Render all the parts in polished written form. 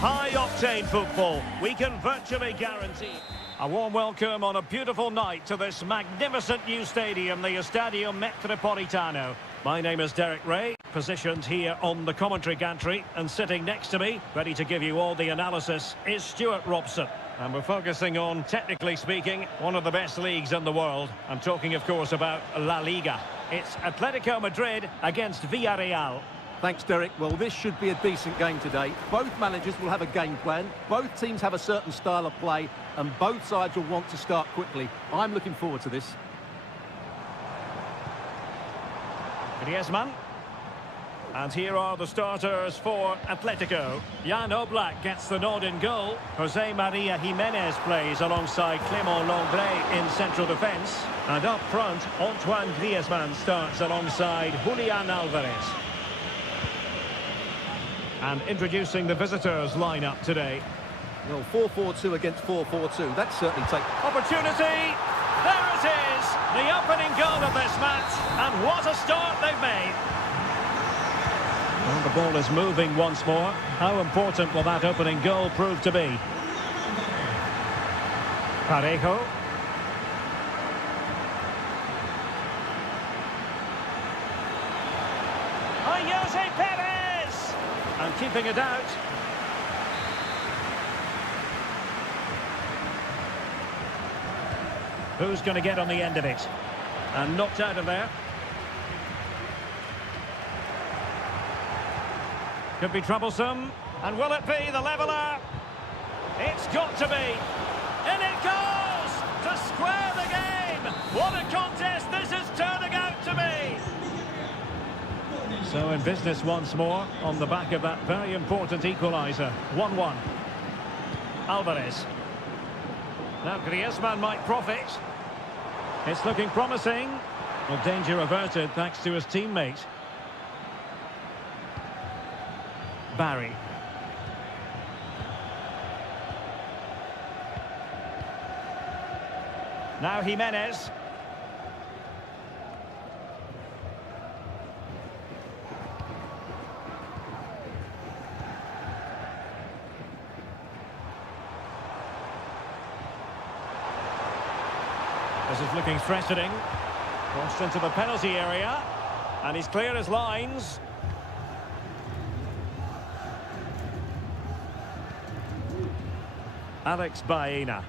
High-octane football, we can virtually guarantee. A warm welcome on a beautiful night to this magnificent new stadium, the Estadio Metropolitano. My name is Derek Ray, positioned here on the commentary gantry, and sitting next to me, ready to give you all the analysis, is Stuart Robson. And we're focusing on, technically speaking, one of the best leagues in the world. I'm talking, of course, about La Liga. It's Atletico Madrid against Villarreal. Thanks, Derek. Well, this should be a decent game today. Both managers will have a game plan. Both teams have a certain style of play, and both sides will want to start quickly. I'm looking forward to this. Griezmann. And here are the starters for Atletico. Jan Oblak gets the nod in goal. Jose Maria Jimenez plays alongside Clément Lenglet in central defence. And up front, Antoine Griezmann starts alongside Julian Alvarez. And introducing the visitors' lineup today. Well, 4-4-2 against 4-4-2. That certainly takes... Opportunity! There it is! The opening goal of this match. And what a start they've made. Well, the ball is moving once more. How important will that opening goal prove to be? Parejo. Jose Perez! And keeping it out. Who's going to get on the end of it? And knocked out of there. Could be troublesome. And will it be the leveller? It's got to be. And it goes to square the game. What a contest this is turning out to be. So in business once more on the back of that very important equaliser. 1-1. Alvarez. Now Griezmann might profit. It's looking promising. Well, danger averted thanks to his teammate. Barry. Now Jimenez. This is looking threatening. Crossed into the penalty area. And he's clear his lines. Alex Baena.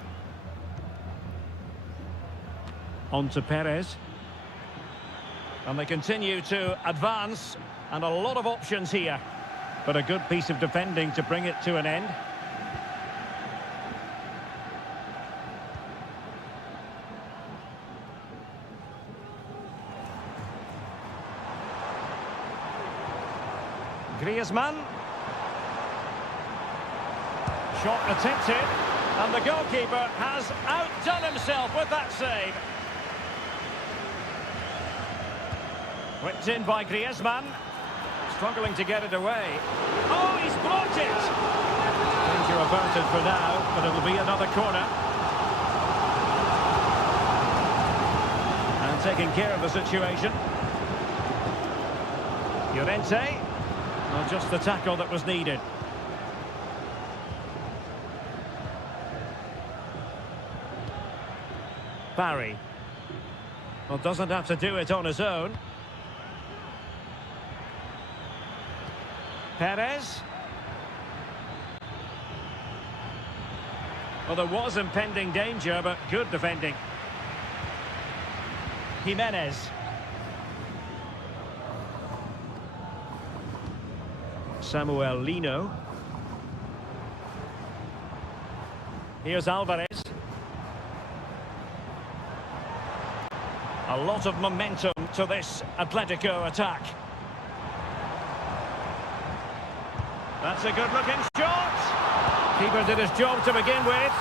On to Perez. And they continue to advance. And a lot of options here. But a good piece of defending to bring it to an end. Griezmann. Shot attempted, and the goalkeeper has outdone himself with that save. Whipped in by Griezmann. Struggling to get it away. Oh, he's blocked it! Danger averted for now, but it'll be another corner. And taking care of the situation. Llorente. Well, just the tackle that was needed. Barry. Well, doesn't have to do it on his own. Perez. Well, there was impending danger, but good defending. Jimenez. Samuel Lino. Here's Alvarez. A lot of momentum to this Atletico attack. That's a good-looking shot. Keeper did his job to begin with.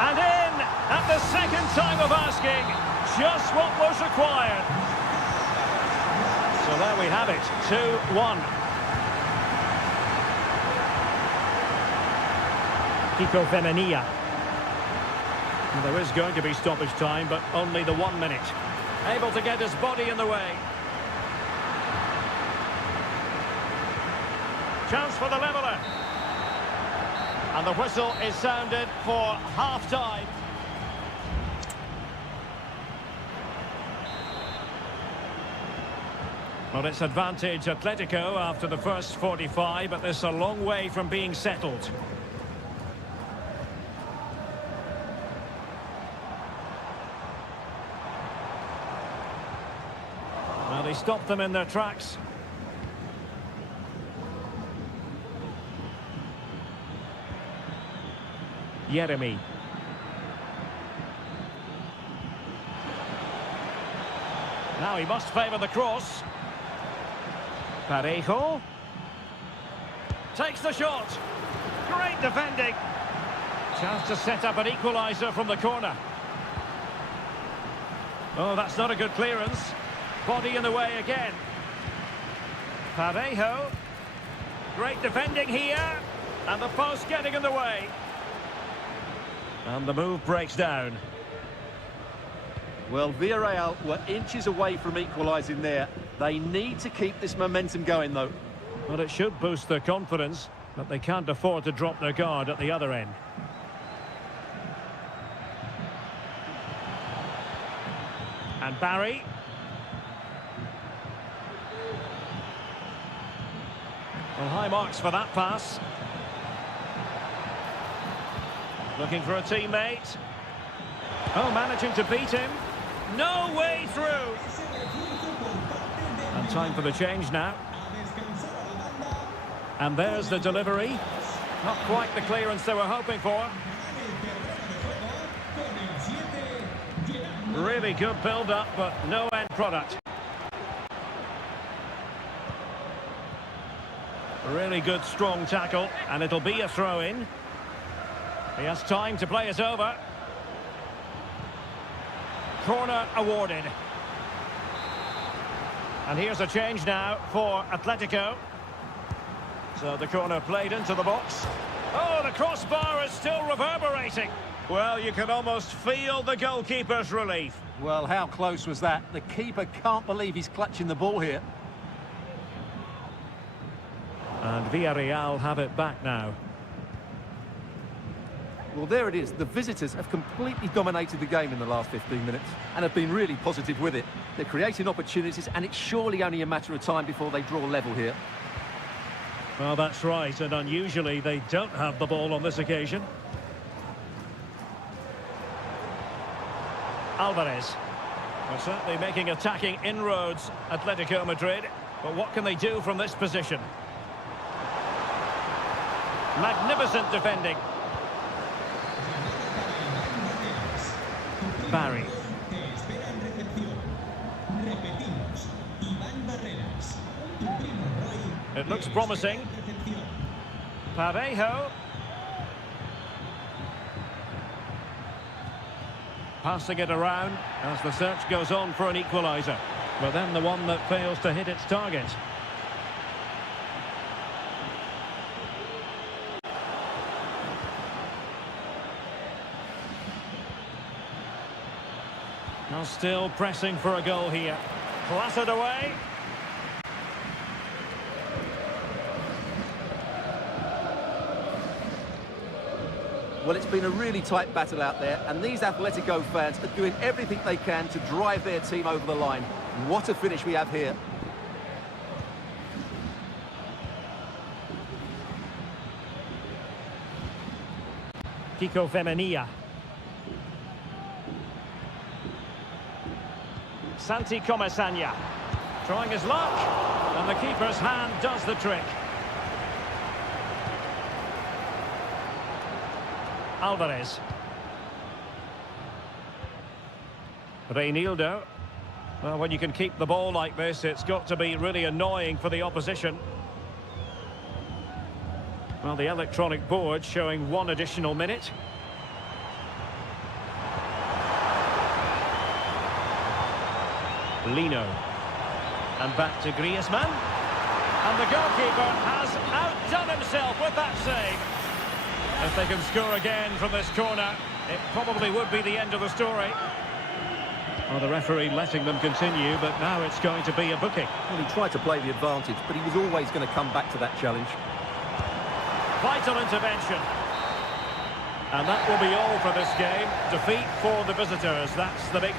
And in at the second time of asking. Just what was required. So there we have it. 2-1. Kiko Femenia. There is going to be stoppage time, but only the 1 minute. Able to get his body in the way. Chance for the leveller. And the whistle is sounded for half-time. Well, it's advantage Atletico after the first 45, but this is a long way from being settled. Well, they stopped them in their tracks. Jeremy. Now he must favour the cross. Parejo. Takes the shot. Great defending. Chance to set up an equaliser from the corner. Oh, that's not a good clearance. Body in the way again. Parejo. Great defending here. And the post getting in the way. And the move breaks down. Well, Villarreal were inches away from equalising there. They need to keep this momentum going, though. Well, it should boost their confidence, but they can't afford to drop their guard at the other end. And Barry. Well, high marks for that pass. Looking for a teammate. Oh, managing to beat him. No way through. And time for the change now. And there's the delivery. Not quite the clearance they were hoping for. Really good build-up, but no end product. Really good, strong tackle, and it'll be a throw-in. He has time to play it over. Corner awarded. And here's a change now for Atletico. So the corner played into the box. Oh, the crossbar is still reverberating. Well, you can almost feel the goalkeeper's relief. Well, how close was that? The keeper can't believe he's clutching the ball here. And Villarreal have it back now. Well, there it is. The visitors have completely dominated the game in the last 15 minutes and have been really positive with it. They're creating opportunities, and it's surely only a matter of time before they draw level here. Well, that's right, and unusually they don't have the ball on this occasion. Alvarez. Well, certainly making attacking inroads, Atletico Madrid. But what can they do from this position? Magnificent defending. Barry. It looks promising. Parejo. Passing it around as the search goes on for an equaliser. But then the one that fails to hit its target. Now still pressing for a goal here. Clattered away. Well, it's been a really tight battle out there, and these Atletico fans are doing everything they can to drive their team over the line. What a finish we have here. Kiko Femenia. Santi Comesaña trying his luck, and the keeper's hand does the trick. Alvarez. Reinildo. Well, when you can keep the ball like this, it's got to be really annoying for the opposition. Well, the electronic board showing one additional minute. Lino. And back to Griezmann. And the goalkeeper has outdone himself with that save. If they can score again from this corner, it probably would be the end of the story. Well, the referee letting them continue, but now it's going to be a booking. Well, he tried to play the advantage, but he was always going to come back to that challenge. Vital intervention. And that will be all for this game. Defeat for the visitors. That's the big...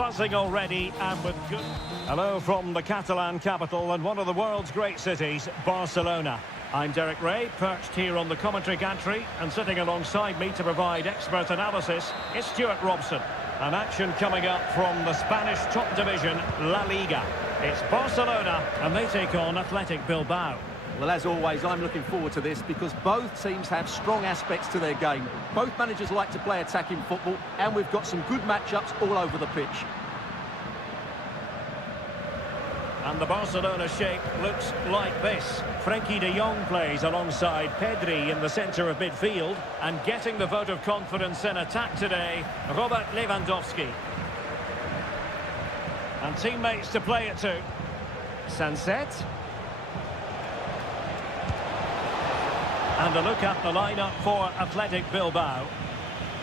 buzzing already and with good... Hello from the Catalan capital and one of the world's great cities, Barcelona. I'm Derek Ray, perched here on the commentary gantry, and sitting alongside me to provide expert analysis is Stuart Robson. An action coming up from the Spanish top division, La Liga. It's Barcelona and they take on Athletic Bilbao. Well, as always, I'm looking forward to this because both teams have strong aspects to their game. Both managers like to play attacking football, and we've got some good matchups all over the pitch. And the Barcelona shape looks like this. Frenkie de Jong plays alongside Pedri in the centre of midfield, and getting the vote of confidence in attack today, Robert Lewandowski. And teammates to play it to. Sunset. And a look at the lineup for Athletic Bilbao.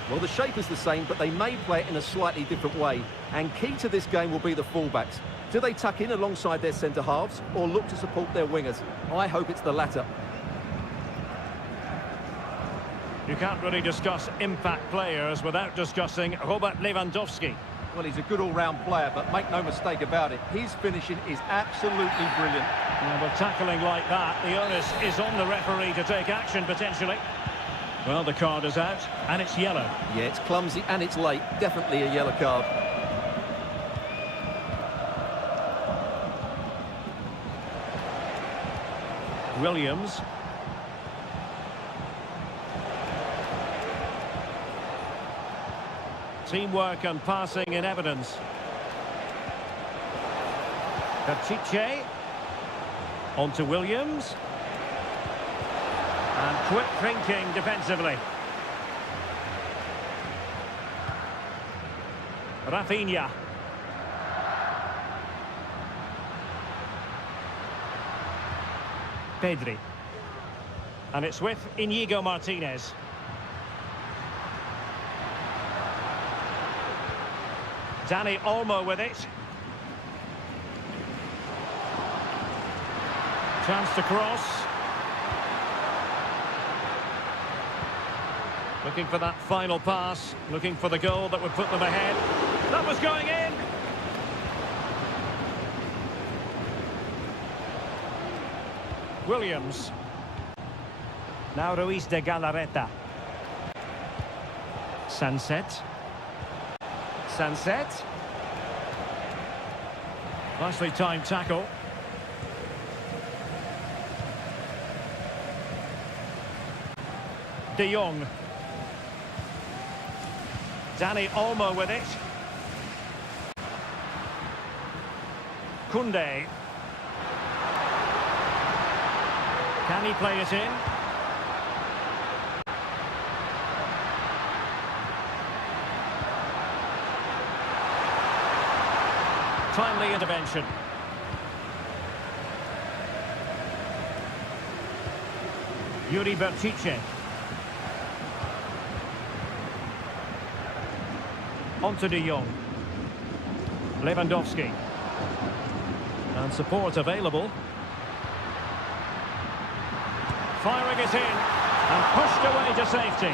Well, the shape is the same, but they may play it in a slightly different way. And key to this game will be the fullbacks. Do they tuck in alongside their centre-halves or look to support their wingers? I hope it's the latter. You can't really discuss impact players without discussing Robert Lewandowski. Well, he's a good all-round player, but make no mistake about it, his finishing is absolutely brilliant. Well, with tackling like that, the onus is on the referee to take action, potentially. Well, the card is out, and it's yellow. Yeah, it's clumsy and it's late. Definitely a yellow card. Williams. Teamwork and passing in evidence. Píchiche. On to Williams. And quick thinking defensively. Rafinha. Pedri. And it's with Íñigo Martínez. Dani Olmo with it. Chance to cross. Looking for that final pass. Looking for the goal that would put them ahead. That was going in. Williams. Now Ruiz de Galarreta. Sunset. Sunset. Nicely timed tackle. De Jong. Dani Olmo with it. Koundé. Can he play it in? Timely intervention. Yuri Berchiche. On to De Jong. Lewandowski. And support available. Firing it in. And pushed away to safety.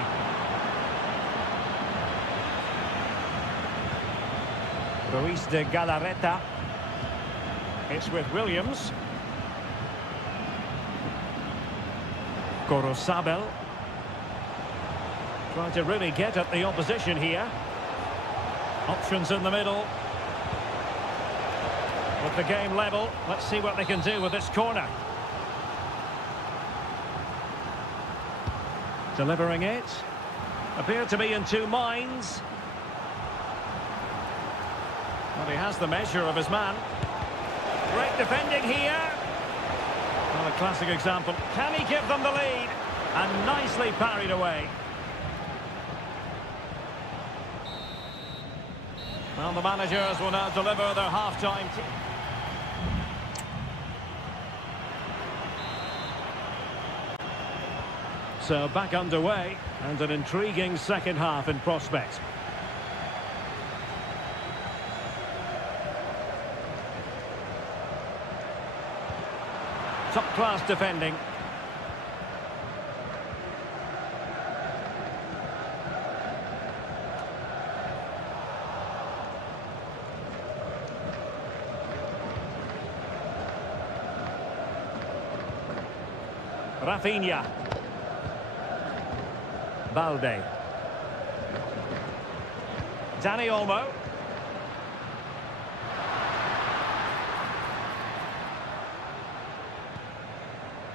Ruiz de Galarreta. It's with Williams. Gorosabel. Trying to really get at the opposition here. Options in the middle. With the game level, let's see what they can do with this corner. Delivering it. Appeared to be in two minds. Well, he has the measure of his man. Great defending here. Well, a classic example. Can he give them the lead? And nicely parried away. Well, the managers will now deliver their half-time. So back underway, and an intriguing second half in prospect. Top-class defending. Rafinha. Balde. Dani Olmo.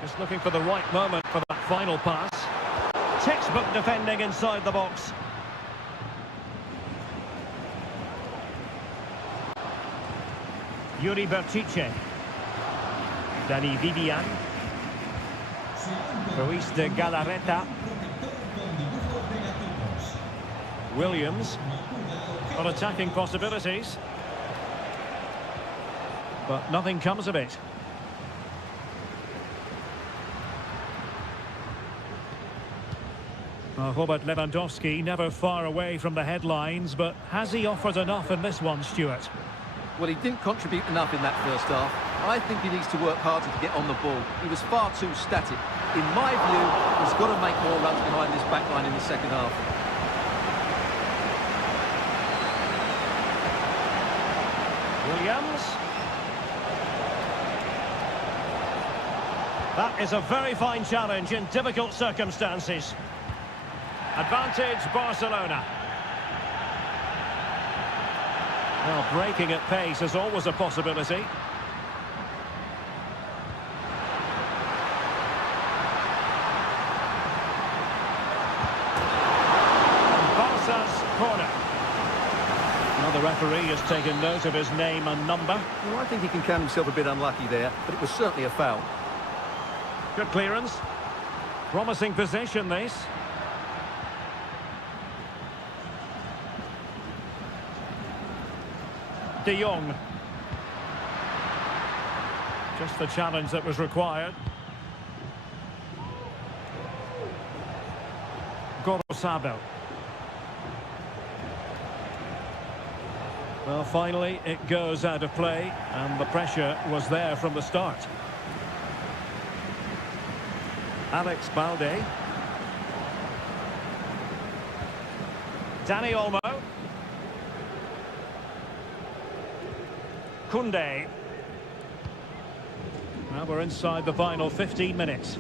Just looking for the right moment for that final pass. Textbook defending inside the box. Yuri Bertice. Dani Vivian. Ruiz de Galarreta. Williams. On attacking possibilities. But nothing comes of it. Robert Lewandowski never far away from the headlines, but has he offered enough in this one, Stuart? Well, he didn't contribute enough in that first half. I think he needs to work harder to get on the ball. He was far too static. In my view, he's got to make more runs behind this back line in the second half. Williams. That is a very fine challenge in difficult circumstances. Advantage Barcelona. Well, breaking at pace is always a possibility. Barca's corner. Now the referee has taken note of his name and number. Well, I think he can count himself a bit unlucky there, but it was certainly a foul. Good clearance. Promising possession, this. De Jong. Just the challenge that was required. Gorosabel. Well, finally, it goes out of play, and the pressure was there from the start. Alex Balde. Dani Olmo. Koundé. Now we're inside the final 15 minutes.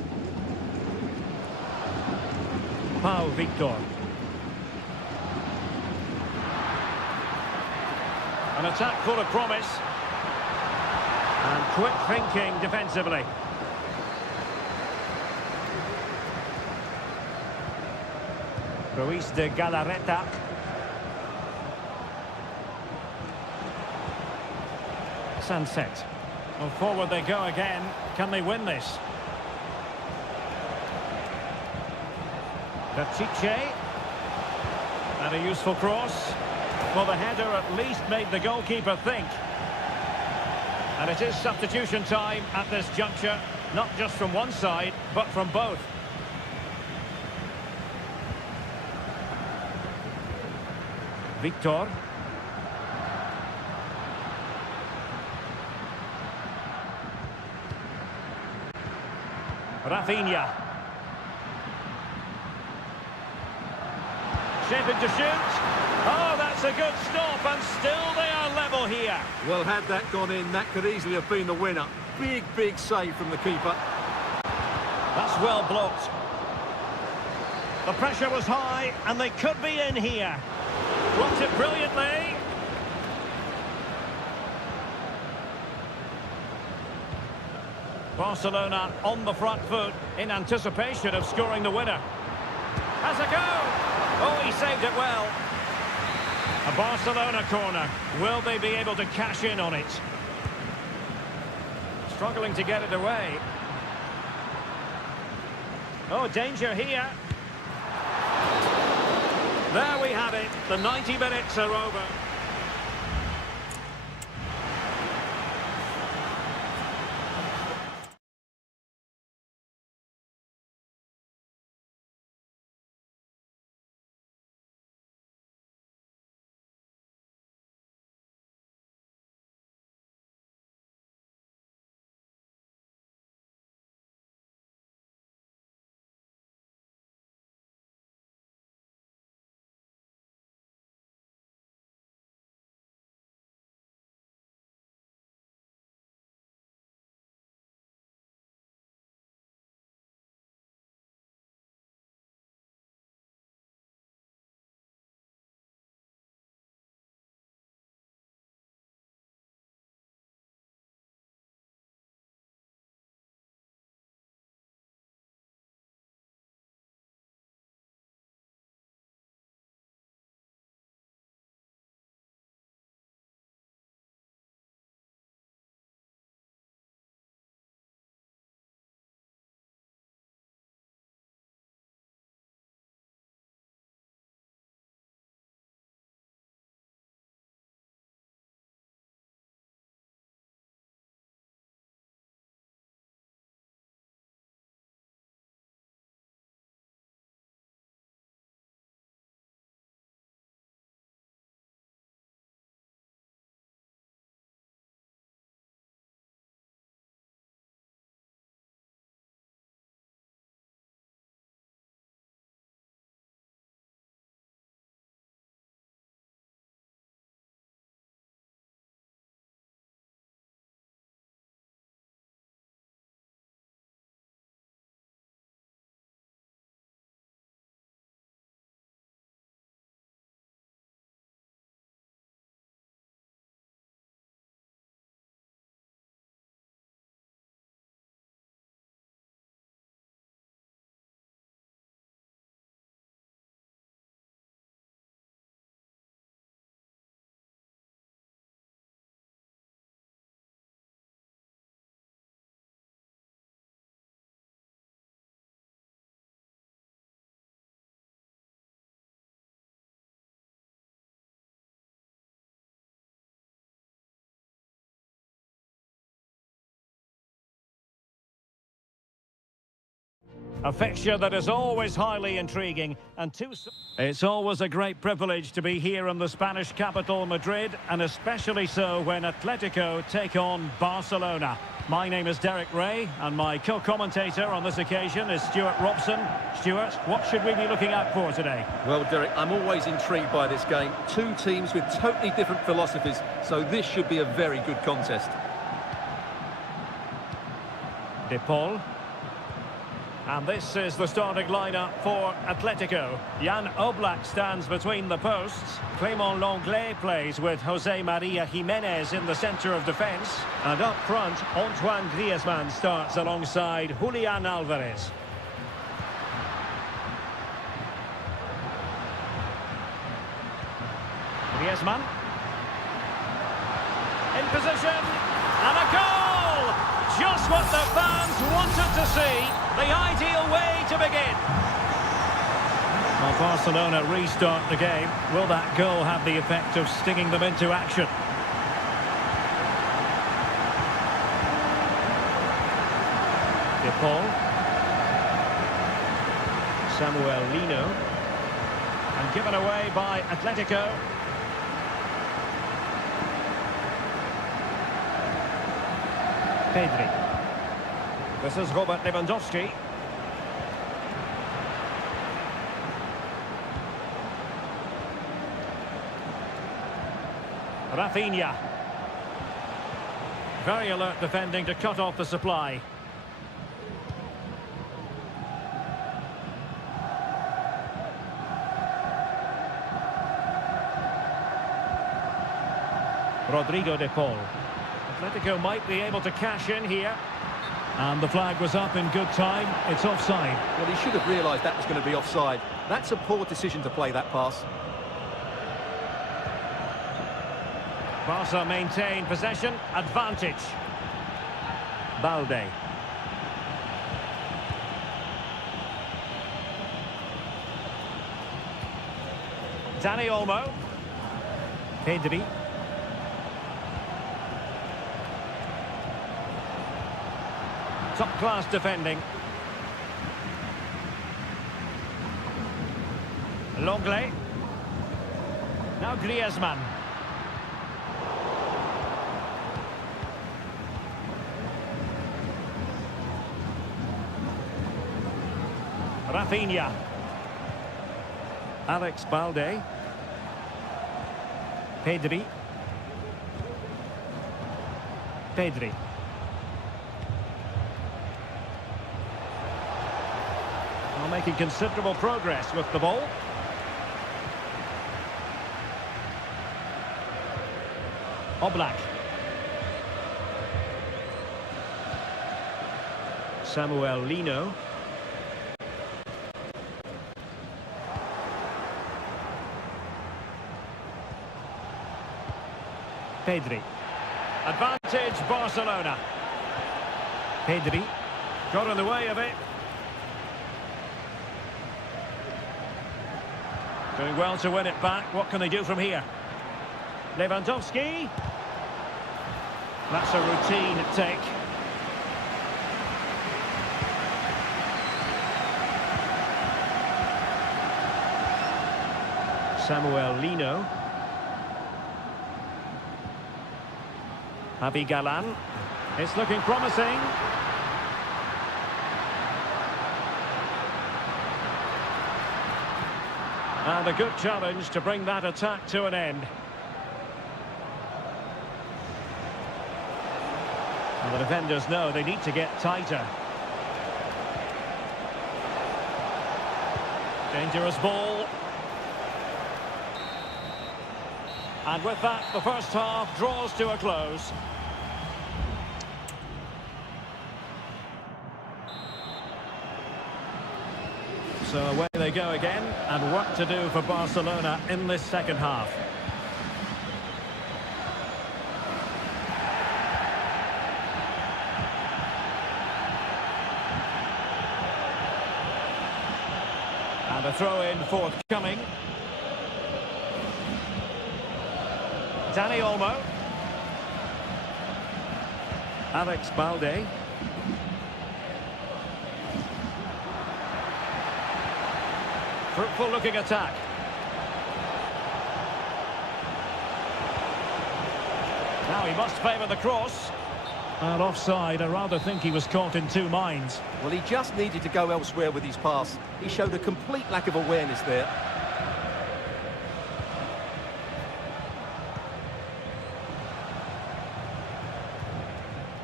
Pau Victor. An attack full of promise. And quick thinking defensively. Ruiz de Galarreta. Sunset. Well, forward they go again. Can they win this? Bertice. And a useful cross. Well, the header at least made the goalkeeper think. And it is substitution time at this juncture. Not just from one side, but from both. Victor. Rafinha. Shaping to shoot. Oh, that's a good stop, and still they are level here. Well, had that gone in, that could easily have been the winner. Big, big save from the keeper. That's well blocked. The pressure was high, and they could be in here. Blocked it brilliantly. Barcelona on the front foot in anticipation of scoring the winner. Has a go! Oh, he saved it well. A Barcelona corner. Will they be able to cash in on it? Struggling to get it away. Oh, danger here. There we have it. The 90 minutes are over. A fixture that is always highly intriguing, and it's always a great privilege to be here in the Spanish capital, Madrid, and especially so when Atletico take on Barcelona. My name is Derek Ray, and my co-commentator on this occasion is Stuart Robson. Stuart, what should we be looking out for today? Well, Derek, I'm always intrigued by this game. Two teams with totally different philosophies, so this should be a very good contest. De Paul. And this is the starting lineup for Atletico. Jan Oblak stands between the posts. Clément Lenglet plays with Jose Maria Jimenez in the centre of defence. And up front, Antoine Griezmann starts alongside Julian Alvarez. Griezmann. In position. And a goal! Just what the fans wanted to see. The ideal way to begin. Well, Barcelona restart the game. Will that goal have the effect of stinging them into action? De Paul. Samuel Lino. And given away by Atletico. Pedri. This is Robert Lewandowski. Rafinha. Very alert defending to cut off the supply. Rodrigo de Paul. Atletico might be able to cash in here. And the flag was up in good time. It's offside. Well, he should have realised that was going to be offside. That's a poor decision to play that pass. Barca maintain possession, advantage. Balde. Dani Olmo. Pedri. Top-class defending. Longley. Now Griezmann. Rafinha. Alex Balde. Pedri. Pedri. Well, making considerable progress with the ball. Oblak. Samuel Lino. Pedri. Advantage Barcelona. Pedri. Got in the way of it. Doing well to win it back. What can they do from here? Lewandowski. That's a routine take. Samuel Lino. Javi Galan. It's looking promising. And a good challenge to bring that attack to an end. And the defenders know they need to get tighter. Dangerous ball. And with that, the first half draws to a close. So away they go again, and work to do for Barcelona in this second half. And a throw-in forthcoming. Dani Olmo. Alex Balde. Fruitful looking attack. Now he must favour the cross. And offside, I rather think he was caught in two minds. Well, he just needed to go elsewhere with his pass. He showed a complete lack of awareness there.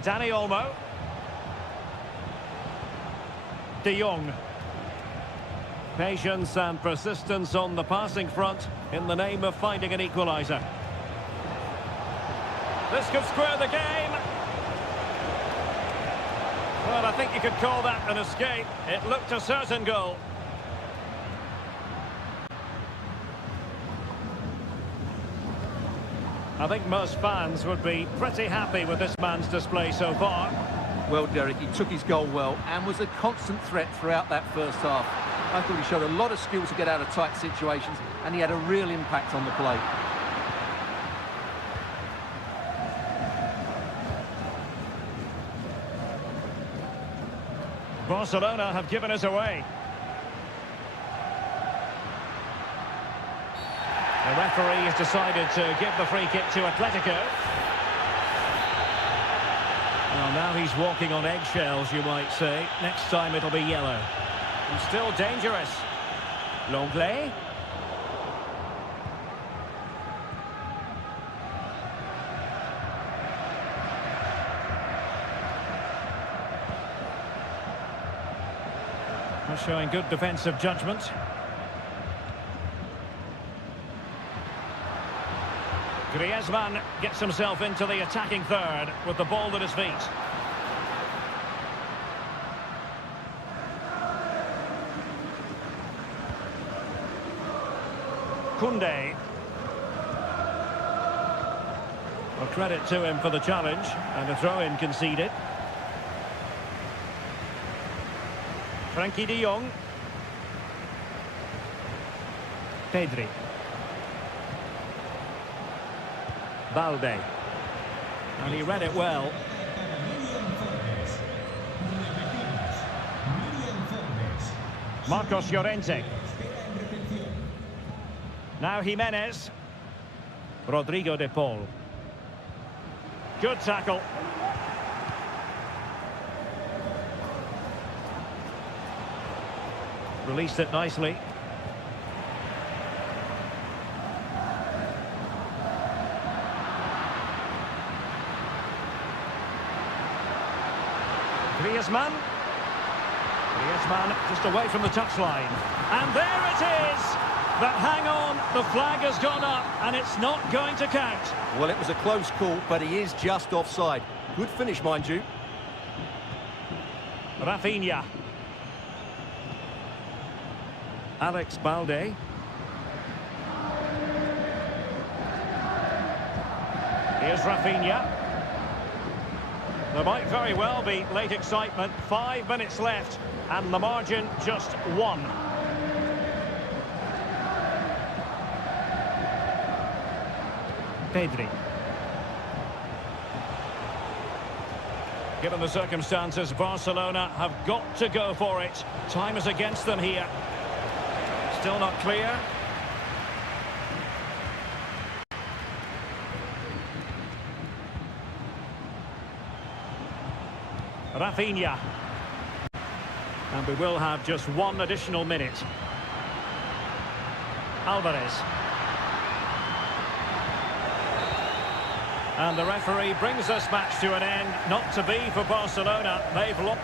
Dani Olmo. De Jong. Patience and persistence on the passing front in the name of finding an equaliser. This could square the game. Well, I think you could call that an escape. It looked a certain goal. I think most fans would be pretty happy with this man's display so far. Well, Derek, he took his goal well and was a constant threat throughout that first half. I thought he showed a lot of skill to get out of tight situations, and he had a real impact on the play. Barcelona have given us away. The referee has decided to give the free kick to Atletico. Well, now he's walking on eggshells, you might say. Next time it'll be yellow. And still dangerous. Longley. Showing good defensive judgment. Griezmann gets himself into the attacking third with the ball at his feet. Koundé. Well, credit to him for the challenge, and a throw-in conceded. Frankie de Jong. Pedri. Balde. And he read it well. Marcos Llorente. Now Jimenez. Rodrigo de Paul. Good tackle. Released it nicely. Griezmann. Griezmann just away from the touchline. And there it is! But hang on, the flag has gone up and it's not going to count. Well, it was a close call, but he is just offside. Good finish, mind you. Rafinha. Alex Balde. Here's Rafinha. There might very well be late excitement. 5 minutes left, and the margin just 1. Pedri. Given the circumstances, Barcelona have got to go for it. Time is against them here. Still not clear. Rafinha. And we will have just 1 additional minute. Alvarez. And the referee brings this match to an end. Not to be for Barcelona. They've lost.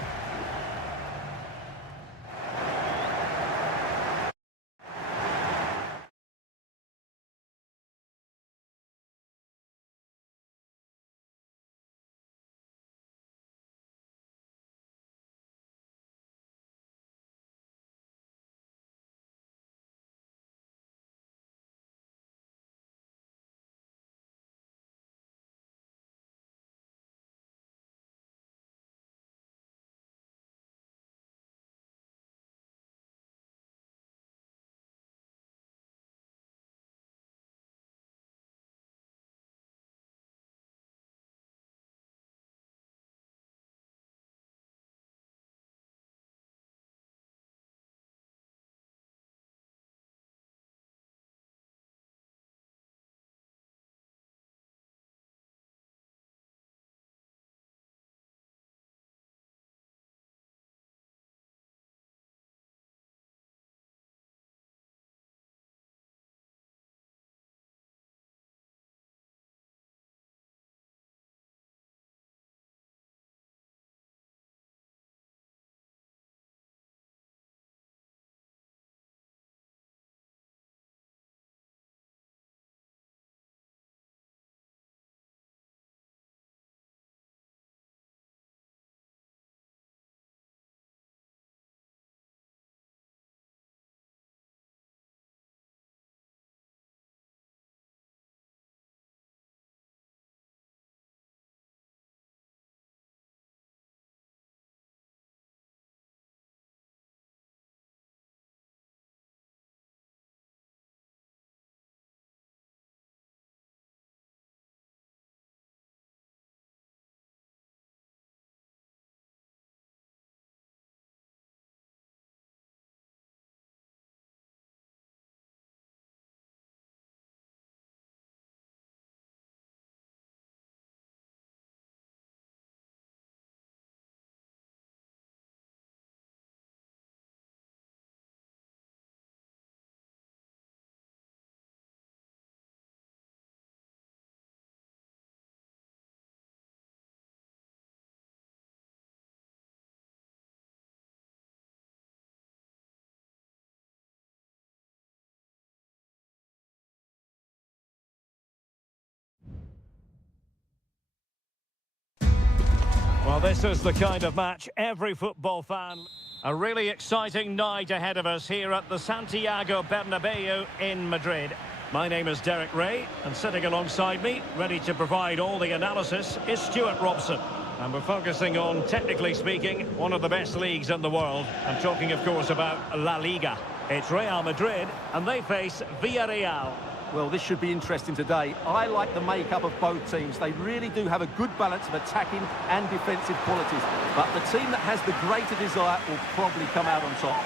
Well, this is the kind of match every football fan... A really exciting night ahead of us here at the Santiago Bernabeu in Madrid. My name is Derek Ray, and sitting alongside me, ready to provide all the analysis, is Stuart Robson. And we're focusing on, technically speaking, one of the best leagues in the world. I'm talking, of course, about La Liga. It's Real Madrid, and they face Villarreal. Well, this should be interesting today. I like the makeup of both teams. They really do have a good balance of attacking and defensive qualities. But the team that has the greater desire will probably come out on top.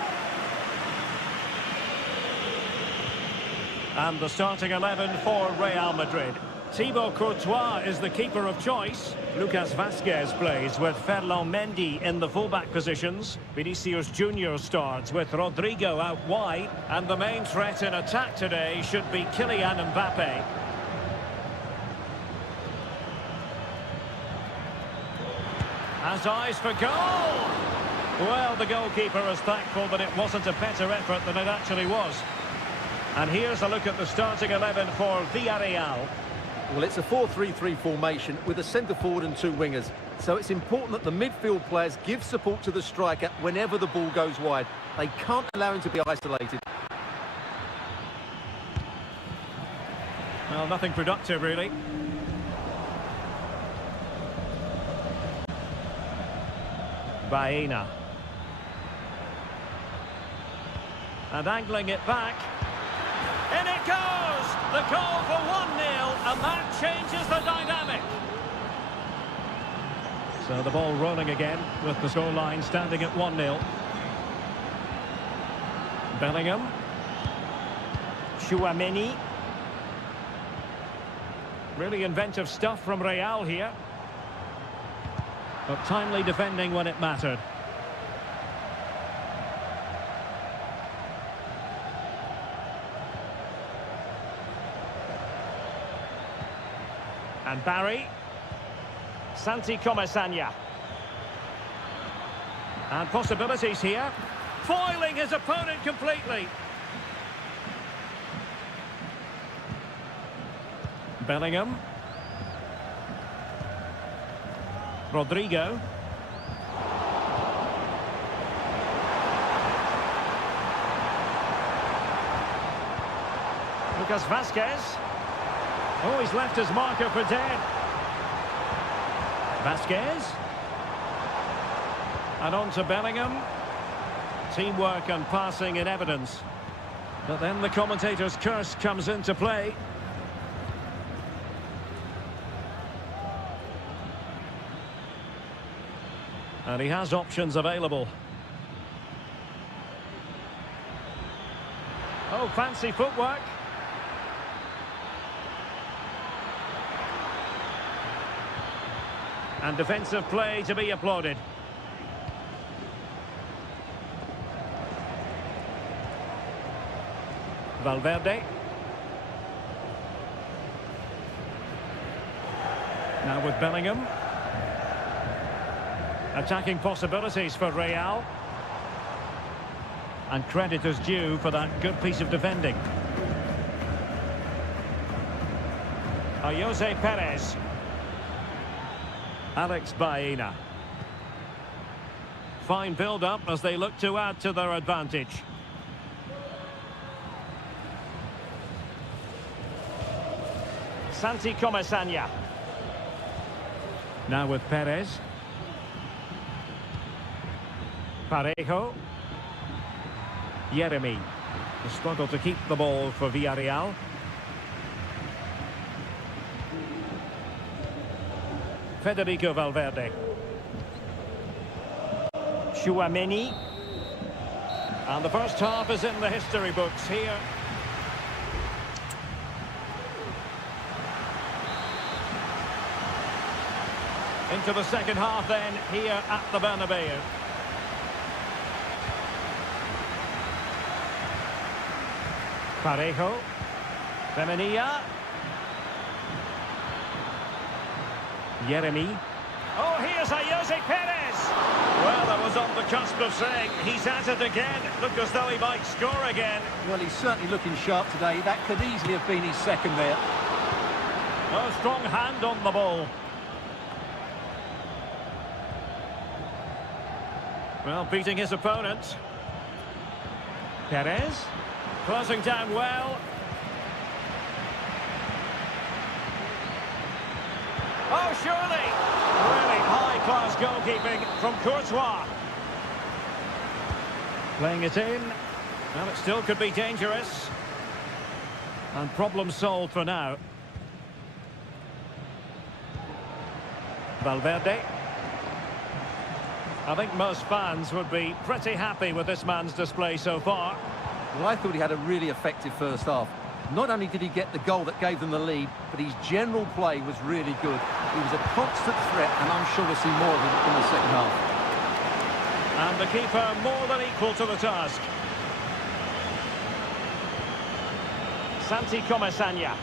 And the starting 11 for Real Madrid. Thibaut Courtois is the keeper of choice. Lucas Vazquez plays with Ferland Mendy in the fullback positions. Vinicius Junior starts with Rodrigo out wide. And the main threat in attack today should be Kylian Mbappe. Has eyes for goal! Well, the goalkeeper is thankful that it wasn't a better effort than it actually was. And here's a look at the starting 11 for Villarreal. Well, it's a 4-3-3 formation with a centre-forward and two wingers. So it's important that the midfield players give support to the striker whenever the ball goes wide. They can't allow him to be isolated. Well, nothing productive, really. Baena. And angling it back. In it goes! The goal for 1-0, and that changes the dynamic. So the ball rolling again, with the scoreline standing at 1-0. Bellingham. Tchouaméni. Really inventive stuff from Real here. But timely defending when it mattered. And Barry. Santi Comesaña. And possibilities here. Foiling his opponent completely. Bellingham. Rodrigo. Lucas Vazquez. Oh, he's left his marker for dead. Vazquez. And on to Bellingham. Teamwork and passing in evidence. But then the commentator's curse comes into play. And he has options available. Oh, fancy footwork. And defensive play to be applauded. Valverde. Now with Bellingham. Attacking possibilities for Real. And credit is due for that good piece of defending. Jose Perez. Alex Baena. Fine build-up as they look to add to their advantage. Santi Comesaña. Now with Perez. Parejo. Yeremy. The struggle to keep the ball for Villarreal. Federico Valverde. Tchouaméni. And the first half is in the history books here. Into the second half then, here at the Bernabeu. Parejo. Femenia. Yeremy. Oh, here's a Jose Perez. Well, I was on the cusp of saying he's at it again. Look as though he might score again. Well, he's certainly looking sharp today. That could easily have been his second there. Oh, strong hand on the ball. Well, beating his opponent. Perez. Closing down well. Oh, surely! Really high-class goalkeeping from Courtois. Playing it in. Well, it still could be dangerous. And problem solved for now. Valverde. I think most fans would be pretty happy with this man's display so far. Well, I thought he had a really effective first half. Not only did he get the goal that gave them the lead, but his general play was really good. He was a constant threat, and I'm sure we'll see more of him in the second half. And the keeper more than equal to the task. Santi Comesaña.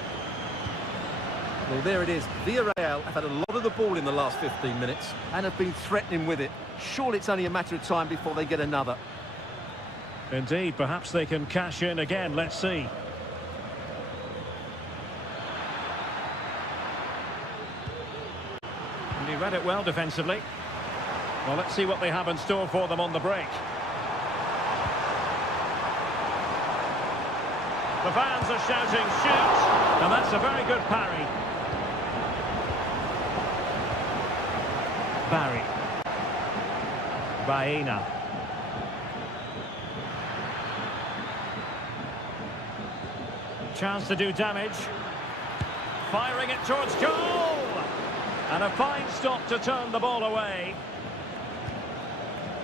Well, there it is. Villarreal have had a lot of the ball in the last 15 minutes and have been threatening with it. Surely it's only a matter of time before they get another. Indeed, perhaps they can cash in again. Let's see. And he read it well defensively. Well, let's see what they have in store for them on the break. The fans are shouting, shoot! And that's a very good parry. Barry. Baena. Chance to do damage. Firing it towards goal! And a fine stop to turn the ball away.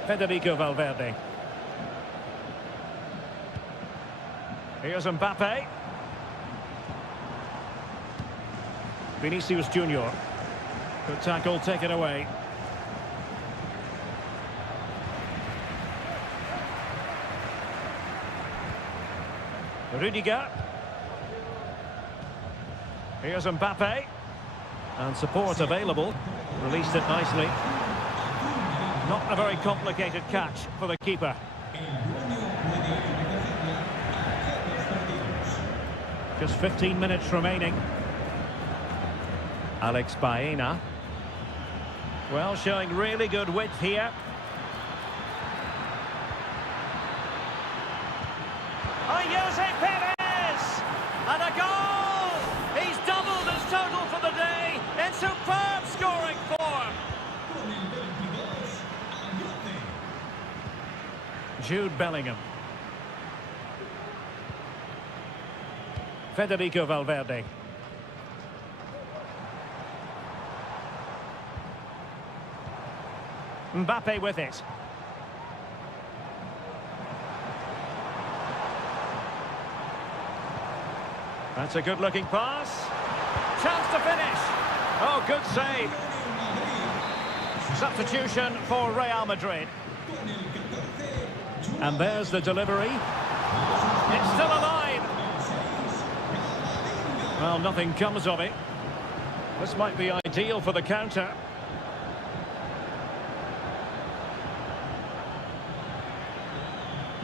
Federico Valverde. Here's Mbappe. Vinicius Junior. Good tackle taken away. Rudiger. Here's Mbappe. And support available. Released it nicely. Not a very complicated catch for the keeper. Just 15 minutes remaining. Alex Baena. Well, showing really good width here. Oh, Jose Perez! And a goal! He's doubled his total for the day in superb scoring form. Jude Bellingham. Federico Valverde. Mbappe with it. That's a good-looking pass. Chance to finish. Oh, good save. Substitution for Real Madrid. And there's the delivery. It's still alive. Well, nothing comes of it. This might be ideal for the counter.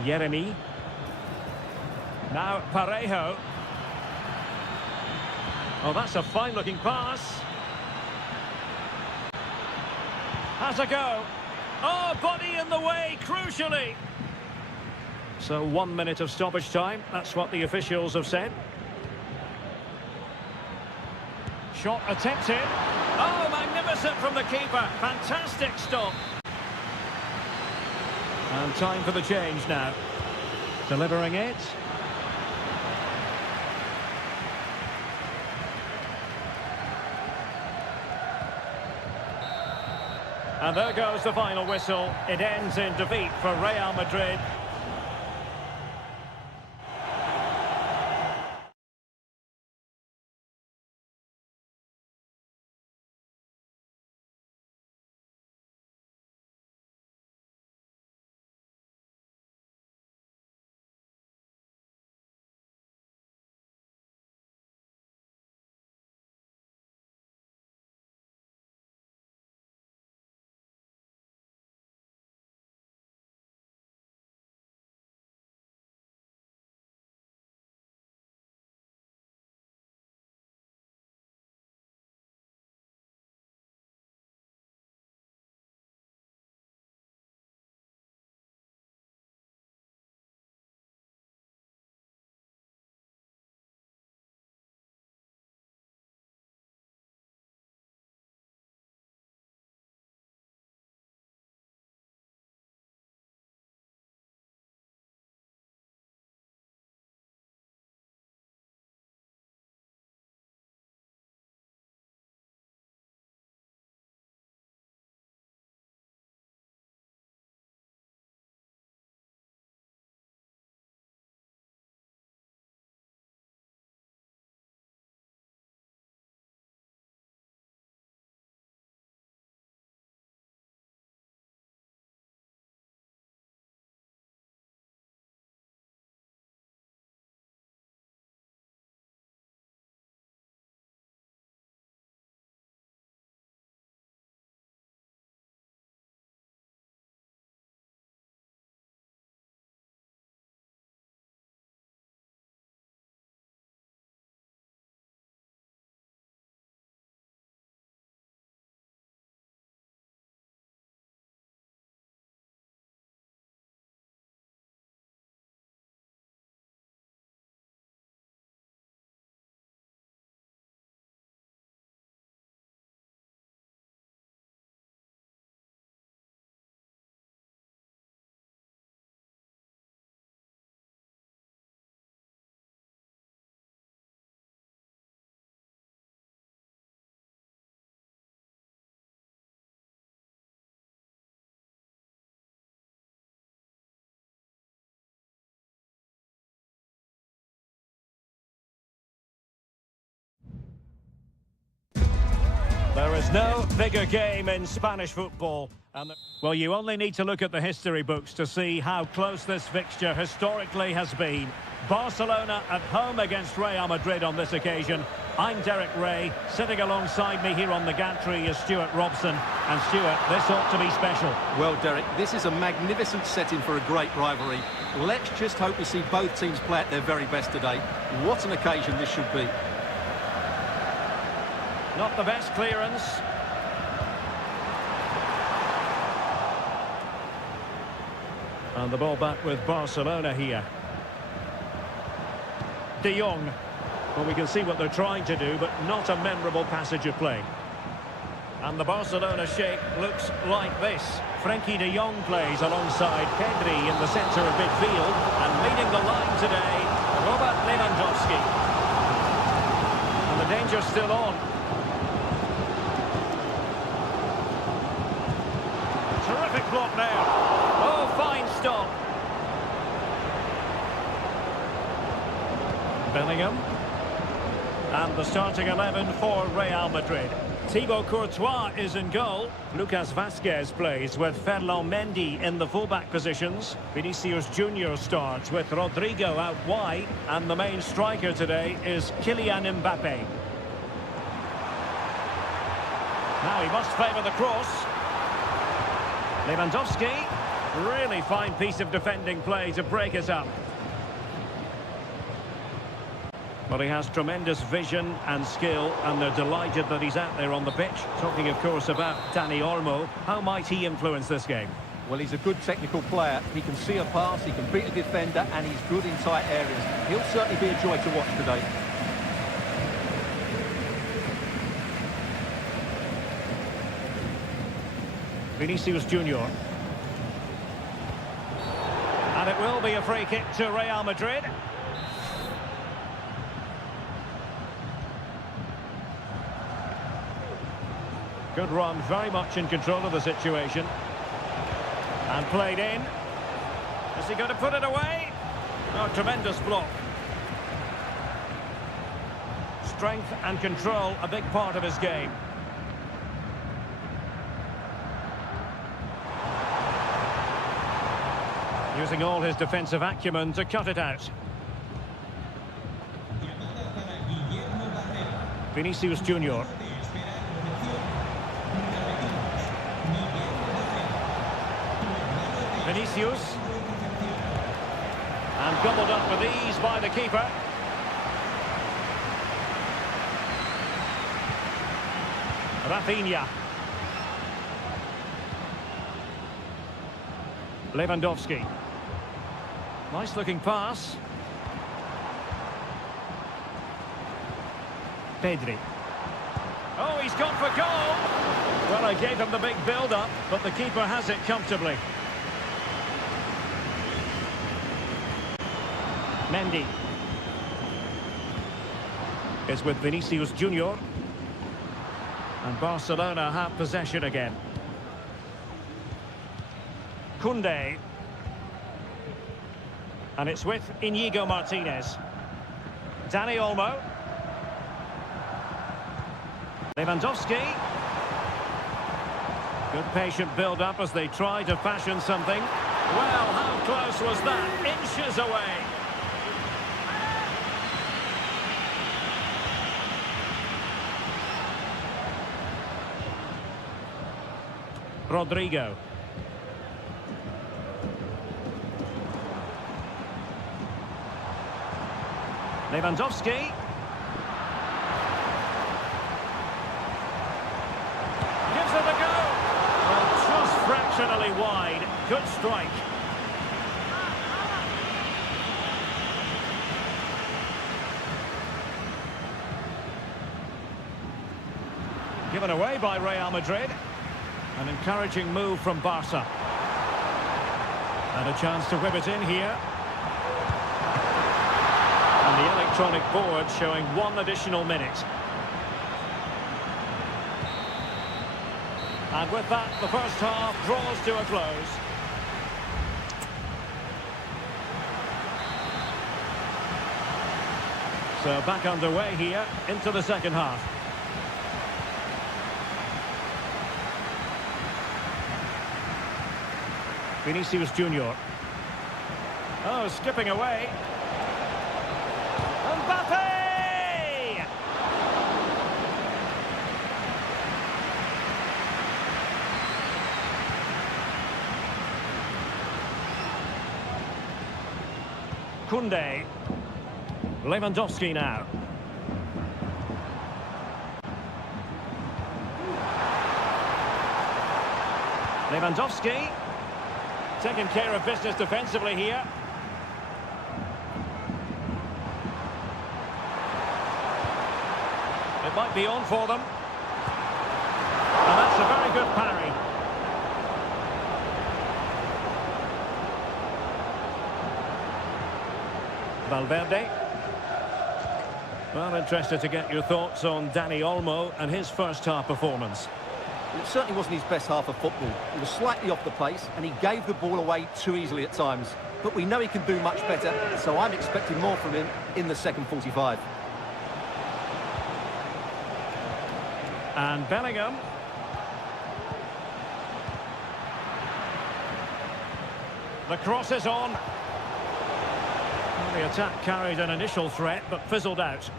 Yeremy. Now Parejo. Oh, that's a fine-looking pass. Has a go. Oh, body in the way, crucially. So 1 minute of stoppage time. That's what the officials have said. Shot attempted. Oh, magnificent from the keeper. Fantastic stop. And time for the change now. Delivering it. And there goes the final whistle. It ends in defeat for Real Madrid. There is no bigger game in Spanish football. Well, you only need to look at the history books to see how close this fixture historically has been. Barcelona at home against Real Madrid on this occasion. I'm Derek Ray. Sitting alongside me here on the gantry is Stuart Robson. And Stuart, this ought to be special. Well, Derek, this is a magnificent setting for a great rivalry. Let's just hope we see both teams play at their very best today. What an occasion this should be. Not the best clearance. And the ball back with Barcelona here. De Jong. Well, we can see what they're trying to do, but not a memorable passage of play. And the Barcelona shape looks like this. Frenkie de Jong plays alongside Pedri in the centre of midfield. And leading the line today, Robert Lewandowski. And the danger's still on. Terrific block now. Oh, fine stop. Bellingham. And the starting 11 for Real Madrid. Thibaut Courtois is in goal. Lucas Vazquez plays with Ferland Mendy in the fullback positions. Vinicius Junior starts with Rodrigo out wide. And the main striker today is Kylian Mbappe. Now he must favour the cross. Lewandowski. Really fine piece of defending play to break it up. But he has tremendous vision and skill, and they're delighted that he's out there on the pitch. Talking, of course, about Dani Olmo. How might he influence this game? Well, he's a good technical player. He can see a pass, he can beat a defender, and he's good in tight areas. He'll certainly be a joy to watch today. Vinicius Junior. And it will be a free kick to Real Madrid. Good run, very much in control of the situation. And played in. Is he going to put it away? Oh, tremendous block. Strength and control, a big part of his game. Using all his defensive acumen to cut it out. Vinicius Junior. Vinicius. And gobbled up with ease by the keeper. Rafinha. Lewandowski. Nice looking pass. Pedri. Oh, he's gone for goal. Well, I gave him the big build-up, but the keeper has it comfortably. Mendy. It's with Vinicius Junior. And Barcelona have possession again. Koundé. And it's with Íñigo Martínez. Dani Olmo. Lewandowski. Good patient build-up as they try to fashion something. Well, how close was that? Inches away. Rodrigo. Lewandowski. Gives it a go. Well, just fractionally wide. Good strike. Given away by Real Madrid. An encouraging move from Barca. And a chance to whip it in here. And the electronic board showing 1 additional minute. And with that, the first half draws to a close. So back underway here into the second half. Vinicius Junior. Oh, skipping away. Mbappe! Kunde. Lewandowski now. Lewandowski. Taking care of business defensively here. It might be on for them. And that's a very good parry. Valverde. Well, interested to get your thoughts on Dani Olmo and his first half performance. It certainly wasn't his best half of football. He was slightly off the pace and he gave the ball away too easily at times. But we know he can do much better, so I'm expecting more from him in the second 45. And Bellingham. The cross is on. Well, the attack carried an initial threat, but fizzled out.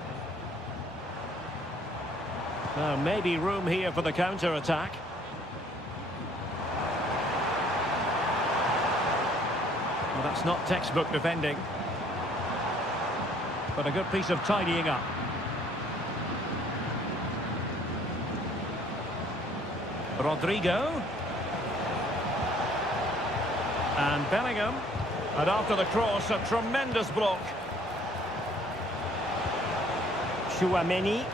Now, maybe room here for the counter-attack. Well, that's not textbook defending. But a good piece of tidying up. Rodrigo. And Bellingham. And after the cross, a tremendous block. Chouameni.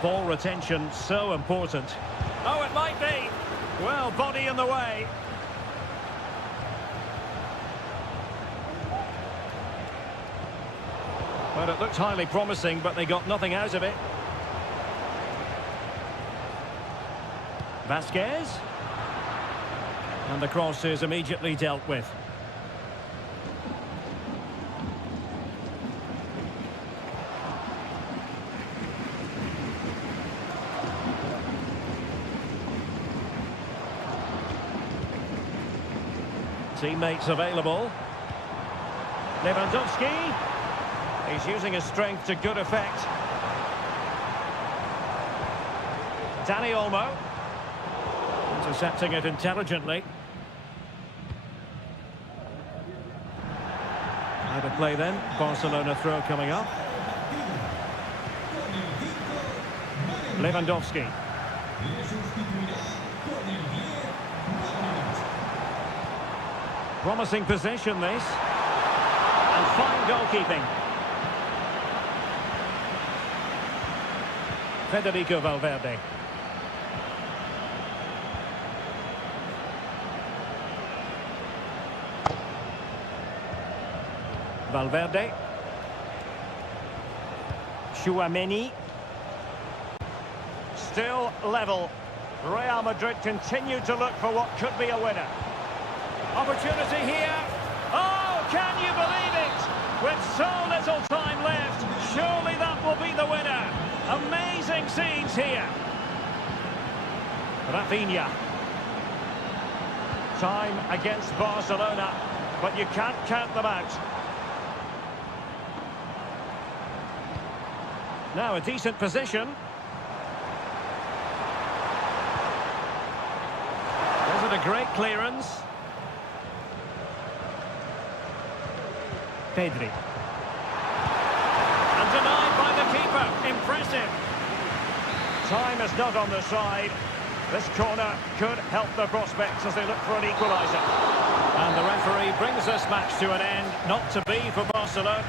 Ball retention, so important. Oh, it might be. Well, body in the way. Well, it looked highly promising, but they got nothing out of it. Vasquez. And the cross is immediately dealt with. Teammates available. Lewandowski. He's using his strength to good effect. Dani Olmo. Intercepting it intelligently. Out of play then. Barcelona throw coming up. Lewandowski. Promising possession this. And fine goalkeeping. Federico Valverde. Valverde. Chouameni. Still level. Real Madrid continue to look for what could be a winner. Opportunity here. Oh, can you believe it? With so little time left, surely that will be the winner. Amazing scenes here. Rafinha. Time against Barcelona, but you can't count them out. Now a decent position. Was it a great clearance? Pedri. And denied by the keeper. Impressive. Time is not on the side. This corner could help the prospects as they look for an equaliser. And the referee brings this match to an end. Not to be for Barcelona.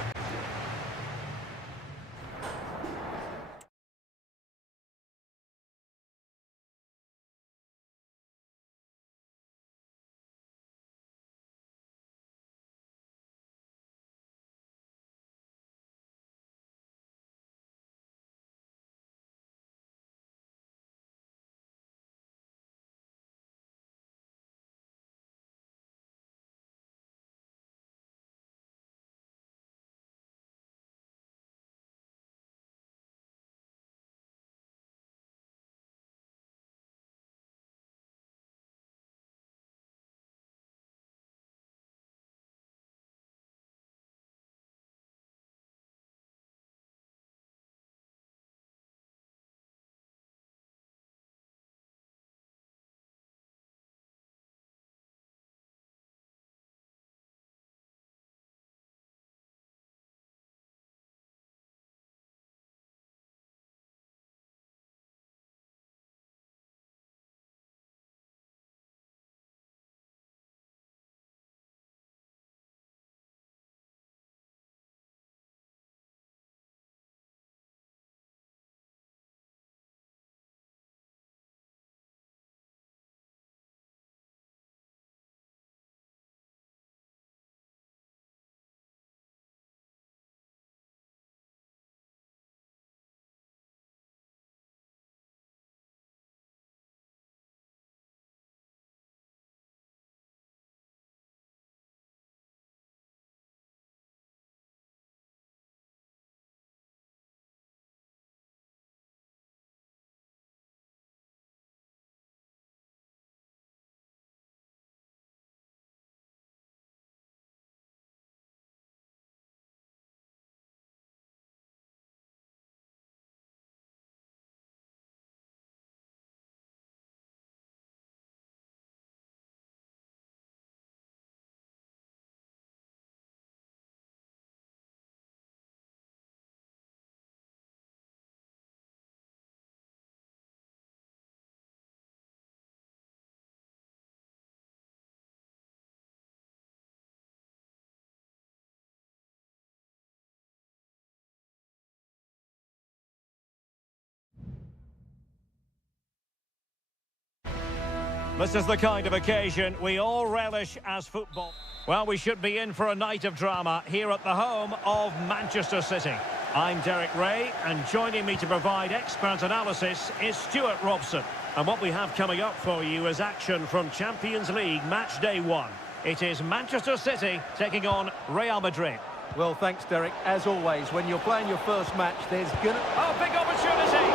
This is the kind of occasion we all relish as football. Well, we should be in for a night of drama here at the home of Manchester City. I'm Derek Ray, and joining me to provide expert analysis is Stuart Robson. And what we have coming up for you is action from Champions League match day 1. It is Manchester City taking on Real Madrid. Well, thanks, Derek. As always, when you're playing your first match, there's gonna... Oh, big opportunity!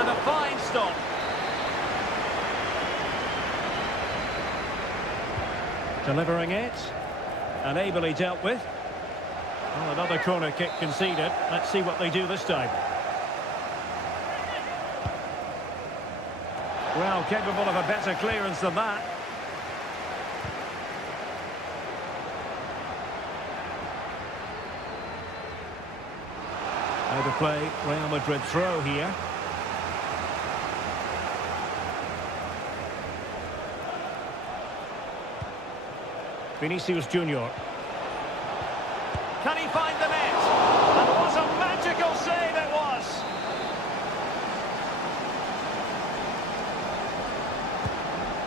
And a fine stop. Delivering it. And ably dealt with. Well, another corner kick conceded. Let's see what they do this time. Well, capable of a better clearance than that. Out of play, Real Madrid throw here. Vinicius Junior. Can he find the net? And what a magical save it was!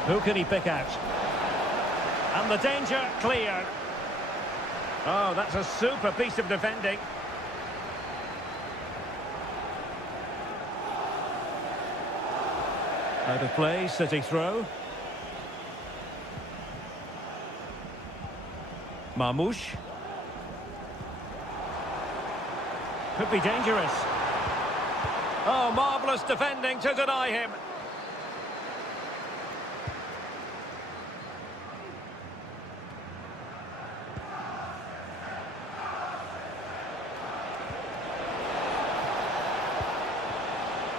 Who can he pick out? And the danger cleared. Oh, that's a super piece of defending. Out of play, City throw. Marmoush. Could be dangerous. Oh, marvellous defending to deny him.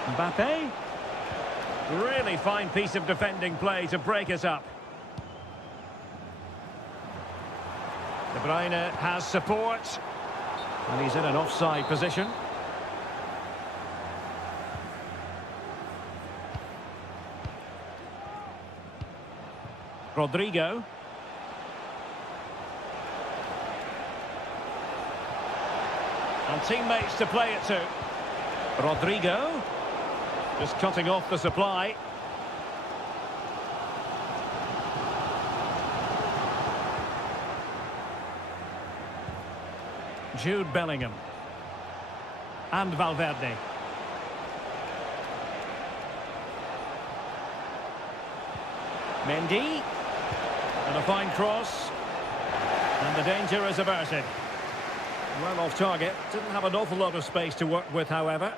Mbappe. Really fine piece of defending play to break us up. De Bruyne has support. And he's in an offside position. Rodrigo. And teammates to play it to. Rodrigo. Just cutting off the supply. Jude Bellingham. And Valverde. Mendy. And a fine cross. And the danger is averted. Well off target. Didn't have an awful lot of space to work with, however.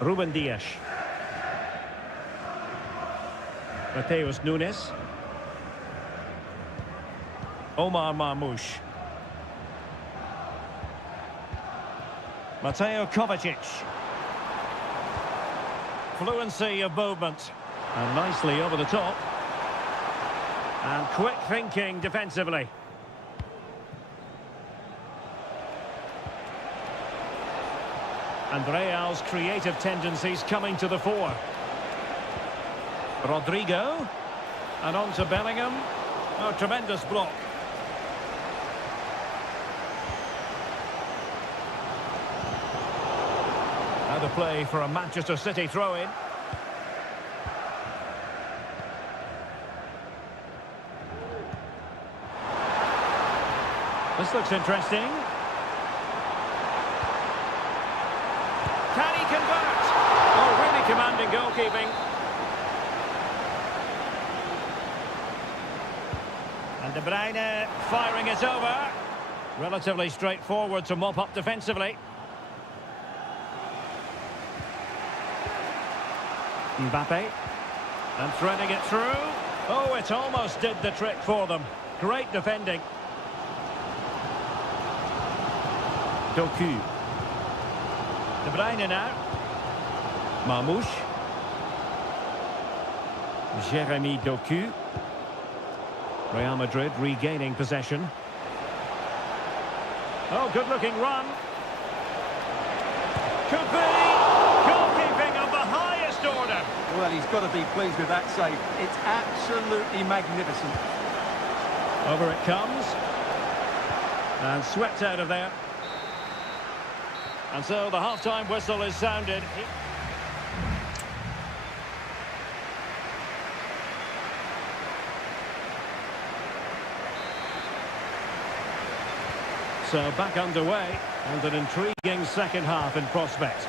Ruben Dias. Mateus Nunes. Omar Marmoush. Mateo Kovacic. Fluency of movement. And nicely over the top. And quick thinking defensively. And Real's creative tendencies coming to the fore. Rodrigo. And on to Bellingham. Oh, tremendous block. Out of play for a Manchester City throw-in. This looks interesting. Can he convert? Oh, really commanding goalkeeping. And De Bruyne firing it over. Relatively straightforward to mop up defensively. Mbappe. And threading it through. Oh, it almost did the trick for them. Great defending. Doku. De Bruyne now. Marmoush. Jeremy Doku. Real Madrid regaining possession. Oh, good-looking run. Could be. Goalkeeping of the highest order. Well, he's got to be pleased with that save. It's absolutely magnificent. Over it comes. And swept out of there. And so the half-time whistle is sounded. So back underway, and an intriguing second half in prospect.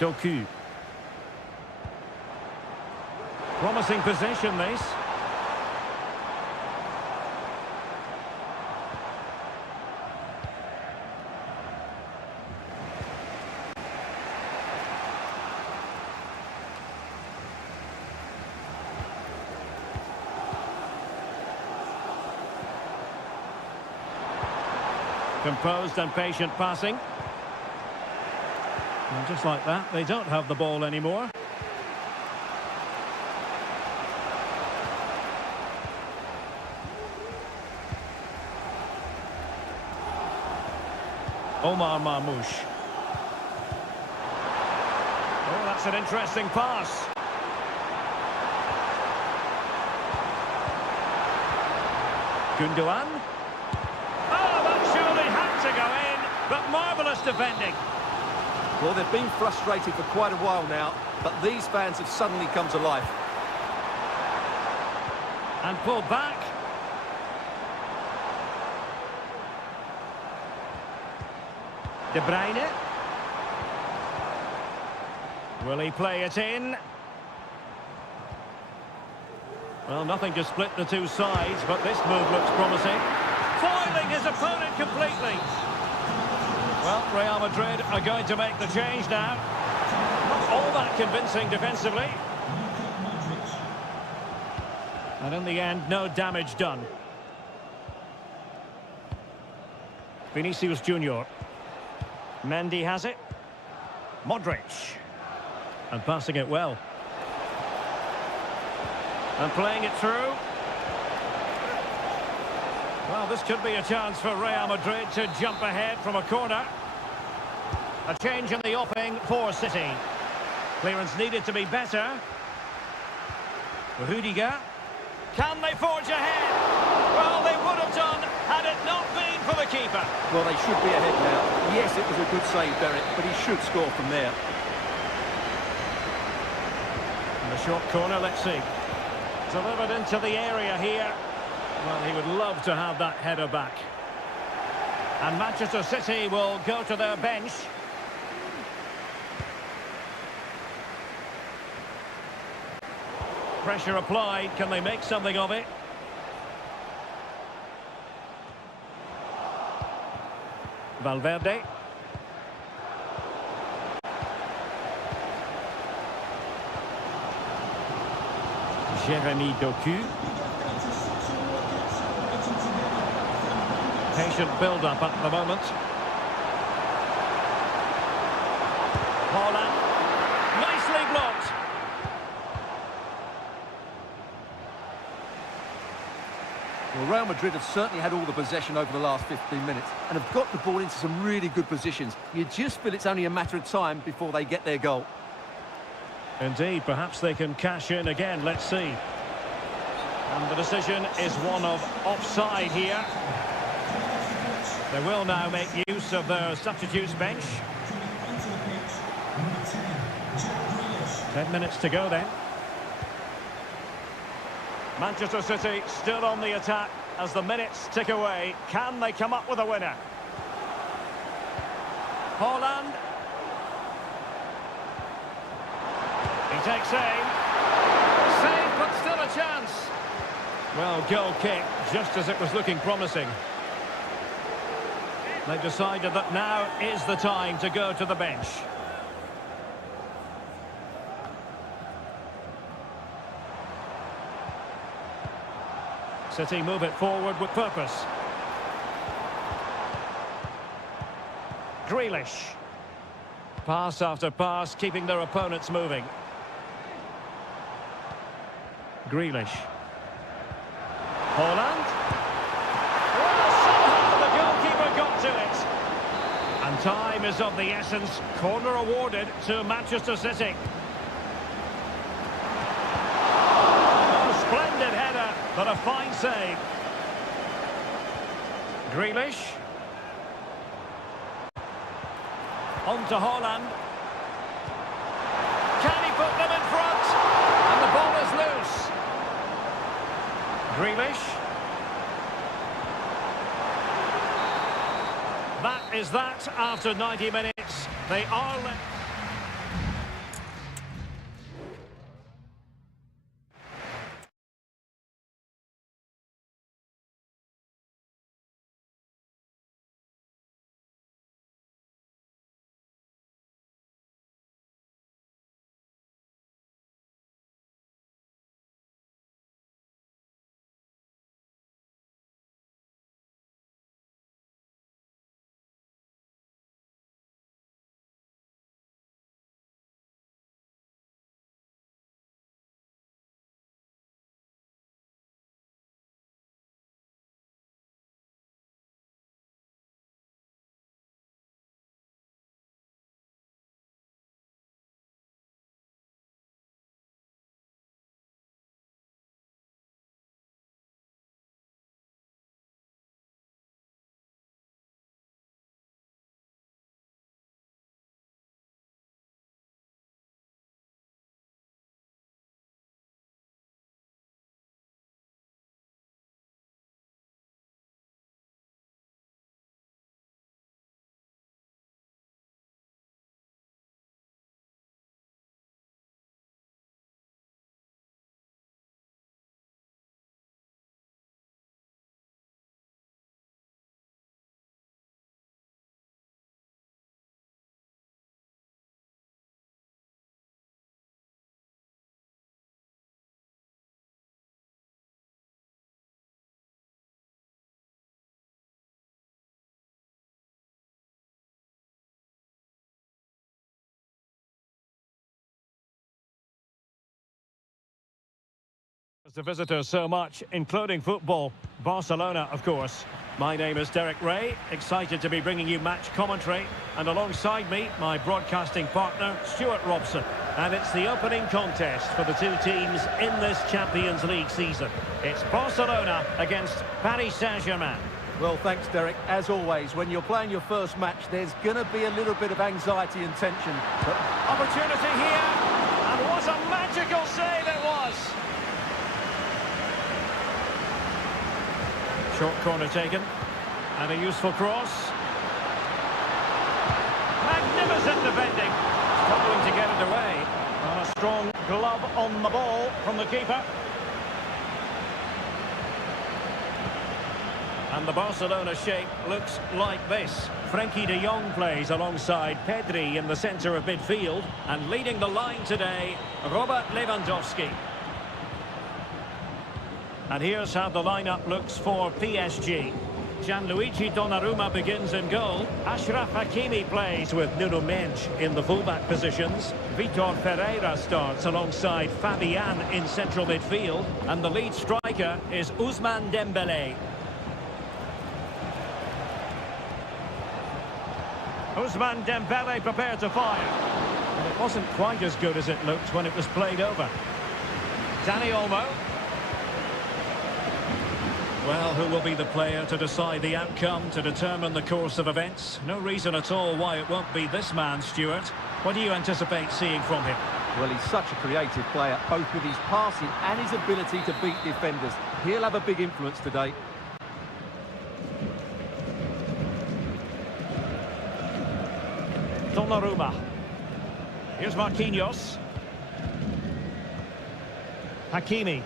Doku. Promising position, this. Composed and patient passing. And just like that, they don't have the ball anymore. Omar Marmoush. Oh, that's an interesting pass. Gundogan. Oh, that surely had to go in, but marvellous defending. Well, they've been frustrated for quite a while now, but these fans have suddenly come to life. And pulled back. De Bruyne. Will he play it in? Well, nothing to split the two sides, but this move looks promising. Foiling his opponent completely. Well, Real Madrid are going to make the change now. Not all that convincing defensively. And in the end, no damage done. Vinicius Junior. Mendy has it. Modric. And passing it well. And playing it through. Well, this could be a chance for Real Madrid to jump ahead from a corner. A change in the offing for City. Clearance needed to be better. Rudiger. Can they forge ahead? Well, they would have done had it not been for the keeper. Well, they should be ahead now. Yes, it was a good save, Derek, but he should score from there. In the short corner, let's see. Delivered into the area here. Well, he would love to have that header back. And Manchester City will go to their bench. Pressure applied. Can they make something of it? Valverde. Jeremy Doku. Patient build-up at the moment. Haaland. Nicely blocked. Well, Real Madrid have certainly had all the possession over the last 15 minutes and have got the ball into some really good positions. You just feel it's only a matter of time before they get their goal. Indeed, perhaps they can cash in again. Let's see. And the decision is one of offside here. They will now make use of their substitutes bench. 10 minutes to go then. Manchester City still on the attack as the minutes tick away. Can they come up with a winner? Haaland. He takes aim. Save, but still a chance. Well, goal kick, just as it was looking promising. They've decided that now is the time to go to the bench. City move it forward with purpose. Grealish. Pass after pass, keeping their opponents moving. Grealish. Haaland. Well, somehow the goalkeeper got to it. And time is of the essence. Corner awarded to Manchester City. Oh, splendid header, but a fine save. Grealish. On to Haaland. Can he put them in front? And the ball is loose. Grealish. That is that after 90 minutes. They are left. The visitors so much, including football. Barcelona, of course. My name is Derek Ray, excited to be bringing you match commentary. And alongside me, my broadcasting partner, Stuart Robson. And it's the opening contest for the two teams in this Champions League season. It's Barcelona against Paris Saint-Germain. Well, thanks, Derek. As always, when you're playing your first match, there's going to be a little bit of anxiety and tension. But opportunity here, and what a magical save it was! Short corner taken, and a useful cross. Magnificent defending, struggling to get it away. And a strong glove on the ball from the keeper. And the Barcelona shape looks like this. Frenkie de Jong plays alongside Pedri in the centre of midfield. And leading the line today, Robert Lewandowski. And here's how the lineup looks for PSG. Gianluigi Donnarumma begins in goal. Achraf Hakimi plays with Nuno Mendes in the fullback positions. Vitor Ferreira starts alongside Fabian in central midfield. And the lead striker is Ousmane Dembélé. Ousmane Dembélé prepared to fire. And it wasn't quite as good as it looked when it was played over. Dani Olmo. Well, who will be the player to decide the outcome, to determine the course of events? No reason at all why it won't be this man, Stuart. What do you anticipate seeing from him? Well, he's such a creative player, both with his passing and his ability to beat defenders. He'll have a big influence today. Donnarumma. Here's Marquinhos. Hakimi.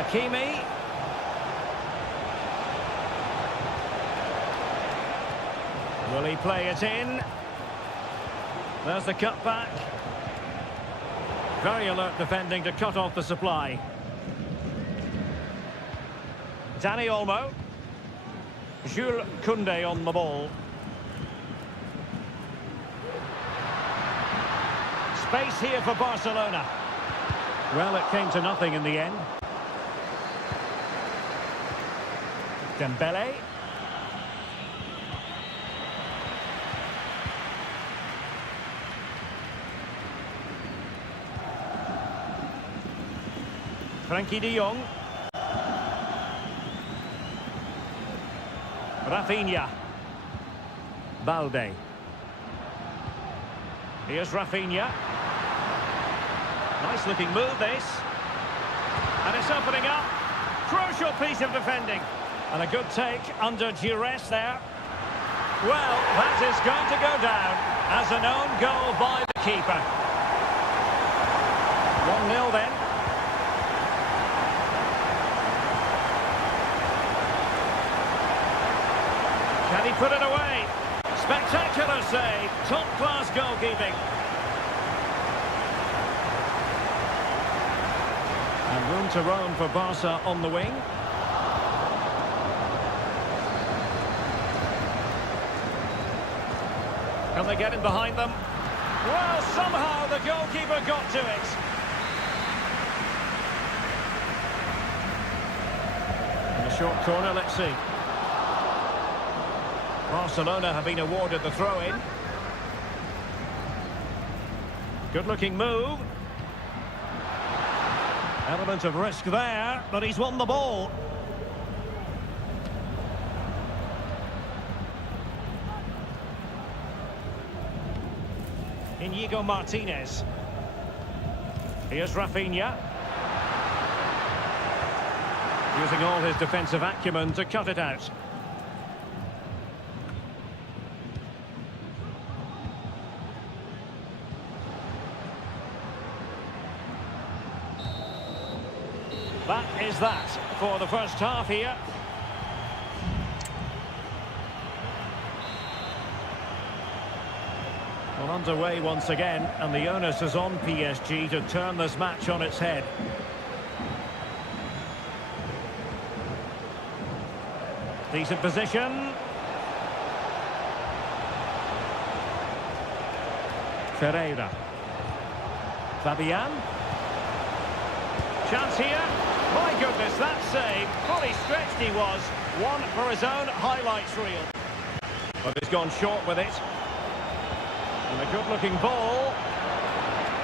Hakimi. Will he play it in? There's the cutback. Very alert defending to cut off the supply. Dani Olmo. Jules Koundé on the ball. Space here for Barcelona. Well, it came to nothing in the end. Dembélé. Frenkie de Jong. Rafinha. Balde. Here's Rafinha. Nice looking move this. And it's opening up. Crucial piece of defending. And a good take under duress there. Well, that is going to go down as an own goal by the keeper. 1-0 then. Can he put it away? Spectacular save. Top-class goalkeeping. And room to roam for Barca on the wing. Can they get in behind them? Well, somehow the goalkeeper got to it. In the short corner, let's see. Barcelona have been awarded the throw-in. Good-looking move. Element of risk there, but he's won the ball. Inigo Martinez. Here's Rafinha. Using all his defensive acumen to cut it out. That is that for the first half here. Well, underway once again, and the onus is on PSG to turn this match on its head. Decent position. Ferreira. Fabian. Chance here. My goodness, that save. Fully stretched he was. One for his own highlights reel. But he's gone short with it. And a good-looking ball.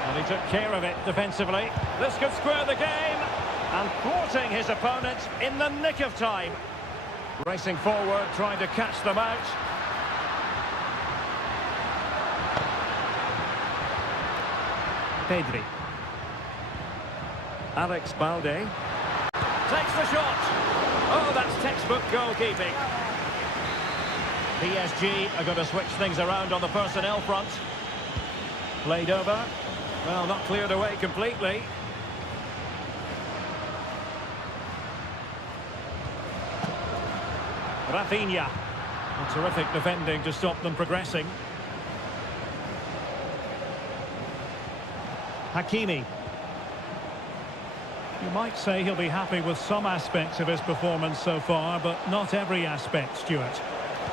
And he took care of it defensively. This could square the game. And thwarting his opponent in the nick of time. Racing forward, trying to catch them out. Pedri. Alex Balde. Takes the shot. Oh, that's textbook goalkeeping. PSG are going to switch things around on the personnel front. Played over. Well, not cleared away completely. Rafinha. A terrific defending to stop them progressing. Hakimi. You might say he'll be happy with some aspects of his performance so far, but not every aspect, Stuart.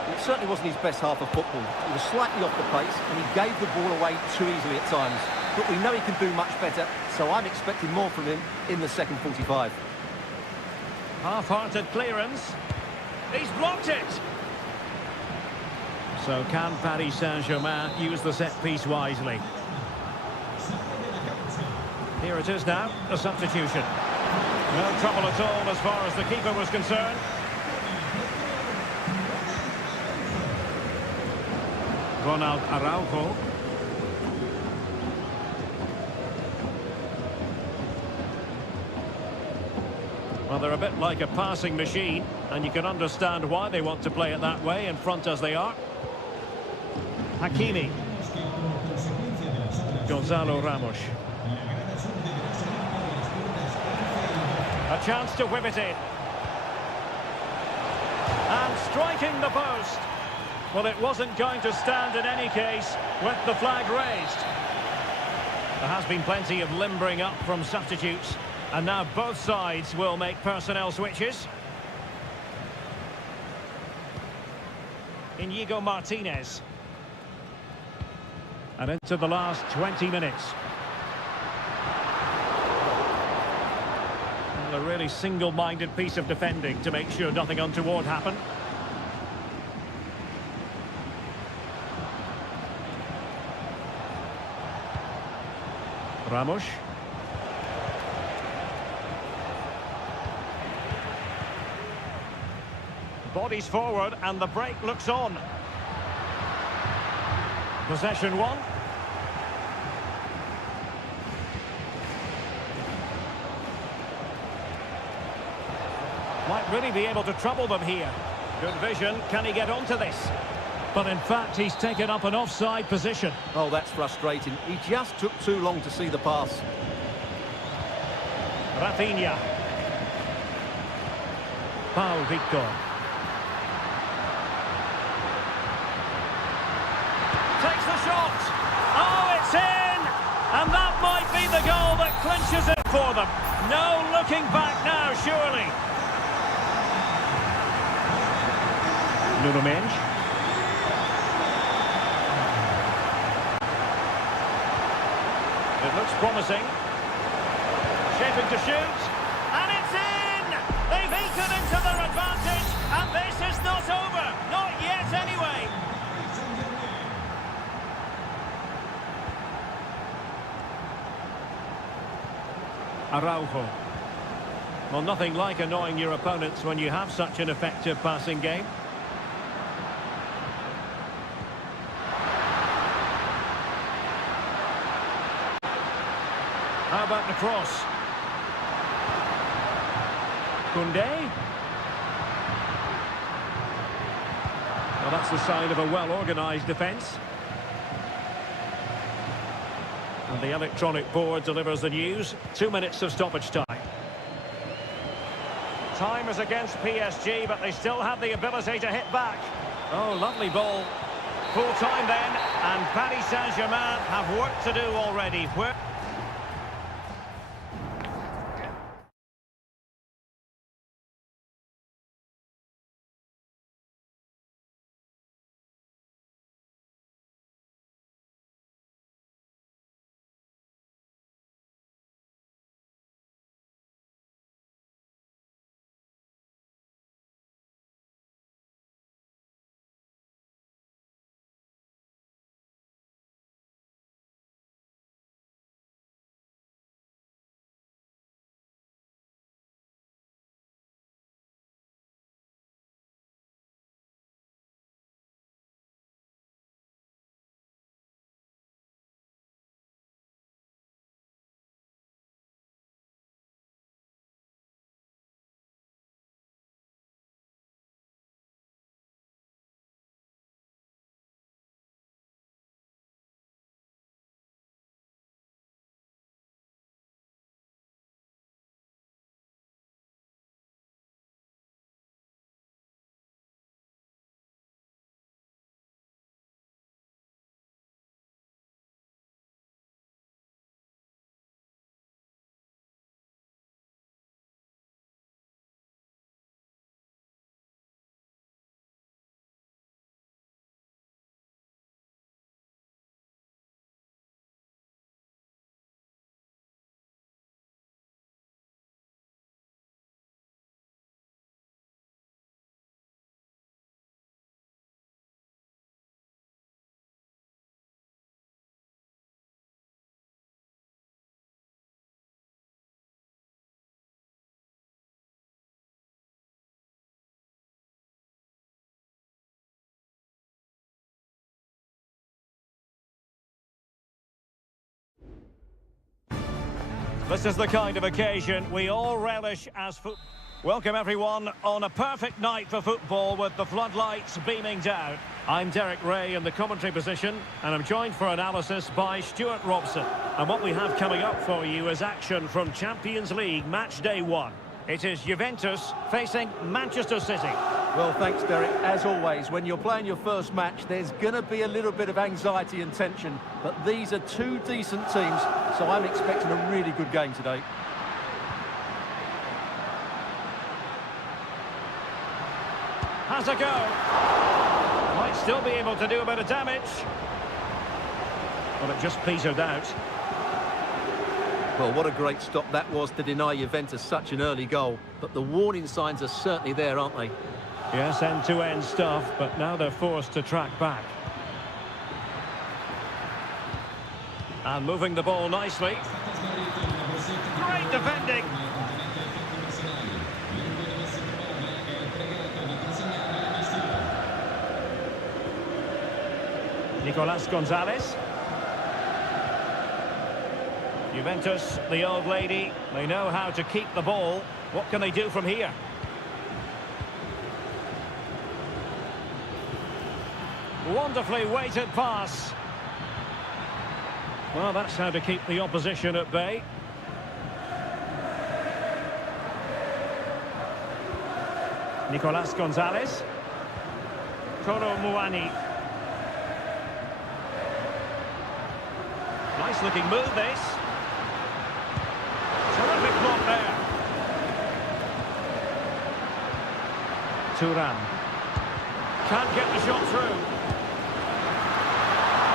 It certainly wasn't his best half of football. He was slightly off the pace and he gave the ball away too easily at times. But we know he can do much better, so I'm expecting more from him in the second 45. Half-hearted clearance. He's blocked it. So can Paris Saint-Germain use the set piece wisely? Here it is now, a substitution. No trouble at all as far as the keeper was concerned. Ronald Araujo. Well, they're a bit like a passing machine, and you can understand why they want to play it that way, in front as they are. Hakimi. Gonzalo Ramos. A chance to whip it in. And striking the post. Well, it wasn't going to stand in any case with the flag raised. There has been plenty of limbering up from substitutes, and now both sides will make personnel switches. Inigo Martinez. And into the last 20 minutes. A really single-minded piece of defending to make sure nothing untoward happened. Ramos. Bodies forward and the break looks on. Possession one. Might really be able to trouble them here. Good vision. Can he get onto this? But in fact, he's taken up an offside position. Oh, that's frustrating. He just took too long to see the pass. Rafinha. Paul Victor. Takes the shot. Oh, it's in! And that might be the goal that clinches it for them. No looking back now, surely. Nuno Mendes. It looks promising. Shaping to shoot. And it's in! They've eaten into their advantage. And this is not over. Not yet, anyway. Araujo. Well, nothing like annoying your opponents when you have such an effective passing game. How about the cross? Koundé? Well, that's the sign of a well-organised defence. And the electronic board delivers the news. 2 minutes of stoppage time. Time is against PSG, but they still have the ability to hit back. Oh, lovely ball. Full time then, and Paris Saint-Germain have work to do already. This is the kind of occasion we all relish as Welcome everyone on a perfect night for football with the floodlights beaming down. I'm Derek Ray in the commentary position and I'm joined for analysis by Stuart Robson. And what we have coming up for you is action from Champions League match day 1. It is Juventus facing Manchester City. Well, thanks, Derek. As always, when you're playing your first match, there's going to be a little bit of anxiety and tension. But these are two decent teams, so I'm expecting a really good game today. Has a go. Might still be able to do a bit of damage. But it just petered out. Well, what a great stop that was to deny Juventus such an early goal. But the warning signs are certainly there, aren't they? Yes, end-to-end stuff, but now they're forced to track back. And moving the ball nicely. Great defending. Nicolas Gonzalez. Juventus, the old lady, they know how to keep the ball. What can they do from here? Wonderfully weighted pass. Well, that's how to keep the opposition at bay. Nicolas Gonzalez. Koro Muani. Nice looking move this. Terrific block there. Turan. Can't get the shot through.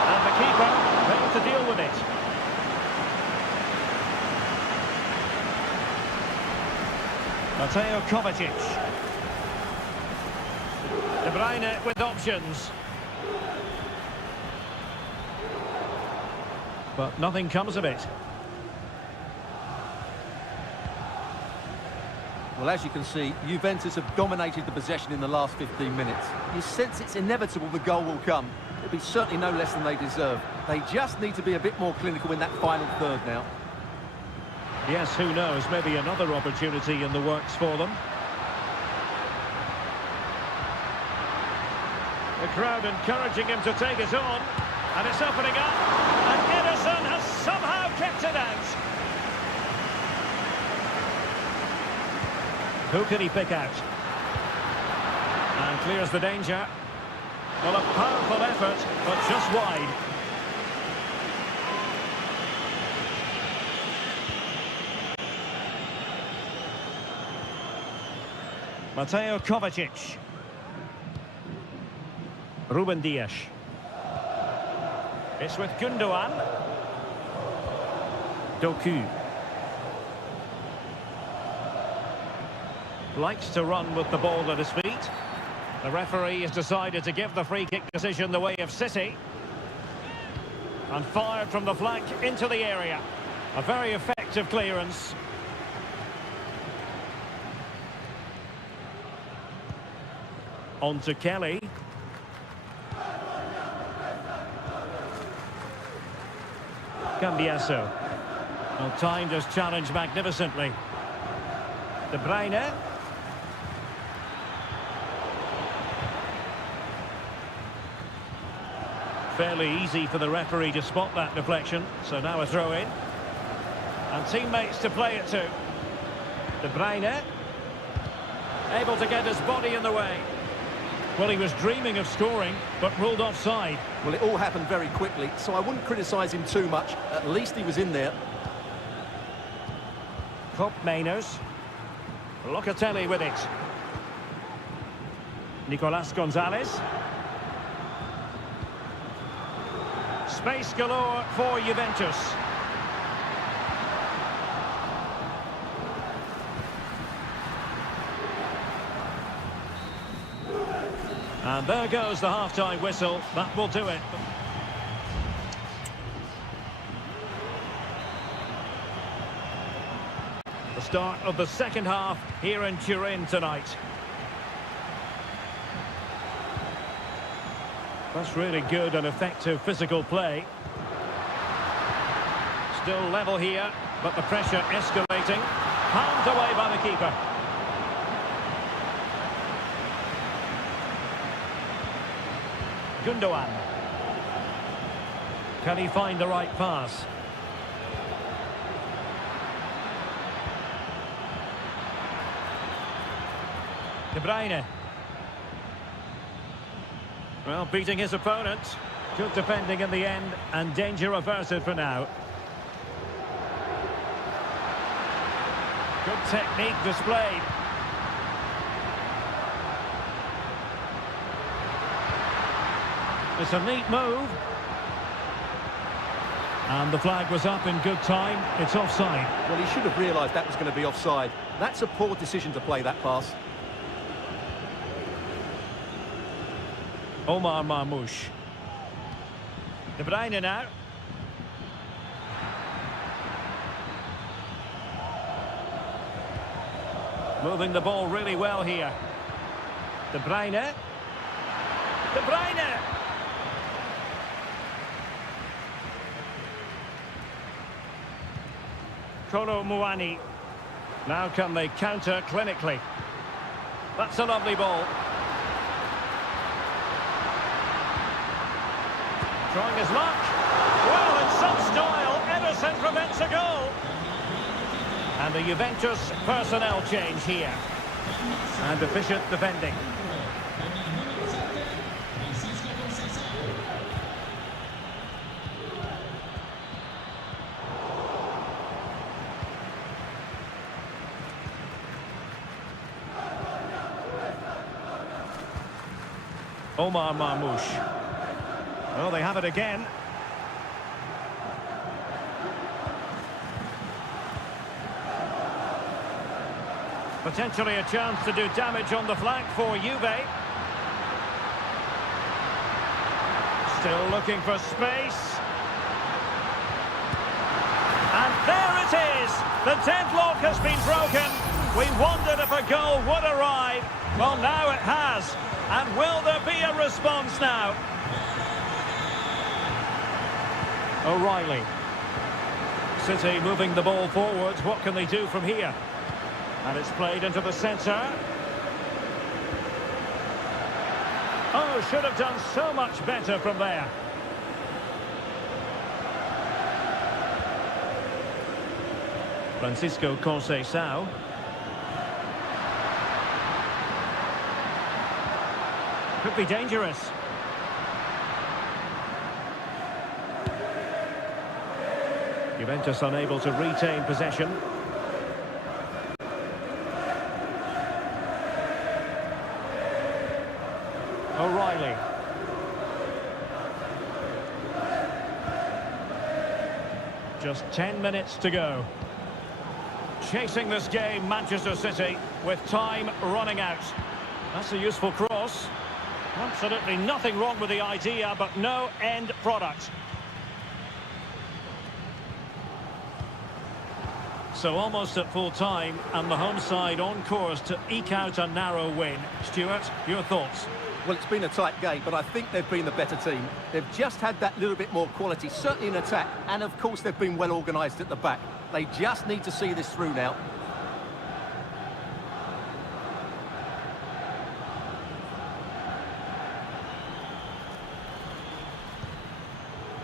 And the keeper failed to deal with it. Mateo Kovacic. De Bruyne with options. But nothing comes of it. Well, as you can see, Juventus have dominated the possession in the last 15 minutes. You sense it's inevitable the goal will come. It'll be certainly no less than they deserve. They just need to be a bit more clinical in that final third now. Yes, who knows, maybe another opportunity in the works for them. The crowd encouraging him to take it on. And it's opening up. And Ederson has somehow kept it out. Who can he pick out? And clears the danger. Well, a powerful effort, but just wide. Mateo Kovacic. Ruben Dias. It's with Gundogan. Doku. Likes to run with the ball at his feet. The referee has decided to give the free kick decision the way of City. And fired from the flank into the area. A very effective clearance. On to Kelly. Cambiaso. Well, timed his challenge magnificently. De Bruyne. Fairly easy for the referee to spot that deflection. So now a throw in. And teammates to play it to. De Bruyne. Able to get his body in the way. Well, he was dreaming of scoring, but ruled offside. Well, it all happened very quickly, so I wouldn't criticise him too much. At least he was in there. Cop Mainers. Locatelli with it. Nicolas Gonzalez. Space galore for Juventus. And there goes the half-time whistle. That will do it. The start of the second half here in Turin tonight. That's really good and effective physical play. Still level here, but the pressure escalating. Palmed away by the keeper. Gundogan. Can he find the right pass? De Bruyne. Well, beating his opponent. Good defending in the end, and danger averted for now. Good technique displayed. It's a neat move. And the flag was up in good time. It's offside. Well, he should have realised that was going to be offside. That's a poor decision to play that pass. Omar Marmoush. De Bruyne now. Moving the ball really well here. De Bruyne. De Bruyne! Kolo Muani. Now can they counter clinically? That's a lovely ball. Trying his luck. Well, in some style, Ederson prevents a goal. And the Juventus personnel change here. And efficient defending. Omar Marmoush. Well, they have it again. Potentially a chance to do damage on the flank for Juve. Still looking for space. And there it is! The deadlock has been broken. We wondered if a goal would arrive. Well, now it has. And will there be a response now? O'Reilly. City moving the ball forwards. What can they do from here? And it's played into the centre. Oh, should have done so much better from there. Francisco Conceição. Could be dangerous. Juventus unable to retain possession. O'Reilly. Just 10 minutes to go. Chasing this game, Manchester City, with time running out. That's a useful cross. Absolutely nothing wrong with the idea, but no end product. So almost at full time, and the home side on course to eke out a narrow win. Stuart, your thoughts? Well, it's been a tight game, but I think they've been the better team. They've just had that little bit more quality, certainly in attack, and of course they've been well organised at the back. They just need to see this through now.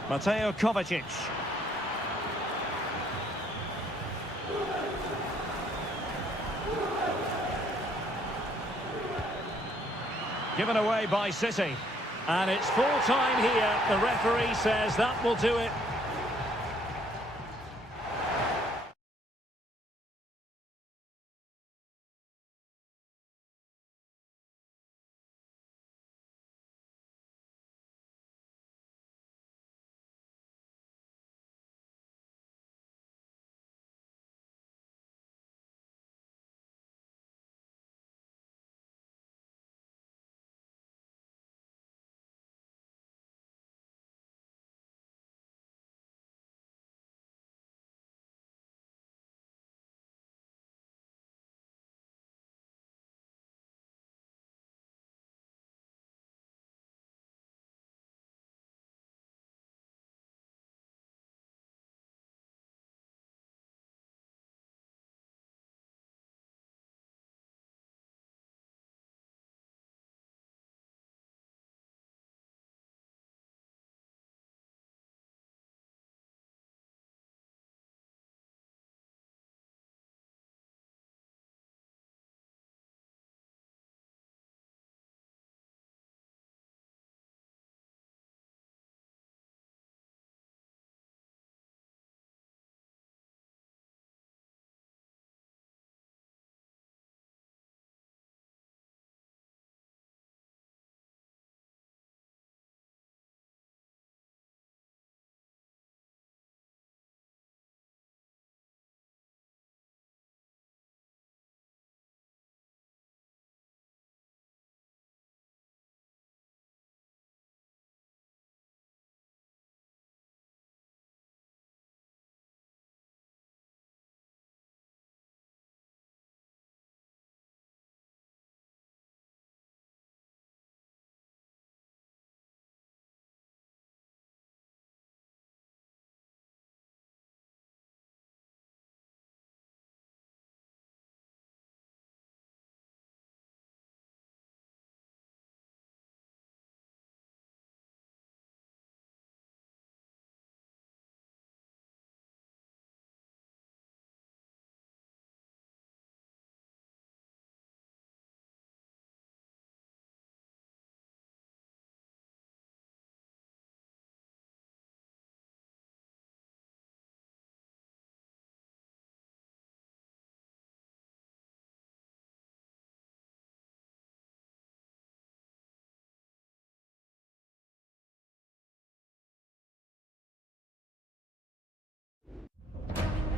Mateo Kovacic. Given away by City. And it's full time here. The referee says that will do it.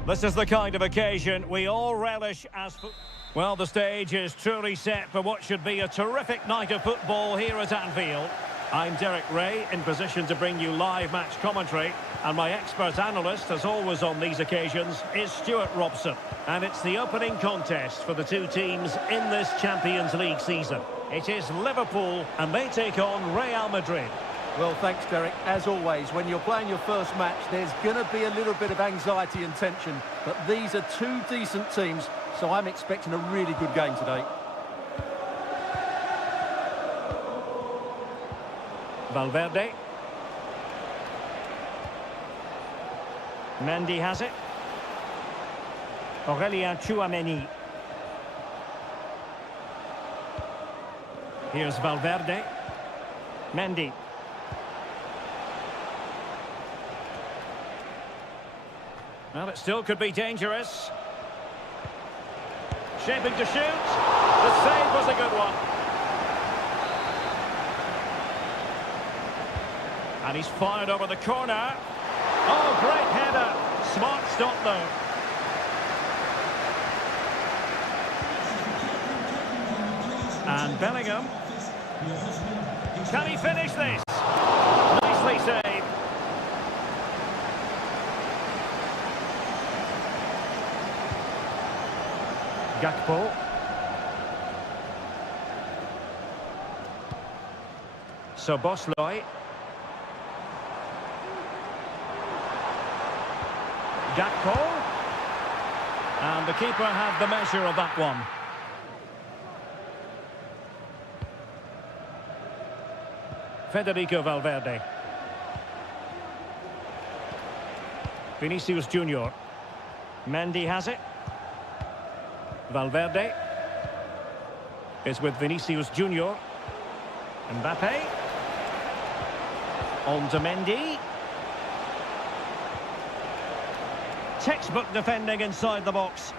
This is the kind of occasion we all relish as... Well, the stage is truly set for what should be a terrific night of football here at Anfield. I'm Derek Ray, in position to bring you live match commentary. And my expert analyst, as always on these occasions, is Stuart Robson. And it's the opening contest for the two teams in this Champions League season. It is Liverpool, and they take on Real Madrid. Well, thanks, Derek. As always, when you're playing your first match, there's going to be a little bit of anxiety and tension. But these are two decent teams, so I'm expecting a really good game today. Valverde. Mendy has it. Aurelien Tchouameni. Here's Valverde. Mendy. Well, it still could be dangerous. Shaping to shoot. The save was a good one. And he's fired over the corner. Oh, great header. Smart stop, though. And Bellingham. Can he finish this? Nicely saved. Gakpo. Szoboszlai. Gakpo. And the keeper had the measure of that one. Federico Valverde. Vinicius Junior. Mendy has it. Valverde is with Vinicius Junior. Mbappe. On to Mendy. Textbook defending inside the box.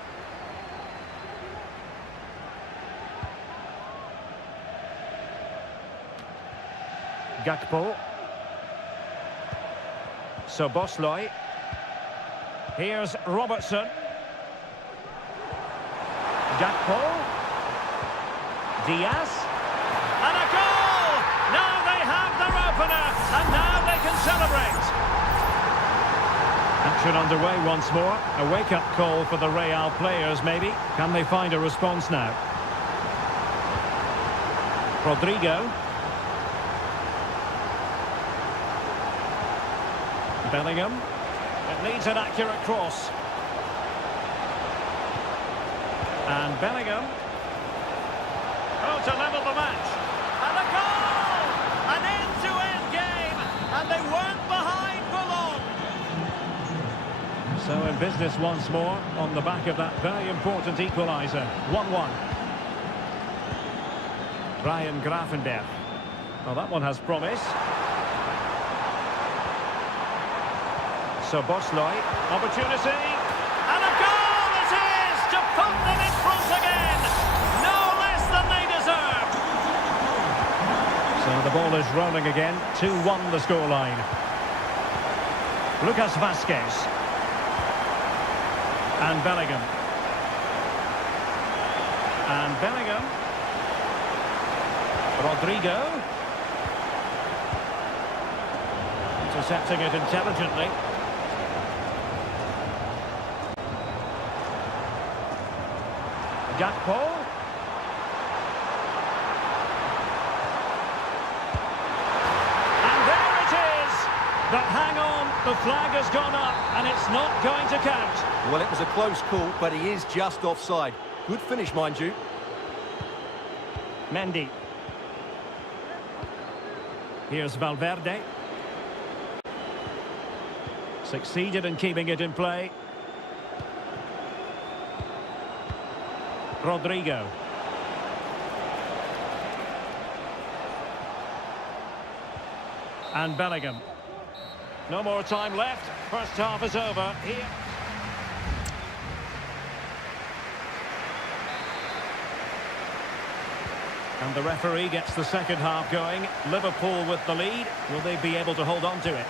Gakpo. Szoboszlai. Here's Robertson. Gakpo. Diaz. And a goal! Now they have their opener, and now they can celebrate. Action underway once more. A wake-up call for the Real players, maybe. Can they find a response now? Rodrigo. Bellingham. It needs an accurate cross. And Bellingham. Oh, to level the match. And a goal! An end-to-end game. And they weren't behind for long. So in business once more on the back of that very important equaliser. 1-1. Ryan Gravenberch. Well, that one has promise. Szoboszlai, opportunity, and a goal it is to put them in front again, no less than they deserve. So the ball is rolling again, 2-1 the scoreline. Lucas Vazquez. And Bellingham. And Bellingham. Rodrigo. Intercepting it intelligently. Gakpo. And there it is! But hang on, the flag has gone up and it's not going to count. Well, it was a close call, but he is just offside. Good finish, mind you. Mendy. Here's Valverde. Succeeded in keeping it in play. Rodrigo. And Bellingham. No more time left. First half is over. Here. And the referee gets the second half going. Liverpool with the lead. Will they be able to hold on to it?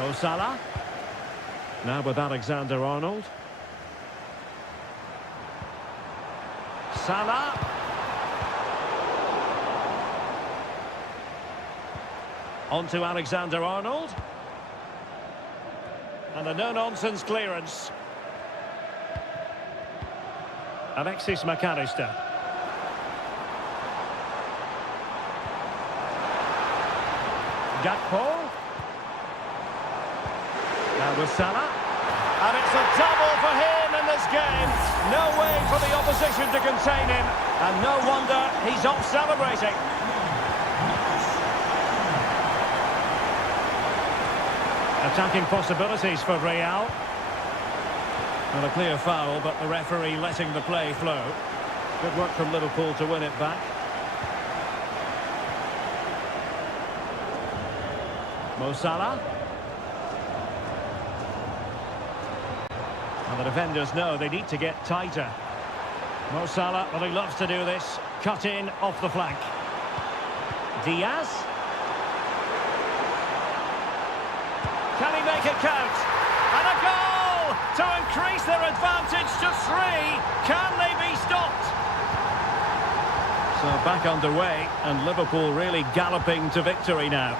Mo Salah. Now with Alexander-Arnold. Salah. On to Alexander-Arnold. And a no-nonsense clearance. Alexis McAllister. Gakpo. Now with Salah. And it's a double for him in this game. No way for the opposition to contain him. And no wonder he's off celebrating. Attacking possibilities for Real. Well, a clear foul, but the referee letting the play flow. Good work from Liverpool to win it back. Mo Salah. And the defenders know they need to get tighter. Mo Salah, well, he loves to do this. Cut in off the flank. Diaz. Can he make it count? And a goal to increase their advantage to 3. Can they be stopped? So back underway, and Liverpool really galloping to victory now.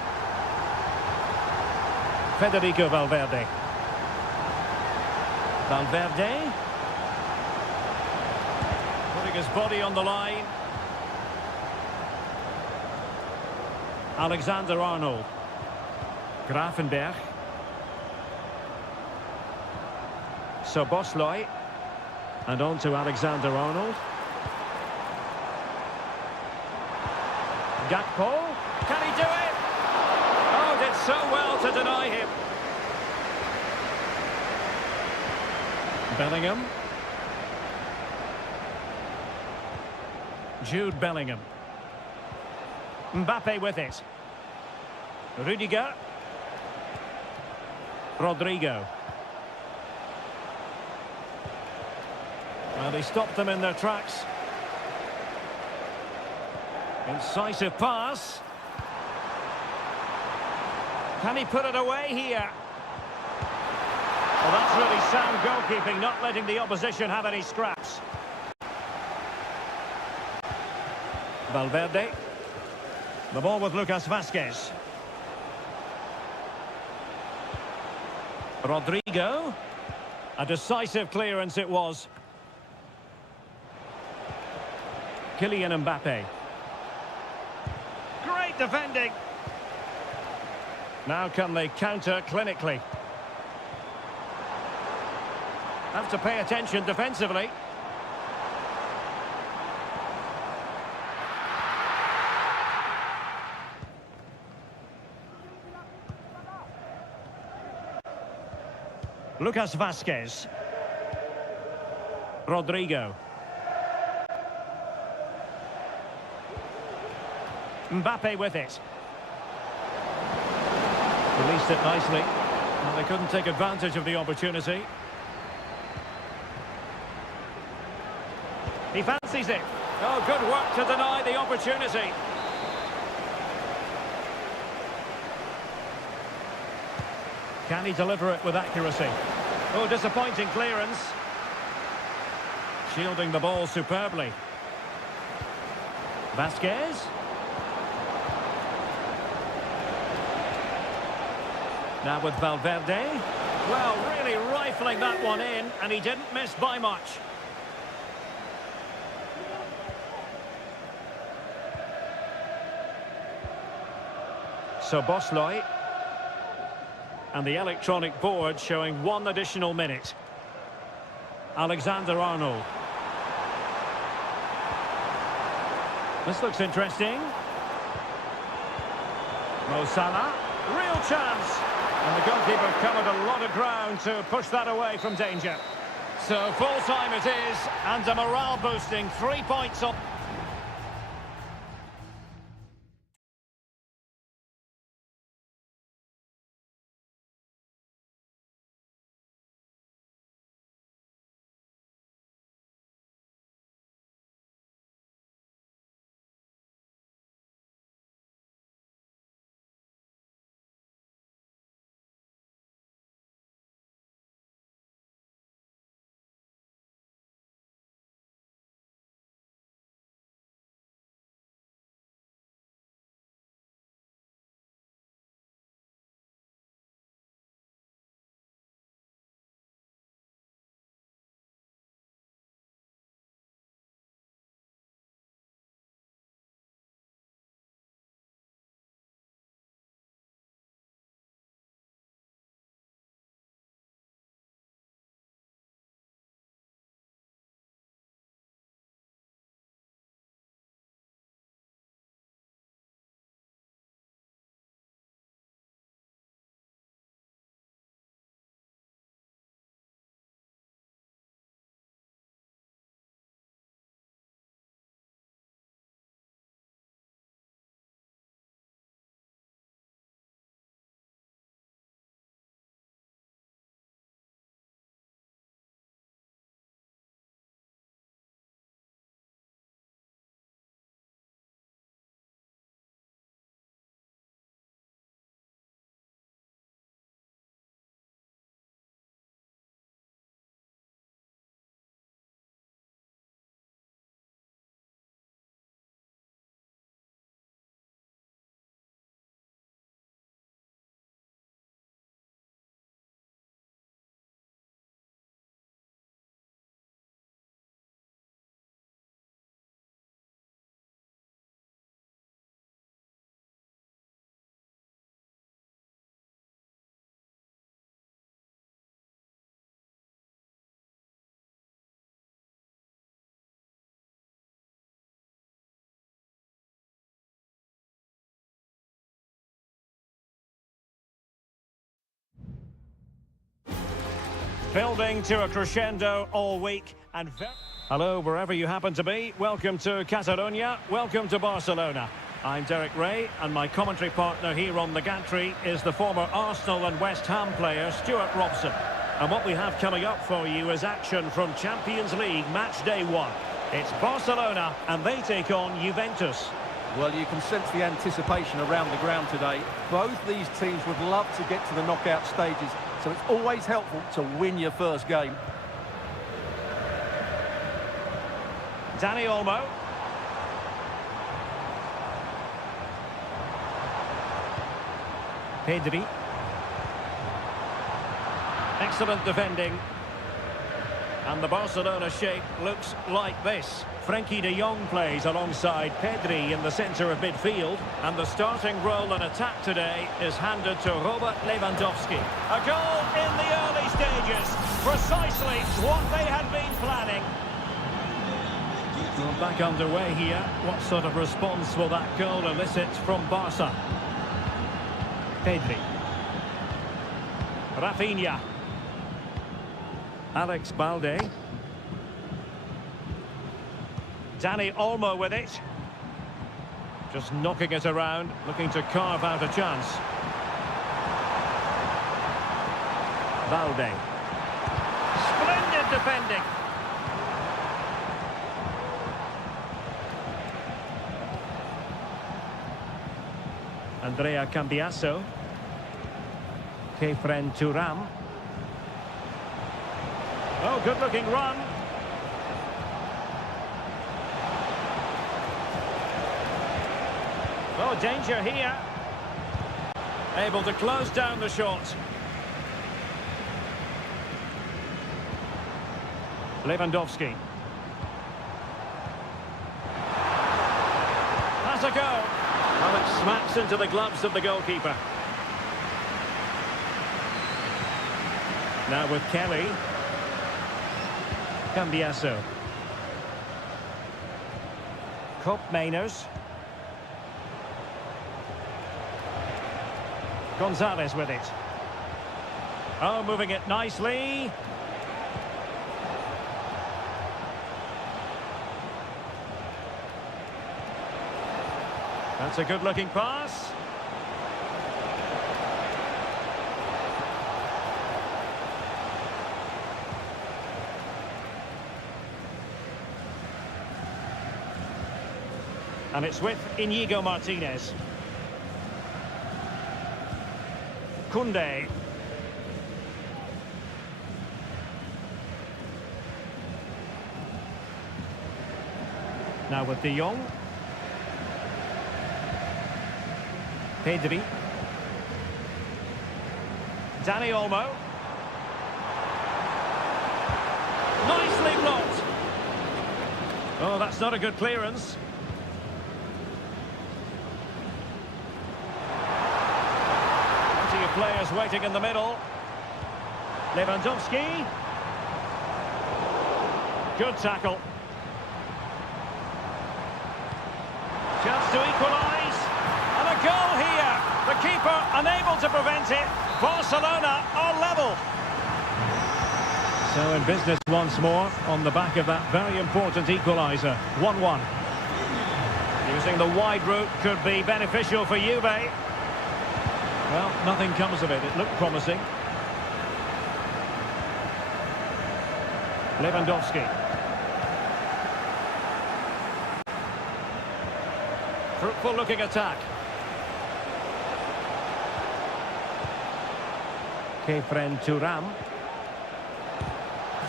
Federico Valverde. Valverde. Putting his body on the line. Alexander-Arnold. Grafenberg. Szoboszlai. And on to Alexander-Arnold. Gakpo. Can he do it? Oh, did so well to deny him. Bellingham. Jude Bellingham. Mbappe with it. Rudiger. Rodrigo. Well, he stopped them in their tracks. Incisive pass. Can he put it away here? Well, that's really sound goalkeeping, not letting the opposition have any scraps. Valverde. The ball with Lucas Vazquez. Rodrigo. A decisive clearance it was. Kylian Mbappe. Great defending. Now can they counter clinically? Have to pay attention defensively. Lucas Vazquez. Rodrigo. Mbappe with it. Released it nicely. Well, they couldn't take advantage of the opportunity. He fancies it. Oh, good work to deny the opportunity. Can he deliver it with accuracy? Oh, disappointing clearance. Shielding the ball superbly. Vazquez. Now with Valverde. Well, really rifling that one in, and he didn't miss by much. Szoboszlai. And the electronic board showing 1 additional minute. Alexander-Arnold. This looks interesting. Mo Salah. Real chance. And the goalkeeper covered a lot of ground to push that away from danger. So full time it is, and a morale boosting 3 points up. Building to a crescendo all week and hello, wherever you happen to be. Welcome to Catalonia. Welcome to Barcelona. I'm Derek Ray, and my commentary partner here on the gantry is the former Arsenal and West Ham player Stuart Robson. And what we have coming up for you is action from Champions League match day 1. It's Barcelona, and they take on Juventus. Well, you can sense the anticipation around the ground today. Both these teams would love to get to the knockout stages, so it's always helpful to win your first game. Dani Olmo. Pedri. Excellent defending. And the Barcelona shape looks like this. Frenkie de Jong plays alongside Pedri in the centre of midfield. And the starting role in attack today is handed to Robert Lewandowski. A goal in the early stages. Precisely what they had been planning. Well, back underway here. What sort of response will that goal elicit from Barca? Pedri. Rafinha. Alex Balde. Dani Olmo with it. Just knocking it around, looking to carve out a chance. Balde. Splendid defending. Andrea Cambiasso. Kefren Turam. Oh, good-looking run. Oh, danger here. Able to close down the shot. Lewandowski. That's a go. Well, it smacks into the gloves of the goalkeeper. Now with Kelly. Cambiasso. Koopmeiners. Gonzalez with it. Oh, moving it nicely. That's a good-looking pass. And it's with Inigo Martinez. Koundé. Now with De Jong. Pedri. Dani Olmo. Nicely blocked. Oh, that's not a good clearance. Plenty of players waiting in the middle. Lewandowski. Good tackle. Chance to equalise. And a goal here. The keeper unable to prevent it. Barcelona are level. So in business once more on the back of that very important equaliser. 1-1. Using the wide route could be beneficial for Juve. Well, nothing comes of it. It looked promising. Lewandowski. Fruitful looking attack. Kefren Turam.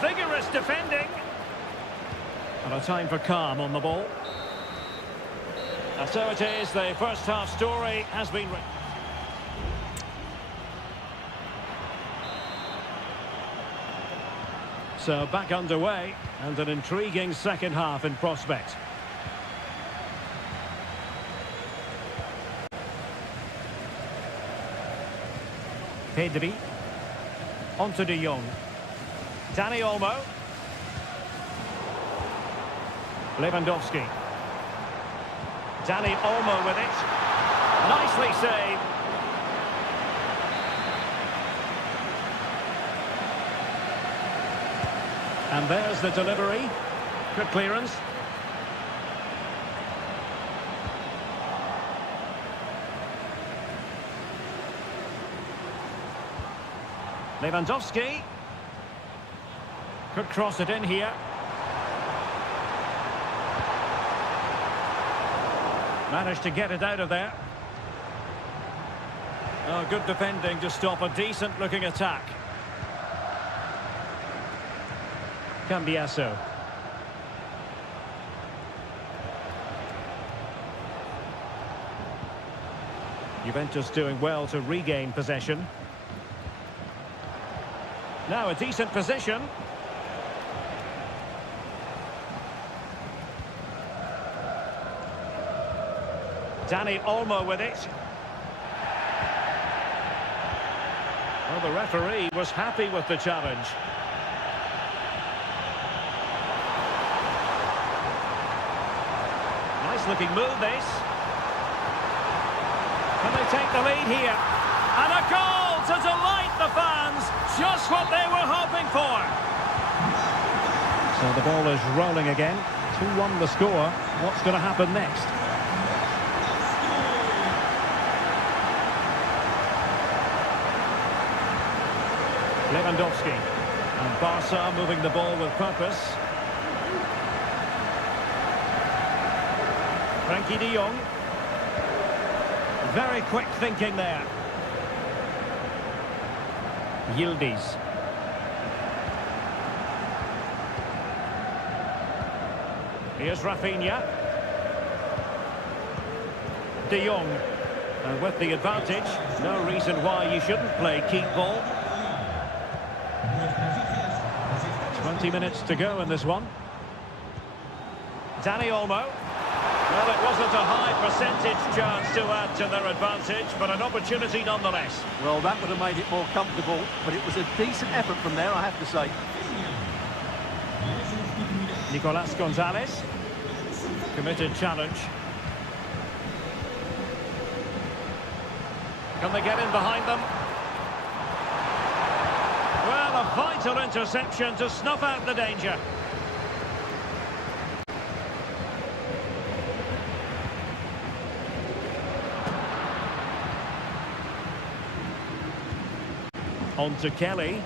Vigorous defending. And a time for calm on the ball. And so it is, the first half story has been written. So back underway, and an intriguing second half in prospect. Pedri. Onto De Jong. Dani Olmo. Lewandowski. Dani Olmo with it. Nicely saved. And there's the delivery. Good clearance. Lewandowski. Could cross it in here. Managed to get it out of there. Oh, good defending to stop a decent-looking attack. Cambiasso. Juventus doing well to regain possession. Now a decent position. Dani Olmo with it. Well, the referee was happy with the challenge. Nice looking move, this. Can they take the lead here? And a goal to delight the fans. Just what they were hoping for. So the ball is rolling again. 2-1 the score. What's going to happen next? Lewandowski. And Barca moving the ball with purpose. Frankie de Jong. Very quick thinking there. Yildiz. Here's Rafinha. De Jong. And with the advantage, no reason why you shouldn't play keep ball. 20 minutes to go in this one. Dani Olmo. Well, it wasn't a high percentage chance to add to their advantage, but an opportunity nonetheless. Well, that would have made it more comfortable, but it was a decent effort from there, I have to say. Nicolas Gonzalez. Committed challenge. Can they get in behind them? Well, a vital interception to snuff out the danger. On to Kelly.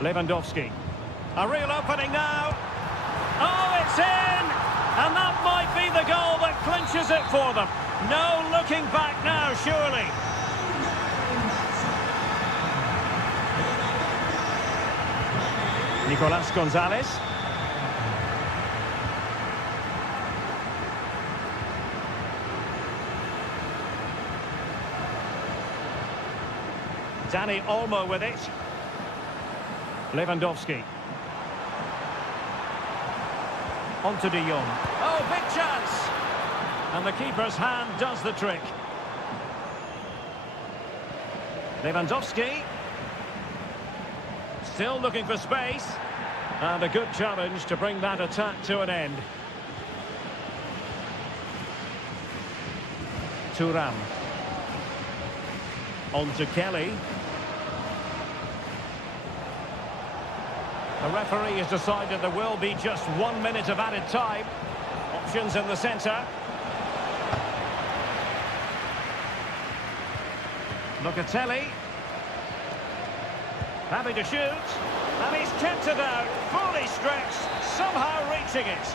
Lewandowski. A real opening now. Oh, it's in! And that might be the goal that clinches it for them. No looking back now, surely. Nicolas Gonzalez. Dani Olmo with it. Lewandowski. On to de Jong. Oh, big chance! And the keeper's hand does the trick. Lewandowski. Still looking for space. And a good challenge to bring that attack to an end. Thuram. On to Kelly. The referee has decided there will be just 1 minute of added time. Options in the centre. Locatelli. Happy to shoot. And he's kept it out. Fully stretched. Somehow reaching it.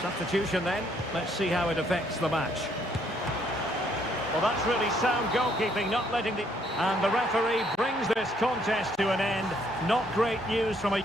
Substitution then. Let's see how it affects the match. Well, that's really sound goalkeeping, not letting the... And the referee brings this contest to an end. Not great news from a...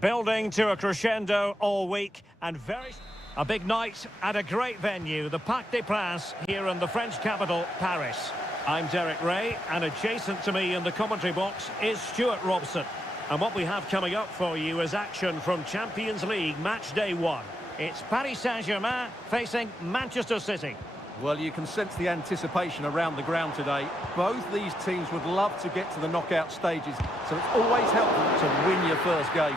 Building to a crescendo all week and a big night at a great venue, the Parc des Princes here in the French capital, Paris. I'm Derek Ray, and adjacent to me in the commentary box is Stuart Robson. And what we have coming up for you is action from Champions League match day 1. It's Paris Saint-Germain facing Manchester City. Well, you can sense the anticipation around the ground today. Both these teams would love to get to the knockout stages, so it's always helpful to win your first game.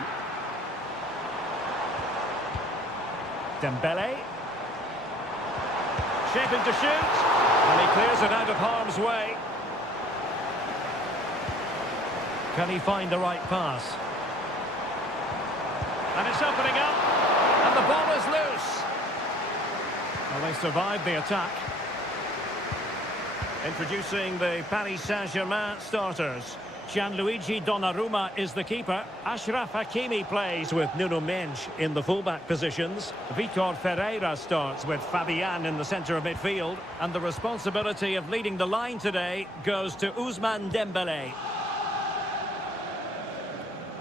Dembele. Shaping to shoot. And he clears it out of harm's way. Can he find the right pass? And it's opening up. And the ball is loose. Well, they survived the attack. Introducing the Paris Saint-Germain starters. Gianluigi Donnarumma is the keeper. Achraf Hakimi plays with Nuno Mendes in the fullback positions. Vitor Ferreira starts with Fabian in the centre of midfield. And the responsibility of leading the line today goes to Ousmane Dembele.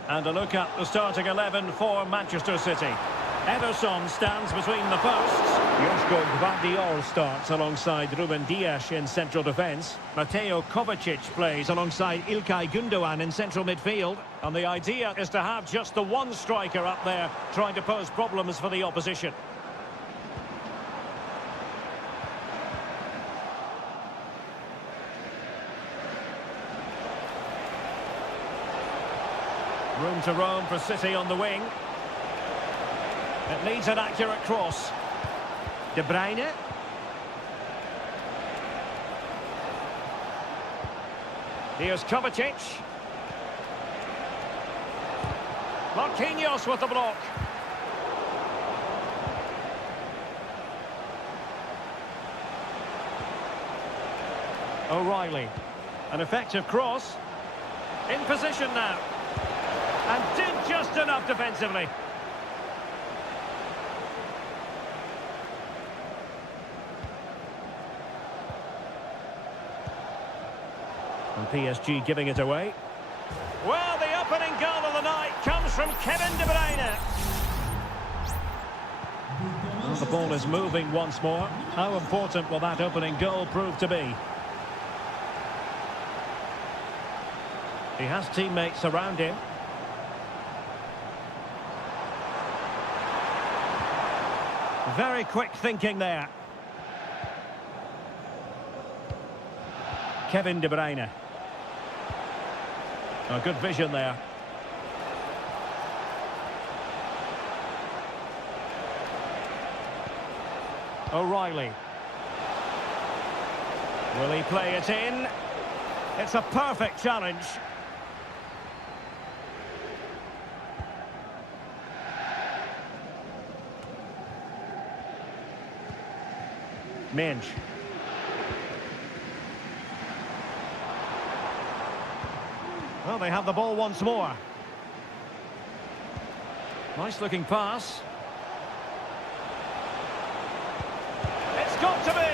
And a look at the starting 11 for Manchester City. Ederson stands between the posts. Joško Gvardiol starts alongside Ruben Dias in central defence. Mateo Kovacic plays alongside Ilkay Gundogan in central midfield. And the idea is to have just the one striker up there trying to pose problems for the opposition. Room to roam for City on the wing. It needs an accurate cross. De Bruyne. Here's Kovacic. Marquinhos with the block. O'Reilly. An effective cross. In position now. And did just enough defensively. And PSG giving it away. Well, the opening goal of the night comes from Kevin De Bruyne. Well, the ball is moving once more. How important will that opening goal prove to be? He has teammates around him. Very quick thinking there. Kevin De Bruyne. Oh, good vision there. O'Reilly. Will he play it in? It's a perfect challenge. Mendes. Well, they have the ball once more. Nice looking pass. It's got to be!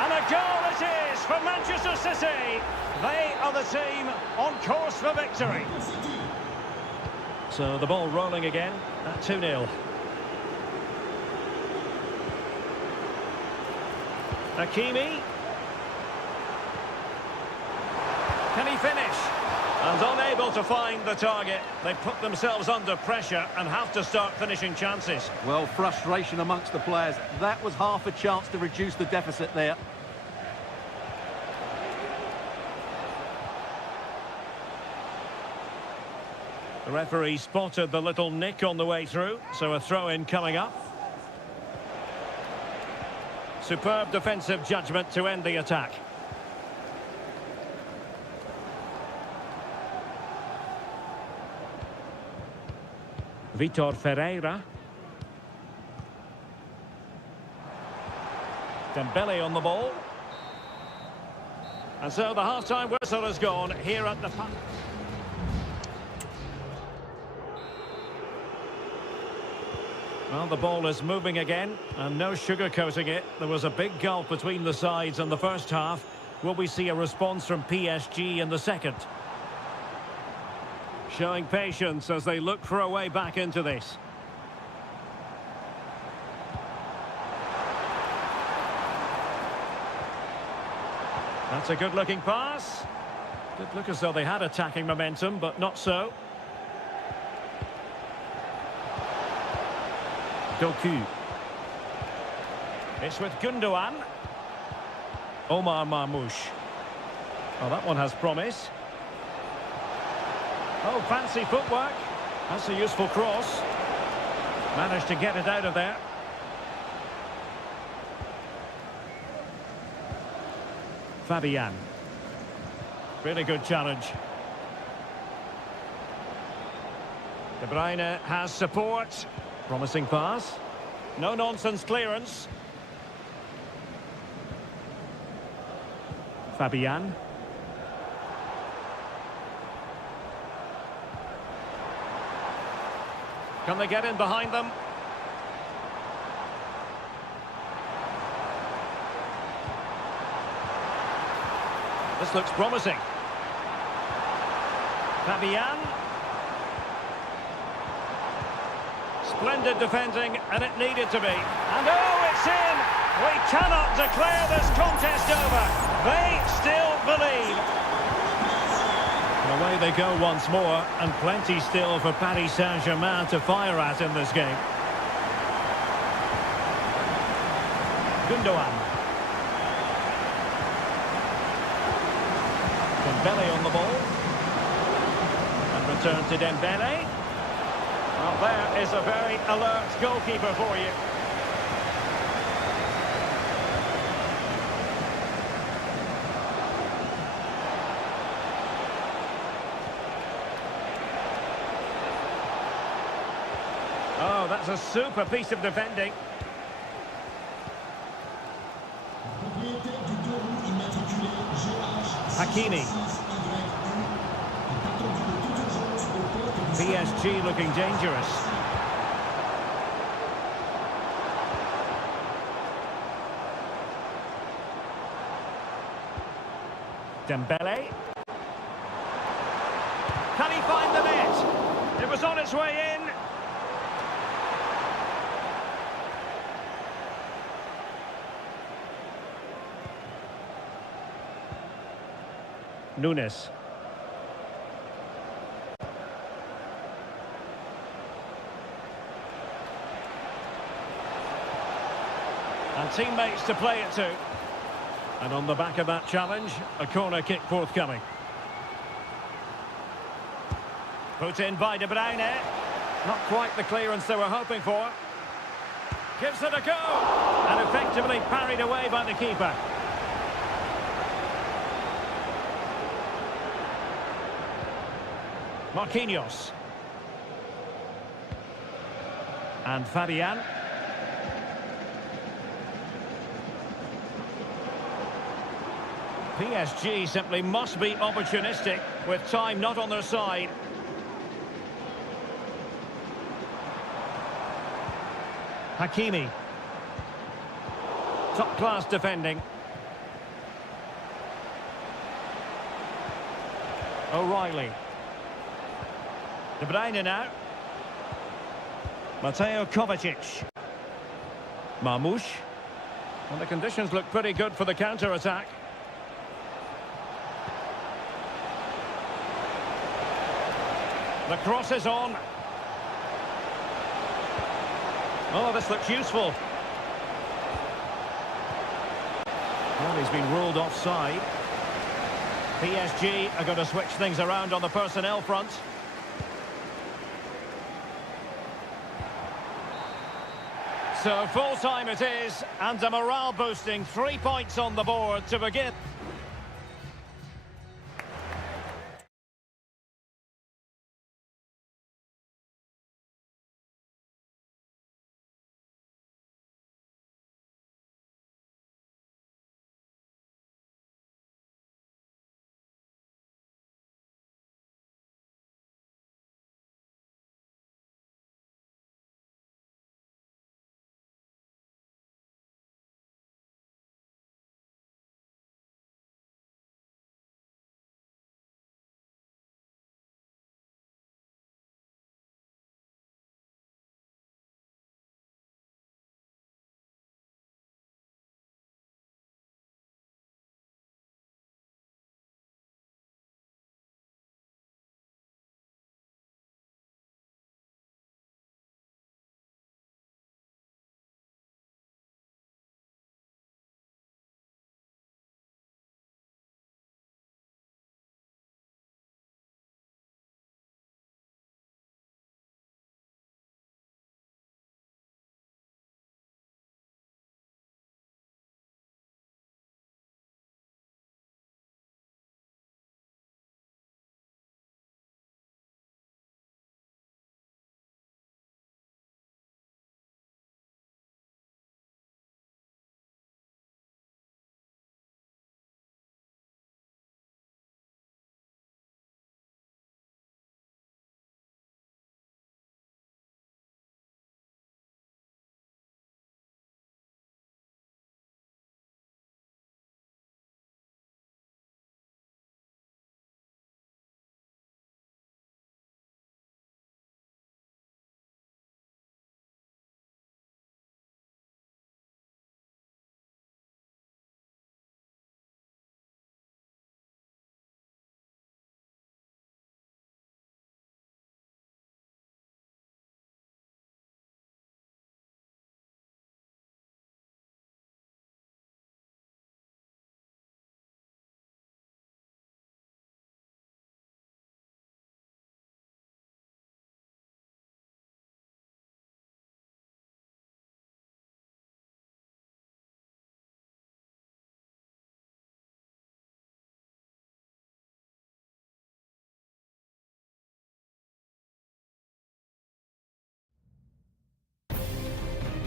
And a goal it is for Manchester City. They are the team on course for victory. So the ball rolling again at 2-0. Hakimi. Can he finish? And unable to find the target. They put themselves under pressure and have to start finishing chances. Well, frustration amongst the players. That was half a chance to reduce the deficit there. The referee spotted the little nick on the way through, so a throw-in coming up. Superb defensive judgment to end the attack. Vitor Ferreira. Dembele on the ball. And so the half-time whistle has gone here at the... Well, the ball is moving again, and no sugarcoating it. There was a big gulf between the sides in the first half. Will we see a response from PSG in the second? Showing patience as they look for a way back into this. That's a good-looking pass. Did look as though they had attacking momentum, but not so. Doku. It's with Gundogan. Omar Marmoush. Oh, that one has promise. Oh, fancy footwork. That's a useful cross. Managed to get it out of there. Fabian. Really good challenge. De Bruyne has support. Promising pass. No-nonsense clearance. Fabian. Can they get in behind them? This looks promising. Fabian. Splendid defending, and it needed to be. And oh, it's in! We cannot declare this contest over. They still believe. And away they go once more, and plenty still for Paris Saint-Germain to fire at in this game. Gundogan. Dembele on the ball. And return to Dembele. Well, there is a very alert goalkeeper for you. Oh, that's a super piece of defending. Hakimi. PSG looking dangerous. Dembele. Can he find the net? It was on its way in. Nunes. And teammates to play it to. And on the back of that challenge, a corner kick forthcoming. Put in by De Bruyne. Not quite the clearance they were hoping for. Gives it a go. And effectively parried away by the keeper. Marquinhos. And Fabian. PSG simply must be opportunistic with time not on their side. Hakimi. Top-class defending. O'Reilly. De Bruyne now. Mateo Kovacic. Marmoush. And the conditions look pretty good for the counter-attack. The cross is on. Oh, this looks useful. Well, he's been ruled offside. PSG are going to switch things around on the personnel front. So full time it is, and a morale boosting 3 points on the board to begin.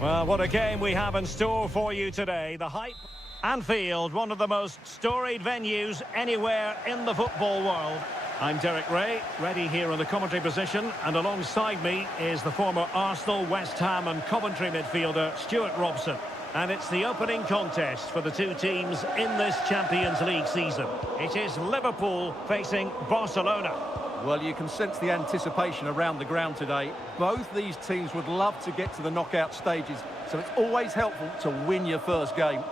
Well, what a game we have in store for you today. The hype. Anfield, one of the most storied venues anywhere in the football world. I'm Derek Ray, ready here in the commentary position, and alongside me is the former Arsenal, West Ham and Coventry midfielder Stuart Robson. And it's the opening contest for the two teams in this Champions League season. It is Liverpool facing Barcelona. Well, you can sense the anticipation around the ground today. Both these teams would love to get to the knockout stages, so it's always helpful to win your first game.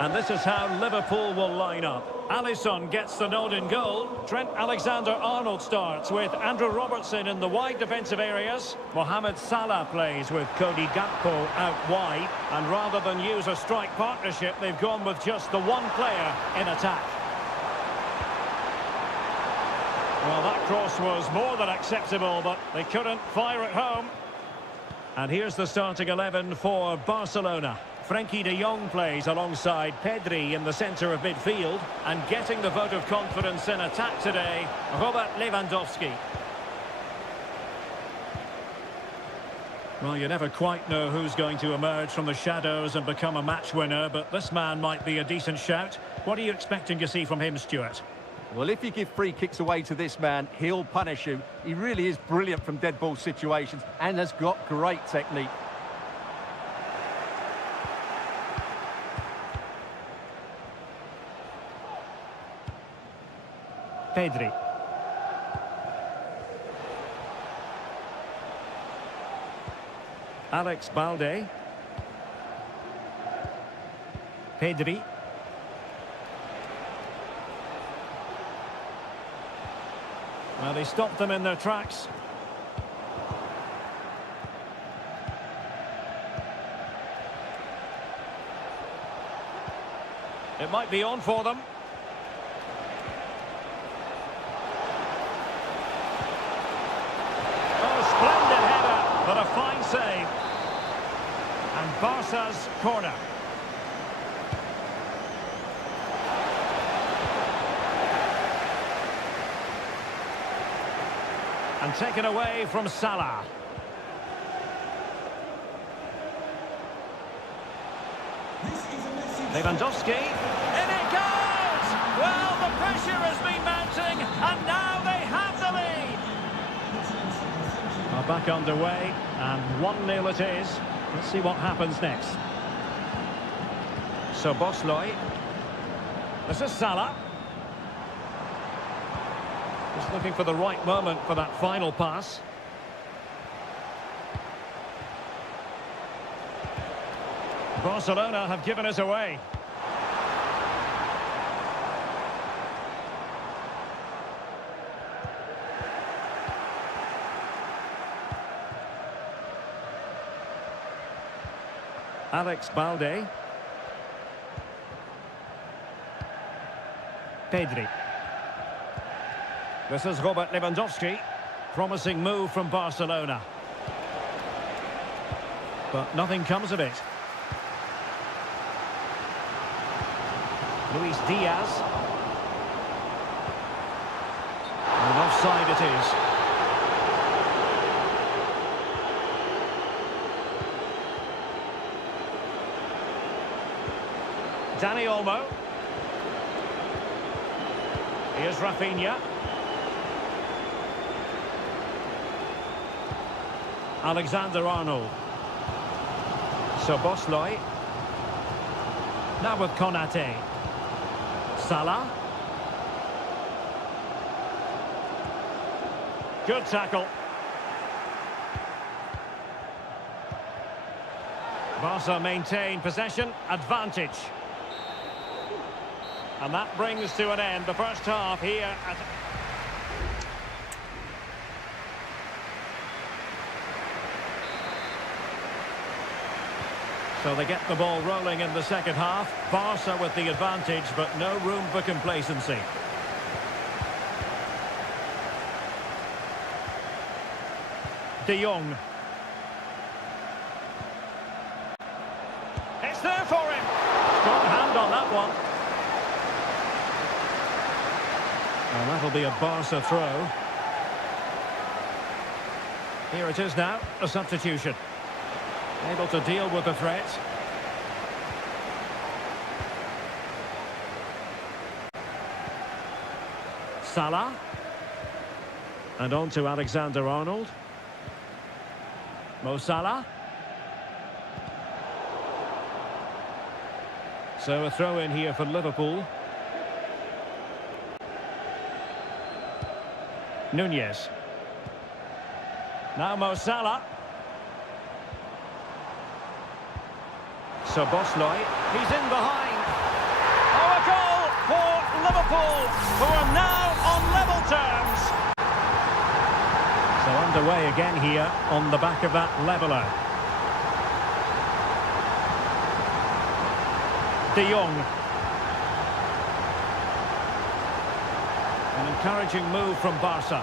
And this is how Liverpool will line up. Alisson gets the nod in goal. Trent Alexander-Arnold starts with Andrew Robertson in the wide defensive areas. Mohamed Salah plays with Cody Gakpo out wide. And rather than use a strike partnership, they've gone with just the one player in attack. Well, that cross was more than acceptable, but they couldn't fire it home. And here's the starting 11 for Barcelona. Frenkie de Jong plays alongside Pedri in the centre of midfield. And getting the vote of confidence in attack today, Robert Lewandowski. Well, you never quite know who's going to emerge from the shadows and become a match winner, but this man might be a decent shout. What are you expecting to see from him, Stuart? Well, if you give free kicks away to this man, he'll punish you. He really is brilliant from dead ball situations and has got great technique. Pedri. Alex Balde. Pedri. Well, they stopped them in their tracks. It might be on for them. Oh, splendid header, but a fine save. And Barca's corner. And taken away from Salah. Lewandowski. In it goes! Well, the pressure has been mounting, and now they have the lead. Are back underway, and 1-0 it is. Let's see what happens next. So Bosley. This is Salah. Just looking for the right moment for that final pass. Barcelona have given us away. Alex Balde. Pedri. This is Robert Lewandowski. Promising move from Barcelona. But nothing comes of it. Luis Diaz. And offside it is. Dani Olmo. Here's Rafinha. Alexander-Arnold. So Bosley. Now with Konate. Salah. Good tackle. Barca maintain possession, advantage. And that brings to an end the first half here at... So they get the ball rolling in the second half. Barca with the advantage, but no room for complacency. De Jong. It's there for him. Strong hand on that one. Well, that'll be a Barca throw. Here it is now, a substitution. Able to deal with the threat. Salah. And on to Alexander-Arnold. Mo Salah. So a throw in here for Liverpool. Nunez. Now Mo Salah. So Bosley, he's in behind. Oh, a goal for Liverpool, who are now on level terms. So underway again here on the back of that leveller. De Jong. An encouraging move from Barca.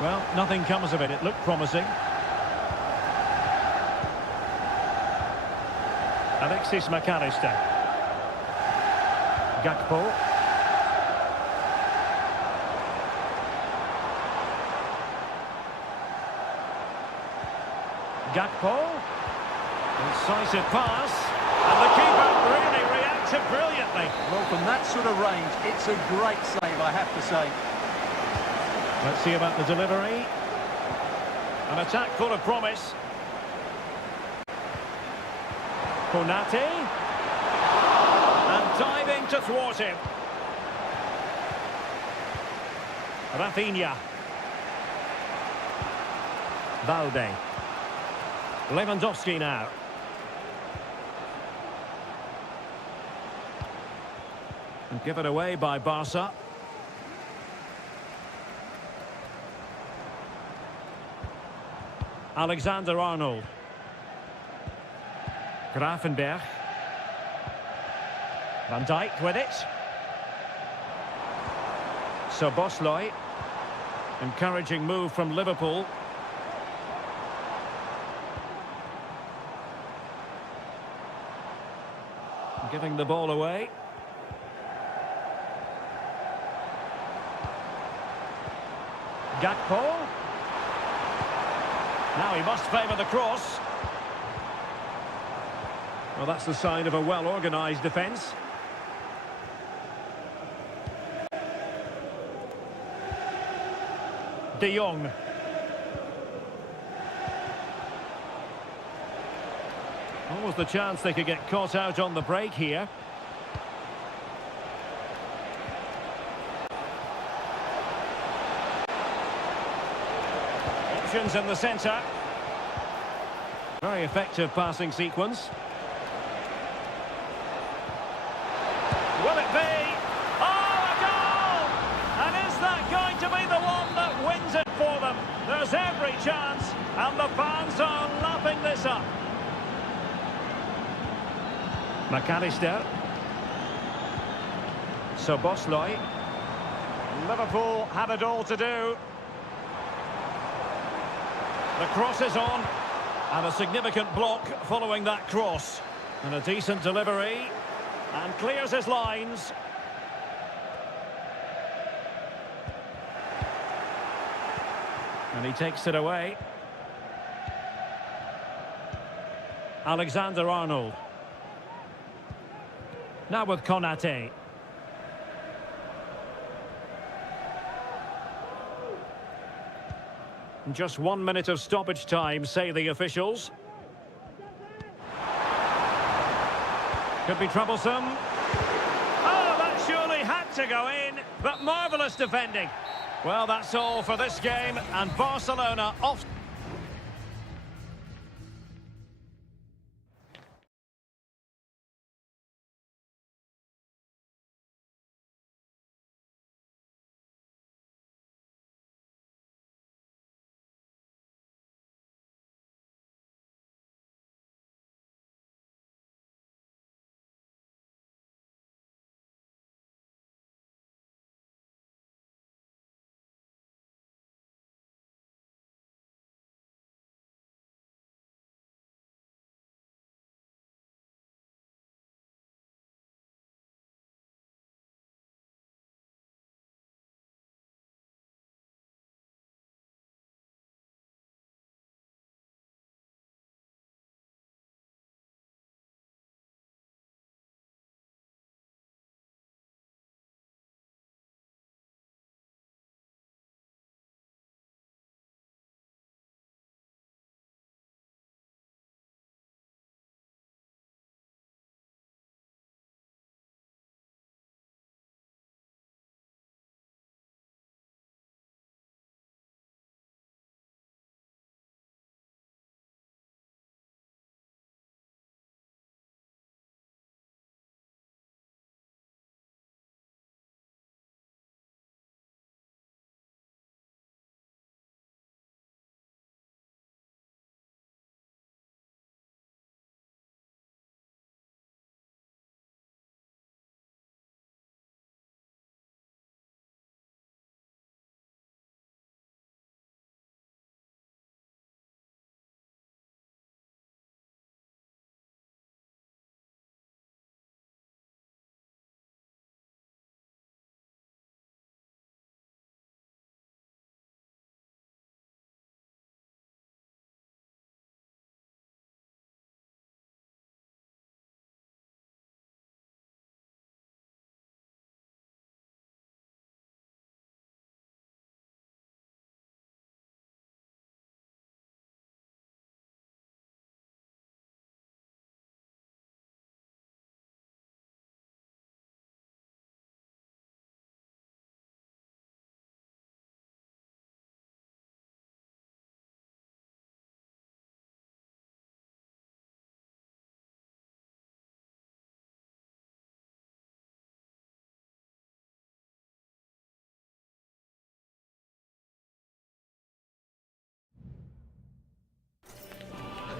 Well, nothing comes of it. It looked promising. Alexis McAllister. Gakpo. Gakpo. Incisive pass. And the keeper really reacted brilliantly. Well, from that sort of range, it's a great save, I have to say. Let's see about the delivery. An attack full of promise. Konate. And diving to thwart him. Rafinha. Balde. Lewandowski now. And given away by Barca. Alexander-Arnold. Grafenberg. Van Dijk with it. So Bosley. Encouraging move from Liverpool. Giving the ball away. Gakpo. Now he must favour the cross. Well, that's the sign of a well-organised defence. De Jong. Almost the chance they could get caught out on the break here. Options in the centre. Very effective passing sequence. Will it be? Oh, a goal! And is that going to be the one that wins it for them? There's every chance, and the fans are lapping this up. McAllister. So Bosley. Liverpool have it all to do. The cross is on, and a significant block following that cross. And a decent delivery, and clears his lines. And he takes it away. Alexander-Arnold. Now with Konate. Just 1 minute of stoppage time, say the officials. Could be troublesome. Oh, that surely had to go in, but marvellous defending. Well, that's all for this game, and Barcelona off.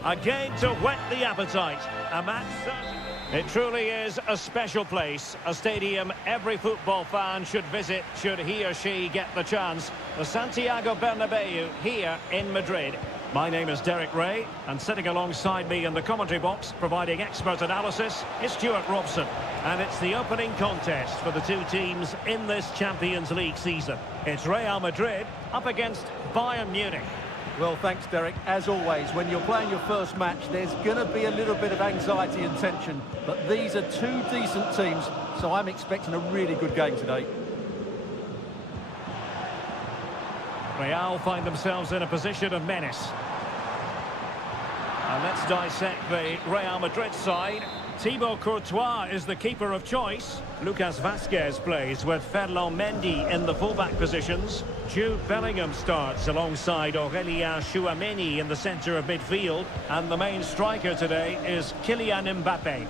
A game to whet the appetite. A match certain. It truly is a special place, a stadium every football fan should visit should he or she get the chance. The Santiago Bernabeu here in Madrid. My name is Derek Ray, and sitting alongside me in the commentary box, providing expert analysis, is Stuart Robson. And it's the opening contest for the two teams in this Champions League season. It's Real Madrid up against Bayern Munich. Well, thanks, Derek. As always, when you're playing your first match, there's going to be a little bit of anxiety and tension. But these are two decent teams, so I'm expecting a really good game today. Real find themselves in a position of menace. And let's dissect the Real Madrid side. Thibaut Courtois is the keeper of choice. Lucas Vazquez plays with Ferland Mendy in the fullback positions. Jude Bellingham starts alongside Aurélien Tchouameni in the centre of midfield. And the main striker today is Kylian Mbappé.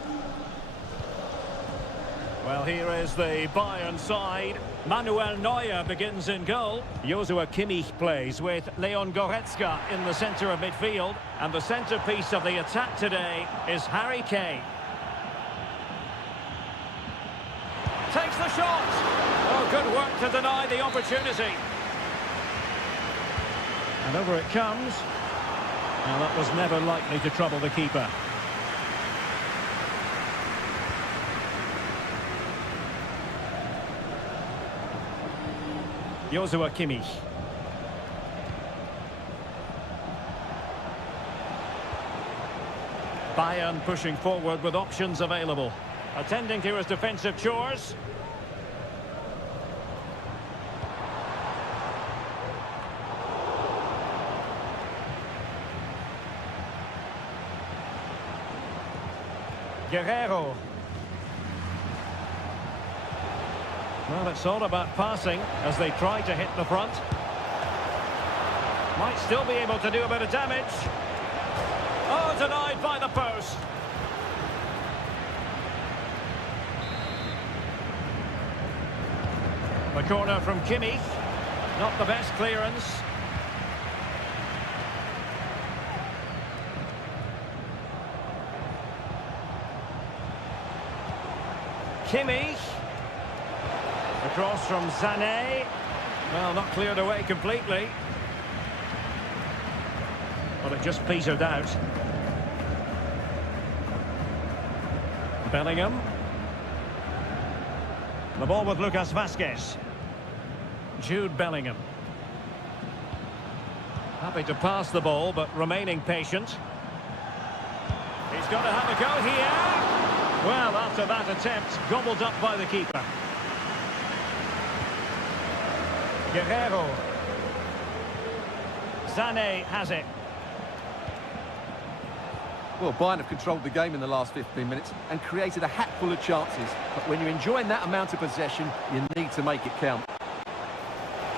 Well, here is the Bayern side. Manuel Neuer begins in goal. Joshua Kimmich plays with Leon Goretzka in the centre of midfield. And the centrepiece of the attack today is Harry Kane. Takes the shot. Oh, good work to deny the opportunity. And over it comes. Now that was never likely to trouble the keeper. Joshua Kimmich. Bayern pushing forward with options available. Attending to his defensive chores. Guerrero. Well, it's all about passing as they try to hit the front. Might still be able to do a bit of damage. Oh, denied by the post. The corner from Kimmich. Not the best clearance. Kimmich. Across from Sané. Well, not cleared away completely. But it just petered out. Bellingham. The ball with Lucas Vazquez. Jude Bellingham. Happy to pass the ball, but remaining patient. He's got to have a go here. Well, after that attempt, gobbled up by the keeper. Guerrero. Sané has it. Well, Bayern have controlled the game in the last 15 minutes and created a hatful of chances. But when you're enjoying that amount of possession, you need to make it count.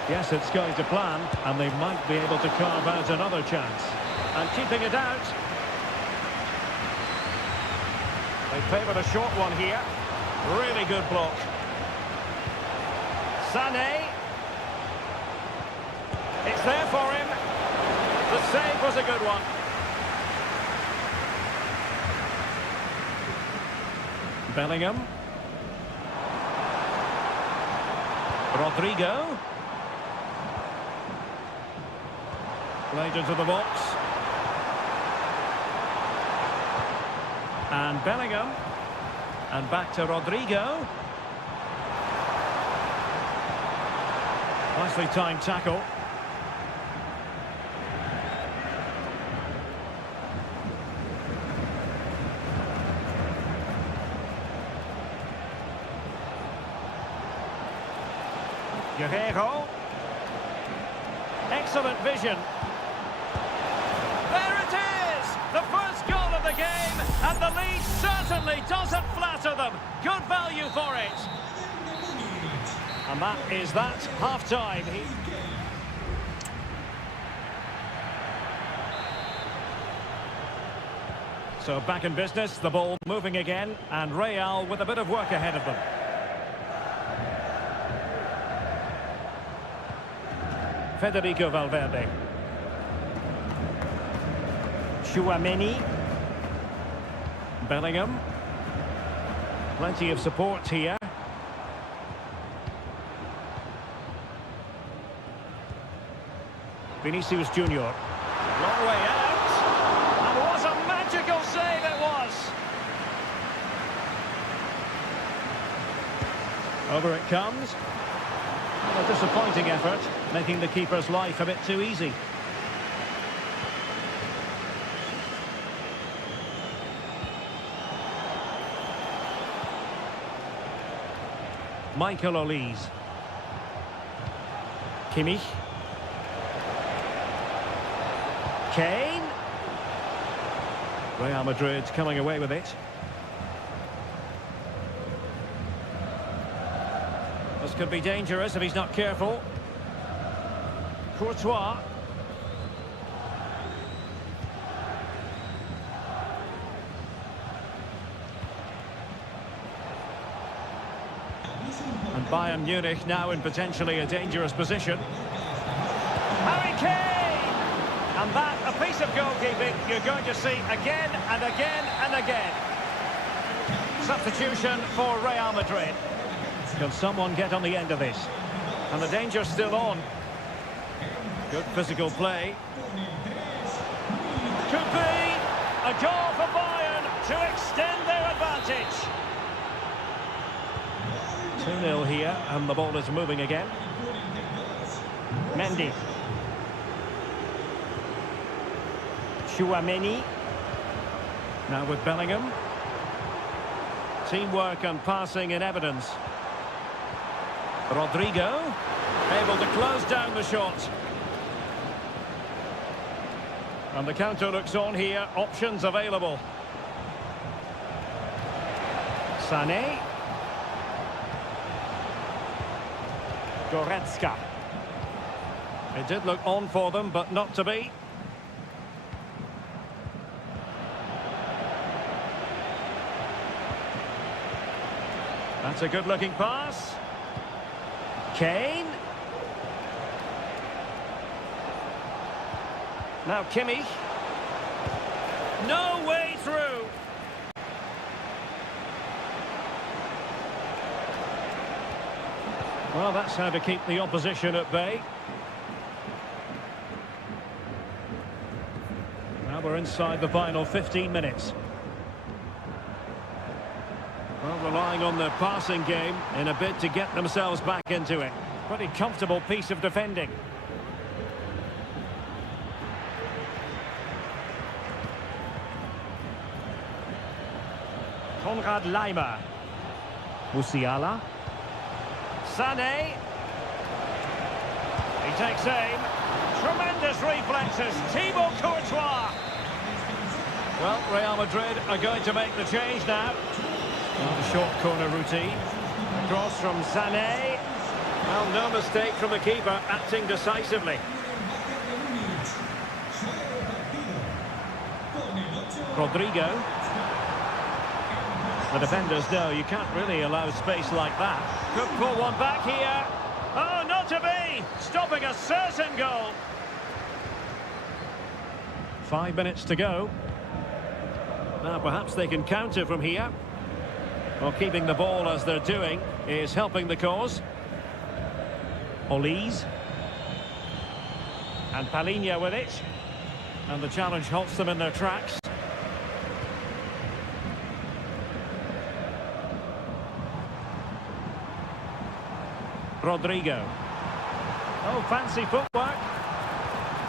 Yes, it's going to plan, and they might be able to carve out another chance. And keeping it out. They favoured a short one here. Really good block. Sané. It's there for him. The save was a good one. Bellingham. Rodrigo. Played into the box. And Bellingham. And back to Rodrigo. Nicely timed tackle. Guerrero. Excellent vision. There it is! The first goal of the game, and the lead certainly doesn't flatter them. Good value for it. And that is that. Half-time. So back in business, the ball moving again, and Real with a bit of work ahead of them. Federico Valverde. Chouameni. Bellingham. Plenty of support here. Vinicius Junior. Long way out. And what a magical save it was. Over it comes. A disappointing effort, making the keeper's life a bit too easy. Michael Olise. Kimmich. Kane. Real Madrid coming away with it. This could be dangerous if he's not careful. Courtois. And Bayern Munich now in potentially a dangerous position. Harry Kane! And that, a piece of goalkeeping you're going to see again and again and again. Substitution for Real Madrid. Can someone get on the end of this? And the danger's still on. Good physical play. Could be a goal for Bayern to extend their advantage. 2-0 here, and the ball is moving again. Mendy. Chouameni. Now with Bellingham. Teamwork and passing in evidence. Rodrigo, able to close down the shot. And the counter looks on here, options available. Sané. Goretzka. It did look on for them, but not to be. That's a good-looking pass. Kane. Now Kimmich. No way through. Well, that's how to keep the opposition at bay. Now we're inside the final 15 minutes. Well, relying on their passing game in a bid to get themselves back into it. Pretty comfortable piece of defending. Konrad Laimer. Musiala. Sané. He takes aim. Tremendous reflexes. Thibaut Courtois. Well, Real Madrid are going to make the change now. The short corner routine. Cross from Sané. Well, no mistake from the keeper, acting decisively. Rodrigo. The defenders know you can't really allow space like that. Could pull one back here. Oh, not to be! Stopping a certain goal. 5 minutes to go. Now perhaps they can counter from here. Well, keeping the ball as they're doing is helping the cause. Olise. And Palhinha with it. And the challenge halts them in their tracks. Rodrigo. Oh, fancy footwork.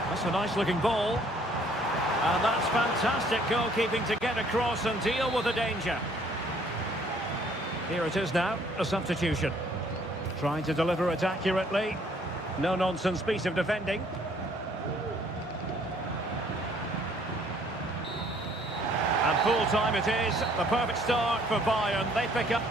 That's a nice-looking ball. And that's fantastic goalkeeping to get across and deal with the danger. Here it is now, a substitution. Trying to deliver it accurately. No-nonsense piece of defending. And full-time it is. The perfect start for Bayern. They pick up...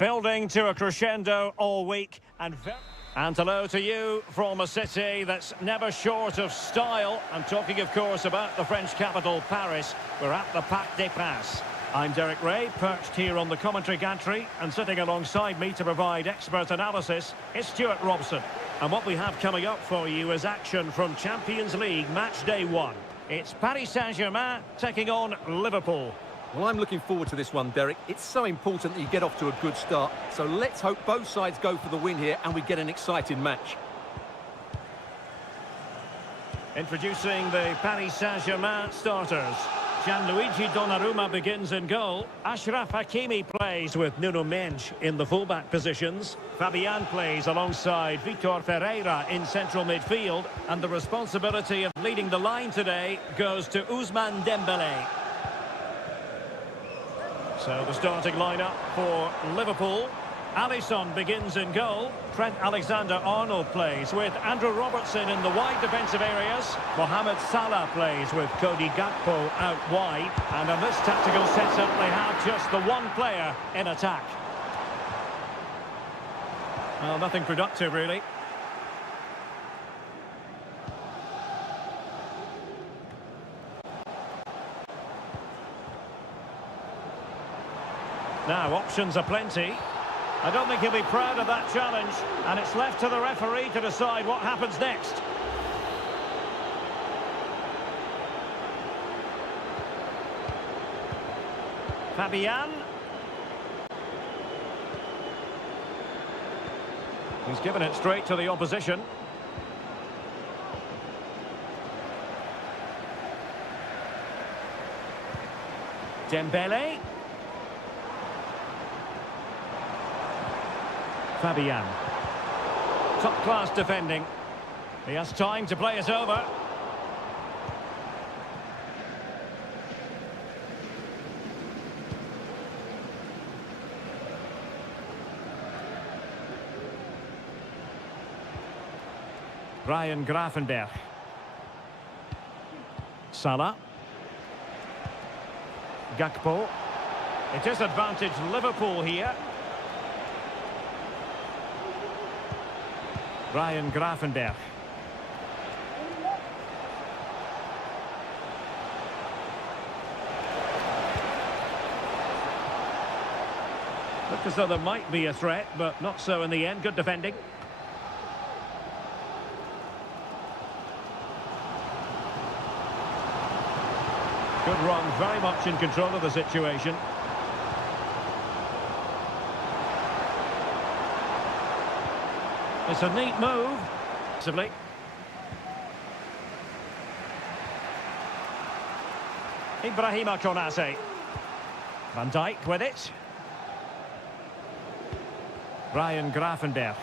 Building to a crescendo all week and hello to you from a city that's never short of style. I'm talking, of course, about the French capital, Paris. We're at the Parc des Princes. I'm Derek Ray, perched here on the commentary gantry, and sitting alongside me to provide expert analysis is Stuart Robson. And what we have coming up for you is action from Champions League match day 1. It's Paris Saint-Germain taking on Liverpool. Well, I'm looking forward to this one, Derek. It's so important that you get off to a good start. So let's hope both sides go for the win here and we get an exciting match. Introducing the Paris Saint-Germain starters. Gianluigi Donnarumma begins in goal. Achraf Hakimi plays with Nuno Mendes in the fullback positions. Fabian plays alongside Vitor Ferreira in central midfield. And the responsibility of leading the line today goes to Ousmane Dembélé. So the starting lineup for Liverpool. Alisson begins in goal. Trent Alexander-Arnold plays with Andrew Robertson in the wide defensive areas. Mohamed Salah plays with Cody Gakpo out wide. And in this tactical setup, they have just the one player in attack. Well, nothing productive, really. Now, options are plenty. I don't think he'll be proud of that challenge, and it's left to the referee to decide what happens next. Fabian. He's given it straight to the opposition. Dembélé. Fabian. Top-class defending. He has time to play it over. Ryan Gravenberch. Salah. Gakpo. It is advantage Liverpool here. Ryan Gravenberch. Looked as though there might be a threat, but not so in the end. Good defending. Good run, very much in control of the situation. It's a neat move. Ibrahima Konate. Van Dijk with it. Ryan Gravenberch.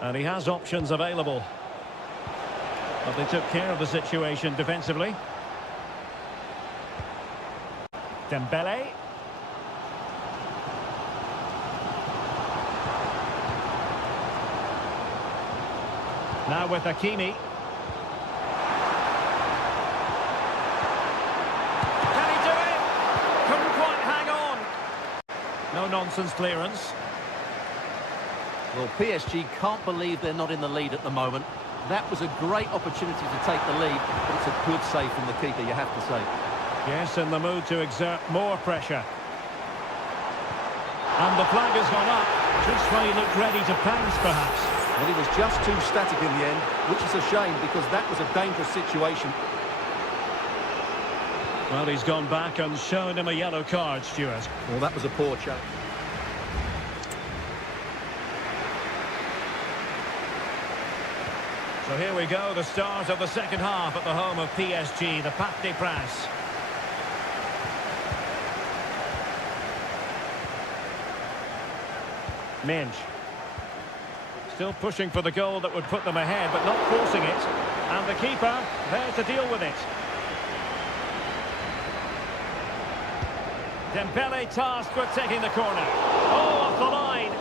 And he has options available. But they took care of the situation defensively. Dembélé. Now with Hakimi. Can he do it? Couldn't quite hang on. No nonsense clearance. Well, PSG can't believe they're not in the lead at the moment. That was a great opportunity to take the lead, but it's a good save from the keeper, you have to say. Yes, in the mood to exert more pressure. And the flag has gone up, just when he looked ready to pounce, perhaps. Well, he was just too static in the end, which is a shame because that was a dangerous situation. Well, he's gone back and shown him a yellow card, Stuart. Well, that was a poor challenge. So here we go, the start of the second half at the home of PSG, the Parc des Princes. Mendes. Still pushing for the goal that would put them ahead, but not forcing it. And the keeper there to deal with it. Dembélé tasked with taking the corner. Oh, off the line.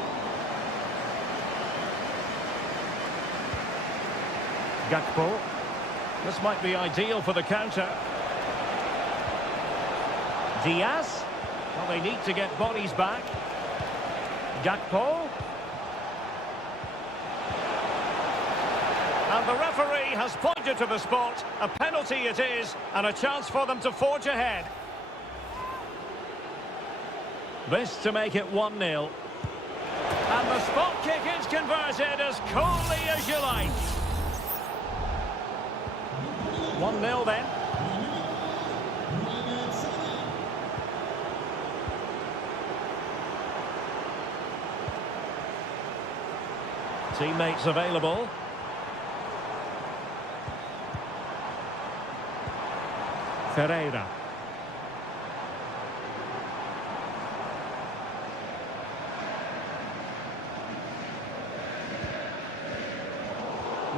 Gakpo. This might be ideal for the counter. Diaz. Well, they need to get bodies back. Gakpo. And the referee has pointed to the spot. A penalty it is, and a chance for them to forge ahead. This to make it 1-0. And the spot kick is converted as coolly as you like. 1-0 then. Teammates available. Ferreira.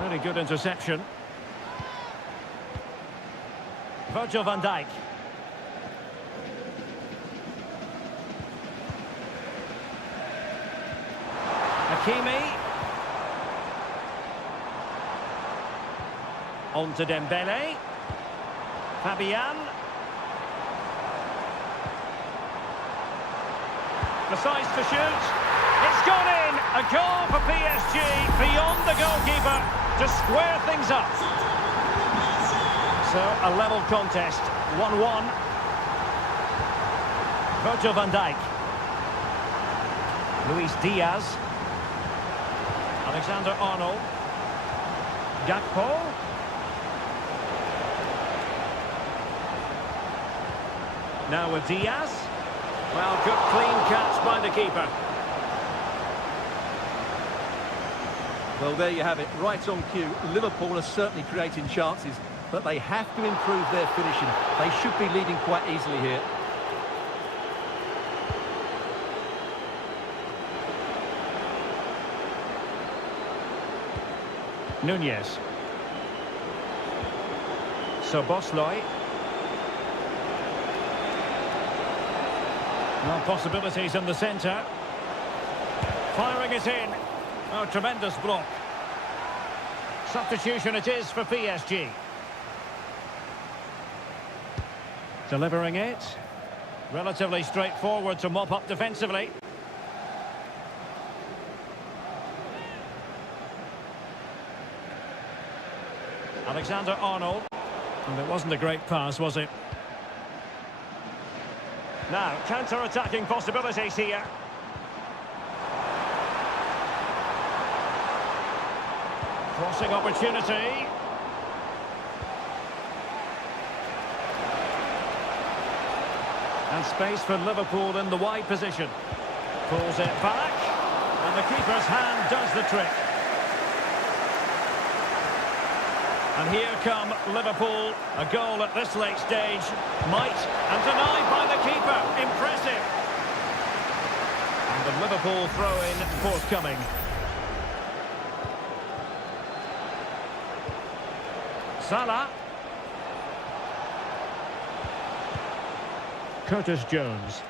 Really good interception. Virgil van Dijk. Hakimi. On to Dembele. Fabian. Decides to shoot. It's gone in. A goal for PSG beyond the goalkeeper to square things up. So a level contest. 1-1. Virgil van Dijk. Luis Diaz. Alexander-Arnold. Gakpo. Now with Diaz. Well, good clean catch by the keeper. Well, there you have it. Right on cue. Liverpool are certainly creating chances, but they have to improve their finishing. They should be leading quite easily here. Nunez. Soboslai. Well, possibilities in the centre. Firing it in. Oh, tremendous block. Substitution it is for PSG. Delivering it. Relatively straightforward to mop up defensively. Alexander-Arnold. And it wasn't a great pass, was it? Now, counter-attacking possibilities here. Crossing opportunity. And space for Liverpool in the wide position. Pulls it back. And the keeper's hand does the trick. And here come Liverpool. A goal at this late stage. Might and denied by the keeper. Impressive. And the Liverpool throw-in forthcoming. Salah. Curtis Jones.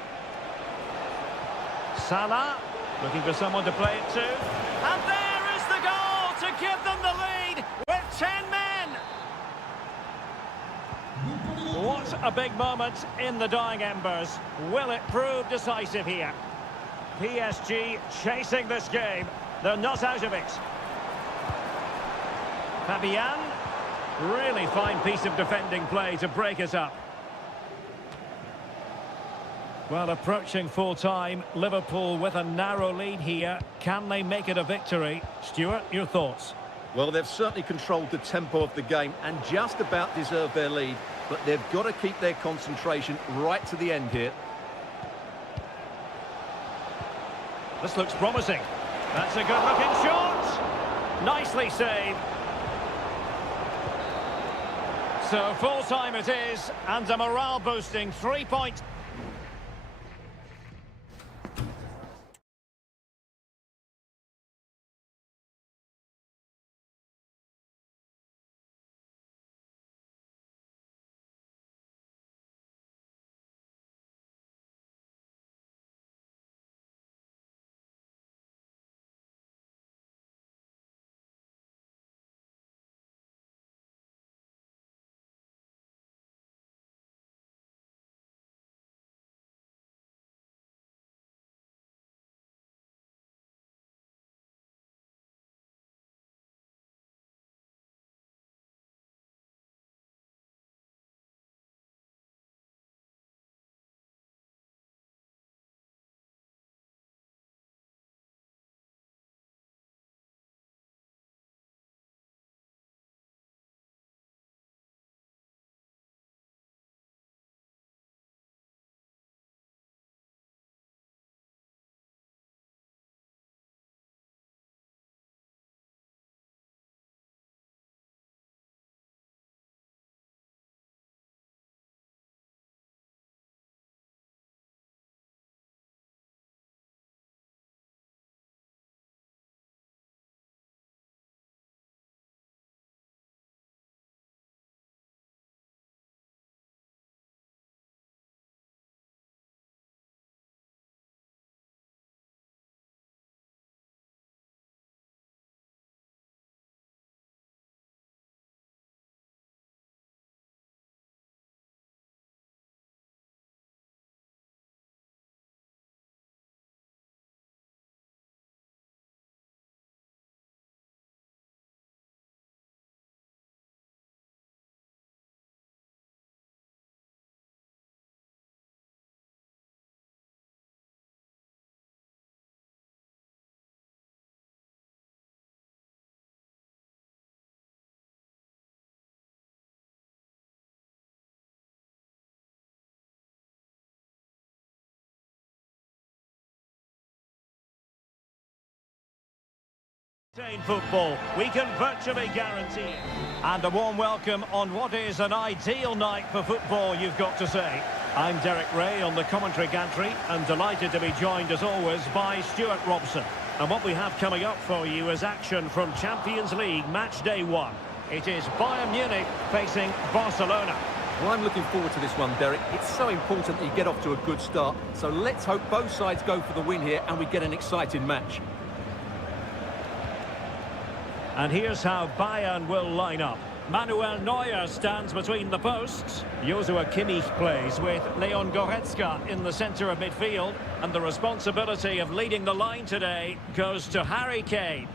Salah. Looking for someone to play it to. And there is the goal to give them the lead with 10 men. What a big moment in the dying embers. Will it prove decisive here? PSG chasing this game. They're not out of it. Fabian. Really fine piece of defending play to break it up. Well, approaching full time, Liverpool with a narrow lead here. Can they make it a victory? Stuart, your thoughts? Well, they've certainly controlled the tempo of the game and just about deserved their lead, but they've got to keep their concentration right to the end here. This looks promising. That's a good-looking shot. Nicely saved. So full time it is, and a morale-boosting 3-point Football, we can virtually guarantee it. And a warm welcome on what is an ideal night for football, you've got to say. I'm Derek Ray on the commentary gantry and delighted to be joined as always by Stuart Robson. And what we have coming up for you is action from Champions League match day 1. It is Bayern Munich facing Barcelona. Well, I'm looking forward to this one, Derek. It's so important that you get off to a good start. So let's hope both sides go for the win here and we get an exciting match. And here's how Bayern will line up. Manuel Neuer stands between the posts. Joshua Kimmich plays with Leon Goretzka in the centre of midfield. And the responsibility of leading the line today goes to Harry Kane.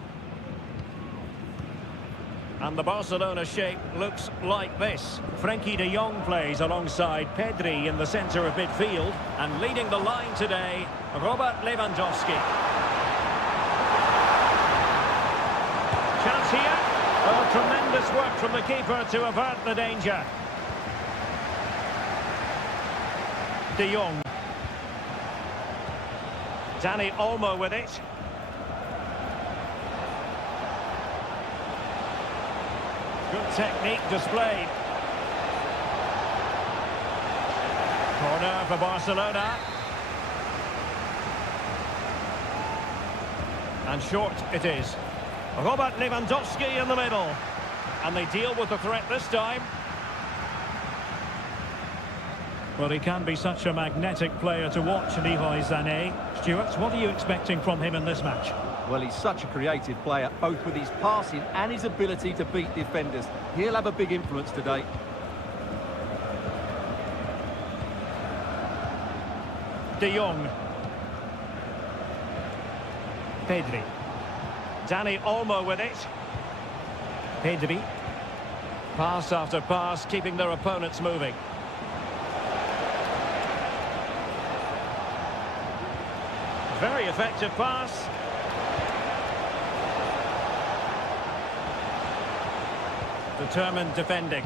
And the Barcelona shape looks like this. Frenkie de Jong plays alongside Pedri in the centre of midfield. And leading the line today, Robert Lewandowski. Chance here. Oh, tremendous work from the keeper to avert the danger. De Jong. Dani Olmo with it. Good technique displayed. Corner for Barcelona. And short it is. Robert Lewandowski in the middle. And they deal with the threat this time. Well, he can be such a magnetic player to watch, Leroy Sané. Stuart, what are you expecting from him in this match? Well, he's such a creative player, both with his passing and his ability to beat defenders. He'll have a big influence today. De Jong. Pedri. Dani Olmo with it. Pedri. Pass after pass, keeping their opponents moving. Very effective pass. Determined defending.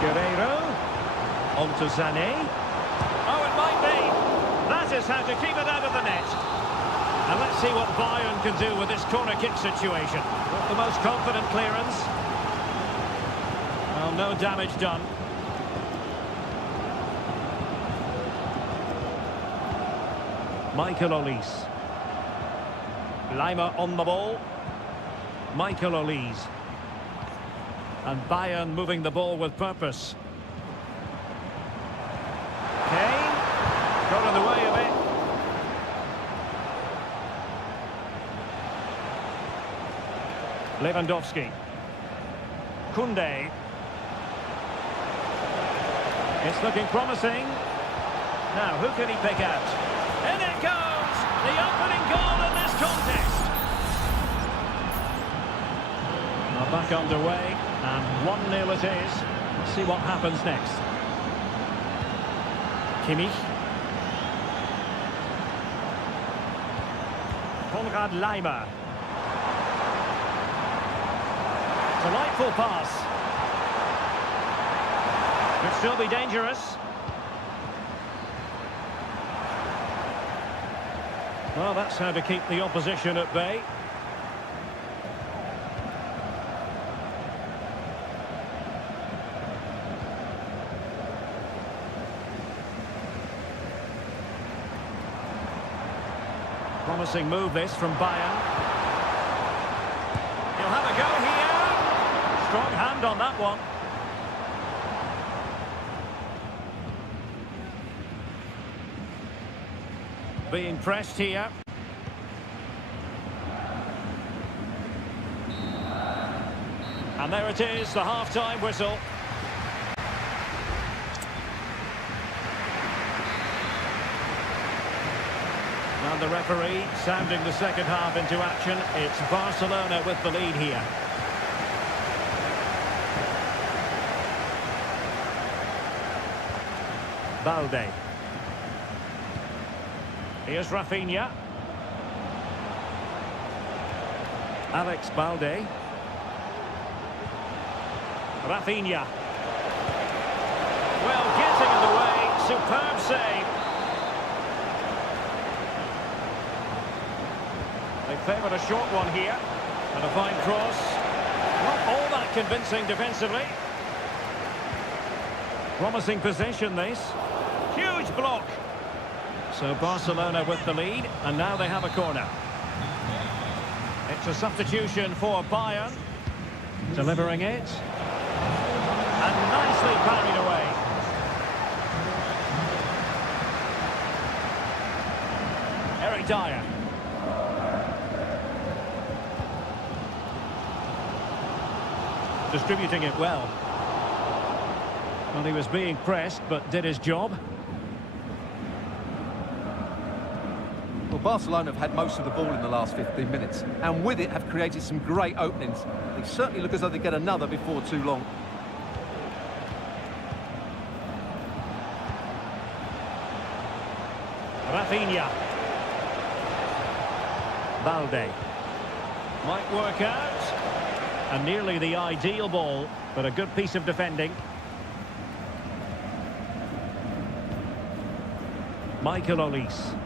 Guerreiro. On to Sané. Oh, it might be. That is how to keep it out of the net. And let's see what Bayern can do with this corner kick situation. Not the most confident clearance. Well, no damage done. Michael Olise. Lima on the ball. Michael Olise. And Bayern moving the ball with purpose. Kane. Got in the way of it. Lewandowski. Koundé. It's looking promising. Now, who can he pick out? In it goes! The opening goal in this contest. Now back underway, and 1-0 it is. Let's see what happens next. Kimmich. Konrad Laimer. Delightful pass. Could still be dangerous. Well, that's how to keep the opposition at bay. Promising move this from Bayern. He'll have a go here. Strong hand on that one. Being pressed here. And there it is, the half-time whistle. And the referee sounding the second half into action. It's Barcelona with the lead here. Balde. Here's Rafinha. Alex Balde. Rafinha. Well, getting in the way, Superb save. They favoured a short one here. And a fine cross. Not all that convincing defensively. Promising possession, this. Huge block. So Barcelona with the lead, and now they have a corner. It's a substitution for Bayern. Delivering it. And nicely parried away. Eric Dyer. Distributing it well. Well, he was being pressed, but did his job. Well, Barcelona have had most of the ball in the last 15 minutes, and with it have created some great openings. They certainly look as though they get another before too long. Rafinha. Balde. Might work out. And nearly the ideal ball, but a good piece of defending. Michael Olise.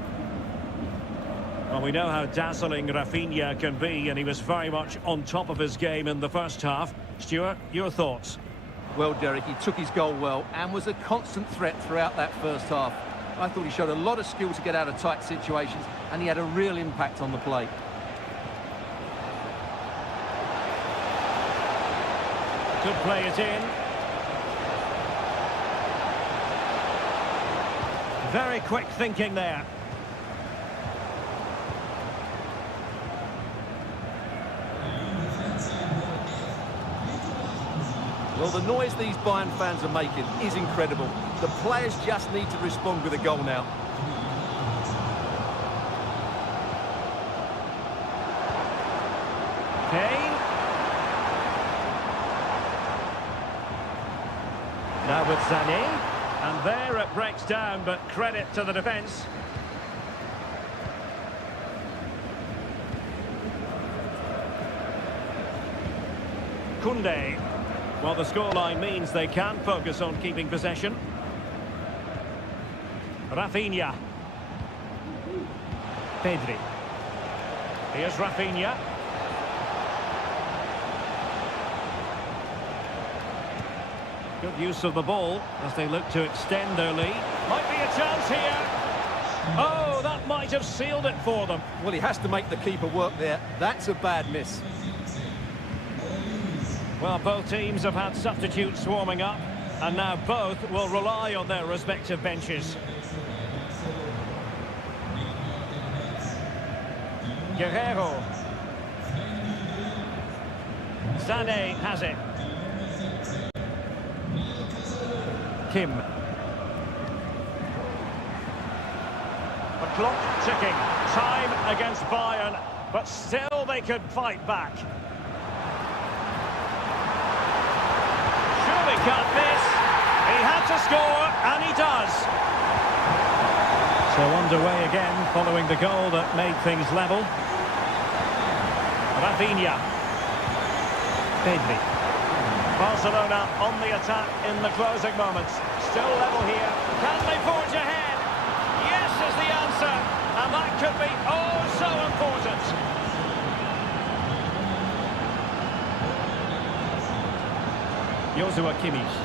Well, we know how dazzling Rafinha can be, and he was very much on top of his game in the first half. Stuart, your thoughts? Well, Derek, he took his goal well and was a constant threat throughout that first half. I thought he showed a lot of skill to get out of tight situations, and he had a real impact on the play. Could play it in. Very quick thinking there. Well, the noise these Bayern fans are making is incredible. The players just need to respond with a goal now. Kane. Now with Sané, and there it breaks down, but credit to the defence. Koundé. Well, the scoreline means they can focus on keeping possession. Rafinha. Pedri. Here's Rafinha. Good use of the ball as they look to extend their lead. Might be a chance here. Oh, that might have sealed it for them. Well, he has to make the keeper work there. That's a bad miss. Well, both teams have had substitutes warming up, and now both will rely on their respective benches. Guerrero. Sané has it. Kim. The clock ticking. Time against Bayern, but still they could fight back. Surely can't miss. He had to score, and he does. So underway again, following the goal that made things level. Rafinha. Pedri. Barcelona on the attack in the closing moments. Still level here. Can they forge ahead? Yes is the answer. And that could be oh so important. Joshua Kimmich.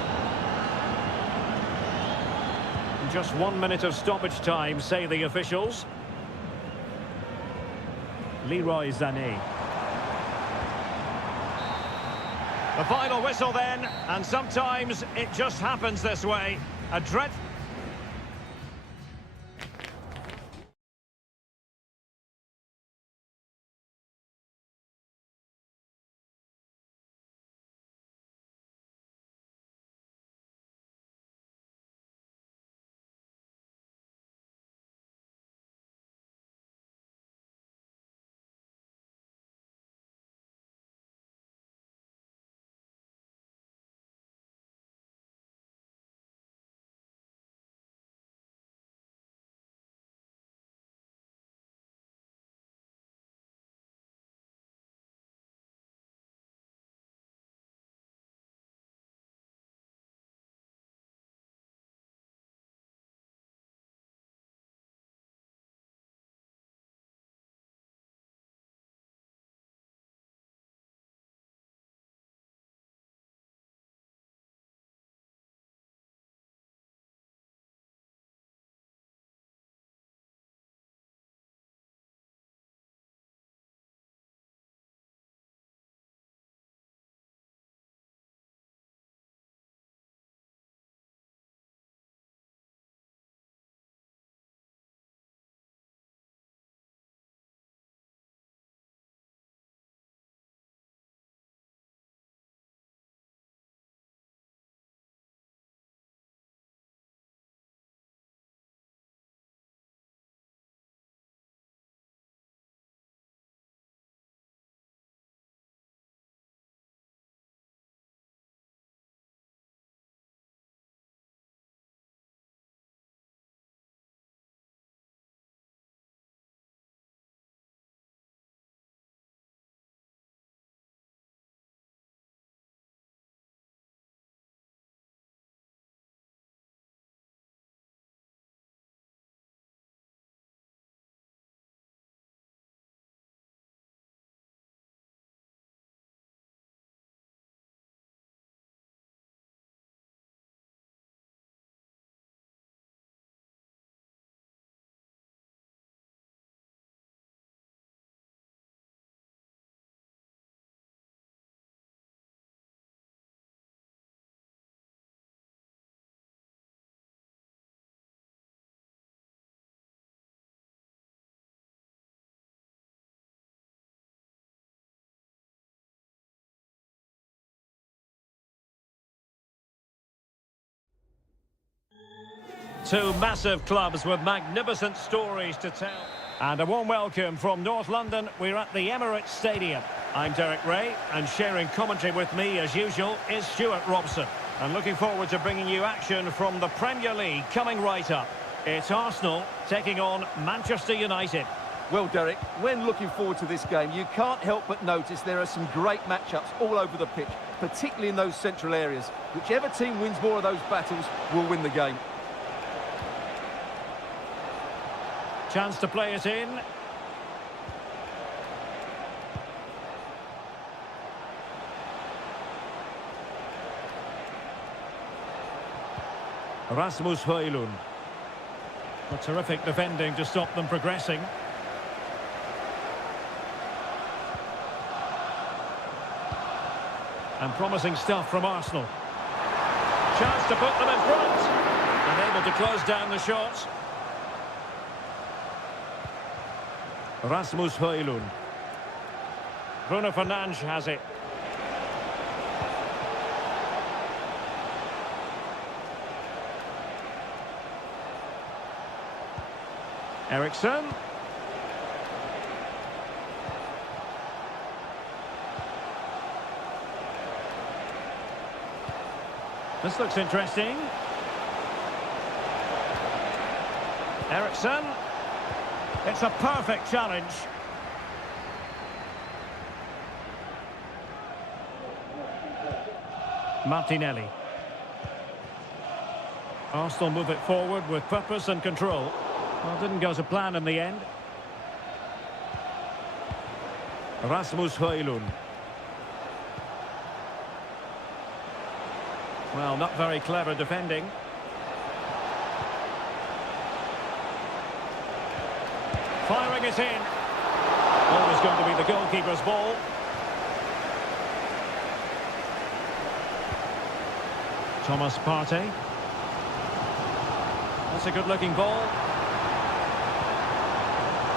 Just 1 minute of stoppage time, say the officials. Leroy Sané. The final whistle then, and sometimes it just happens this way. A dreadful... Two massive clubs with magnificent stories to tell. And a warm welcome from North London. We're at the Emirates Stadium. I'm Derek Ray, and sharing commentary with me, as usual, is Stuart Robson. And looking forward to bringing you action from the Premier League coming right up. It's Arsenal taking on Manchester United. Well, Derek, when looking forward to this game, you can't help but notice there are some great matchups all over the pitch, particularly in those central areas. Whichever team wins more of those battles will win the game. Chance to play it in. Rasmus Højlund. A terrific defending to stop them progressing. And promising stuff from Arsenal. Chance to put them in front. And able to close down the shots. Rasmus Højlund. Bruno Fernandes has it. Eriksson. This looks interesting. Eriksson. It's a perfect challenge. Martinelli. Arsenal move it forward with purpose and control. Well, didn't go to plan in the end. Rasmus Højlund. Well, not very clever defending. Firing it in. Always going to be the goalkeeper's ball. Thomas Partey. That's a good-looking ball.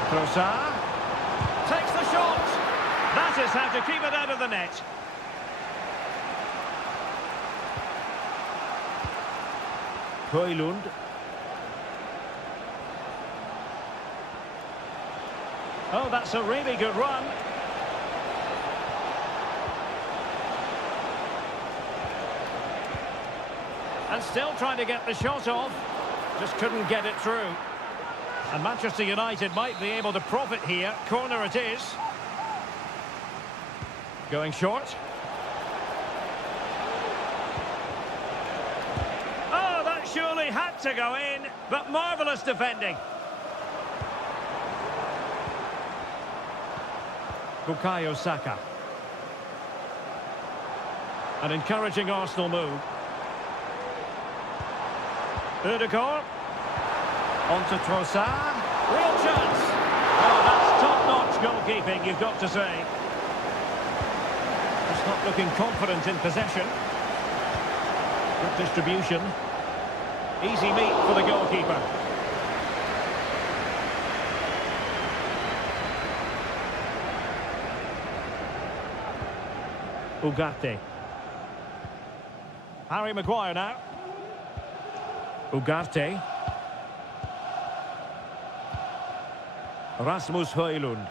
Trossard. Takes the shot. That is how to keep it out of the net. Højlund. Oh, that's a really good run. And still trying to get the shot off. Just couldn't get it through. And Manchester United might be able to profit here. Corner it is. Going short. Oh, that surely had to go in. But marvellous defending. Bukayo Saka. An encouraging Arsenal move. Ødegaard. On to Trossard. Real chance. Oh, that's top-notch goalkeeping, you've got to say. Just not looking confident in possession. Good distribution. Easy meat for the goalkeeper. Ugarte. Harry Maguire now. Ugarte. Rasmus Højlund.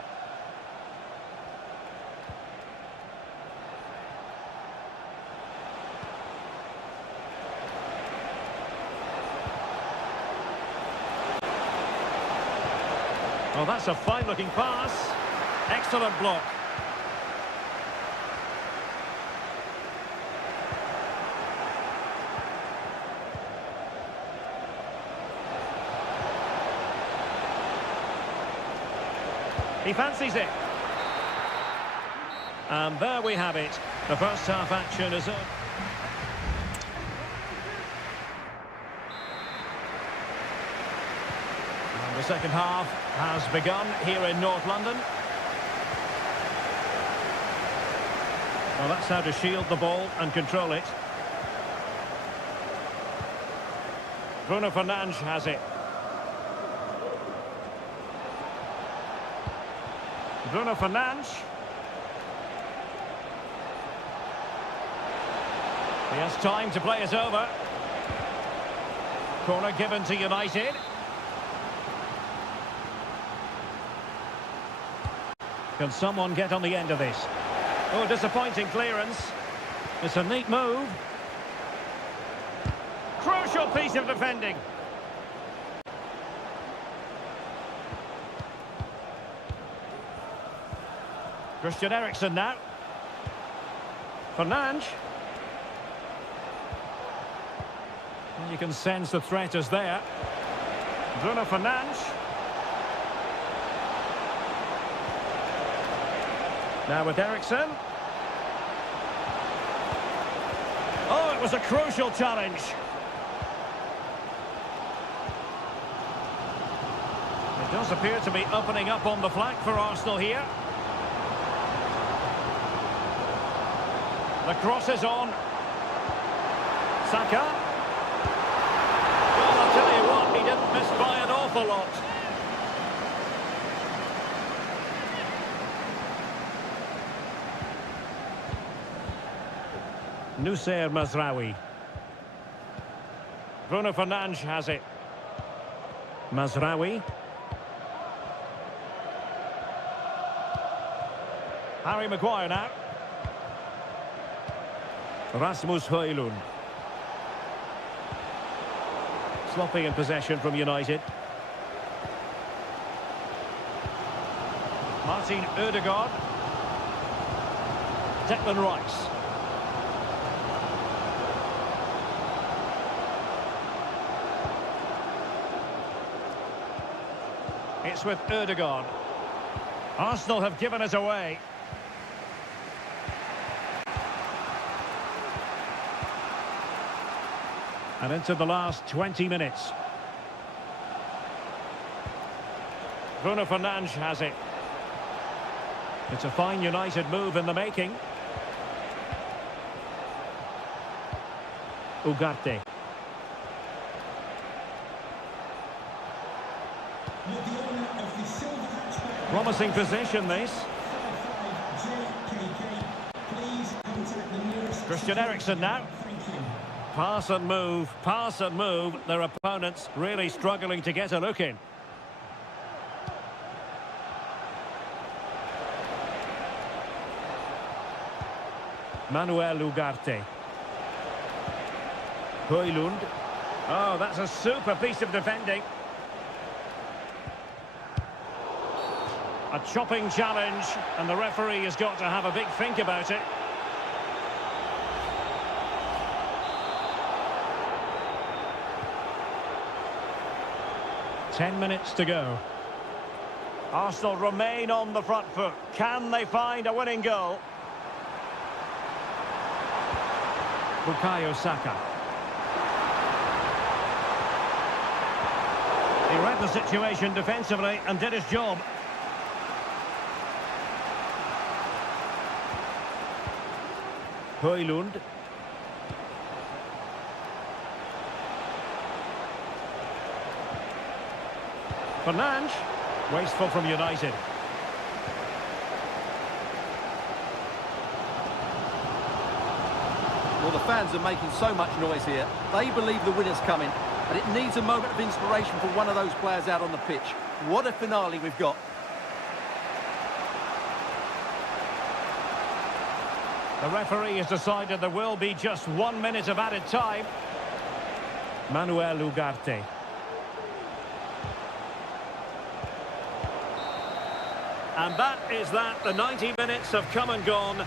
Well, that's a fine-looking pass. Excellent block. He fancies it. And there we have it. The first half action is up. And the second half has begun here in North London. Well, that's how to shield the ball and control it. Bruno Fernandes has it. Bruno Fernandes. He has time to play it over. Corner given to United. Can someone get on the end of this? Oh, disappointing clearance. It's a neat move. Crucial piece of defending. Christian Eriksen now. Fernandes. And you can sense the threat is there. Bruno Fernandes. Now with Eriksen. Oh, it was a crucial challenge. It does appear to be opening up on the flank for Arsenal here. The cross is on. Saka. Well, I'll tell you what, he didn't miss by an awful lot. Nusayr Mazraoui. Bruno Fernandes has it. Mazraoui. Harry Maguire now. Rasmus Højlund. Sloppy in possession from United. Martin Ødegaard. Declan Rice. It's with Ødegaard. Arsenal have given us away. And into the last 20 minutes. Bruno Fernandes has it. It's a fine United move in the making. Ugarte. Promising position, this. Christian Eriksen now. Pass and move, pass and move. Their opponents really struggling to get a look in. Manuel Ugarte. Højlund. Oh, that's a super piece of defending. A chopping challenge, and the referee has got to have a big think about it. Ten minutes to go. Arsenal remain on the front foot. Can they find a winning goal? Bukayo Saka. He read the situation defensively and did his job. Højlund. Fernandes. Wasteful from United. Well, the fans are making so much noise here. They believe the winner's coming, and it needs a moment of inspiration for one of those players out on the pitch. What a finale we've got. The referee has decided there will be just 1 minute of added time. Manuel Ugarte. And that is that. The 90 minutes have come and gone.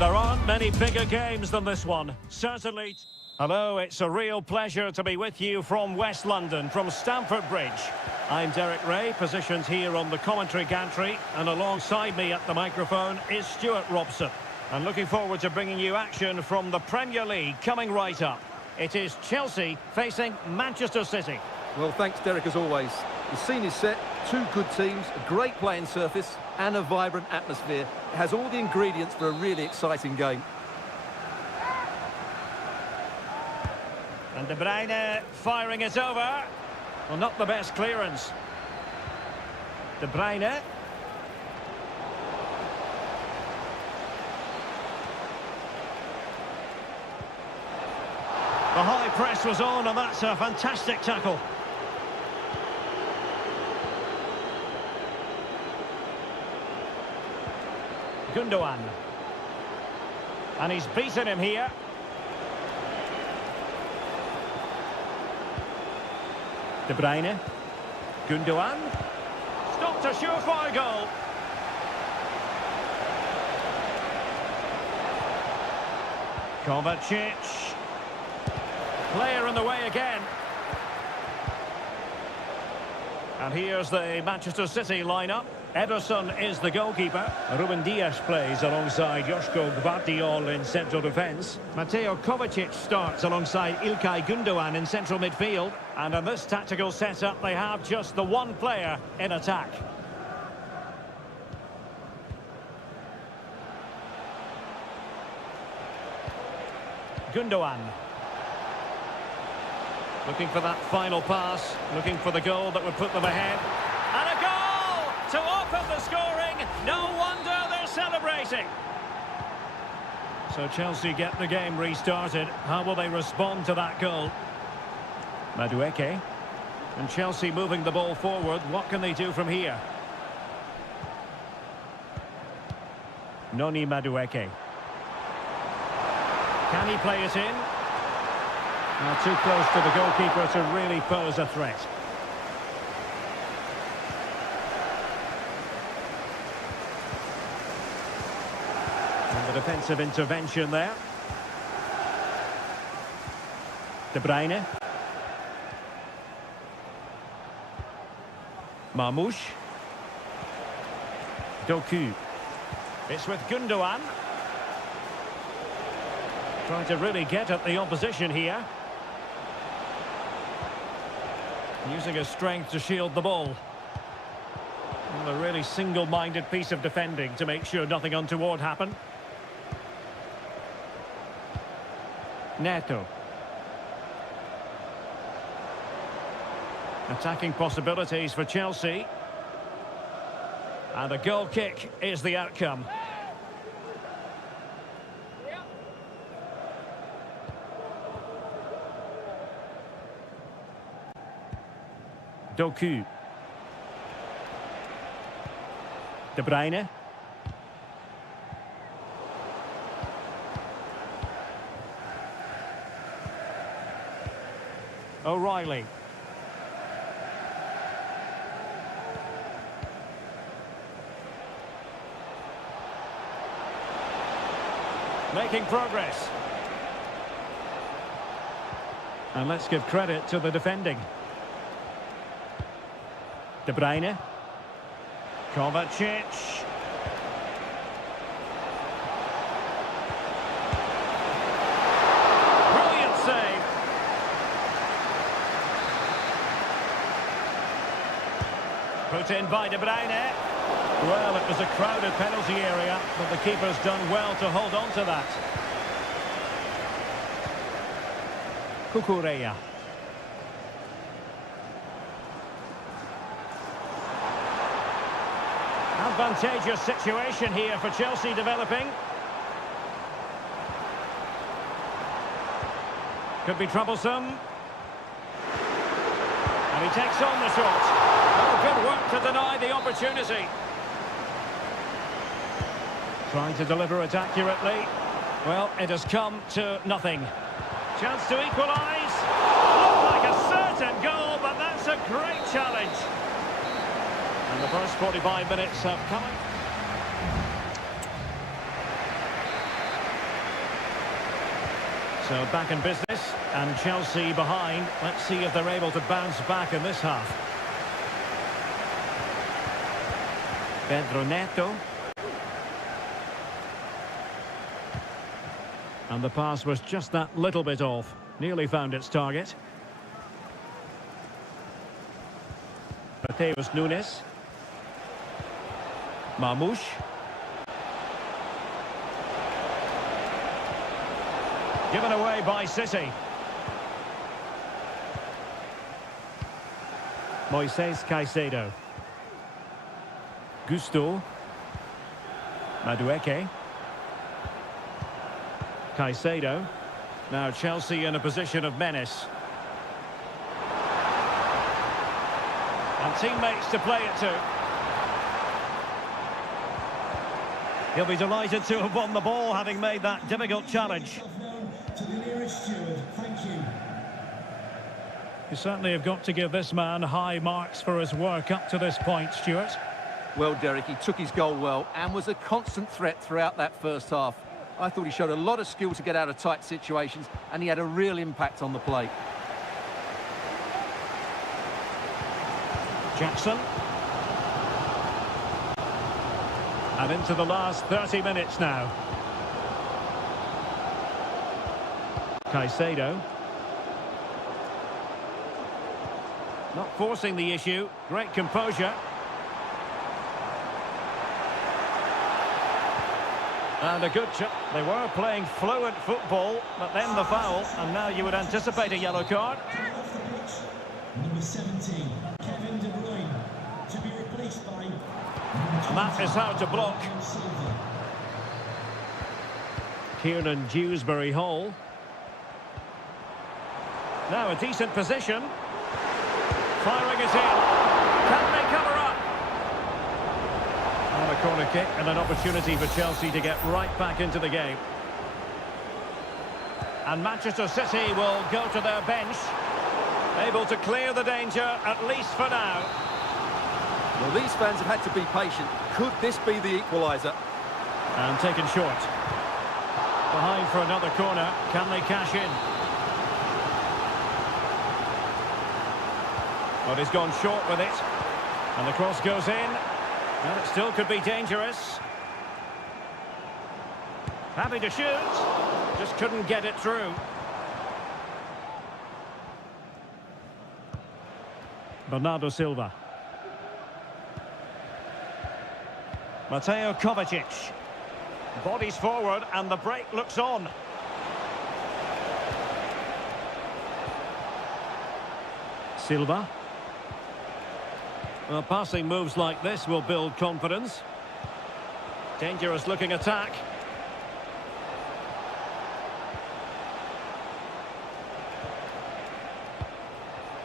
There aren't many bigger games than this one. Certainly. Hello, it's a real pleasure to be with you from West London, from Stamford Bridge. I'm Derek Ray, positioned here on the commentary gantry, and alongside me at the microphone is Stuart Robson. And looking forward to bringing you action from the Premier League coming right up. It is Chelsea facing Manchester City. Well, thanks, Derek, as always. The scene is set, two good teams, a great playing surface, and a vibrant atmosphere. It has all the ingredients for a really exciting game. And De Bruyne firing it over. Well, not the best clearance. De Bruyne. The high press was on, and that's a fantastic tackle. Gundogan. And he's beaten him here. De Bruyne. Gundogan. Stopped a surefire goal. Kovacic. Player in the way again. And here's the Manchester City lineup. Ederson is the goalkeeper. Ruben Dias plays alongside Joško Gvardiol in central defence. Mateo Kovacic starts alongside Ilkay Gundogan in central midfield. And in this tactical setup, they have just the one player in attack. Gundogan. Looking for that final pass, looking for the goal that would put them ahead. And a goal to open the scoring. No wonder they're celebrating. So Chelsea get the game restarted. How will they respond to that goal? Madueke. And Chelsea moving the ball forward. What can they do from here? Noni Madueke. Can he play it in? Now too close to the goalkeeper to really pose a threat. And the defensive intervention there. De Bruyne. Marmoush. Doku. It's with Gundogan. Trying to really get at the opposition here. Using his strength to shield the ball. And a really single-minded piece of defending to make sure nothing untoward happened. Neto. Attacking possibilities for Chelsea. And a goal kick is the outcome. Doku. De Bruyne. O'Reilly. Making progress. And let's give credit to the defending. De Bruyne. Kovacic. Brilliant save. Put in by De Bruyne. Well, it was a crowded penalty area, but the keeper's done well to hold on to that. Cucurella. Advantageous situation here for Chelsea developing. Could be troublesome. And he takes on the shot. Oh, good work to deny the opportunity. Trying to deliver it accurately. Well, it has come to nothing. Chance to equalise. Looked like a certain goal, but that's a great challenge. And the first 45 minutes have come. So back in business, and Chelsea behind. Let's see if they're able to bounce back in this half. Pedro Neto. And the pass was just that little bit off. Nearly found its target. Mateus Nunes. Marmoush. Given away by City. Moises Caicedo. Gusto. Madueke. Caicedo. Now Chelsea in a position of menace. And teammates to play it to. He'll be delighted to have won the ball, having made that difficult challenge. To the nearest steward, thank you. You certainly have got to give this man high marks for his work up to this point, Stuart. Well, Derek, he took his goal well and was a constant threat throughout that first half. I thought he showed a lot of skill to get out of tight situations, and he had a real impact on the plate. Jackson. And into the last 30 minutes now. Caicedo. Not forcing the issue. Great composure. And a good chip. They were playing fluent football, but then the foul, and now you would anticipate a yellow card. Off the pitch, number 17, Kevin De Bruyne, to be replaced by And that is how to block. Kiernan Dewsbury Hall. Now a decent position. Firing it in. Can they cover up? And a corner kick and an opportunity for Chelsea to get right back into the game. And Manchester City will go to their bench. Able to clear the danger, at least for now. Well, these fans have had to be patient. Could this be the equaliser? And taken short. Behind for another corner. Can they cash in? But he's gone short with it. And the cross goes in. And it still could be dangerous. Happy to shoot. Just couldn't get it through. Bernardo Silva. Mateo Kovacic. Bodies forward and the break looks on. Silva. Well, passing moves like this will build confidence. Dangerous looking attack.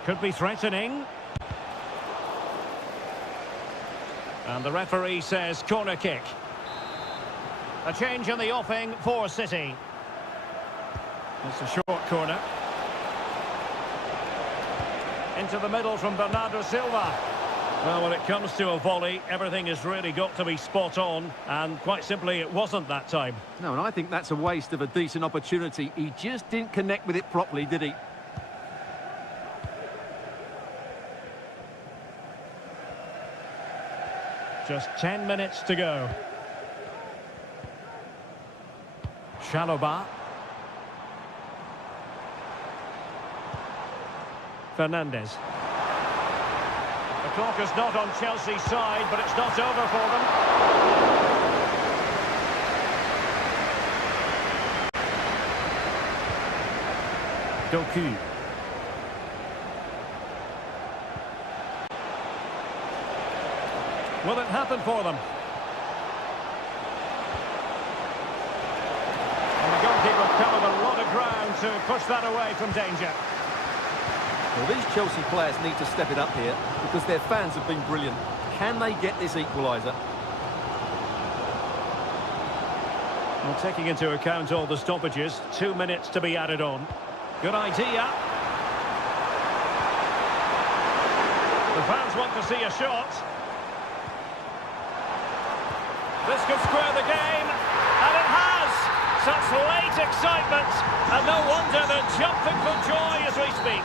Could be threatening. And the referee says corner kick. A change in the offing for City. It's a short corner. Into the middle from Bernardo Silva. Well, when it comes to a volley, everything has really got to be spot on. And quite simply, it wasn't that time. No, and I think that's a waste of a decent opportunity. He just didn't connect with it properly, did he? Just 10 minutes to go. Chalobah. Fernandes. The clock is not on Chelsea's side, but it's not over for them. Doku. Will it happen for them? And the goalkeeper covered a lot of ground to push that away from danger. Well, these Chelsea players need to step it up here because their fans have been brilliant. Can they get this equaliser? Well, taking into account all the stoppages, 2 minutes to be added on. Good idea. The fans want to see a shot. This could square the game, and it has! such late excitement, and no wonder they're jumping for joy as we speak.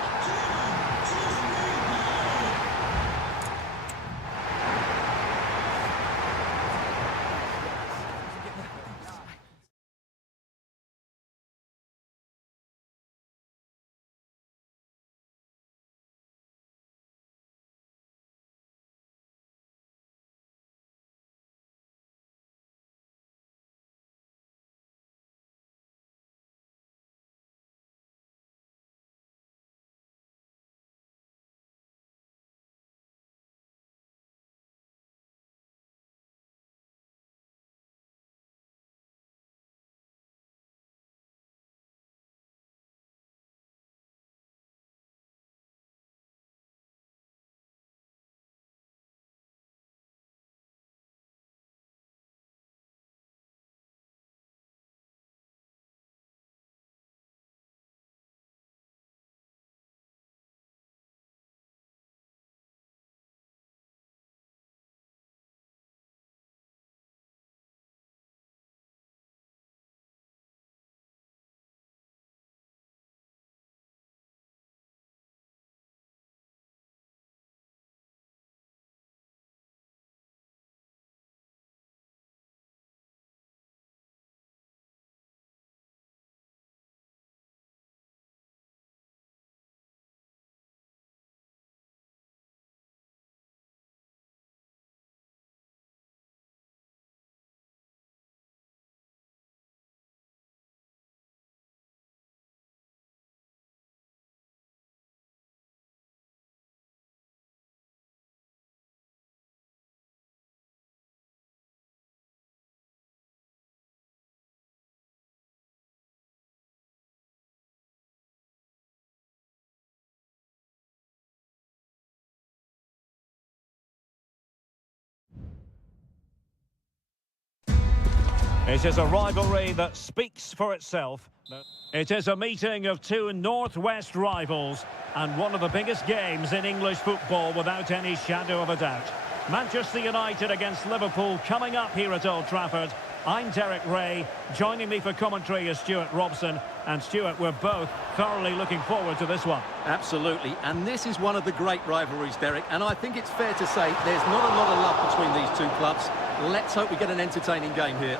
It is a rivalry that speaks for itself. It is a meeting of two northwest rivals and one of the biggest games in English football without any shadow of a doubt. Manchester United against Liverpool coming up here at Old Trafford. I'm Derek Ray. Joining me for commentary is Stuart Robson. And Stuart, we're both thoroughly looking forward to this one. Absolutely, and this is one of the great rivalries, Derek, and I think it's fair to say there's not a lot of love between these two clubs. Let's hope we get an entertaining game here.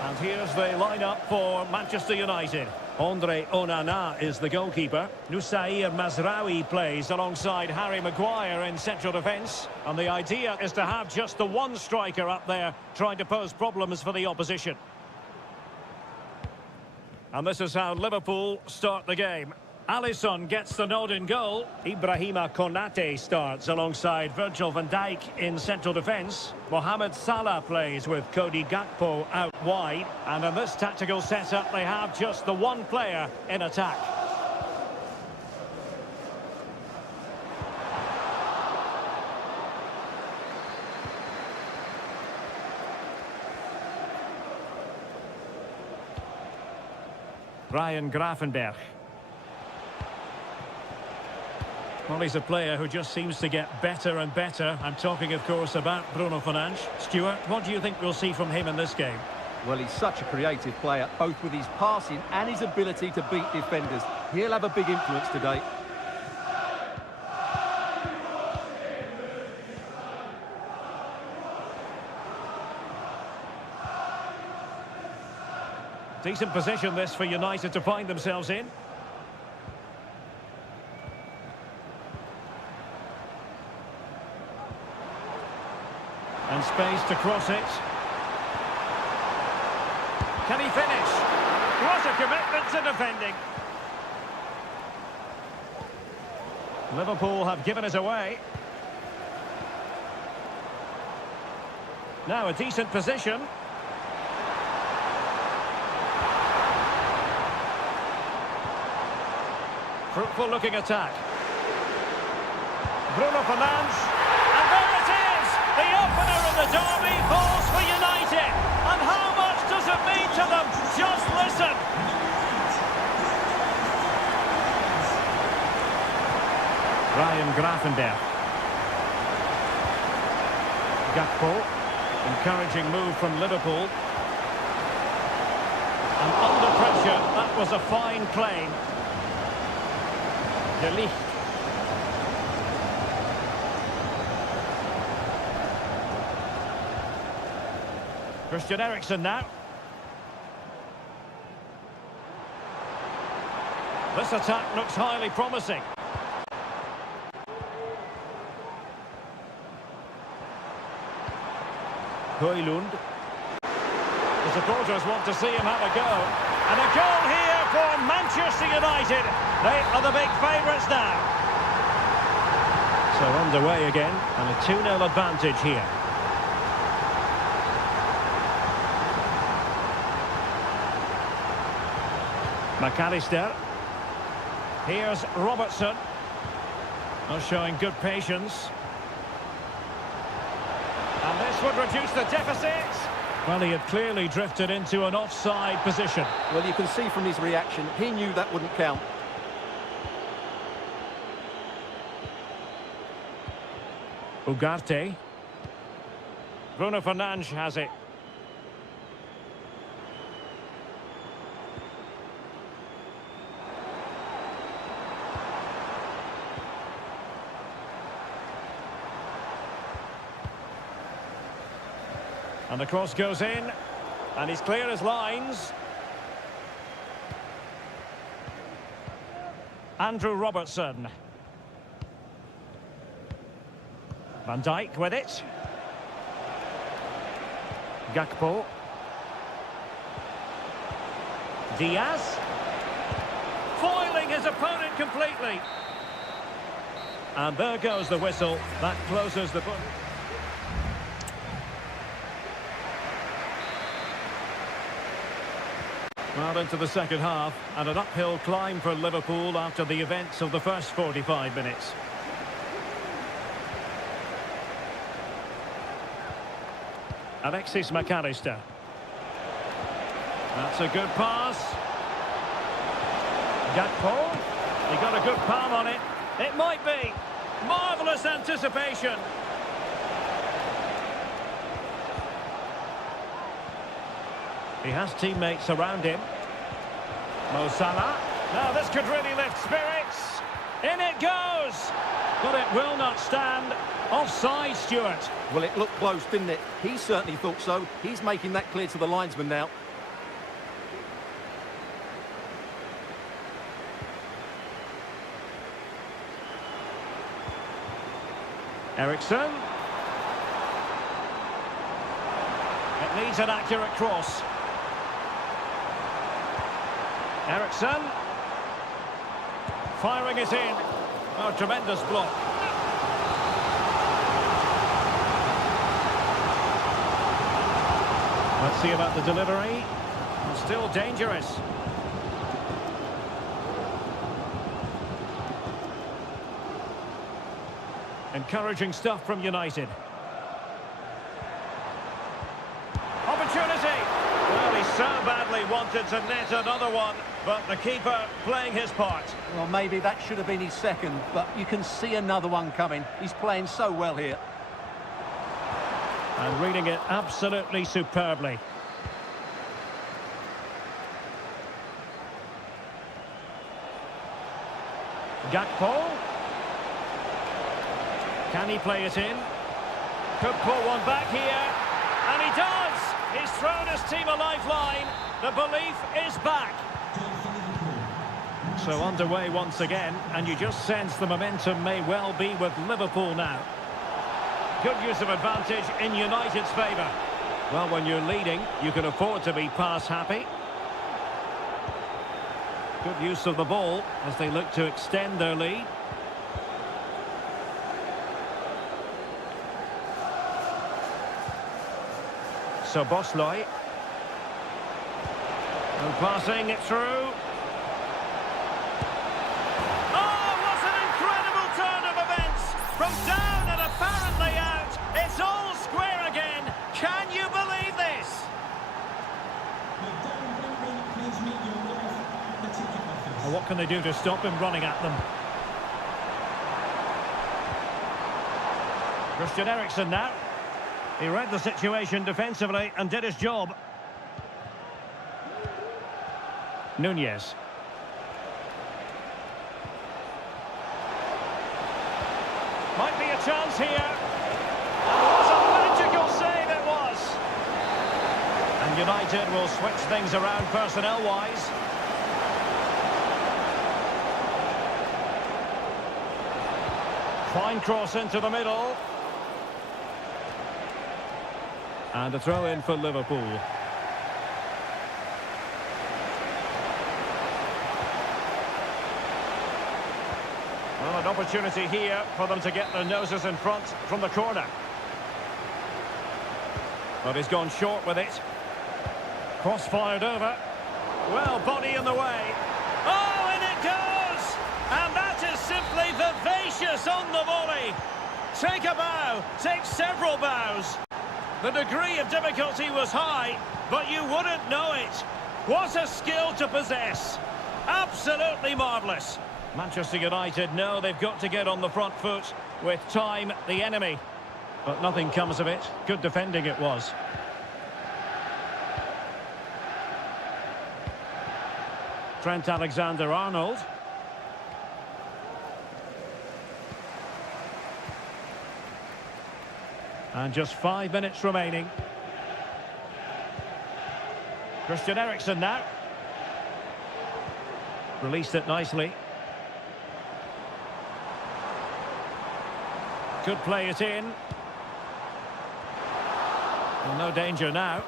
And here's the lineup for Manchester United. Andre Onana is the goalkeeper. Nusair Mazraoui plays alongside Harry Maguire in central defence. And the idea is to have just the one striker up there trying to pose problems for the opposition. And this is how Liverpool start the game. Alisson gets the nod in goal. Ibrahima Konate starts alongside Virgil van Dijk in central defence. Mohamed Salah plays with Cody Gakpo out wide. And in this tactical setup, they have just the one player in attack. Ryan Gravenberch. Well, he's a player who just seems to get better and better. I'm talking, of course, about Bruno Fernandes. Stuart, what do you think we'll see from him in this game? Well, he's such a creative player, both with his passing and his ability to beat defenders. He'll have a big influence today. Decent position this for United to find themselves in. And space to cross it. Can he finish? What a commitment to defending. Liverpool have given it away. Now a decent position. Fruitful looking attack. Bruno Fernandes. And there it is! The opener of the derby falls for United. And how much does it mean to them? Just listen. Ryan Gravenberch. Gakpo. Encouraging move from Liverpool. And under pressure, that was a fine claim. De Ligt. Christian Eriksen now. This attack looks highly promising. Højlund. The supporters want to see him have a go. And a goal here for Manchester United. They are the big favourites now. So underway again, and a 2-0 advantage here. McAllister. Here's Robertson. Not showing good patience. And this would reduce the deficit. Well, he had clearly drifted into an offside position. Well, you can see from his reaction, he knew that wouldn't count. Ugarte. Bruno Fernandes has it. And the cross goes in, and he's clear as lines. Andrew Robertson. Van Dijk with it. Gakpo. Diaz. Foiling his opponent completely. And there goes the whistle. That closes the book. Well, into the second half, and an uphill climb for Liverpool after the events of the first 45 minutes. Alexis McAllister. That's a good pass. Gakpo. He got a good palm on it. It might be. Marvellous anticipation. He has teammates around him. Mo Salah. Now this could really lift spirits. In it goes. But it will not stand. Offside, Stuart. Well, it looked close, didn't it? He certainly thought so. He's making that clear to the linesman now. Eriksen. It needs an accurate cross. Eriksen. Firing it in. Oh, tremendous block. Let's see about the delivery. Still dangerous. Encouraging stuff from United. Opportunity! Well, he so badly wanted to net another one, but the keeper playing his part. Well, maybe that should have been his second, but you can see another one coming. He's playing so well here. And reading it absolutely superbly. Gakpo. Can he play it in? Could pull one back here. And he does! He's thrown his team a lifeline. The belief is back. So underway once again, and you just sense the momentum may well be with Liverpool now. Good use of advantage in United's favour. Well, when you're leading, you can afford to be pass happy. Good use of the ball as they look to extend their lead. So Bosley. And passing it through. Oh, what an incredible turn of events! From down and apparently out, it's all square again. Can you believe this? Well, what can they do to stop him running at them? Christian Eriksen now. He read the situation defensively and did his job. Nunez. Might be a chance here. And what a magical save it was. And United will switch things around personnel-wise. Fine cross into the middle. And a throw in for Liverpool. Well, an opportunity here for them to get their noses in front from the corner. But he's gone short with it. Cross fired over. Well, body in the way. Oh, and it goes! And that is simply vivacious on the volley. Take a bow, take several bows. The degree of difficulty was high, but you wouldn't know it. What a skill to possess. Absolutely marvellous. Manchester United know they've got to get on the front foot with time the enemy. But nothing comes of it. Good defending it was. Trent Alexander-Arnold. And just 5 minutes remaining. Christian Eriksen now. Released it nicely. Could play it in. Well, no danger now.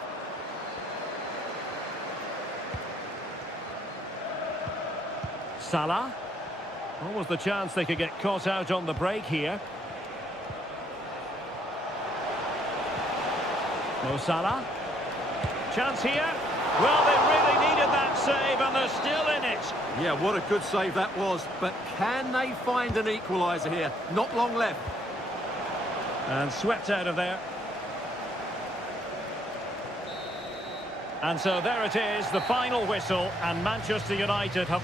Salah. What was the chance they could get caught out on the break here? Mo Salah. Chance here. Well, they really needed that save, and they're still in it. Yeah, what a good save that was. But can they find an equaliser here? Not long left. And swept out of there. And so there it is, the final whistle, and Manchester United have...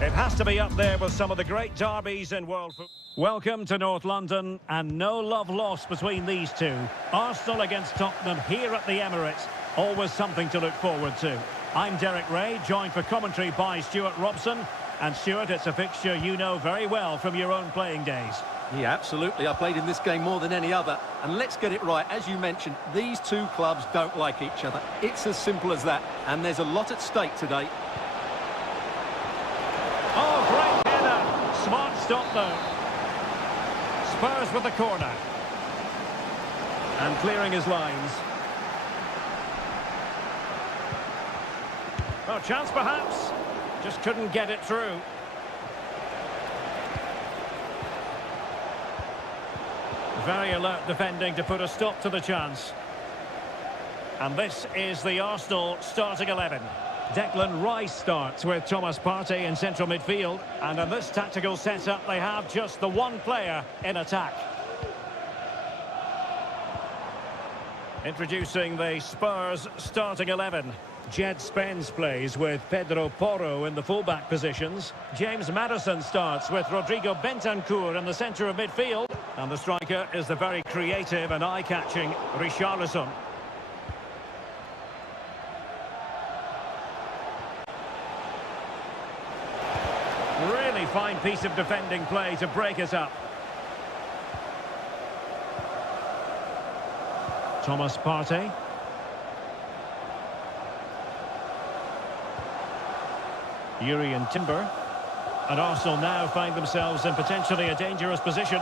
It has to be up there with some of the great derbies in world football. Welcome to North London, and no love lost between these two. Arsenal against Tottenham here at the Emirates. Always something to look forward to. I'm Derek Ray, joined for commentary by Stuart Robson. And Stuart, it's a fixture you know very well from your own playing days. Yeah, absolutely. I played in this game more than any other. And let's get it right. As you mentioned, these two clubs don't like each other. It's as simple as that. And there's a lot at stake today. Oh, great header. Smart stop, though. Spurs with the corner. And clearing his lines. Oh, chance perhaps. Just couldn't get it through. Very alert defending to put a stop to the chance. And this is the Arsenal starting 11. Declan Rice starts with Thomas Partey in central midfield. And in this tactical setup, they have just the one player in attack. Introducing the Spurs starting 11. Jed Spence plays with Pedro Porro in the fullback positions. James Maddison starts with Rodrigo Bentancur in the centre of midfield. And the striker is the very creative and eye-catching Richarlison. Really fine piece of defending play to break it up. Thomas Partey. Urian Timber. And Arsenal now find themselves in potentially a dangerous position.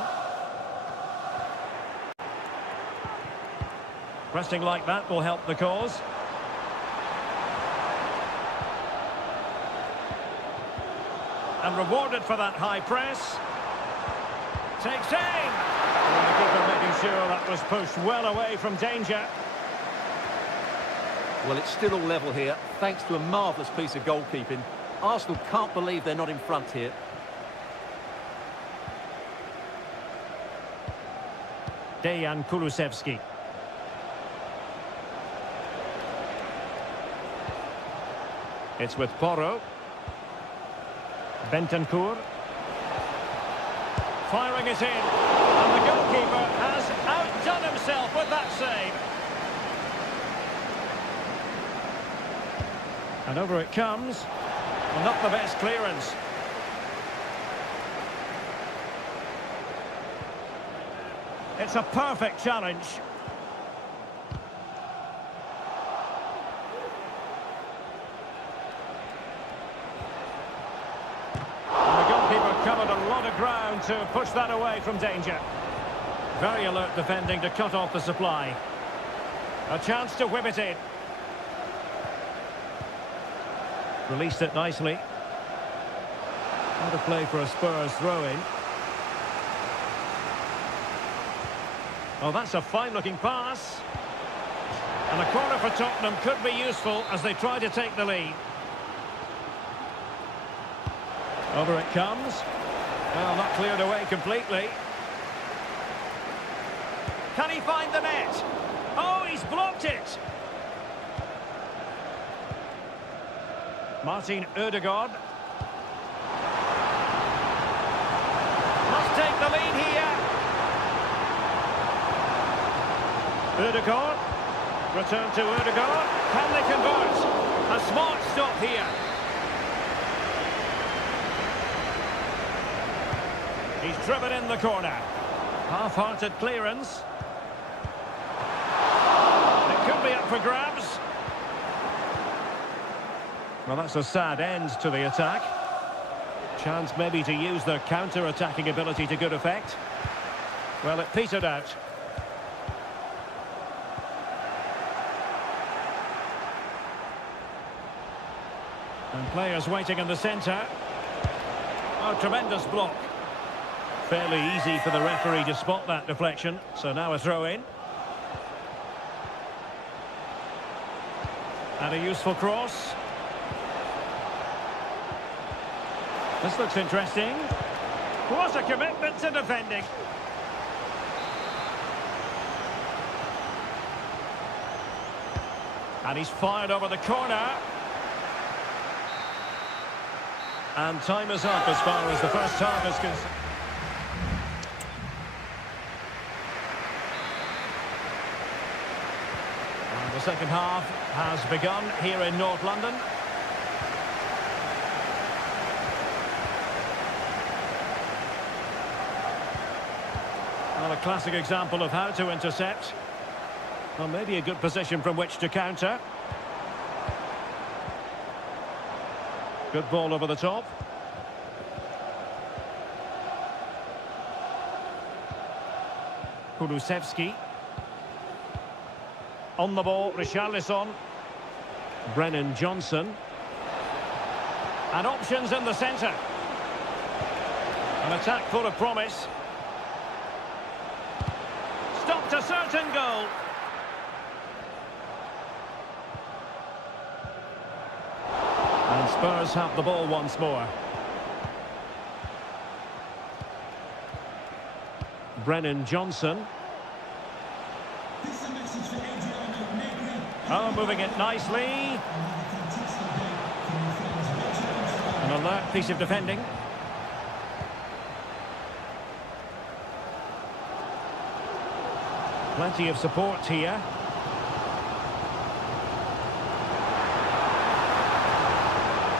Pressing like that will help the cause. And rewarded for that high press. Takes aim. And the keeper making sure that was pushed well away from danger. Well, it's still all level here, thanks to a marvellous piece of goalkeeping. Arsenal can't believe they're not in front here. Dejan Kulusevski. It's with Porro. Bentancur. Firing it in. And the goalkeeper has outdone himself with that save. And over it comes. Well, not the best clearance. It's a perfect challenge. Covered a lot of ground to push that away from danger. Very alert defending to cut off the supply. A chance to whip it in. Released it nicely. What a play for a Spurs throw-in. Oh, that's a fine-looking pass. And a corner for Tottenham could be useful as they try to take the lead. Over it comes. Well, not cleared away completely. Can he find the net? Oh, he's blocked it. Martin Ødegaard. Must take the lead here. Ødegaard. Return to Ødegaard. Can they convert? A smart stop here. He's driven in the corner. Half-hearted clearance. It could be up for grabs. Well, that's a sad end to the attack. Chance maybe to use their counter-attacking ability to good effect. Well, it petered out. And players waiting in the centre. Oh, tremendous block. Fairly easy for the referee to spot that deflection. So now a throw-in. And a useful cross. This looks interesting. What a commitment to defending. And he's fired over the corner. And time is up as far as the first half is concerned. And the second half has begun here in North London. Well, a classic example of how to intercept. Well, maybe a good position from which to counter. Good ball over the top. Kulusevski. On the ball, Richarlison. Brennan Johnson. And options in the centre. An attack full of promise. Stopped a certain goal. And Spurs have the ball once more. Brennan Johnson. This is a message for Adriano Negri. Oh, moving it nicely. Fantastic day from the fans. An alert piece of defending. Plenty of support here.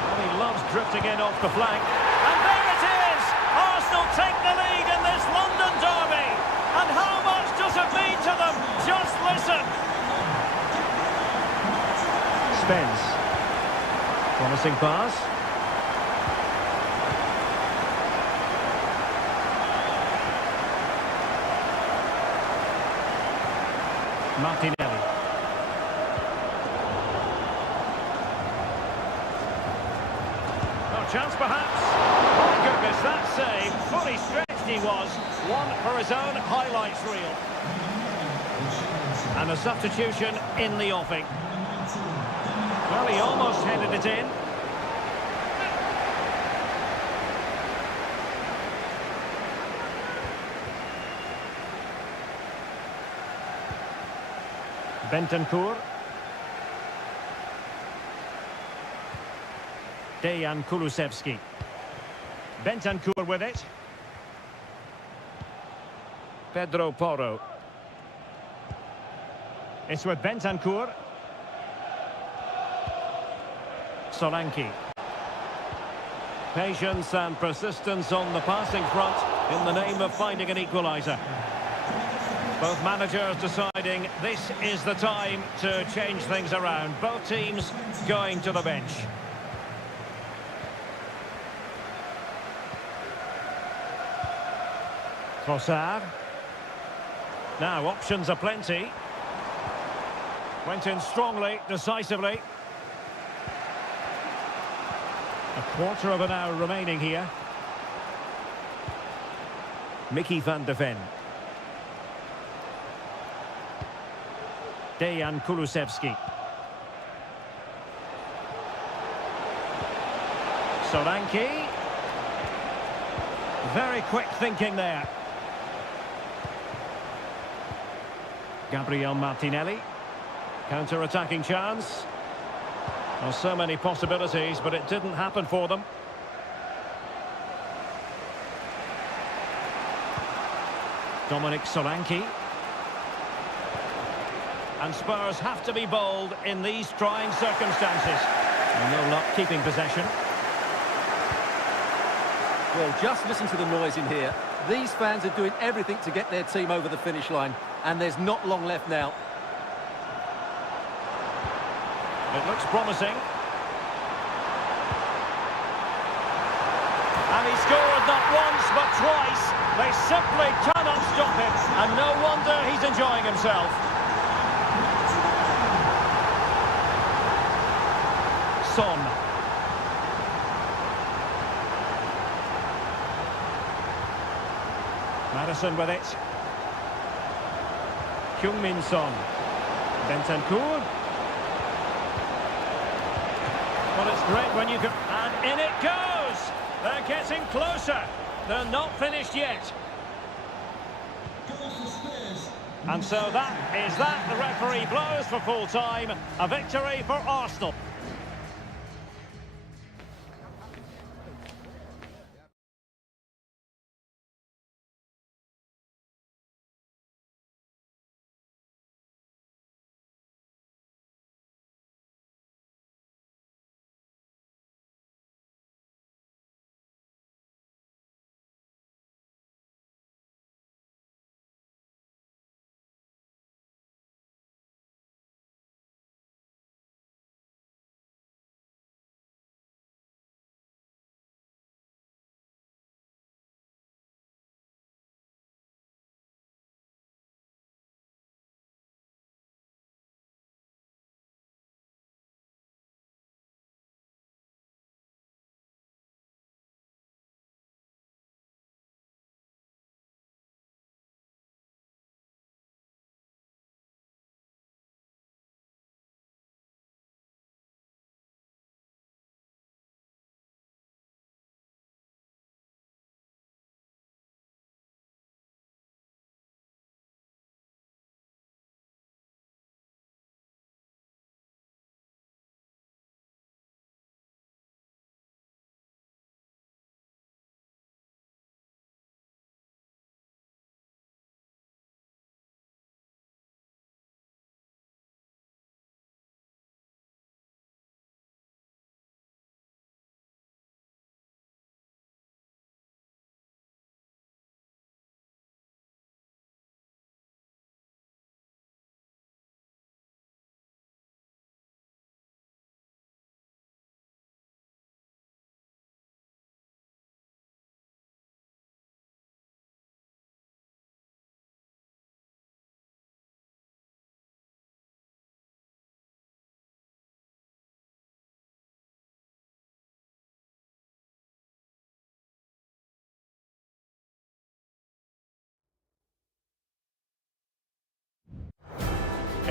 Oh, he loves drifting in off the flank. And there it is! Arsenal take the lead in this London derby. And how much does it mean to them? Just listen. Spence. Promising pass. Martinelli. Oh, chance perhaps. My goodness, that save. Fully stretched he was. One for his own highlights reel. And a substitution in the offing. Well, he almost headed it in. Bentancur. Dejan Kulusevski. Bentancur with it. Pedro Porro. It's with Bentancur. Solanke. Patience and persistence on the passing front in the name of finding an equaliser. Both managers deciding this is the time to change things around. Both teams going to the bench. Trossard. Now options are plenty. Went in strongly, decisively. A quarter of an hour remaining here. Mickey van de Ven. Dejan Kulusevski. Solanke. Very quick thinking there. Gabriel Martinelli. Counter-attacking chance. Well, so many possibilities, but it didn't happen for them. Dominic Solanke. And Spurs have to be bold in these trying circumstances. And no luck keeping possession. Well, just listen to the noise in here. These fans are doing everything to get their team over the finish line, and there's not long left now. It looks promising. And he scored not once but twice. They simply cannot stop him, and no wonder he's enjoying himself. Son. Madison with it. Heung-min Son. Bentancur. Well, it's great when you can... And in it goes! They're getting closer. They're not finished yet. And so that is that. The referee blows for full time. A victory for Arsenal.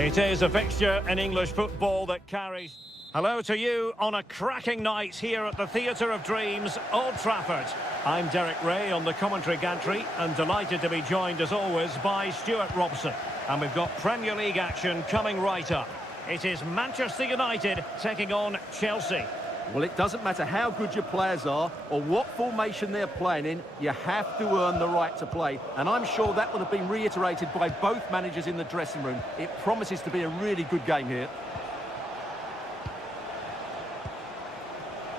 It is a fixture in English football that carries... Hello to you on a cracking night here at the Theatre of Dreams, Old Trafford. I'm Derek Ray on the commentary gantry and delighted to be joined as always by Stuart Robson. And we've got Premier League action coming right up. It is Manchester United taking on Chelsea. Well, it doesn't matter how good your players are or what formation they're playing in, you have to earn the right to play. And I'm sure that would have been reiterated by both managers in the dressing room. It promises to be a really good game here.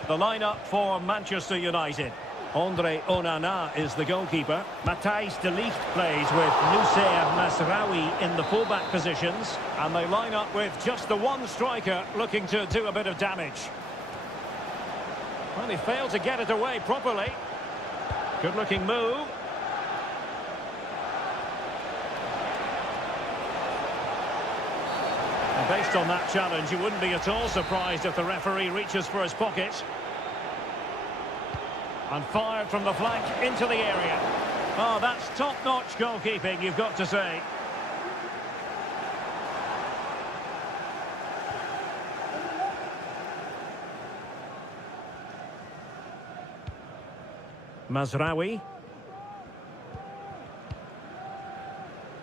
The lineup for Manchester United. Andre Onana is the goalkeeper. Matthijs de Ligt plays with Noussair Masraoui in the fullback positions. And they line up with just the one striker looking to do a bit of damage. Well, he failed to get it away properly. Good-looking move. And based on that challenge, you wouldn't be at all surprised if the referee reaches for his pocket. And fired from the flank into the area. Oh, that's top-notch goalkeeping, you've got to say. Masraoui.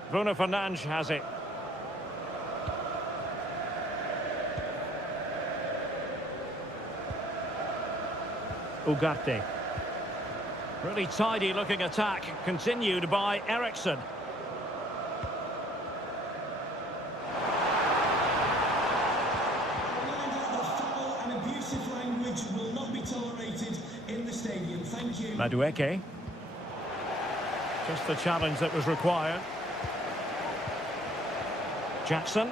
Bruno Fernandes has it. Ugarte. Really tidy looking attack, continued by Eriksson. And abusive language will not be tolerated in the stadium. Thank you. Madueke. Just the challenge that was required. Jackson.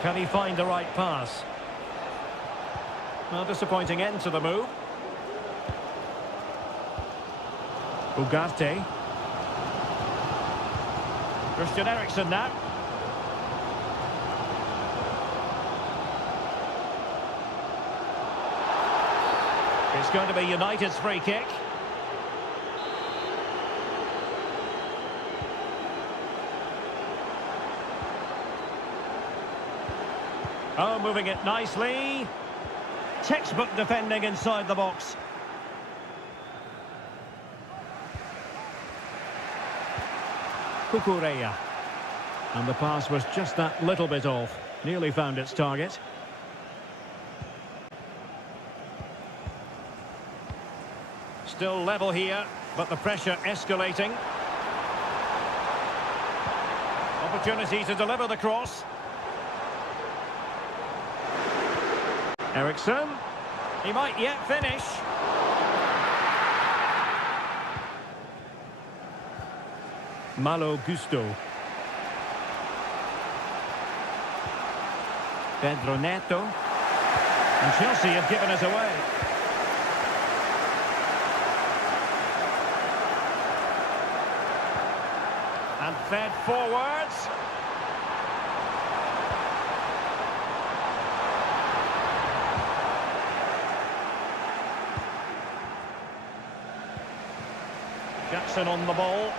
Can he find the right pass? Well, disappointing end to the move. Ugarte. Christian Eriksen now. It's going to be United's free kick. Oh, moving it nicely. Textbook defending inside the box. Kukureya. And the pass was just that little bit off. Nearly found its target. Still level here, but the pressure escalating. Opportunity to deliver the cross. Eriksson. He might yet finish. Malo Gusto. Pedro Neto. And Chelsea have given us away. And fed forwards. Jackson on the ball.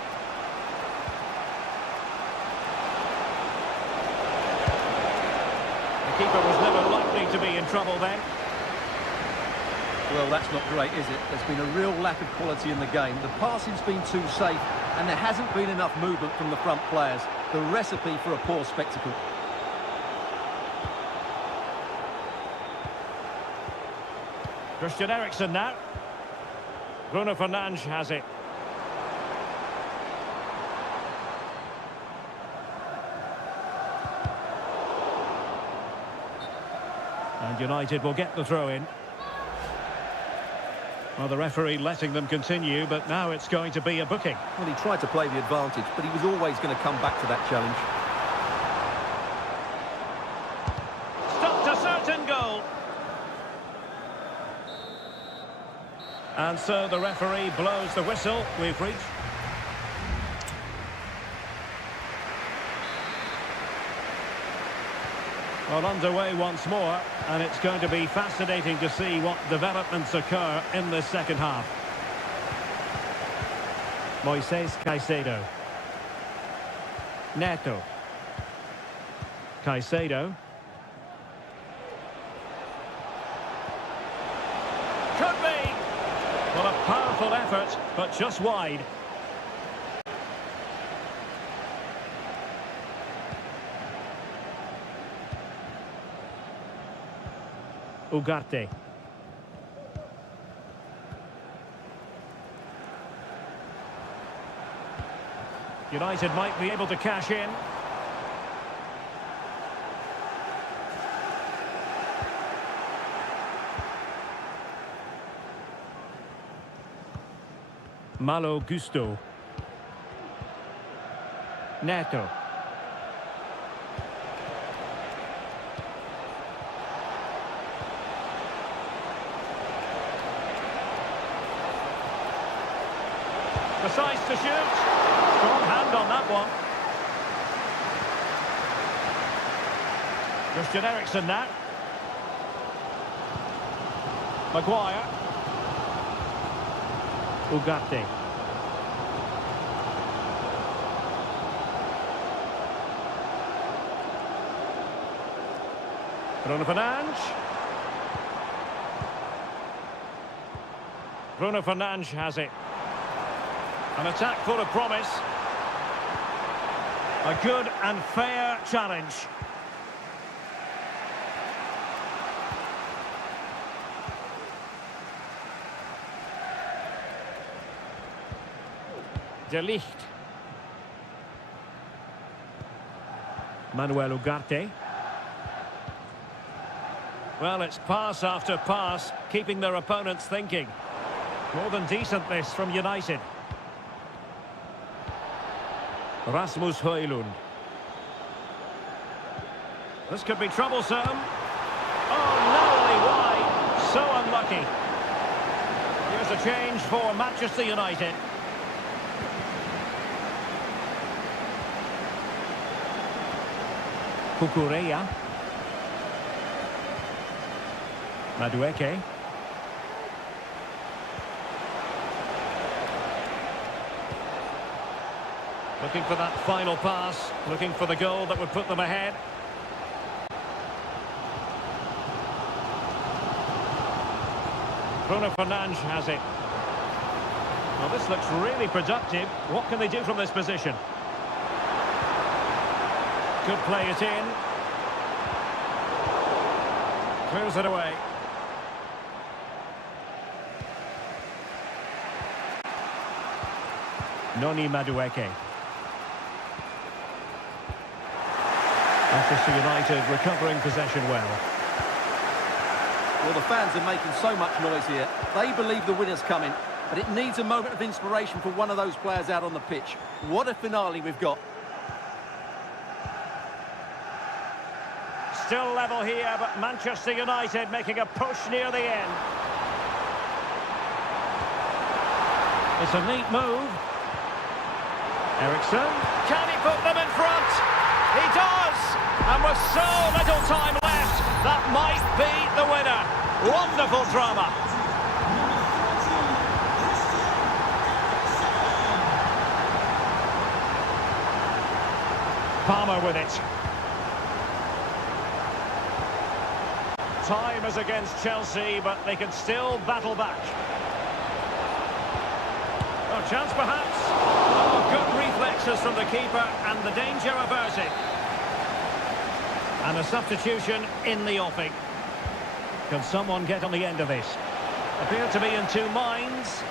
The keeper was never likely to be in trouble then. Well, that's not great, is it? There's been a real lack of quality in the game. The passing's been too safe, and there hasn't been enough movement from the front players. The recipe for a poor spectacle. Christian Eriksen now. Bruno Fernandes has it. And United will get the throw in. Well, the referee letting them continue, but now it's going to be a booking. Well, he tried to play the advantage, but he was always going to come back to that challenge. Stopped a certain goal. And so the referee blows the whistle. We've reached... Well, underway once more, and it's going to be fascinating to see what developments occur in this second half. Moises Caicedo. Neto. Caicedo. Could be. Well, a powerful effort, but just wide. Ugarte. United might be able to cash in. Malo Gusto. Neto. Decides to shoot. Strong hand on that one. Christian Eriksen now. Maguire. Ugarte. Bruno Fernandes. Bruno Fernandes has it. An attack full of promise. A good and fair challenge. De Ligt. Manuel Ugarte. Well, it's pass after pass, keeping their opponents thinking. More than decent this from United. Rasmus Højlund. This could be troublesome. Oh, narrowly wide. So unlucky. Here's a change for Manchester United. Cucurella. Madueke. Looking for that final pass, looking for the goal that would put them ahead. Bruno Fernandes has it. Well, this looks really productive. What can they do from this position? Could play it in. Clears it away. Noni Madueke. Manchester United recovering possession well. Well, the fans are making so much noise here. They believe the winner's coming, but it needs a moment of inspiration for one of those players out on the pitch. What a finale we've got. Still level here, but Manchester United making a push near the end. It's a neat move. Eriksen. Can he put them in front? He does! And with so little time left, that might be the winner. Wonderful drama. Palmer with it. Time is against Chelsea, but they can still battle back. Oh, chance perhaps. Oh, good reflexes from the keeper and the danger averted. And a substitution in the offing. Can someone get on the end of this? Appear to be in two minds.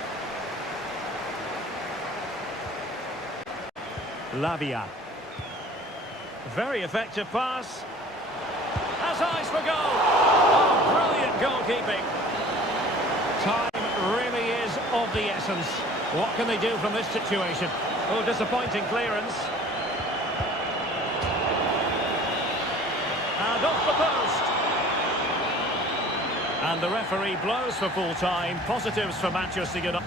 Lavia. Very effective pass. Has eyes for goal. Oh, brilliant goalkeeping. Time really is of the essence. What can they do from this situation? Oh, disappointing clearance. And off the post. And the referee blows for full time. Positives for Manchester United.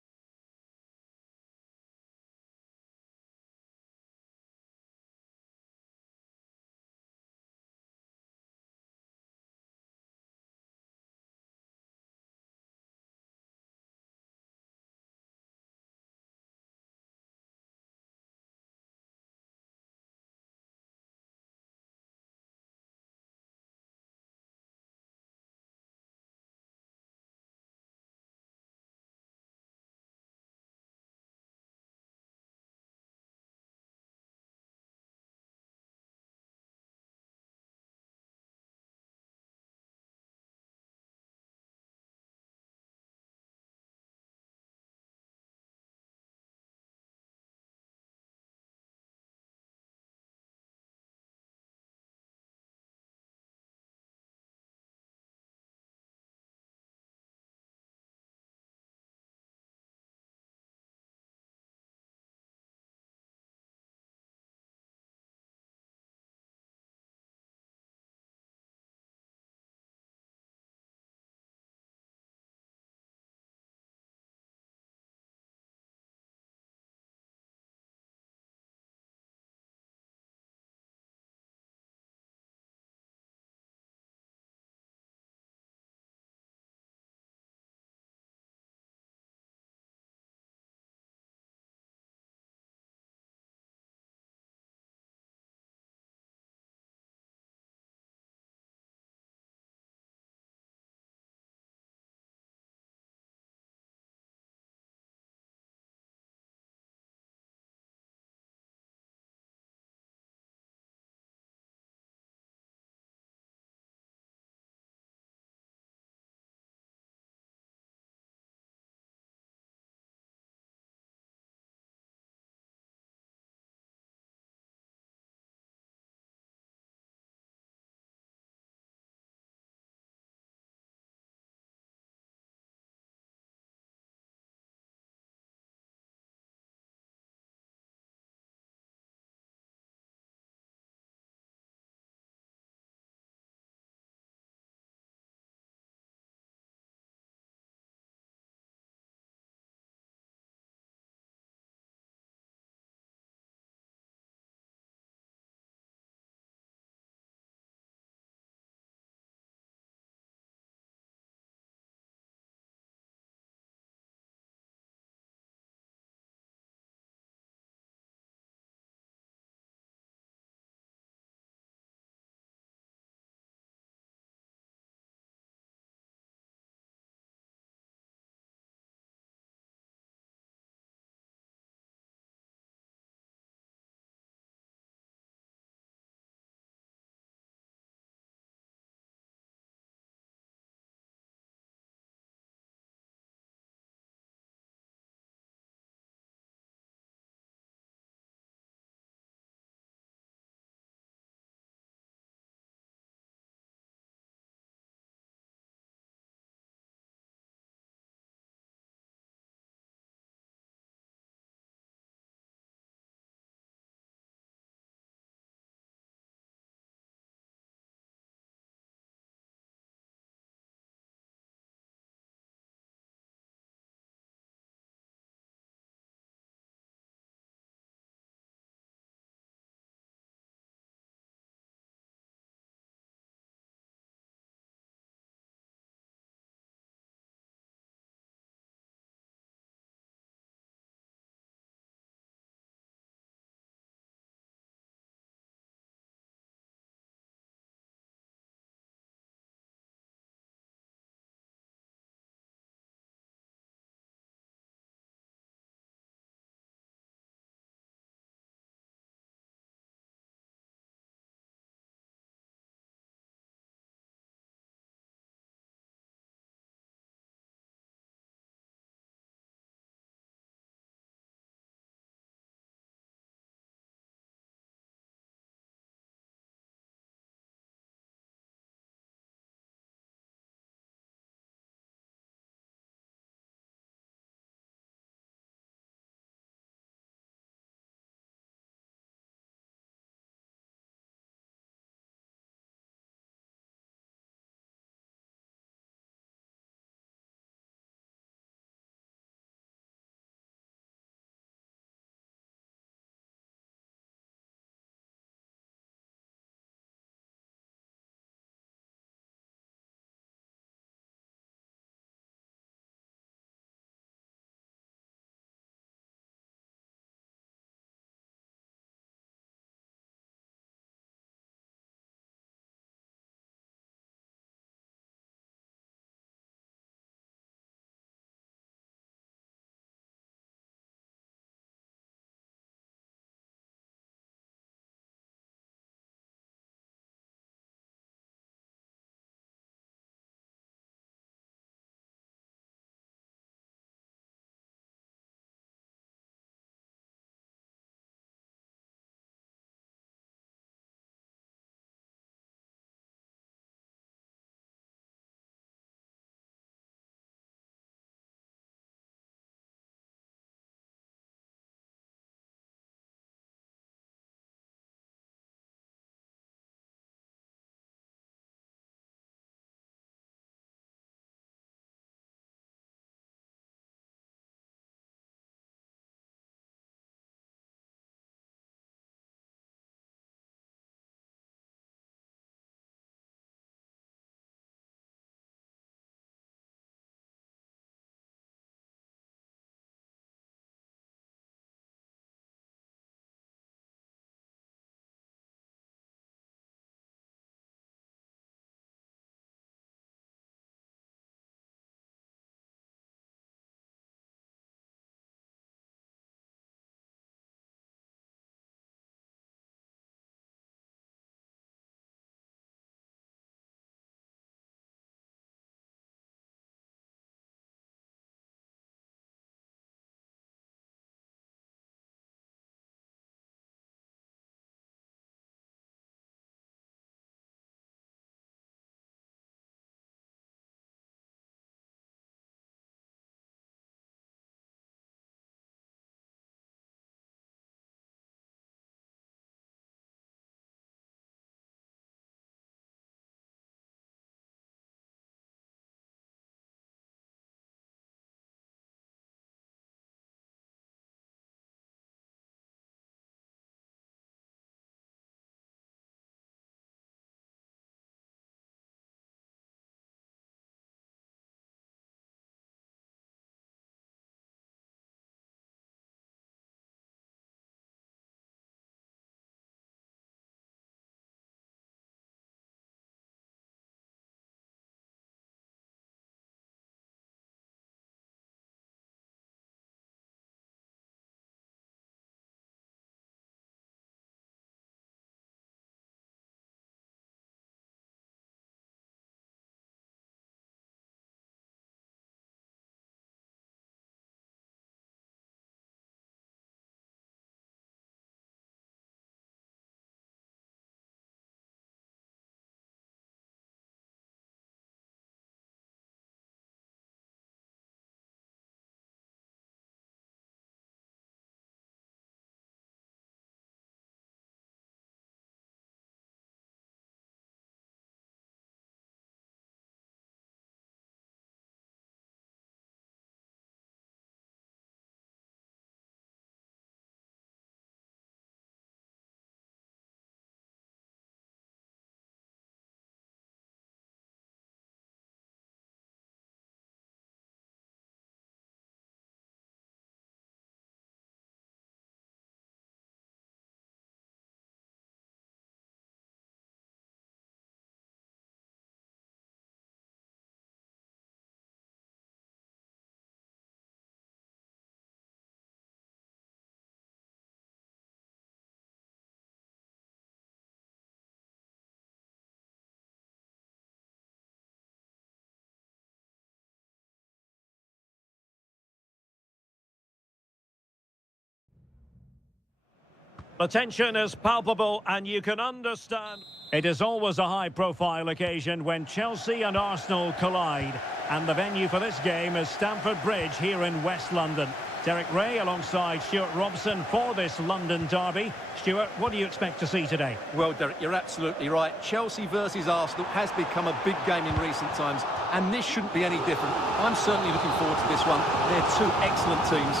The tension is palpable and you can understand. It is always a high-profile occasion when Chelsea and Arsenal collide. And the venue for this game is Stamford Bridge here in West London. Derek Ray alongside Stuart Robson for this London derby. Stuart, what do you expect to see today? Well, Derek, you're absolutely right. Chelsea versus Arsenal has become a big game in recent times, and this shouldn't be any different. I'm certainly looking forward to this one. They're two excellent teams.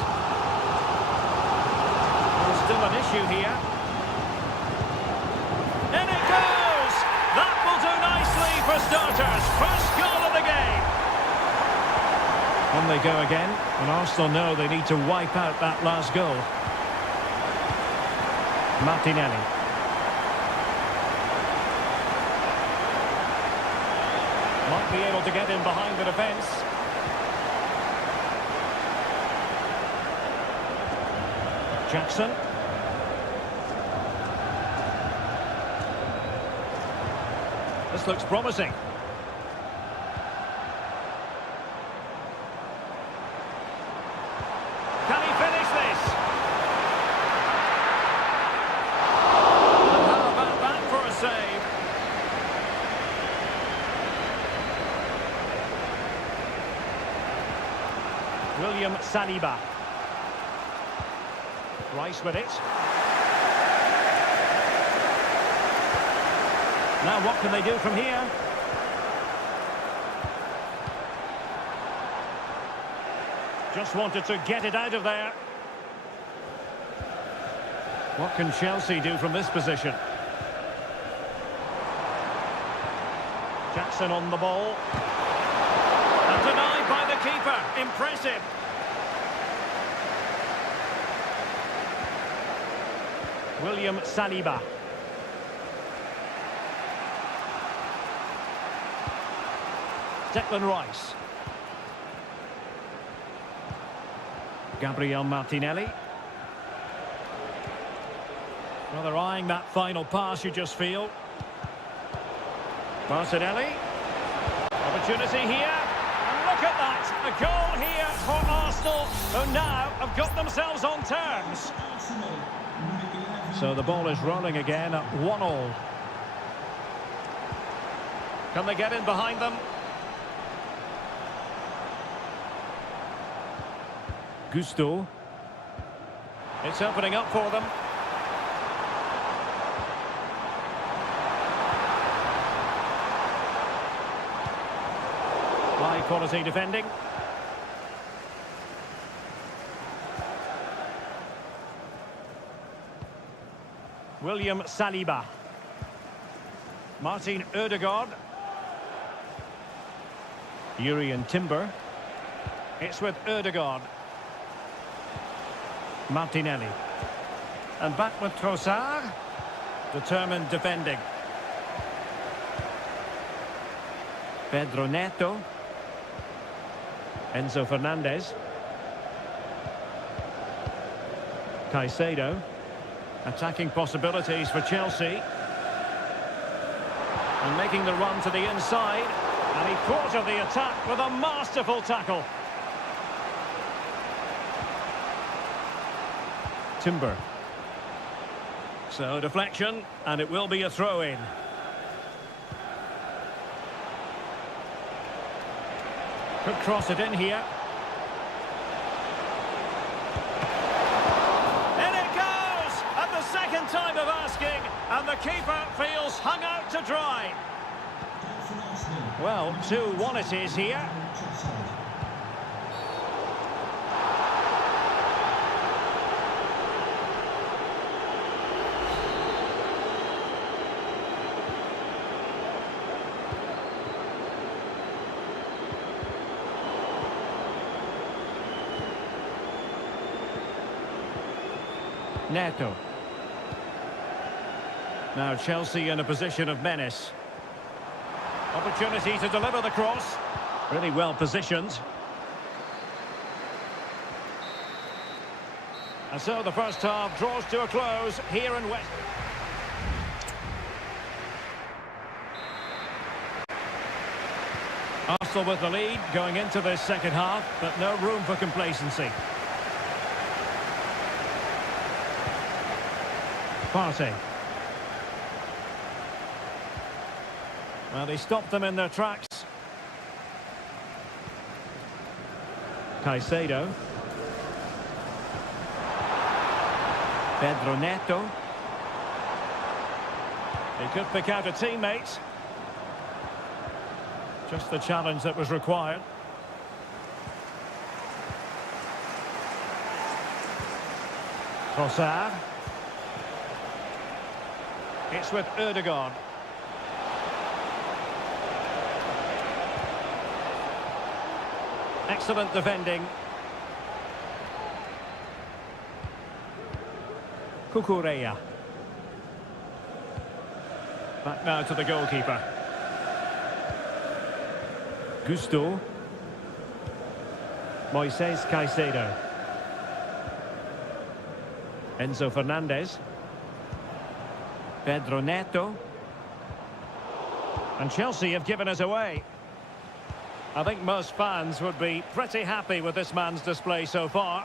There's still an issue here. In it goes! That will do nicely for starters. First goal of the game. On they go again, and Arsenal know they need to wipe out that last goal. Martinelli. Might be able to get in behind the defence. Jackson. This looks promising. Can he finish this? And how about that for a save? William Saliba. Rice with it. Now what can they do from here? Just wanted to get it out of there. What can Chelsea do from this position? Jackson on the ball. And denied by the keeper. Impressive. William Saliba. Declan Rice. Gabriel Martinelli. Well, they're eyeing that final pass, you just feel. Martinelli. Opportunity here. And look at that. A goal here for Arsenal, who now have got themselves on terms. So the ball is rolling again at 1-1. Can they get in behind them? Gusto. It's opening up for them. High quality defending. William Saliba. Martin Ødegaard. Urian Timber. It's with Ødegaard. Martinelli. And back with Trossard. Determined defending. Pedro Neto. Enzo Fernandez. Caicedo. Attacking possibilities for Chelsea. And making the run to the inside. And he thwarted the attack with a masterful tackle. Timber. So deflection, and it will be a throw-in. Could cross it in here. In it goes! At the second time of asking, and the keeper feels hung out to dry. Well, 2-1 it is here. Neto. Now Chelsea in a position of menace. Opportunity to deliver the cross. Really well positioned. And so the first half draws to a close here in West. Arsenal with the lead going into this second half, but no room for complacency. Partey. Well, he stopped them in their tracks. Caicedo. Pedro Neto. He could pick out a teammate. Just the challenge that was required. Trossard. It's with Erdogan. Excellent defending. Cucurella. Back now to the goalkeeper. Gusto. Moises Caicedo. Enzo Fernandez. Pedro Neto. And Chelsea have given us away. I think most fans would be pretty happy with this man's display so far.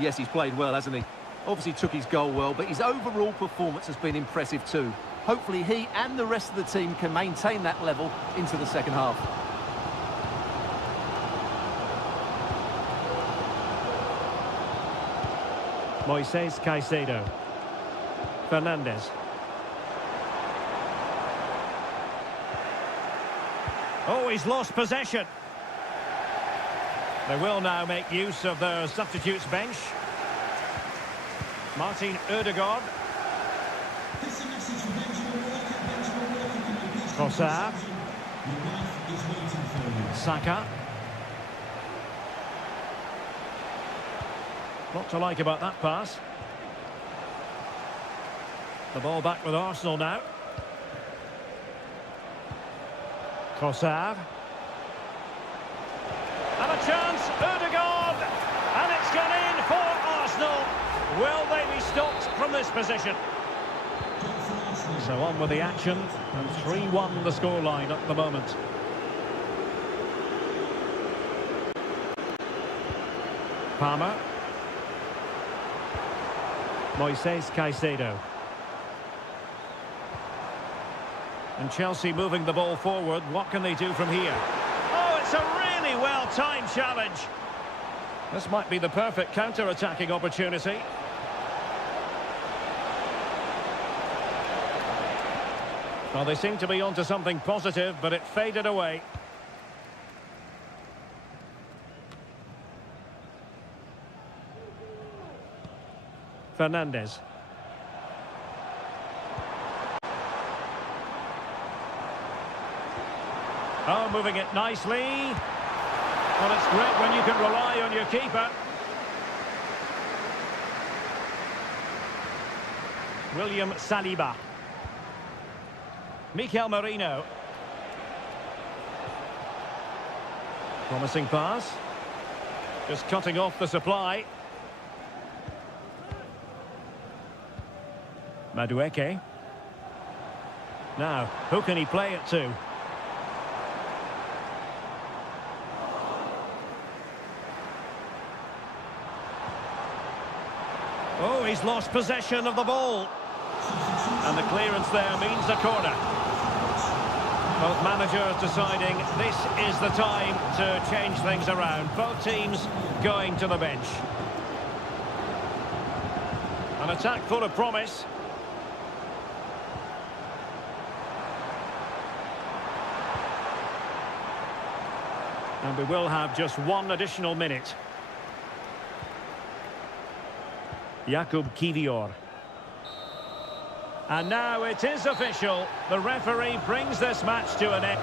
Yes, he's played well, hasn't he? Obviously took his goal well, but his overall performance has been impressive too. Hopefully he and the rest of the team can maintain that level into the second half. Moises Caicedo. Fernandez. Oh, he's lost possession. They will now make use of their substitutes bench. Martin Ødegaard. This is a message from Benjamin Walker. Benjamin Walker, can you please Trossard. Your wife is waiting for you. Saka. What to like about that pass? The ball back with Arsenal now. Trossard. And a chance, Ødegaard! And it's gone in for Arsenal. Will they be stopped from this position? So on with the action, and 3-1 the scoreline at the moment. Palmer. Moises Caicedo. And Chelsea moving the ball forward. What can they do from here? Oh, it's a really well-timed challenge. This might be the perfect counter-attacking opportunity. Well, they seem to be onto something positive, but it faded away. Fernandez. Oh, moving it nicely. Well, it's great when you can rely on your keeper. William Saliba. Mikel Merino. Promising pass. Just cutting off the supply. Madueke. Now, who can he play it to? Oh, he's lost possession of the ball. And the clearance there means a corner. Both managers deciding this is the time to change things around. Both teams going to the bench. An attack full of promise. And we will have just one additional minute. Jakub Kivior. And now it is official. The referee brings this match to an end.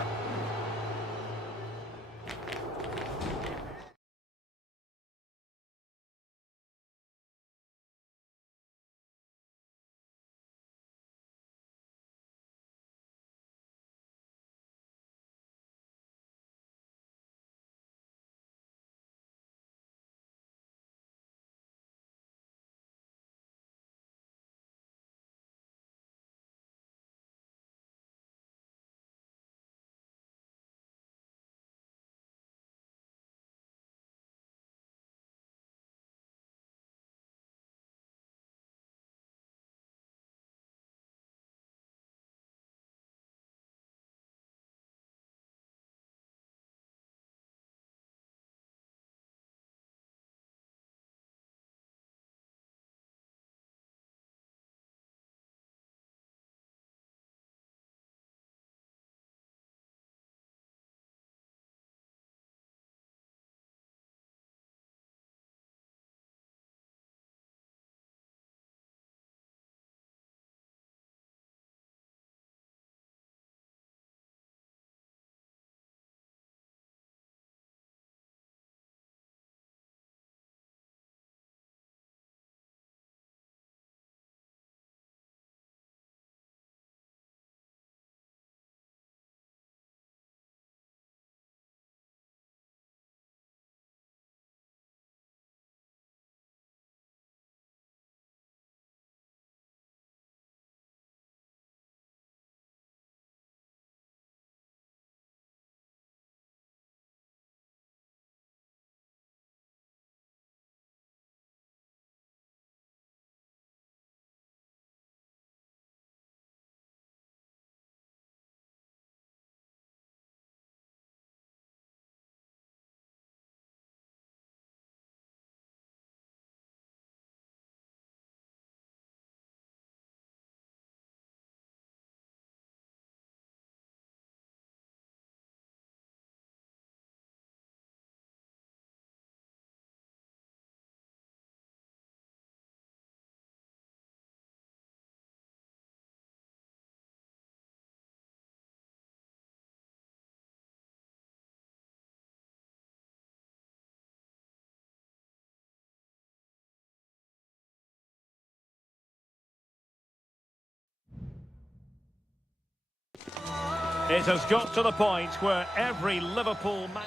It has got to the point where every Liverpool man...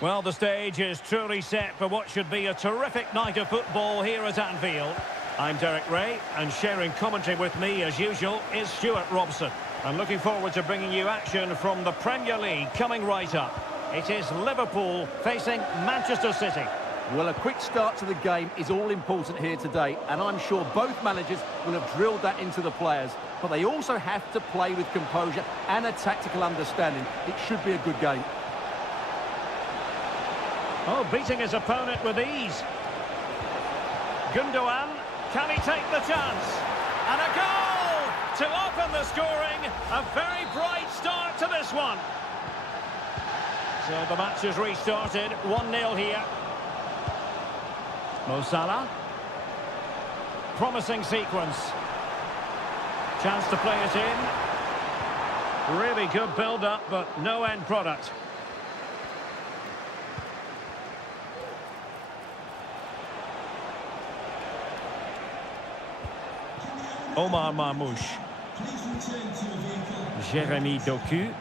Well, the stage is truly set for what should be a terrific night of football here at Anfield. I'm Derek Ray, and sharing commentary with me, as usual, is Stuart Robson. I'm looking forward to bringing you action from the Premier League coming right up. It is Liverpool facing Manchester City. Well, a quick start to the game is all important here today, and I'm sure both managers will have drilled that into the players. But they also have to play with composure and a tactical understanding. It should be a good game. Oh, beating his opponent with ease. Gundogan, can he take the chance? And a goal to open the scoring. A very bright start to this one. So the match has restarted. 1-0 here. Mo Salah. Promising sequence. Chance to play it in. Really good build-up, but no end product. Omar Marmoush. Please return to your vehicle. Jeremy Doku.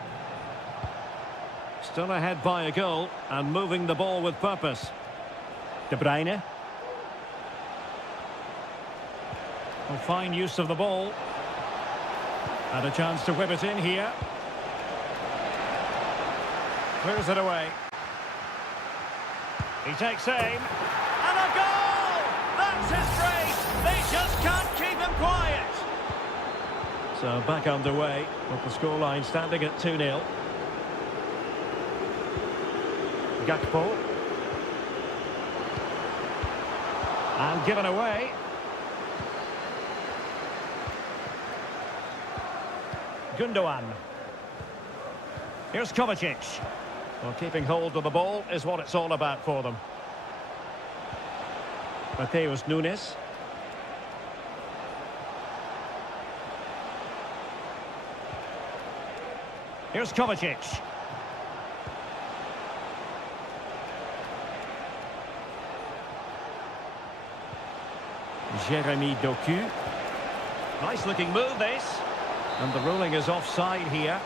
Still ahead by a goal and moving the ball with purpose. De Bruyne. Well, fine use of the ball. And a chance to whip it in here. Clears it away. He takes aim. And a goal! That's his brace! They just can't keep him quiet. So back underway with the scoreline standing at 2-0. Gakpo. And given away. Gundogan. Here's Kovacic. Well, keeping hold of the ball is what it's all about for them. Mateus Nunes. Here's Kovacic. Jeremy Doku. Nice looking move this. And the ruling is offside here.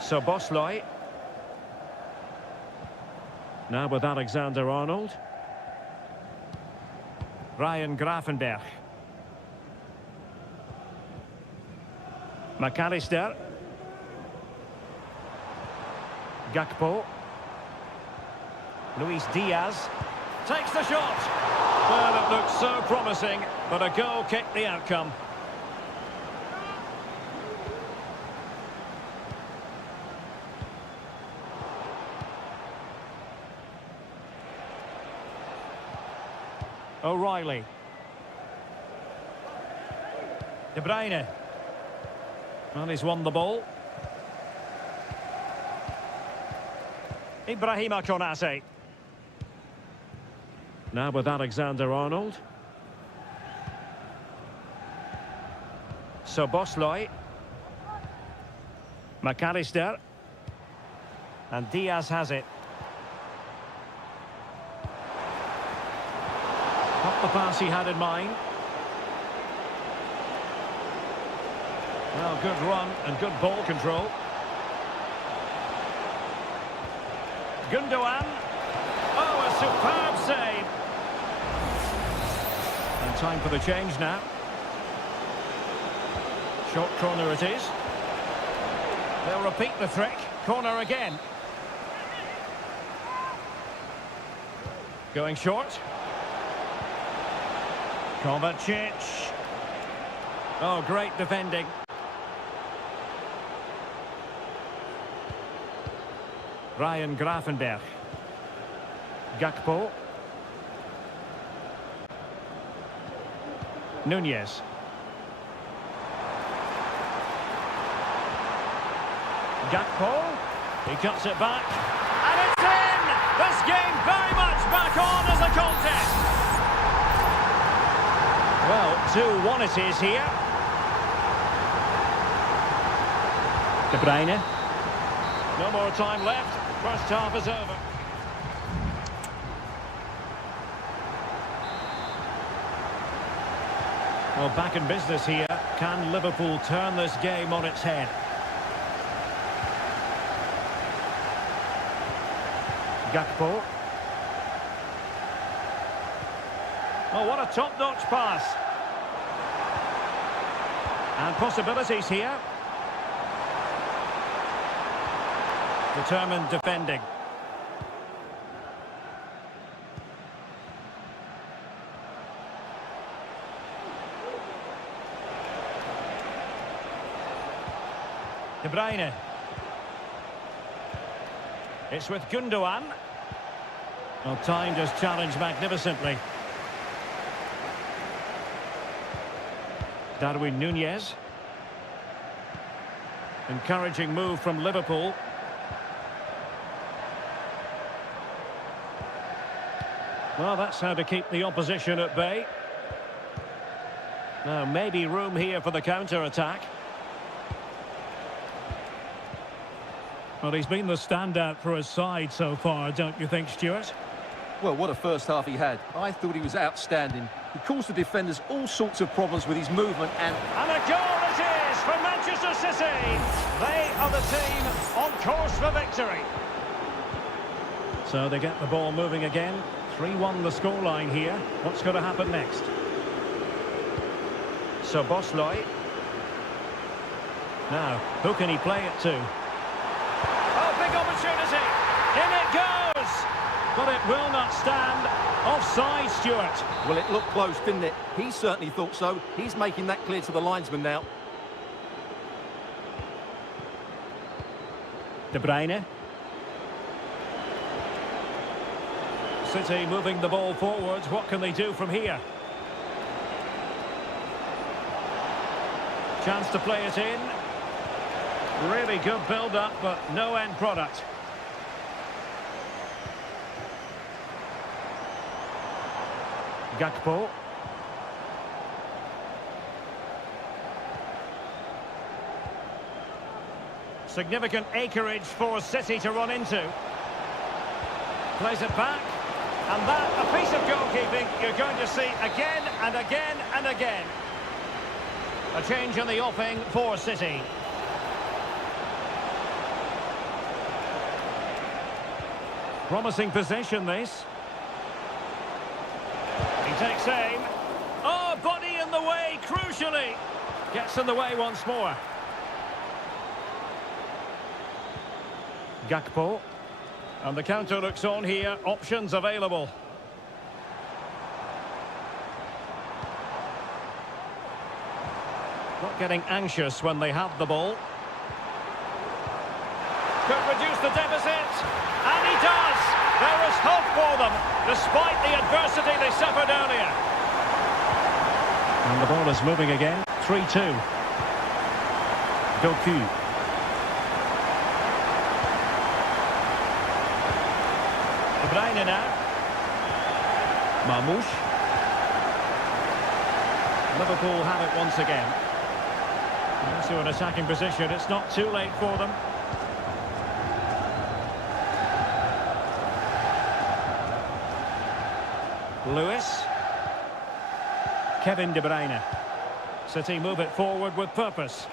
So Bosley. Now with Alexander-Arnold. Ryan Gravenberch. McAllister. Gakpo. Luis Diaz. Takes the shot. Well, it looked so promising, but a goal kicked the outcome. O'Reilly. De Bruyne. Well, he's won the ball. Ibrahima Konate. Now with Alexander-Arnold. So Bosley. McAllister. And Diaz has it. Not the pass he had in mind. Well, good run and good ball control. Gundogan. Oh, a superb save. And time for the change now. Short corner it is. They'll repeat the trick. Corner again. Going short. Kovacic. Oh, great defending. Ryan Gravenberch. Gakpo. Nunez. Gakpo. He cuts it back. And it's in! This game very much back on as a contest. Well, 2-1 it is here. De Bruyne. No more time left. First half is over. Well, back in business here. Can Liverpool turn this game on its head? Gakpo. Oh, what a top-notch pass. And possibilities here. Determined defending. De Bruyne. It's with Gundogan. Well, time just challenged magnificently. Darwin Núñez. Encouraging move from Liverpool. Well, that's how to keep the opposition at bay. Now, maybe room here for the counter-attack. Well, he's been the standout for his side so far, don't you think, Stuart? Well, what a first half he had. I thought he was outstanding. He caused the defenders all sorts of problems with his movement and... And a goal it is for Manchester City! They are the team on course for victory. So they get the ball moving again. 3-1 the scoreline here. What's going to happen next? So Bosloy. Now, who can he play it to? Oh, big opportunity! In it goes! But it will not stand. Offside, Stuart. Well, it looked close, didn't it? He certainly thought so. He's making that clear to the linesman now. De Bruyne. City moving the ball forwards. What can they do from here? Chance to play it in. Really good build-up, but no end product. Gakpo. Significant acreage for City to run into. Plays it back. And that, a piece of goalkeeping you're going to see again and again and again. A change in the offing for City. Promising possession, this. He takes aim. Oh, body in the way, crucially. Gets in the way once more. Gakpo. And the counter looks on here. Options available. Not getting anxious when they have the ball. Could reduce the deficit. And he does. There is hope for them, despite the adversity they suffered earlier. And the ball is moving again. 3-2. Doku. De Bruyne now. Marmoush. Liverpool have it once again. Into an attacking position. It's not too late for them. Lewis. Kevin De Bruyne. City move it forward with purpose.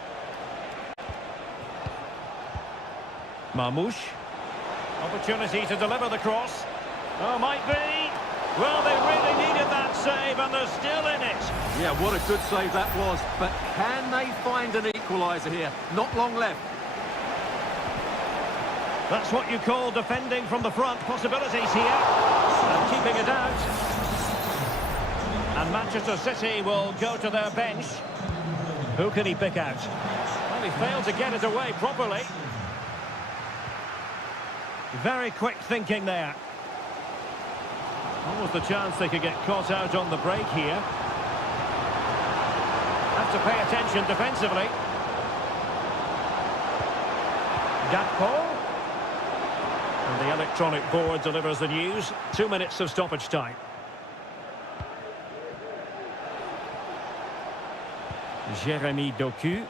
Marmoush. Opportunity to deliver the cross. Oh, might be. Well, they really needed that save, and they're still in it. Yeah, what a good save that was. But can they find an equaliser here? Not long left. That's what you call defending from the front. Possibilities here. And keeping it out. And Manchester City will go to their bench. Who can he pick out? Well, he failed to get it away properly. Very quick thinking there. Almost the chance they could get caught out on the break here. Have to pay attention defensively. Gakpo. And the electronic board delivers the news. 2 minutes of stoppage time. Jeremy Doku.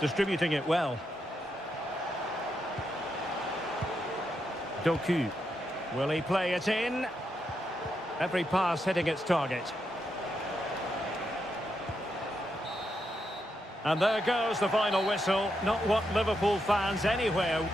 Distributing it well. Doku. Will he play it in? Every pass hitting its target. And there goes the final whistle. Not what Liverpool fans anywhere.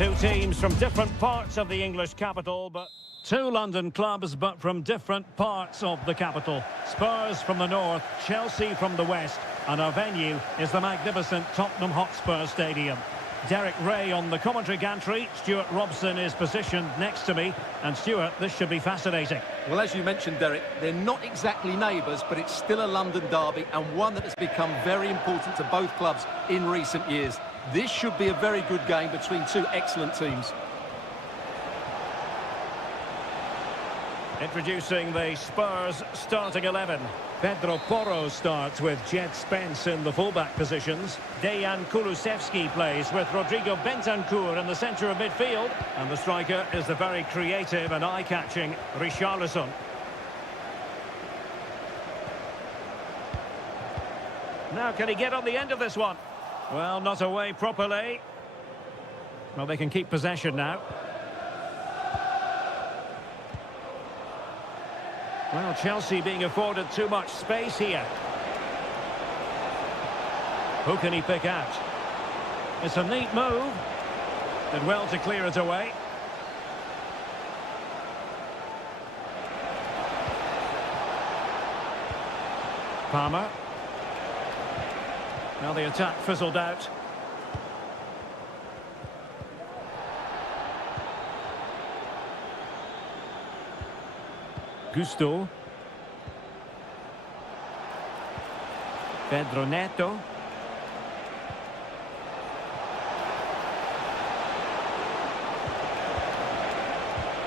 Two teams from different parts of the English capital, but two London clubs, but from different parts of the capital. Spurs from the north, Chelsea from the west, and our venue is the magnificent Tottenham Hotspur Stadium. Derek Ray on the commentary gantry. Stuart Robson is positioned next to me. And Stuart, this should be fascinating. Well, as you mentioned, Derek, they're not exactly neighbours, but it's still a London derby and one that has become very important to both clubs in recent years. This should be a very good game between two excellent teams. Introducing the Spurs starting 11. Pedro Porro starts with Jed Spence in the fullback positions. Dejan Kulusevski plays with Rodrigo Bentancur in the centre of midfield. And the striker is the very creative and eye-catching Richarlison. Now, can he get on the end of this one? Well, not away properly. Well, they can keep possession now. Well, Chelsea being afforded too much space here. Who can he pick out? It's a neat move. Did well to clear it away. Palmer. Now the attack fizzled out. Gusto. Pedro Neto.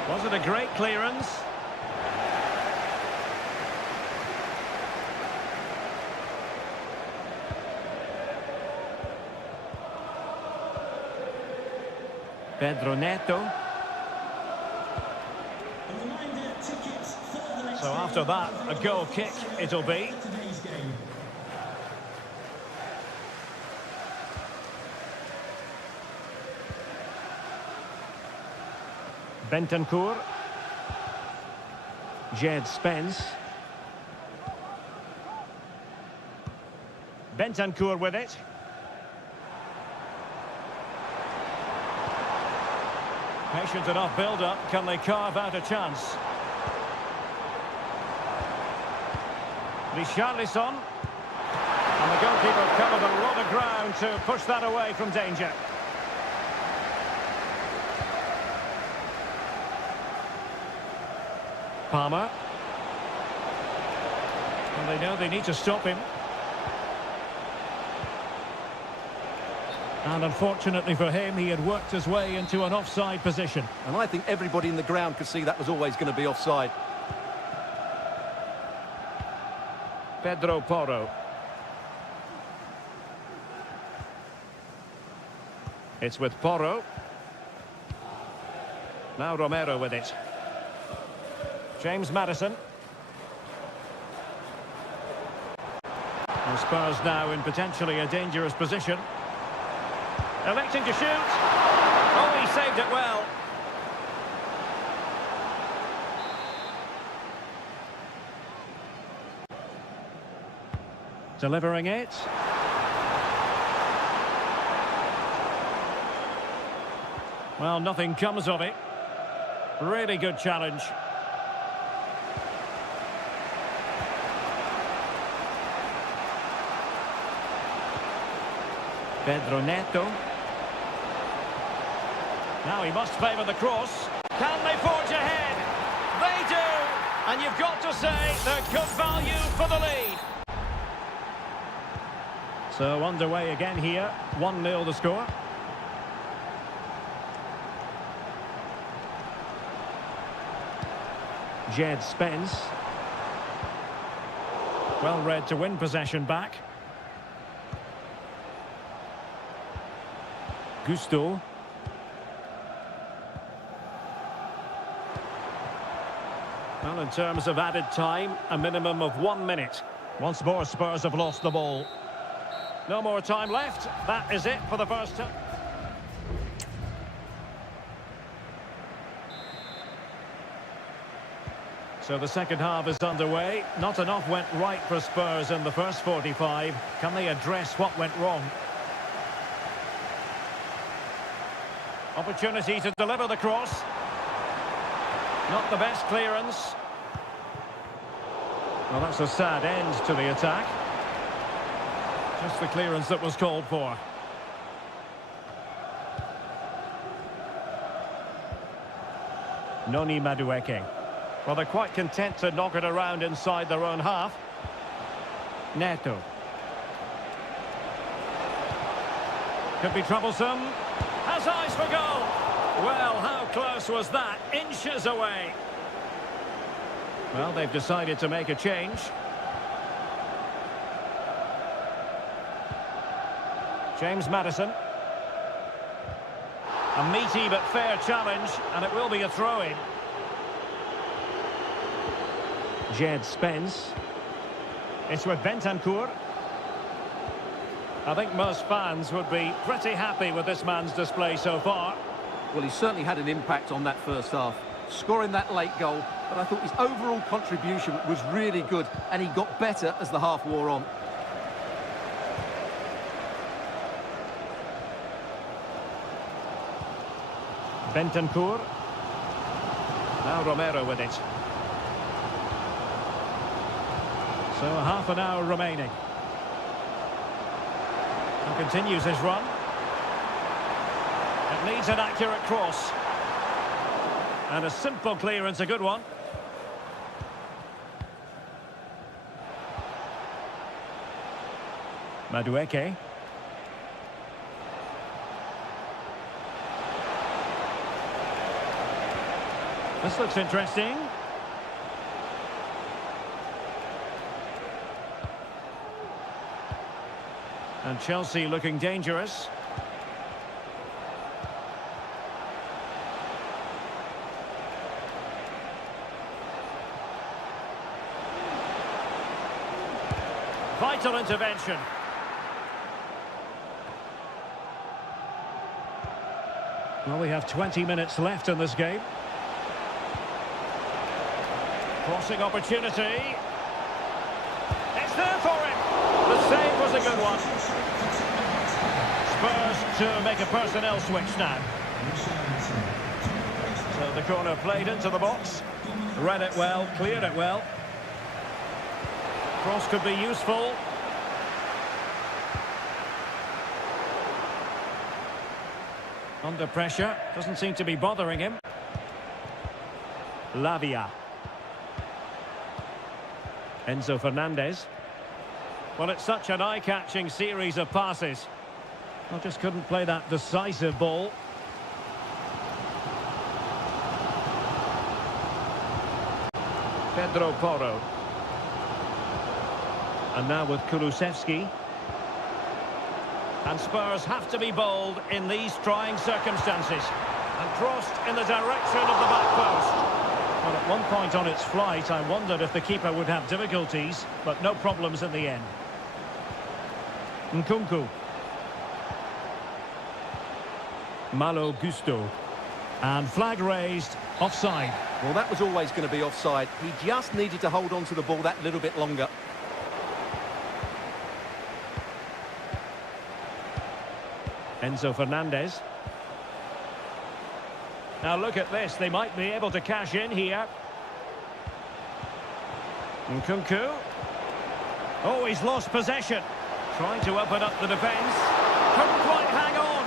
Was it a great clearance? Pedro Neto. So after that, a goal kick it'll be. Bentancur. Jed Spence. Bentancur with it. Patient enough build-up. Can they carve out a chance? Richarlison. And the goalkeeper covered a lot of ground to push that away from danger. Palmer. And they know they need to stop him. And unfortunately for him, he had worked his way into an offside position. And I think everybody in the ground could see that was always going to be offside. Pedro Porro. It's with Porro. Now Romero with it. James Maddison. And Spurs now in potentially a dangerous position. Electing to shoot. Oh, he saved it well. Delivering it. Well, nothing comes of it. Really good challenge. Pedro Neto. Now he must favour the cross. Can they forge ahead? They do! And you've got to say they're good value for the lead. So underway again here. 1-0 the score. Jed Spence. Well read to win possession back. Gusto. Well, in terms of added time, a minimum of 1 minute. Once more, Spurs have lost the ball. No more time left. That is it for the first time. So the second half is underway. Not enough went right for Spurs in the first 45. Can they address what went wrong? Opportunity to deliver the cross. Not the best clearance. Well, that's a sad end to the attack. Just the clearance that was called for. Noni Madueke. Well, they're quite content to knock it around inside their own half. Neto. Could be troublesome. Has eyes for goal. Well, how close was that? Inches away. Well, they've decided to make a change. James Maddison. A meaty but fair challenge, and it will be a throw-in. Jed Spence. It's with Bentancur. I think most fans would be pretty happy with this man's display so far. Well, he certainly had an impact on that first half, scoring that late goal, but I thought his overall contribution was really good, and he got better as the half wore on. Bentancur. Now Romero with it. So half an hour remaining. And continues his run. It needs an accurate cross. And a simple clearance, a good one. Madueke. This looks interesting. And Chelsea looking dangerous. Vital intervention. Well, we have 20 minutes left in this game. Crossing opportunity. It's there for him. The save was a good one. Spurs to make a personnel switch now. So the corner played into the box. Read it well, cleared it well. Cross could be useful. Under pressure, doesn't seem to be bothering him. Lavia. Enzo Fernandez. Well, it's such an eye-catching series of passes. Well, just couldn't play that decisive ball. Pedro Porro. And now with Kulusevski. And Spurs have to be bold in these trying circumstances. And crossed in the direction of the back post. Well, at one point on its flight, I wondered if the keeper would have difficulties, but no problems in the end. Nkunku. Malo Gusto. And flag raised, offside. Well, that was always going to be offside. He just needed to hold on to the ball that little bit longer. Enzo Fernandez. Now look at this, they might be able to cash in here. Nkunku. Oh, he's lost possession. Trying to open up the defence. Couldn't quite hang on.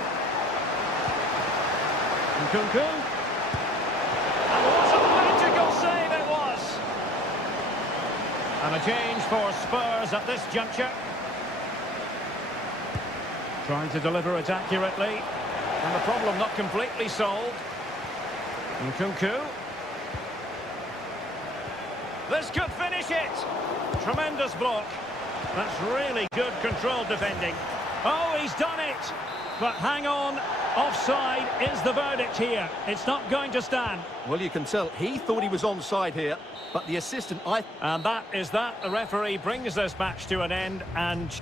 Nkunku. And what a magical save it was. And a change for Spurs at this juncture. Trying to deliver it accurately. And the problem not completely solved. Nkunku. This could finish it. Tremendous block. That's really good controlled defending. Oh, he's done it. But hang on. Offside is the verdict here. It's not going to stand. Well, you can tell he thought he was onside here, but the assistant, And that is that. The referee brings this match to an end and...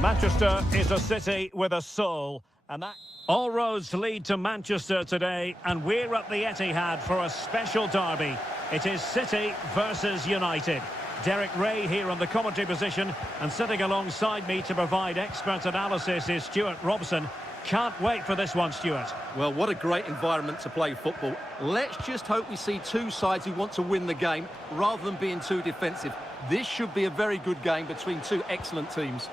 Manchester is a city with a soul, and that all roads lead to Manchester today, and we're at the Etihad for a special derby. It is City versus United. Derek Ray here on the commentary position, and sitting alongside me to provide expert analysis is Stuart Robson. Can't wait for this one, Stuart. Well, what a great environment to play football. Let's just hope we see two sides who want to win the game rather than being too defensive. This should be a very good game between two excellent teams.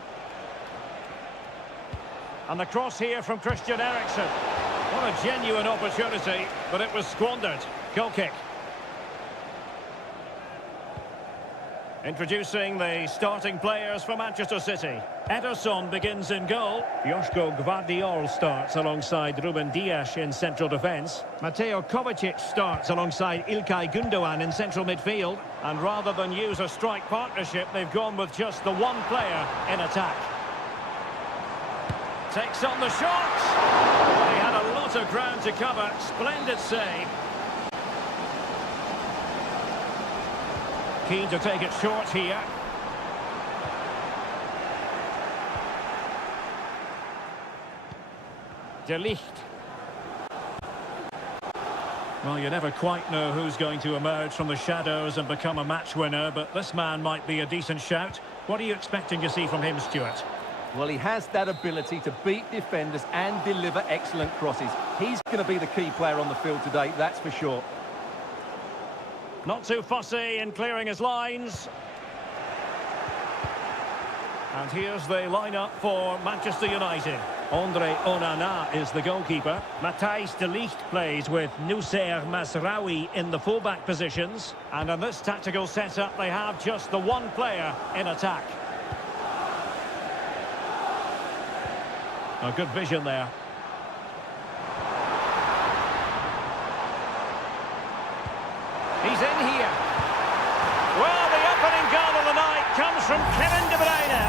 And the cross here from Christian Eriksen. What a genuine opportunity, but it was squandered. Goal kick. Introducing the starting players for Manchester City. Ederson begins in goal. Joško Gvardiol starts alongside Ruben Dias in central defence. Mateo Kovacic starts alongside İlkay Gündoğan in central midfield. And rather than use a strike partnership, they've gone with just the one player in attack. Takes on the shot. Well, he had a lot of ground to cover. Splendid save. Keen to take it short here. De Ligt. Well, you never quite know who's going to emerge from the shadows and become a match winner, but this man might be a decent shout. What are you expecting to see from him, Stuart? Well, he has that ability to beat defenders and deliver excellent crosses. He's going to be the key player on the field today, that's for sure. Not too fussy in clearing his lines. And here's the lineup for Manchester United. Andre Onana is the goalkeeper. Matthijs de Ligt plays with Noussair Mazraoui in the fullback positions. And in this tactical setup, they have just the one player in attack. A good vision there. He's in here. Well, the opening goal of the night comes from Kevin De Bruyne.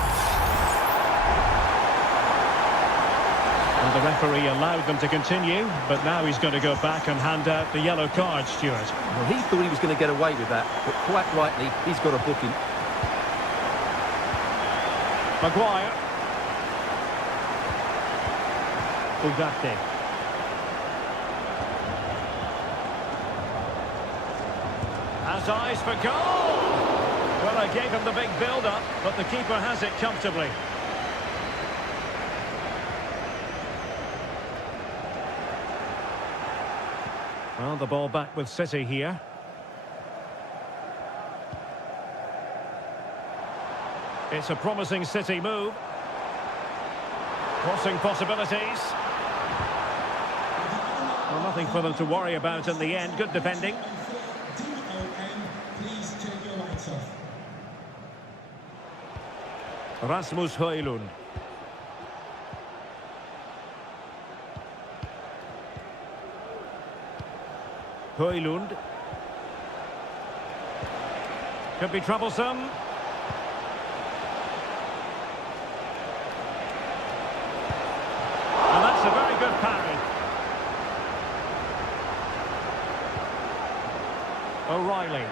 And the referee allowed them to continue, but now he's going to go back and hand out the yellow card, Stuart. Well, he thought he was going to get away with that, but quite rightly, he's got a booking. Maguire. Ugarte. Has eyes for goal. Well, I gave him the big build-up, but the keeper has it comfortably. Well, the ball back with City here. It's a promising City move. Crossing possibilities. Well, nothing for them to worry about in the end. Good defending. Please turn your lights off. Rasmus Højlund. Højlund. Could be troublesome. And that's a very good parry. O'Reilly.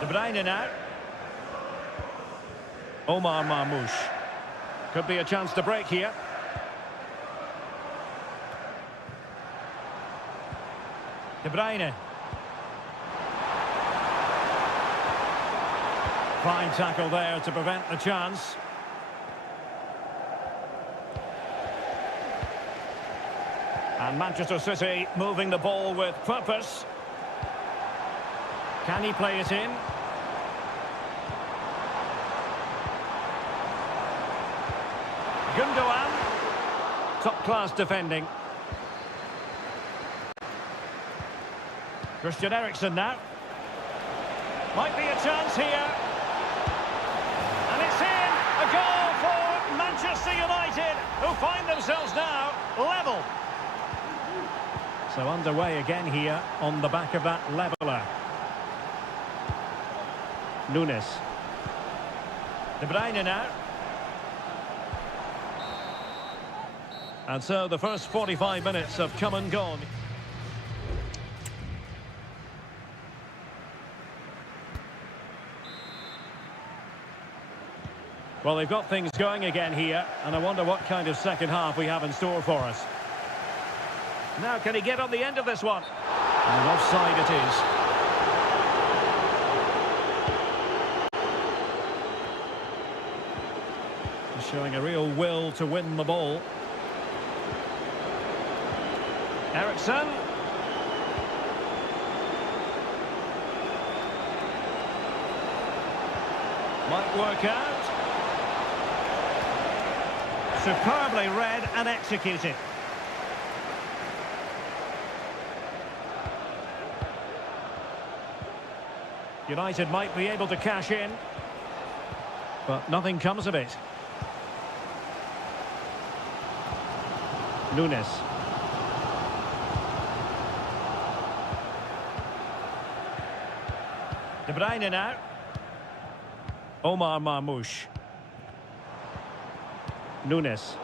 De Bruyne now. Omar Marmoush. Could be a chance to break here. De Bruyne. Fine tackle there to prevent the chance. And Manchester City moving the ball with purpose. Can he play it in? Gündoğan. Top-class defending. Christian Eriksen now. Might be a chance here. And it's in! A goal for Manchester United, who find themselves now level. So underway again here on the back of that leveller. Nunes. De Bruyne now. And so the first 45 minutes have come and gone. Well, they've got things going again here, and I wonder what kind of second half we have in store for us. Now, can he get on the end of this one? And offside it is. He's showing a real will to win the ball. Eriksen. Might work out. Superbly read and executed. United might be able to cash in, but nothing comes of it. Nunes. De Bruyne now. Omar Marmoush. Nunes.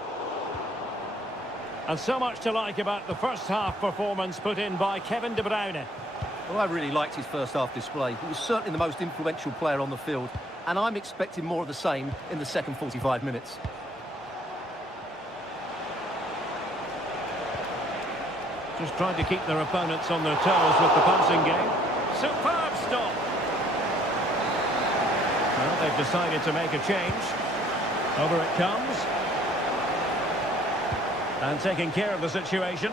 And so much to like about the first half performance put in by Kevin De Bruyne. Well, I really liked his first half display. He was certainly the most influential player on the field, and I'm expecting more of the same in the second 45 minutes. Just trying to keep their opponents on their toes with the passing game. Superb stop. Well, they've decided to make a change. Over it comes. And taking care of the situation.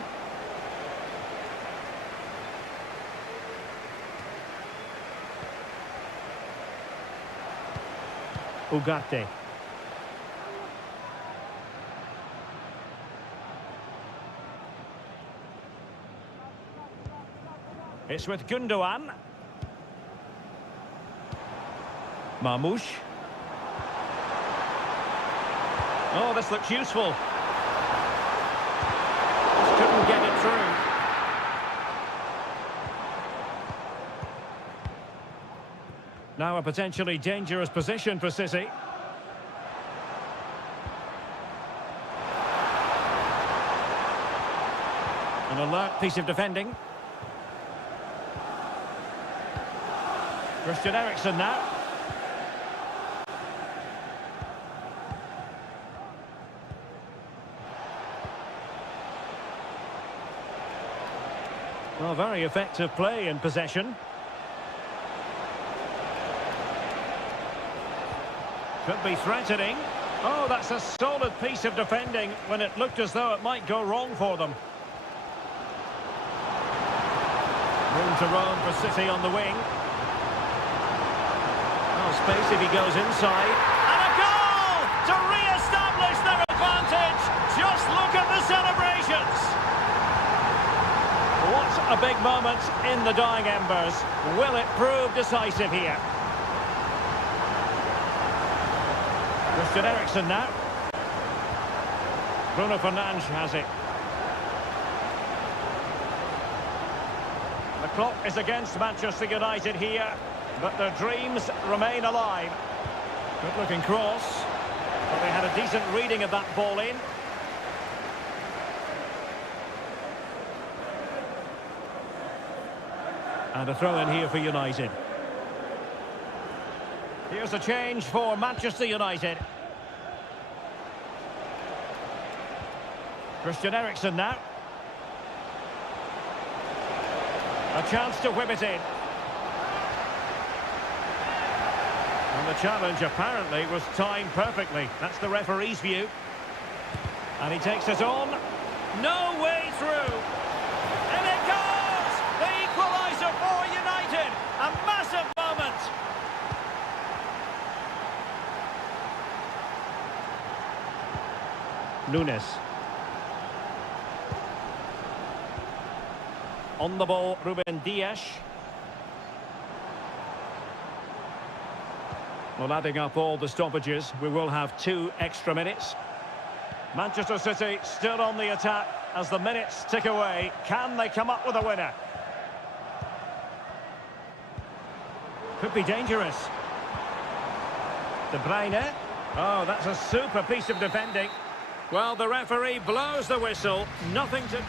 Ugarte. It's with Gundogan. Marmoush. Oh, this looks useful. Just couldn't get it through. Now a potentially dangerous position for City. An alert piece of defending. Christian Eriksen now. Well, very effective play in possession. Could be threatening. Oh, that's a solid piece of defending when it looked as though it might go wrong for them. Room to roam for City on the wing. Oh, space if he goes inside. And a goal to re-establish their advantage. Just look at the celebrations. What a big moment in the dying embers. Will it prove decisive here? Christian Eriksen now. Bruno Fernandes has it. The clock is against Manchester United here, but their dreams remain alive. Good looking cross. But they had a decent reading of that ball in. And a throw in here for United. Here's a change for Manchester United. Christian Eriksen now. A chance to whip it in. And the challenge apparently was timed perfectly. That's the referee's view. And he takes it on. No way through. And it goes! The equaliser for United. A massive moment. Nunes. On the ball, Ruben Dias. Well, adding up all the stoppages, we will have 2 extra minutes. Manchester City still on the attack as the minutes tick away. Can they come up with a winner? Could be dangerous. De Bruyne. Oh, that's a super piece of defending. Well, the referee blows the whistle. Nothing to...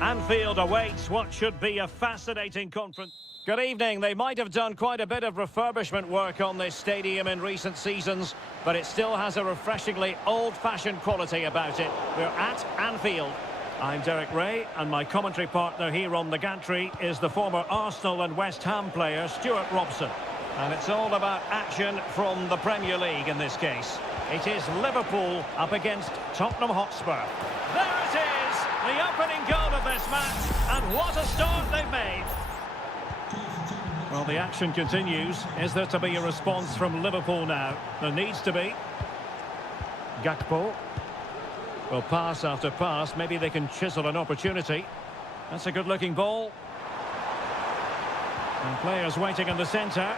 Anfield awaits what should be a fascinating conference. Good evening. They might have done quite a bit of refurbishment work on this stadium in recent seasons, but it still has a refreshingly old-fashioned quality about it. We're at Anfield. I'm Derek Ray, and my commentary partner here on the gantry is the former Arsenal and West Ham player Stuart Robson. And it's all about action from the Premier League in this case. It is Liverpool up against Tottenham Hotspur. There it is, the opening goal of this match, and what a start they've made. Well, the action continues. Is there to be a response from Liverpool now? There needs to be. Gakpo. Well, pass after pass. Maybe they can chisel an opportunity. That's a good-looking ball. And players waiting in the centre.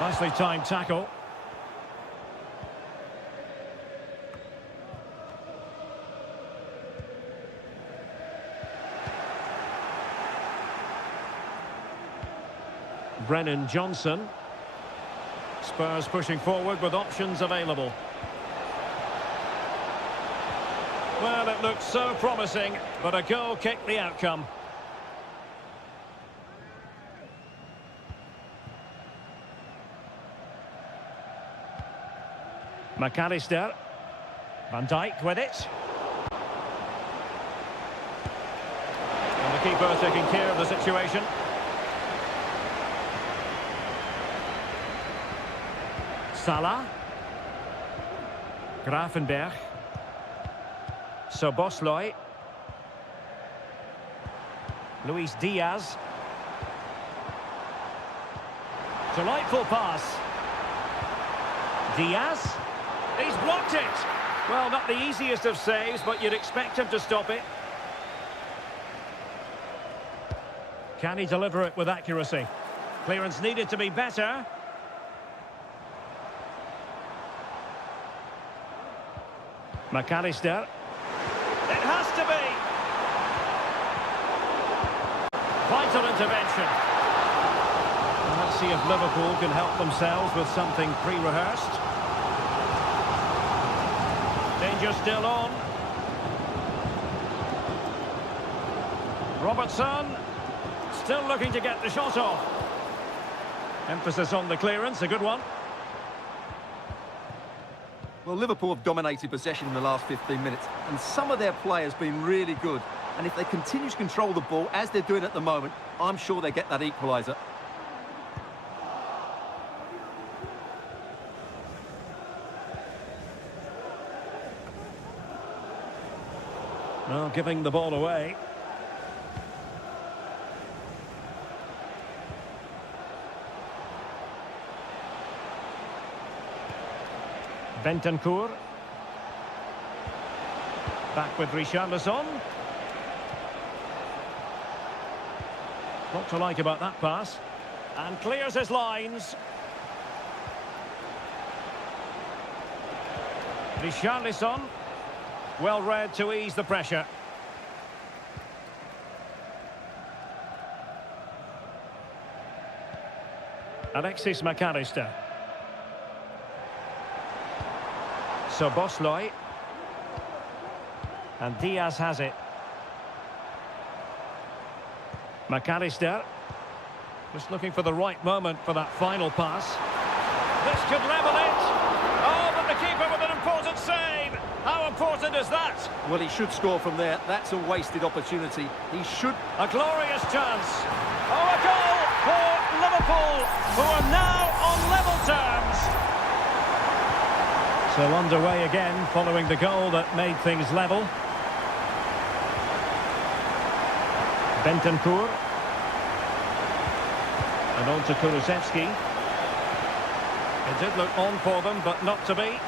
Nicely timed tackle. Brennan Johnson. Spurs pushing forward with options available. Well, it looked so promising, but a goal kicked the outcome. McAllister. Van Dijk with it. And the keeper taking care of the situation. Salah. Gravenberg. Szoboszlai. Luis Diaz. Delightful pass. Diaz. He's blocked it. Well, not the easiest of saves, but you'd expect him to stop it. Can he deliver it with accuracy? Clearance needed to be better. McAllister. It has to be. Vital intervention. And let's see if Liverpool can help themselves with something pre-rehearsed. Danger still on. Robertson. Still looking to get the shot off. Emphasis on the clearance, a good one. Well, Liverpool have dominated possession in the last 15 minutes, and some of their players been really good. And if they continue to control the ball, as they're doing at the moment, I'm sure they get that equaliser. Well, giving the ball away. Bentancur. Back with Richarlison. What to like about that pass. And clears his lines. Richarlison. Well read to ease the pressure. Alexis McAllister. Szoboszlai. And Diaz has it. McAllister. Just looking for the right moment for that final pass. This could level it. Oh, but the keeper with an important save. How important is that? Well, he should score from there. That's a wasted opportunity. He should... A glorious chance. Oh, a goal for Liverpool, who are now on level terms. So underway again, following the goal that made things level. Bentancur. And on to Kulusevski. It did look on for them, but not to be.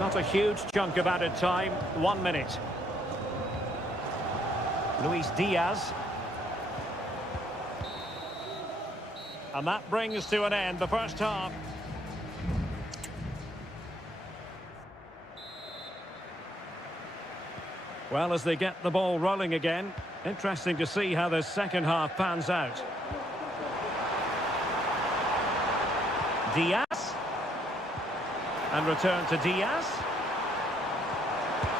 Not a huge chunk of added time, 1 minute. Luis Diaz. And that brings to an end the first half. Well, as they get the ball rolling again, interesting to see how the second half pans out. Diaz. And return to Diaz.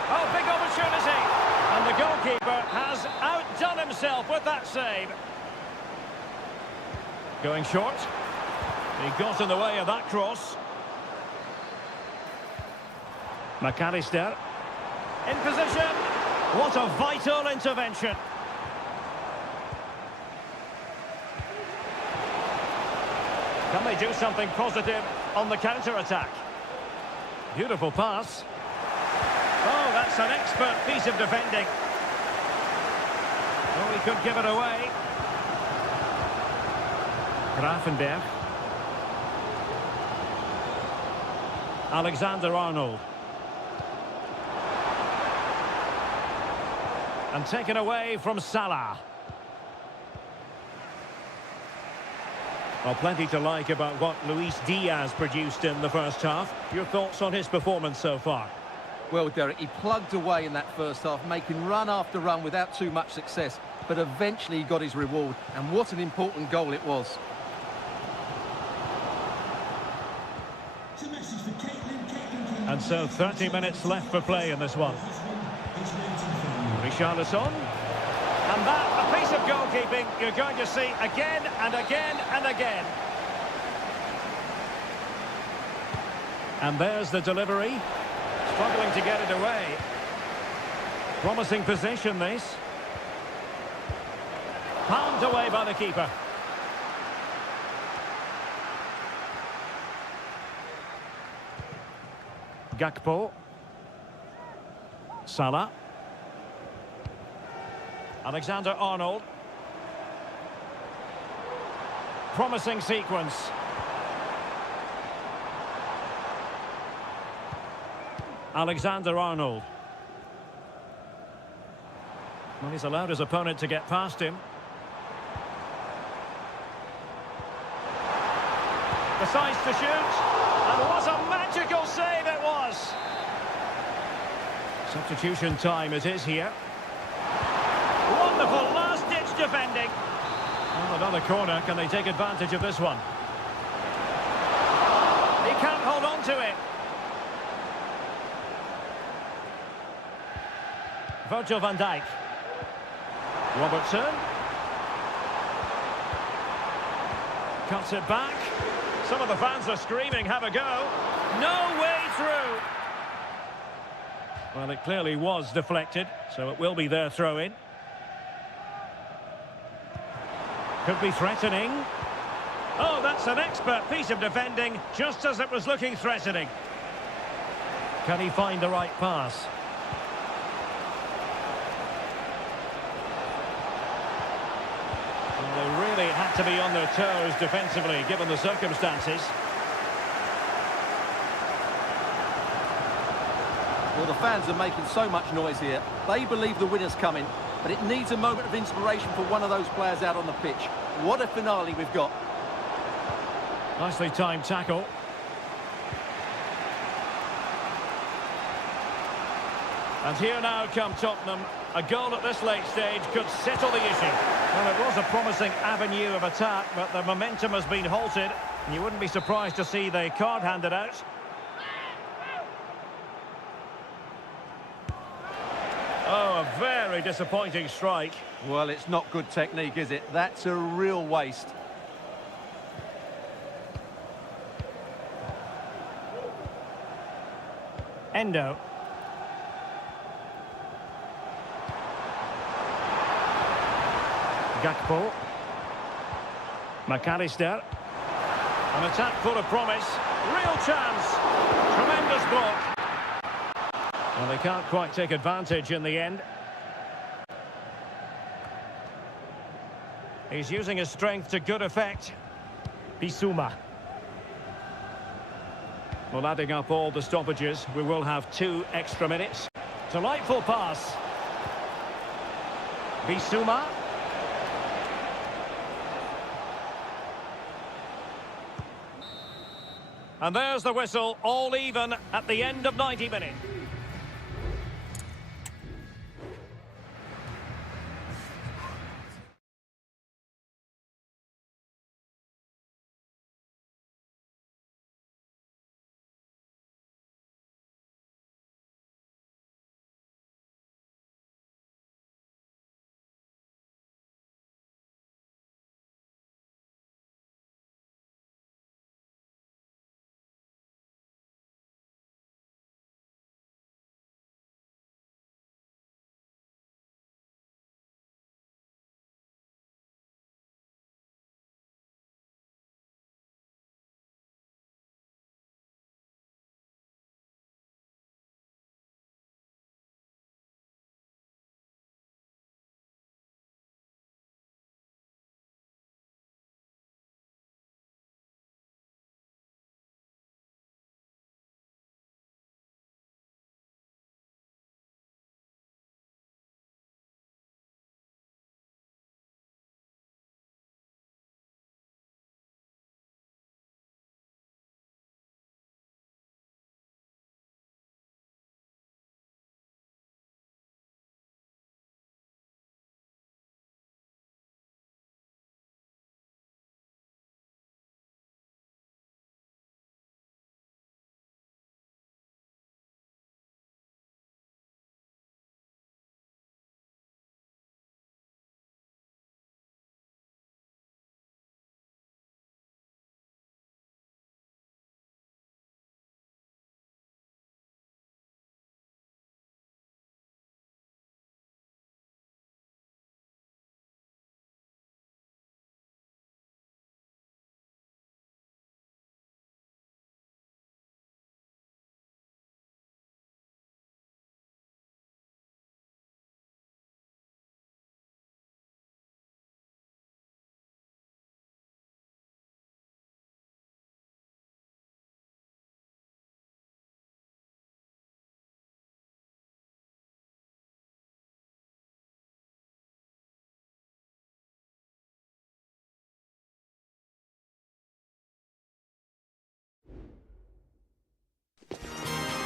Oh, big opportunity. And the goalkeeper has outdone himself with that save. Going short. He got in the way of that cross. McAllister. In position. What a vital intervention. Can they do something positive on the counter-attack? Beautiful pass. Oh, that's an expert piece of defending. Oh, he could give it away. Grafenberg. Alexander-Arnold. And taken away from Salah. Well, plenty to like about what Luis Diaz produced in the first half. Your thoughts on his performance so far? Well, Derek, he plugged away in that first half, making run after run without too much success. But eventually he got his reward, and what an important goal it was. It's a message for Caitlin. And so 30 minutes left for play in this one. Richarlison. And that, a piece of goalkeeping you're going to see again and again and again. And there's the delivery. Struggling to get it away. Promising possession, this. Palmed away by the keeper. Gakpo. Salah. Alexander-Arnold. Promising sequence. Alexander-Arnold. Well, he's allowed his opponent to get past him. Decides to shoot. And what a magical save it was! Substitution time it is here. Wonderful last-ditch defending. Well, another corner. Can they take advantage of this one? He can't hold on to it. Virgil van Dijk. Robertson. Cuts it back. Some of the fans are screaming, have a go. No way through. Well, it clearly was deflected, so it will be their throw-in. Could be threatening. Oh, that's an expert piece of defending, just as it was looking threatening. Can he find the right pass? Well, they really had to be on their toes defensively, given the circumstances. Well, the fans are making so much noise here. They believe the winner's coming, but it needs a moment of inspiration for one of those players out on the pitch. What a finale we've got. Nicely timed tackle. And here now come Tottenham. A goal at this late stage could settle the issue. Well, it was a promising avenue of attack, but the momentum has been halted. And you wouldn't be surprised to see the card handed out. Oh, a very disappointing strike. Well, it's not good technique, is it? That's a real waste. Endo. Gakpo. McAllister. An attack full of promise. Real chance. Tremendous block. Well, they can't quite take advantage in the end. He's using his strength to good effect. Bissouma. Well, adding up all the stoppages, we will have 2 extra minutes. Delightful pass. Bissouma. And there's the whistle, all even at the end of 90 minutes.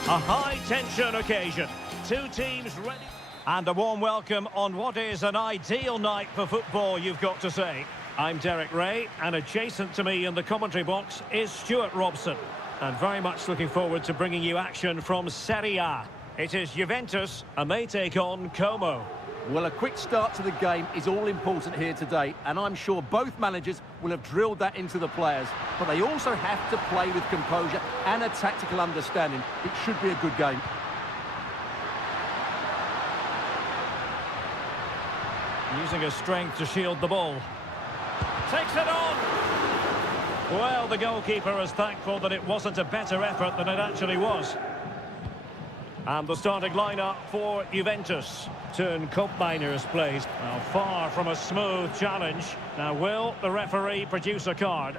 A high-tension occasion. Two teams ready. And a warm welcome on what is an ideal night for football, you've got to say. I'm Derek Ray, and adjacent to me in the commentary box is Stuart Robson. And very much looking forward to bringing you action from Seria. It is Juventus, and they take on Como. Well, a quick start to the game is all important here today, and I'm sure both managers will have drilled that into the players. But they also have to play with composure and a tactical understanding. It should be a good game. Using his strength to shield the ball. Takes it on! Well, the goalkeeper is thankful that it wasn't a better effort than it actually was. And the starting lineup for Juventus. Turn Koopmeiners plays. Now, far from a smooth challenge. Now, will the referee produce a card?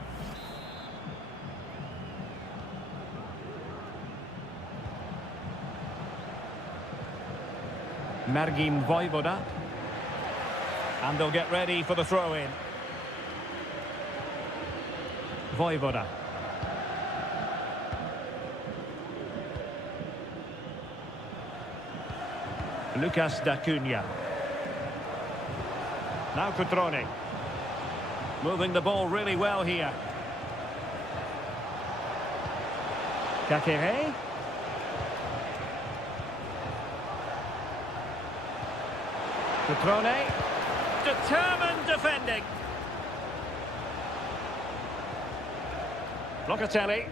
Margim Vojvoda. And they'll get ready for the throw-in. Vojvoda. Lucas da Cunha. Now Cutrone. Moving the ball really well here. Kakere. Cutrone. Determined defending. Locatelli.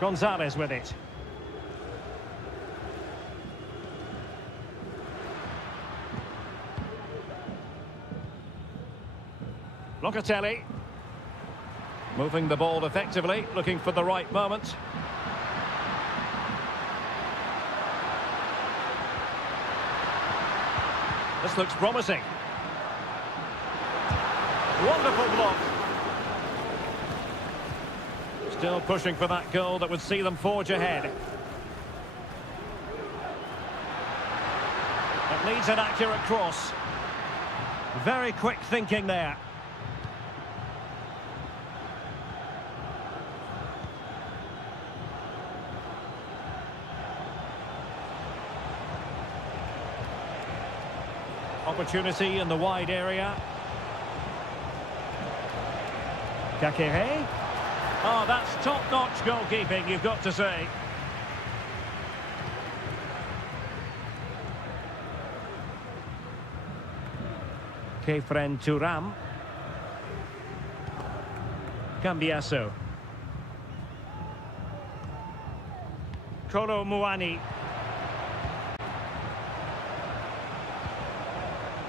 Gonzalez with it. Locatelli. Moving the ball effectively, looking for the right moment. This looks promising. Wonderful block. Still pushing for that goal that would see them forge ahead. It needs an accurate cross. Very quick thinking there. Opportunity in the wide area. Kakere. Oh, that's top-notch goalkeeping, you've got to say. Kefren Turam. Cambiasso. Kolo Muani.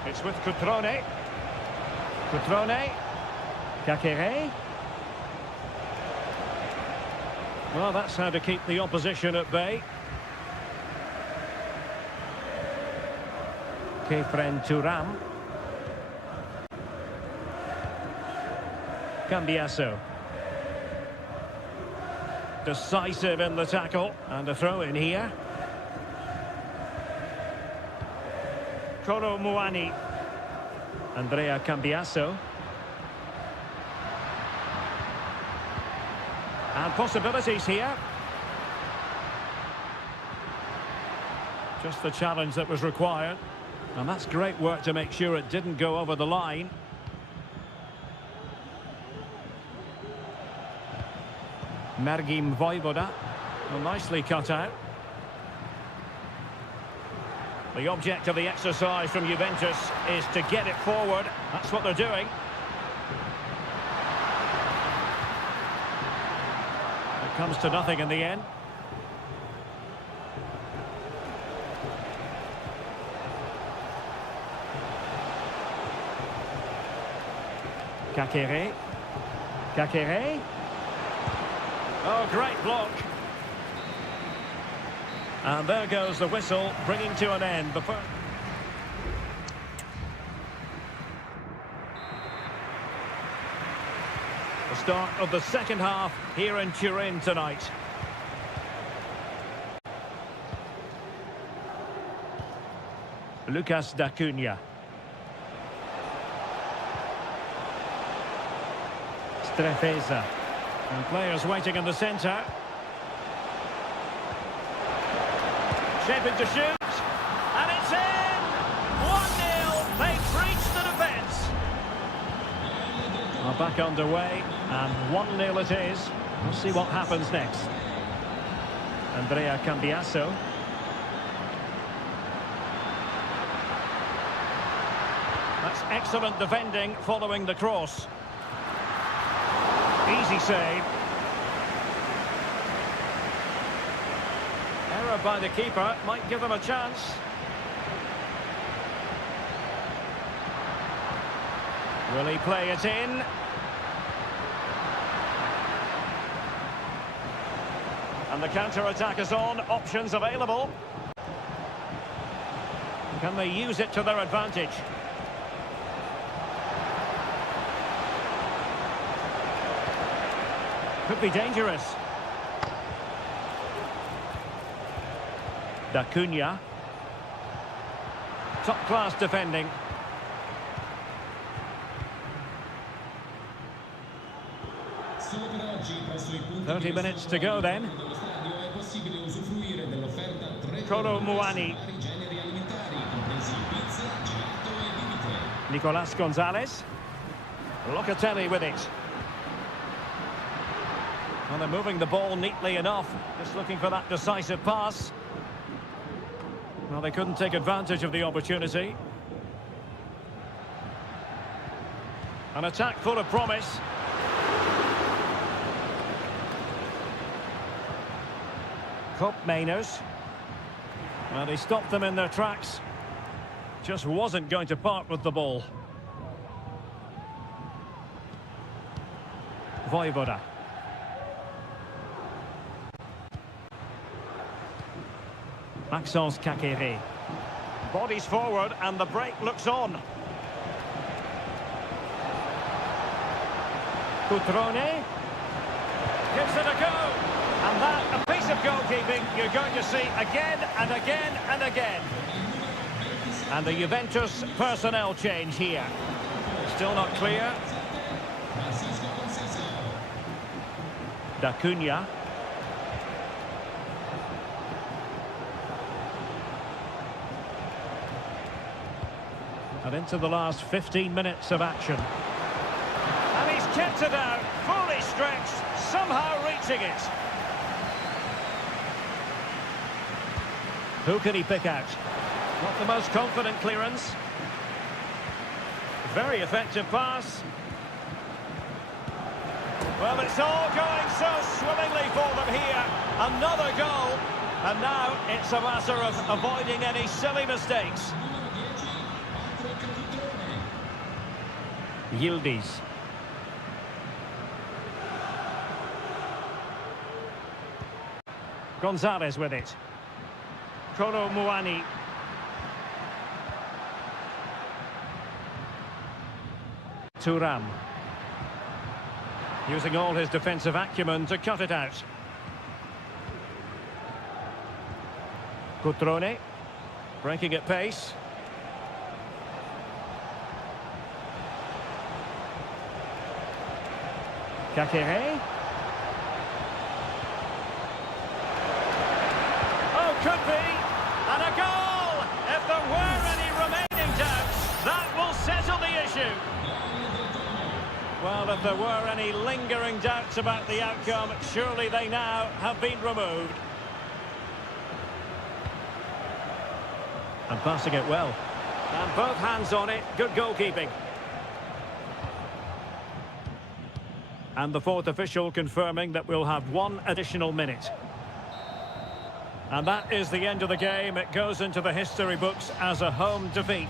It's with Cutrone. Cutrone. Kakere. Well, that's how to keep the opposition at bay. Kefren Turam. Cambiasso. Decisive in the tackle. And a throw in here. Kolo Muani. Andrea Cambiasso. And possibilities here. Just the challenge that was required. And that's great work to make sure it didn't go over the line. Margim Vojvoda. Well, nicely cut out. The object of the exercise from Juventus is to get it forward. That's what they're doing. It comes to nothing in the end. Kakere. Kakere. Oh, great block. And there goes the whistle, bringing to an end the first. The start of the second half here in Turin tonight. Lucas da Cunha. Strefeza. And players waiting in the centre. Shaping to shoot. And it's in! 1-0. They've breached the defence. Are back underway. And 1-0 it is. We'll see what happens next. Andrea Cambiasso. That's excellent defending following the cross. Easy save. Error by the keeper might give them a chance. Will he play it in? And the counter-attack is on. Options available. Can they use it to their advantage? Could be dangerous. Da Cunha. Top-class defending. Solo per oggi, presso i punti 30 minutes to go then. dello stadio è possibile usufruire dell'offerta 3 Kolo Muani. vari generi alimentari, compresi pizza, gelato e bibite. Nicolas Gonzalez. Locatelli with it. And they're moving the ball neatly enough. Just looking for that decisive pass. Well, they couldn't take advantage of the opportunity. An attack full of promise. Cop Mainers. Well, he stopped them in their tracks. Just wasn't going to part with the ball. Voivoda. Maxence Kakere. Bodies forward and the break looks on. Cutrone. Gives it a go. And that, a piece of goalkeeping you're going to see again and again and again. And the Juventus personnel change here. Still not clear. Da Cunha. And into the last 15 minutes of action. And he's kept it out, fully stretched, somehow reaching it. Who can he pick out? Not the most confident clearance. Very effective pass. Well, it's all going so swimmingly for them here. Another goal. And now it's a matter of avoiding any silly mistakes. Yildiz. Gonzalez with it. Kolo Muani. Thuram. Using all his defensive acumen to cut it out. Cutrone. Breaking at pace. Kakere. Oh, could be. And a goal! If there were any remaining doubts, that will settle the issue. Well, if there were any lingering doubts about the outcome, surely they now have been removed. And passing it well. And both hands on it. Good goalkeeping. And the fourth official confirming that we'll have one additional minute. And that is the end of the game. It goes into the history books as a home defeat.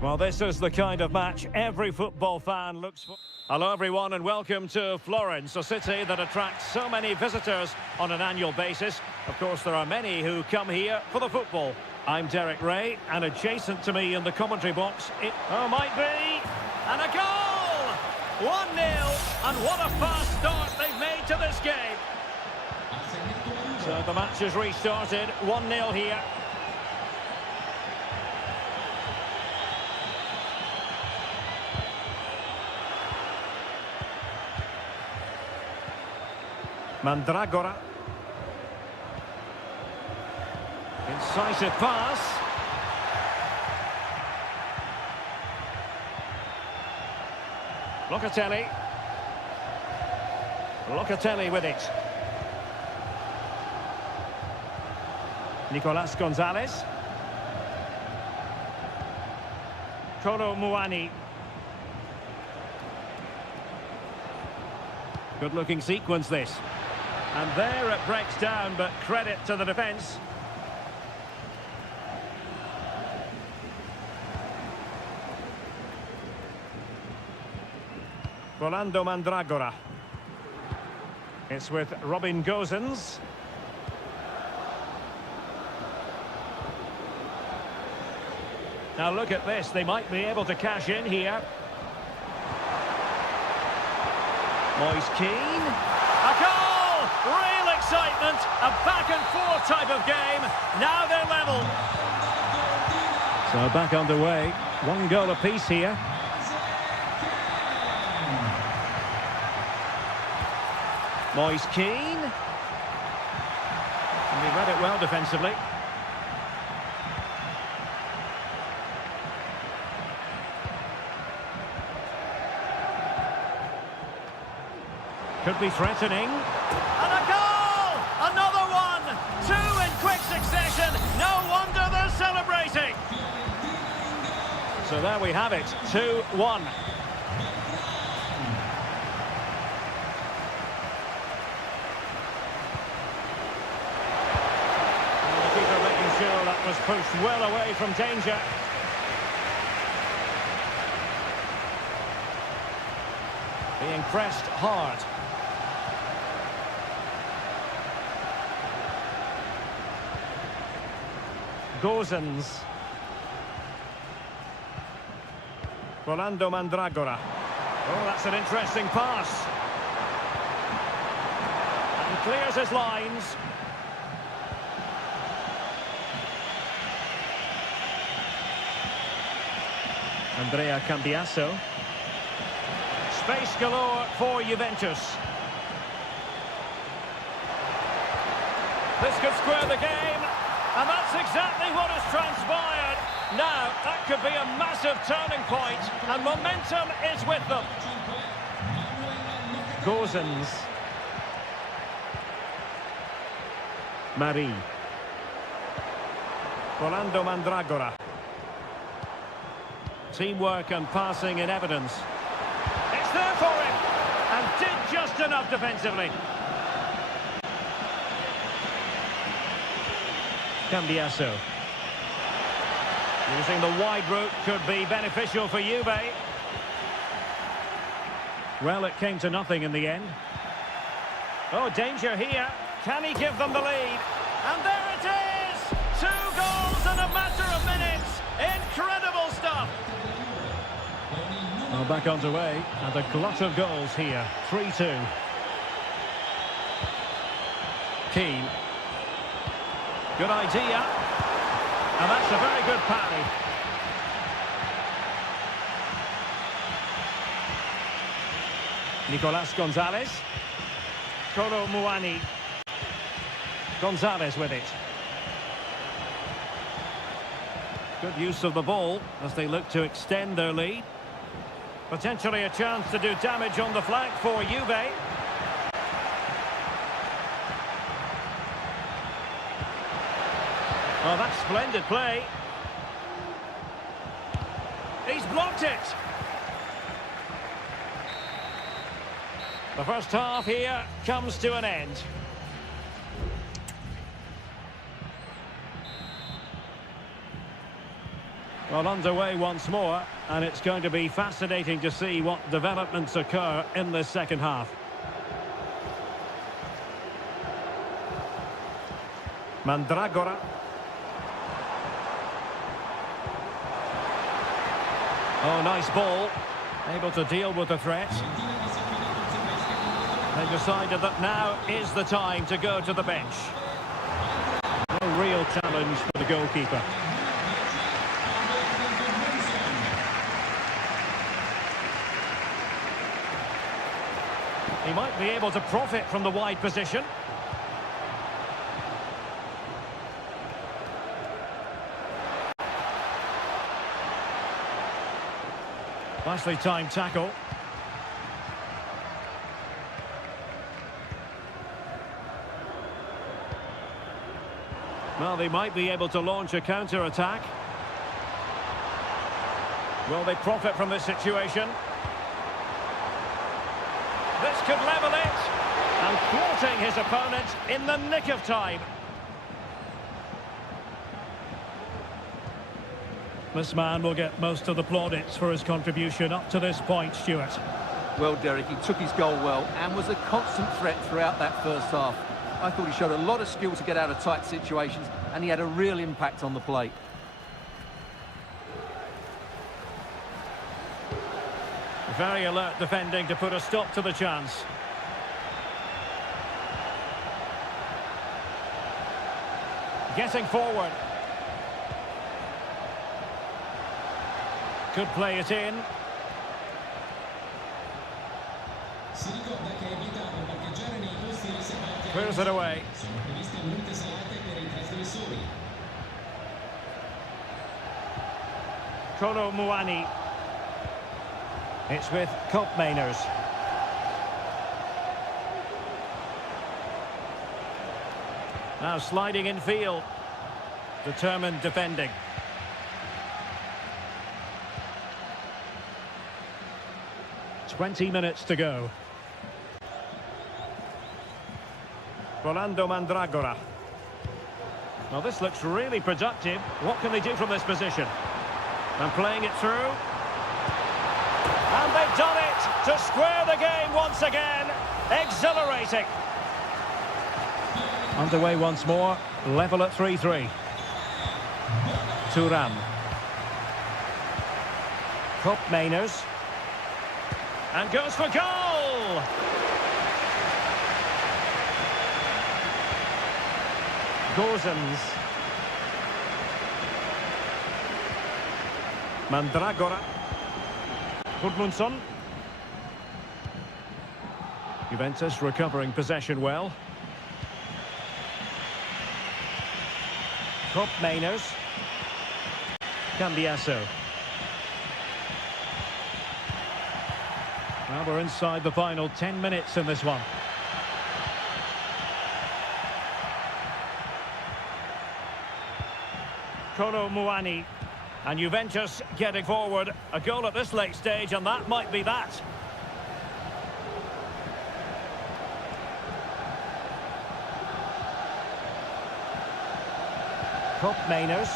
Well, this is the kind of match every football fan looks for. Hello, everyone, and welcome to Florence, a city that attracts so many visitors on an annual basis. Of course, there are many who come here for the football. I'm Derek Ray, and adjacent to me in the commentary box, might be, and a goal! 1-0, and what a fast start they've made to this game. So the match has restarted, 1-0 here. Mandragora. Incisive pass. Locatelli with it. Nicolas Gonzalez. Kolo Muani. Good looking sequence this. And there it breaks down, but credit to the defence. Rolando Mandragora. It's with Robin Gosens. Now look at this, they might be able to cash in here. Moise Keane. A goal! Real excitement, a back and forth type of game. Now they're level. So back underway, 1 goal apiece here. Moise Keane. And he read it well defensively. Could be threatening. And a goal! Another one! 2 in quick succession. No wonder they're celebrating. So there we have it, 2-1. Sure, that was pushed well away from danger. Being pressed hard. Gosens. Rolando Mandragora. Oh, that's an interesting pass. And clears his lines. Andrea Cambiasso. Space galore for Juventus. This could square the game, and that's exactly what has transpired. Now, that could be a massive turning point, and momentum is with them. Gosens. Marie. Rolando Mandragora. Teamwork and passing in evidence. It's there for him, and did just enough defensively. Cambiasso. Using the wide route could be beneficial for Juve. Well, it came to nothing in the end. Oh, danger here. Can he give them the lead? And there it is! 2 goals in a matter of minutes. Incredible stuff. Well, back underway, and a glut of goals here. 3-2. Keane. Good idea. And that's a very good parry. Nicolas Gonzalez. Kolo Muani. Gonzalez with it. Good use of the ball as they look to extend their lead. Potentially a chance to do damage on the flank for Juve. Oh, that's splendid play. He's blocked it. The first half here comes to an end. Well, underway once more, and it's going to be fascinating to see what developments occur in this second half. Mandragora. Oh, nice ball. Able to deal with the threat. They decided that now is the time to go to the bench. No real challenge for the goalkeeper. He might be able to profit from the wide position. Nicely timed tackle. Well, they might be able to launch a counter-attack. Will they profit from this situation? This could level it. And thwarting his opponent in the nick of time. This man will get most of the plaudits for his contribution up to this point, Stuart. Well, Derek, he took his goal well and was a constant threat throughout that first half. I thought he showed a lot of skill to get out of tight situations, and he had a real impact on the plate. Very alert defending to put a stop to the chance. Getting forward. Could play it in. Si ricorda che è vietato parcheggiare nei posti riservati Clears it away. sono previste multe salate per i trasgressori. Kolo Muani. It's with Kopmeiners. Now sliding in field. Determined defending. "20 minutes to go. Rolando Mandragora. Well, this looks really productive. What can they do from this position? And playing it through. And they've done it to square the game once again. Exhilarating. Underway once more. Level at 3-3. Thuram. Kopmeiners. And goes for goal! Gozens. Mandragora. Gudmundsson. Juventus recovering possession well. Kopmeiners. Cambiasso. Well, we're inside the final 10 minutes in this one. Kolo Muani. And Juventus getting forward. A goal at this late stage, and that might be that. Kopmeiners.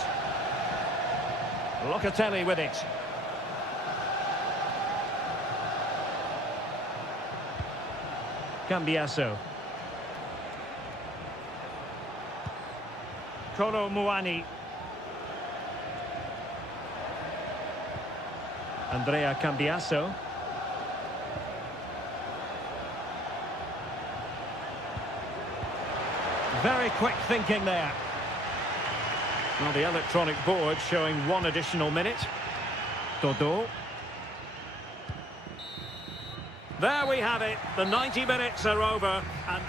Locatelli with it. Cambiasso. Kolo Muani. Andrea Cambiasso. Very quick thinking there. Well, the electronic board showing 1 additional minute. Dodo. There we have it. The 90 minutes are over, and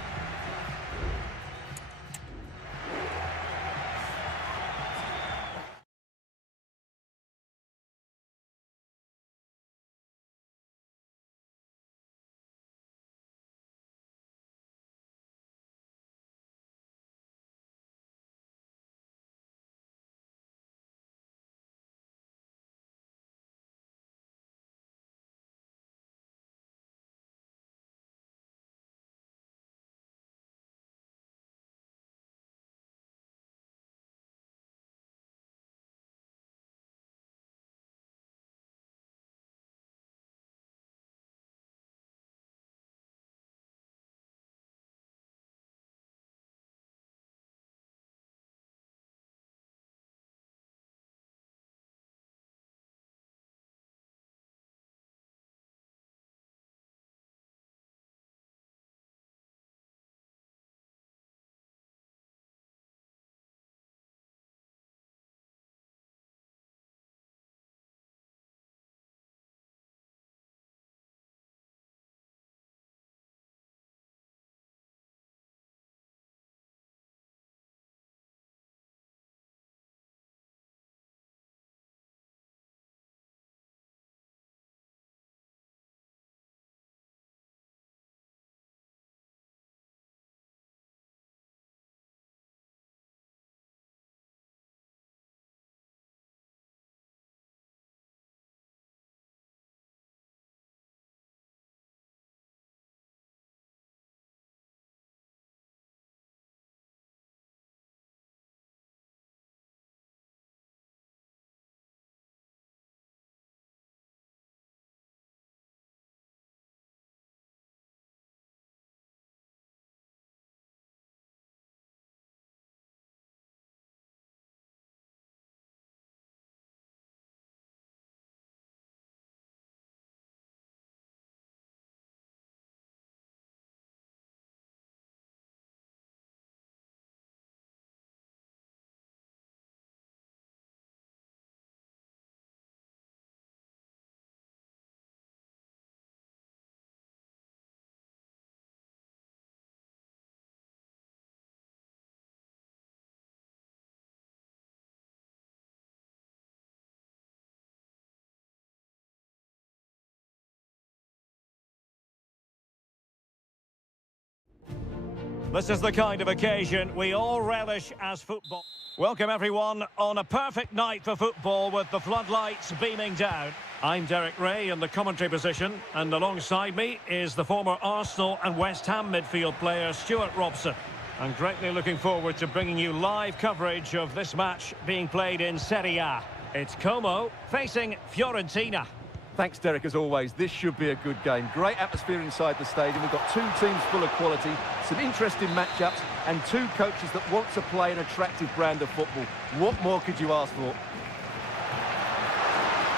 This is the kind of occasion we all relish as football. Welcome everyone on a perfect night for football with the floodlights beaming down. I'm Derek Ray in the commentary position, and alongside me is the former Arsenal and West Ham midfield player Stuart Robson. I'm greatly looking forward to bringing you live coverage of this match being played in Seria. It's Como facing Fiorentina. Thanks, Derek, as always. This should be a good game. Great atmosphere inside the stadium. We've got two teams full of quality, some interesting matchups, and two coaches that want to play an attractive brand of football. What more could you ask for?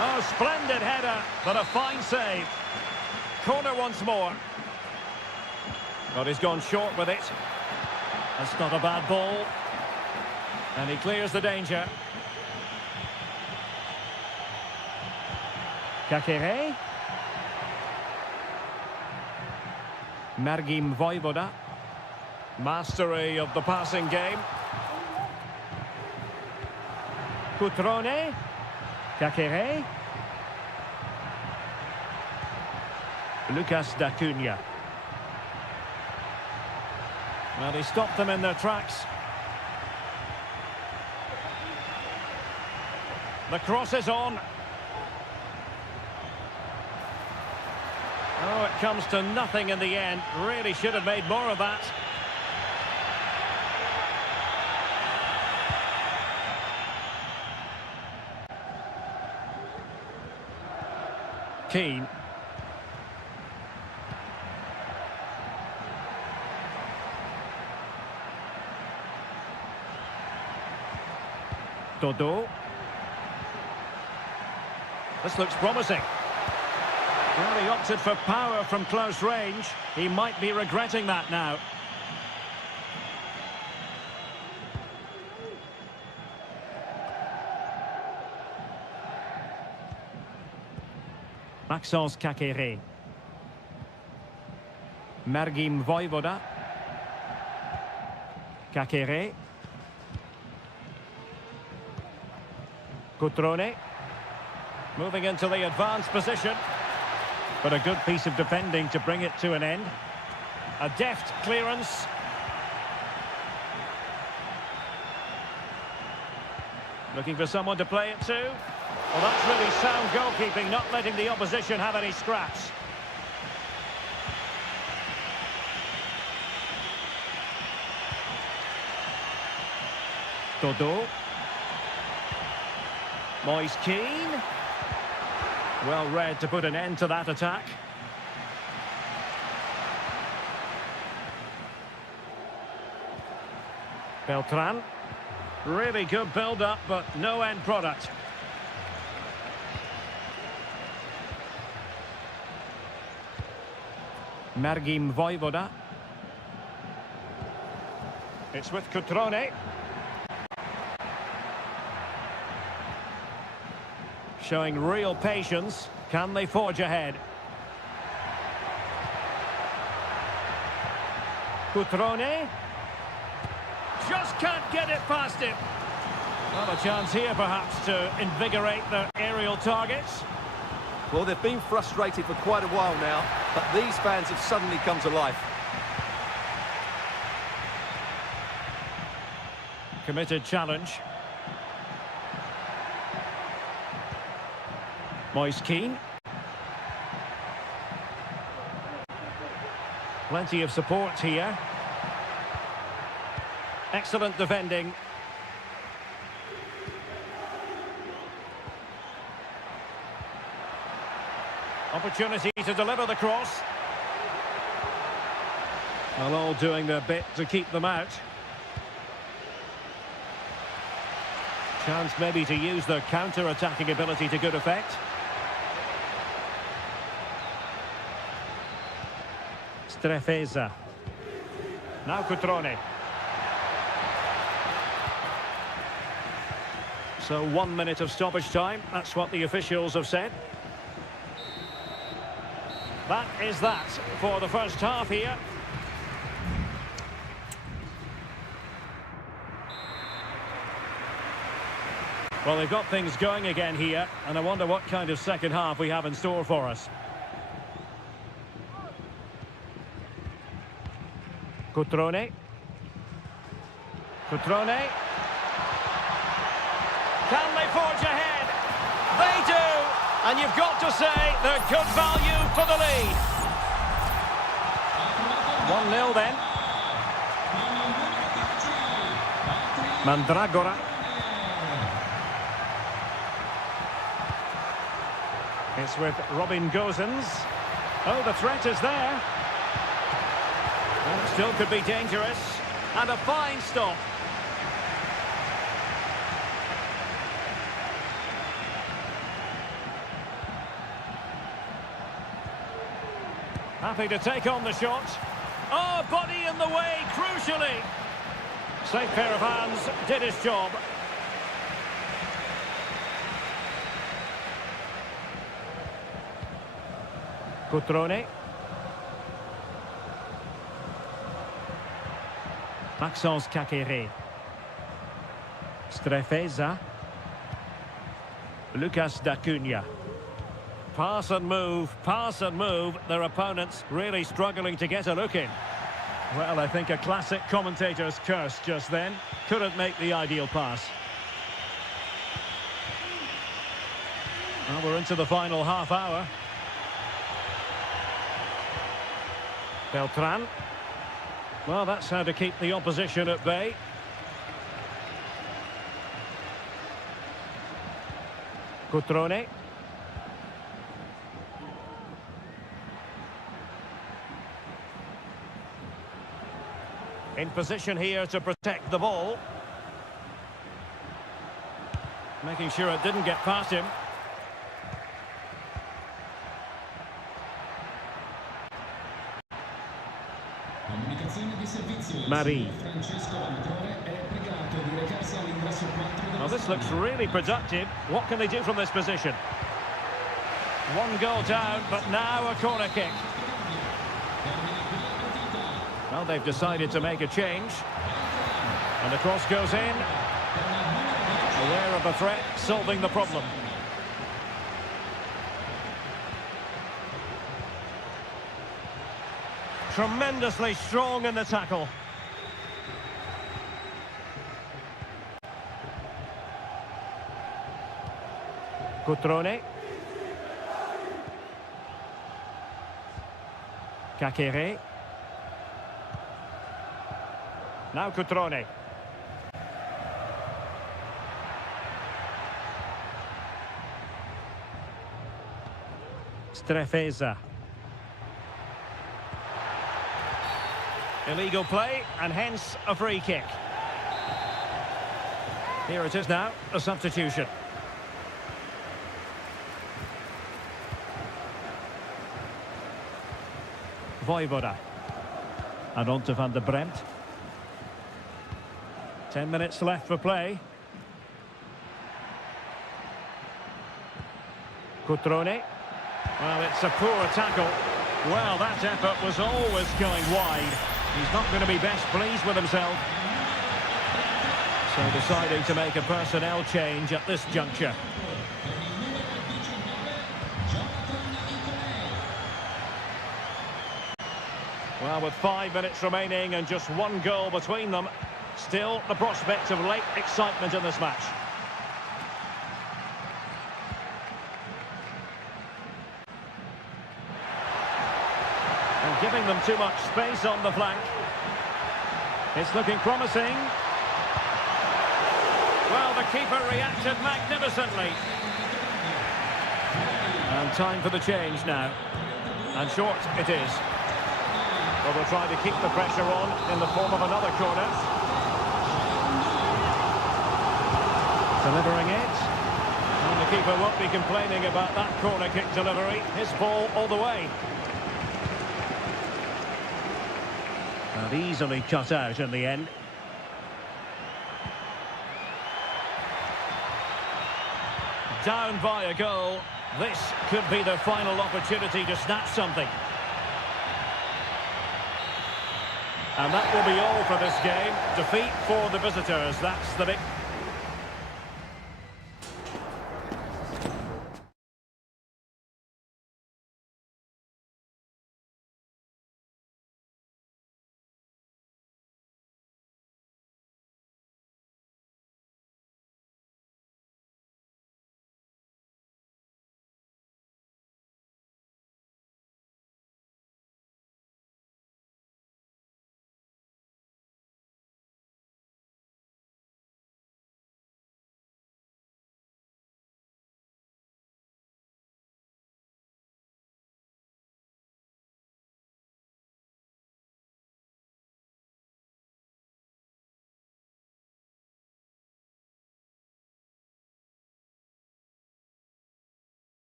Oh, splendid header, but a fine save. Corner once more. But he's gone short with it. That's not a bad ball. And he clears the danger. Kakere. Margim Vojvoda. Mastery of the passing game. Cutrone. Kakere. Lucas D'Acunha. Well, he stopped them in their tracks. The cross is on. Oh, it comes to nothing in the end. Really should have made more of that. Keane. Dodo. This looks promising. Well, he opted for power from close range. He might be regretting that now. Maxence Kakere. Margim Vojvoda. Kakere. Cutrone. Moving into the advanced position. But a good piece of defending to bring it to an end. A deft clearance. Looking for someone to play it to. Well, that's really sound goalkeeping, not letting the opposition have any scraps. Dodo. Moise Keane. Well read to put an end to that attack. Beltran. Really good build-up, but no end product. Margim Vojvoda. It's with Cutrone. Showing real patience. Can they forge ahead? Cutrone. Just can't get it past him. Not a chance here, perhaps, to invigorate their aerial targets. Well, they've been frustrated for quite a while now, but these fans have suddenly come to life. Committed challenge. Moise Keane. Plenty of support here. Excellent defending. Opportunity to deliver the cross. Well, all doing their bit to keep them out. Chance maybe to use their counter-attacking ability to good effect. Strefeza. Now Cutrone. So 1 minute of stoppage time. That's what the officials have said. That is that for the first half here. Well, they've got things going again here, and I wonder what kind of second half we have in store for us. Cutrone. Cutrone. Can they forge ahead? They do! And you've got to say they're good value for the lead. 1-0 then. Mandragora. It's with Robin Gosens. Oh, the threat is there. That still could be dangerous. And a fine stop. Happy to take on the shot. Oh, body in the way, crucially. Safe pair of hands, did his job. Cutrone. Maxence Kakere. Strefeza. Lucas D'Acunha. Pass and move, pass and move. Their opponents really struggling to get a look in. Well, I think a classic commentator's curse just then. Couldn't make the ideal pass. Well, we're into the final half hour. Beltran. Well, that's how to keep the opposition at bay. Cutrone. In position here to protect the ball. Making sure it didn't get past him. Marie. Well, this looks really productive. What can they do from this position? One goal down, but now a corner kick. Well, they've decided to make a change. And the cross goes in. Aware of the threat, solving the problem. Tremendously strong in the tackle. Cutrone. Kakere. Now Cutrone. Strefeza. Illegal play, and hence a free kick. Here it is now, a substitution. Voivoda. And on to Van der Bremt. 10 minutes left for play. Cutrone. Well, it's a poor tackle. Well, that effort was always going wide. He's not going to be best pleased with himself. So deciding to make a personnel change at this juncture. Well, with 5 minutes remaining and just one goal between them, still the prospect of late excitement in this match. And giving them too much space on the flank. It's looking promising. Well, the keeper reacted magnificently. And time for the change now. And short it is. Well, they'll try to keep the pressure on in the form of another corner. Delivering it. And the keeper won't be complaining about that corner kick delivery. His ball all the way. And easily cut out in the end. Down by a goal. This could be their final opportunity to snatch something. And that will be all for this game. Defeat for the visitors. That's the big...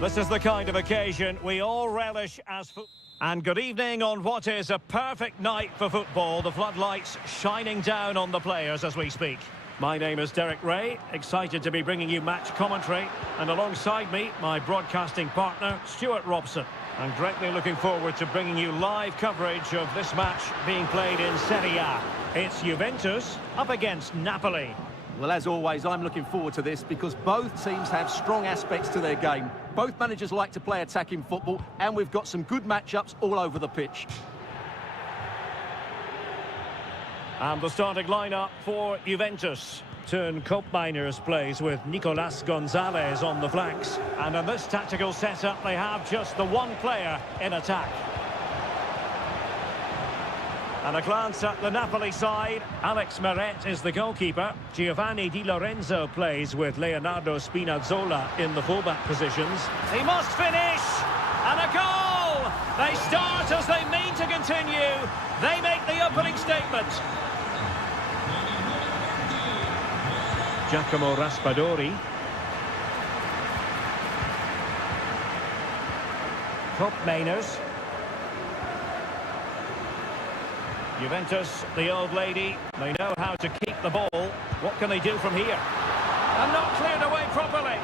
This is the kind of occasion we all relish as And good evening on what is a perfect night for football. The floodlights shining down on the players as we speak. My name is Derek Ray, excited to be bringing you match commentary. And alongside me, my broadcasting partner, Stuart Robson. I'm greatly looking forward to bringing you live coverage of this match being played in Seria. It's Juventus up against Napoli. Well, as always, I'm looking forward to this because both teams have strong aspects to their game. Both managers like to play attacking football, and we've got some good matchups all over the pitch. And the starting lineup for Juventus. Turn Koopmeiners plays with Nicolas Gonzalez on the flanks. And in this tactical setup, they have just the one player in attack. And a glance at the Napoli side. Alex Meret is the goalkeeper. Giovanni Di Lorenzo plays with Leonardo Spinazzola in the fullback positions. He must finish! And a goal! They start as they mean to continue. They make the opening statement. Giacomo Raspadori. Koopmeiners. Juventus, the old lady, they know how to keep the ball. What can they do from here? And not cleared away properly.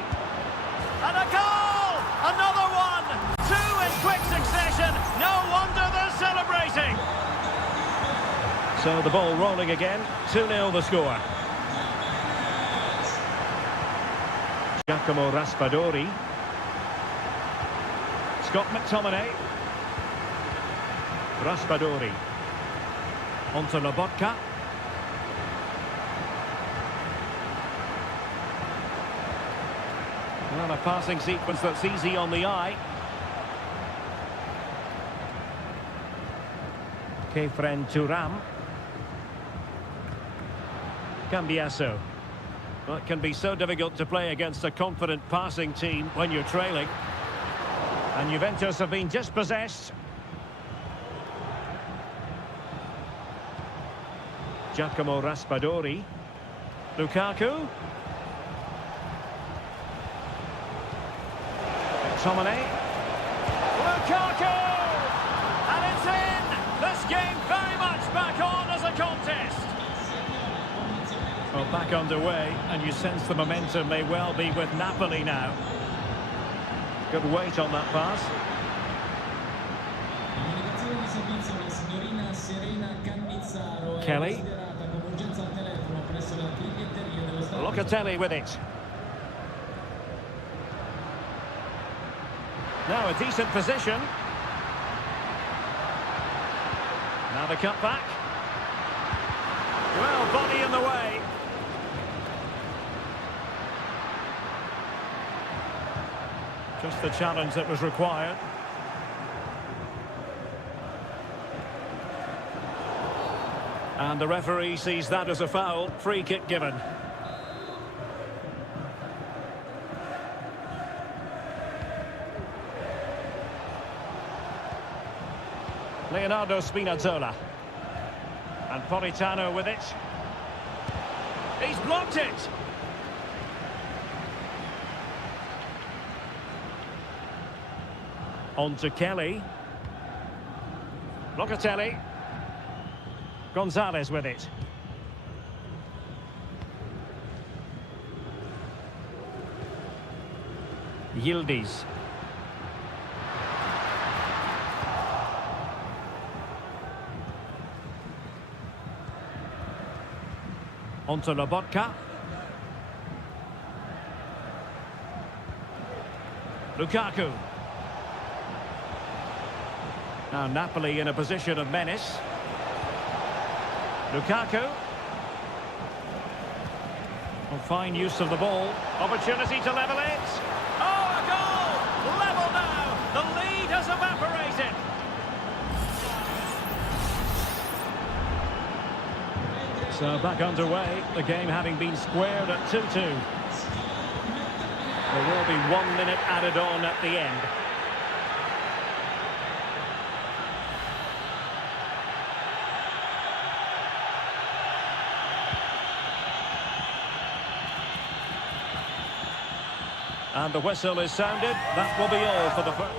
And a goal! Another one! Two in quick succession. No wonder they're celebrating. So the ball rolling again. 2-0 the score. Giacomo Raspadori. Scott McTominay. Raspadori. Onto Lobotka. Well, a passing sequence that's easy on the eye. Kefren Turam. Cambiasso. Well, it can be so difficult to play against a confident passing team when you're trailing. And Juventus have been dispossessed. Giacomo Raspadori. Lukaku. McTominay. Lukaku! And it's in! This game very much back on as a contest. Well, back underway, and you sense the momentum may well be with Napoli now. Good weight on that pass. Kelly. Locatelli with it. Now a decent position. Now the cut back. Well, body in the way. Just the challenge that was required. And the referee sees that as a foul. Free kick given. Leonardo Spinazzola. And Politano with it. He's blocked it. On to Kelly. Locatelli. Gonzalez with it. Yildiz. Onto Lobotka. Lukaku. Now Napoli in a position of menace. Lukaku. Well, fine use of the ball. Opportunity to level it. Oh, a goal! Level now. The lead has evaporated. So back underway, the game having been squared at 2-2. There will be 1 minute added on at the end. And the whistle is sounded. That will be all for the first.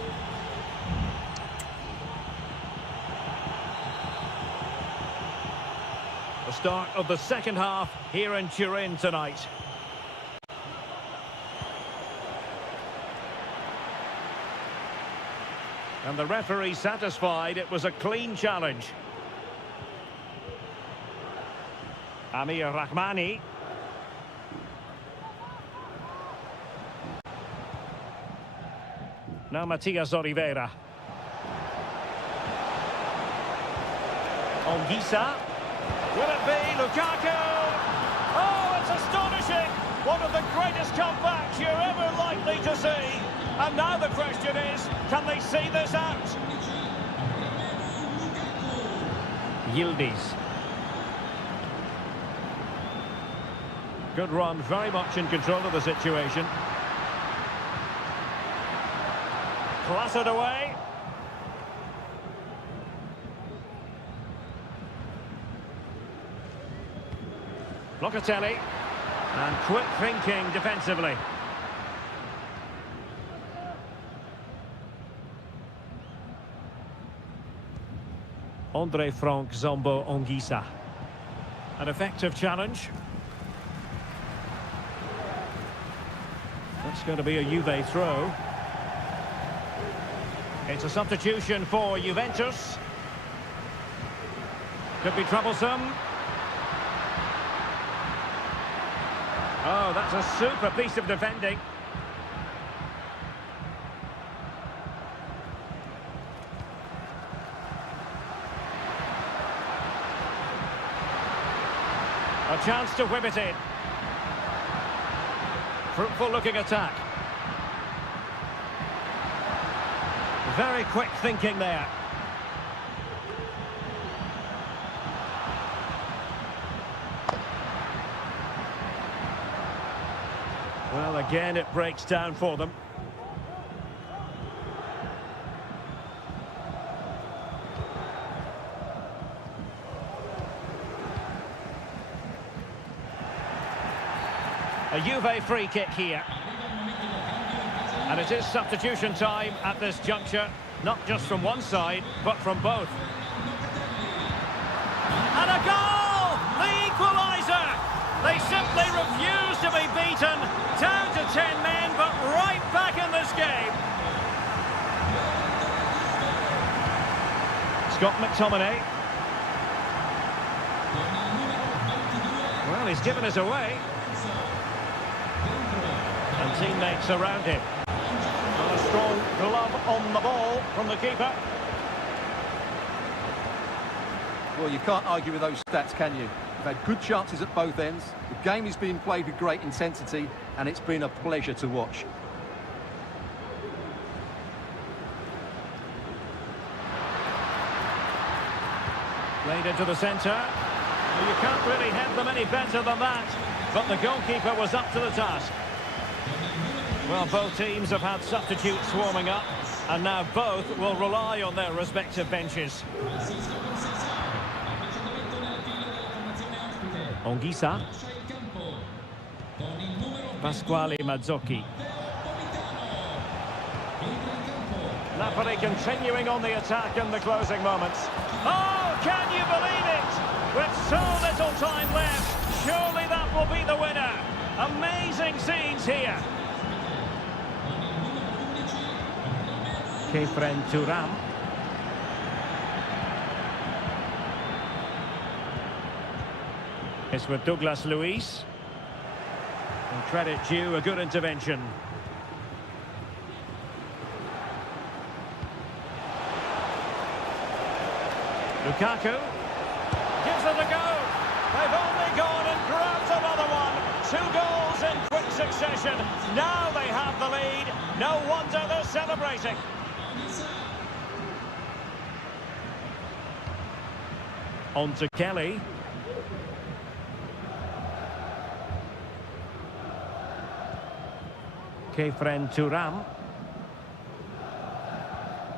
The start of the second half here in Turin tonight. And the referee satisfied it was a clean challenge. Amir Rahmani. Now Matias Oliveira. Onguisa. Will it be Lukaku? Oh, it's astonishing! One of the greatest comebacks you're ever likely to see. And now the question is, can they see this out? Yildiz. Good run, very much in control of the situation. Clattered away. Locatelli. And quick thinking defensively. Andre Frank Zombo Onguisa. An effective challenge. That's going to be a Juve throw. It's a substitution for Juventus. Could be troublesome. Oh, that's a super piece of defending. A chance to whip it in. Fruitful looking attack. Very quick thinking there. Well, again, it breaks down for them. A Juve free kick here. And it is substitution time at this juncture, not just from one side, but from both. And a goal! The equaliser! They simply refuse to be beaten. Down to 10 men, but right back in this game. Scott McTominay. Well, he's given us away. And teammates around him. And a strong glove on the ball from the keeper. Well, you can't argue with those stats, can you? They've had good chances at both ends. The game is being played with great intensity, and it's been a pleasure to watch. Played into the centre. Well, you can't really head them any better than that. But the goalkeeper was up to the task. Well, both teams have had substitutes warming up, and now both will rely on their respective benches. Onguisa. Pasquale Mazzocchi. Napoli continuing on the attack in the closing moments. Oh, can you believe it? With so little time left, surely that will be the winner. Amazing scenes here. Kefren Turam. It's with Douglas Luiz. And credit due, a good intervention. Lukaku gives it a go. They've only gone and grabbed another one. 2 goals in quick succession. Now they have the lead. No wonder they're celebrating. On to Kelly. Kefren Turam.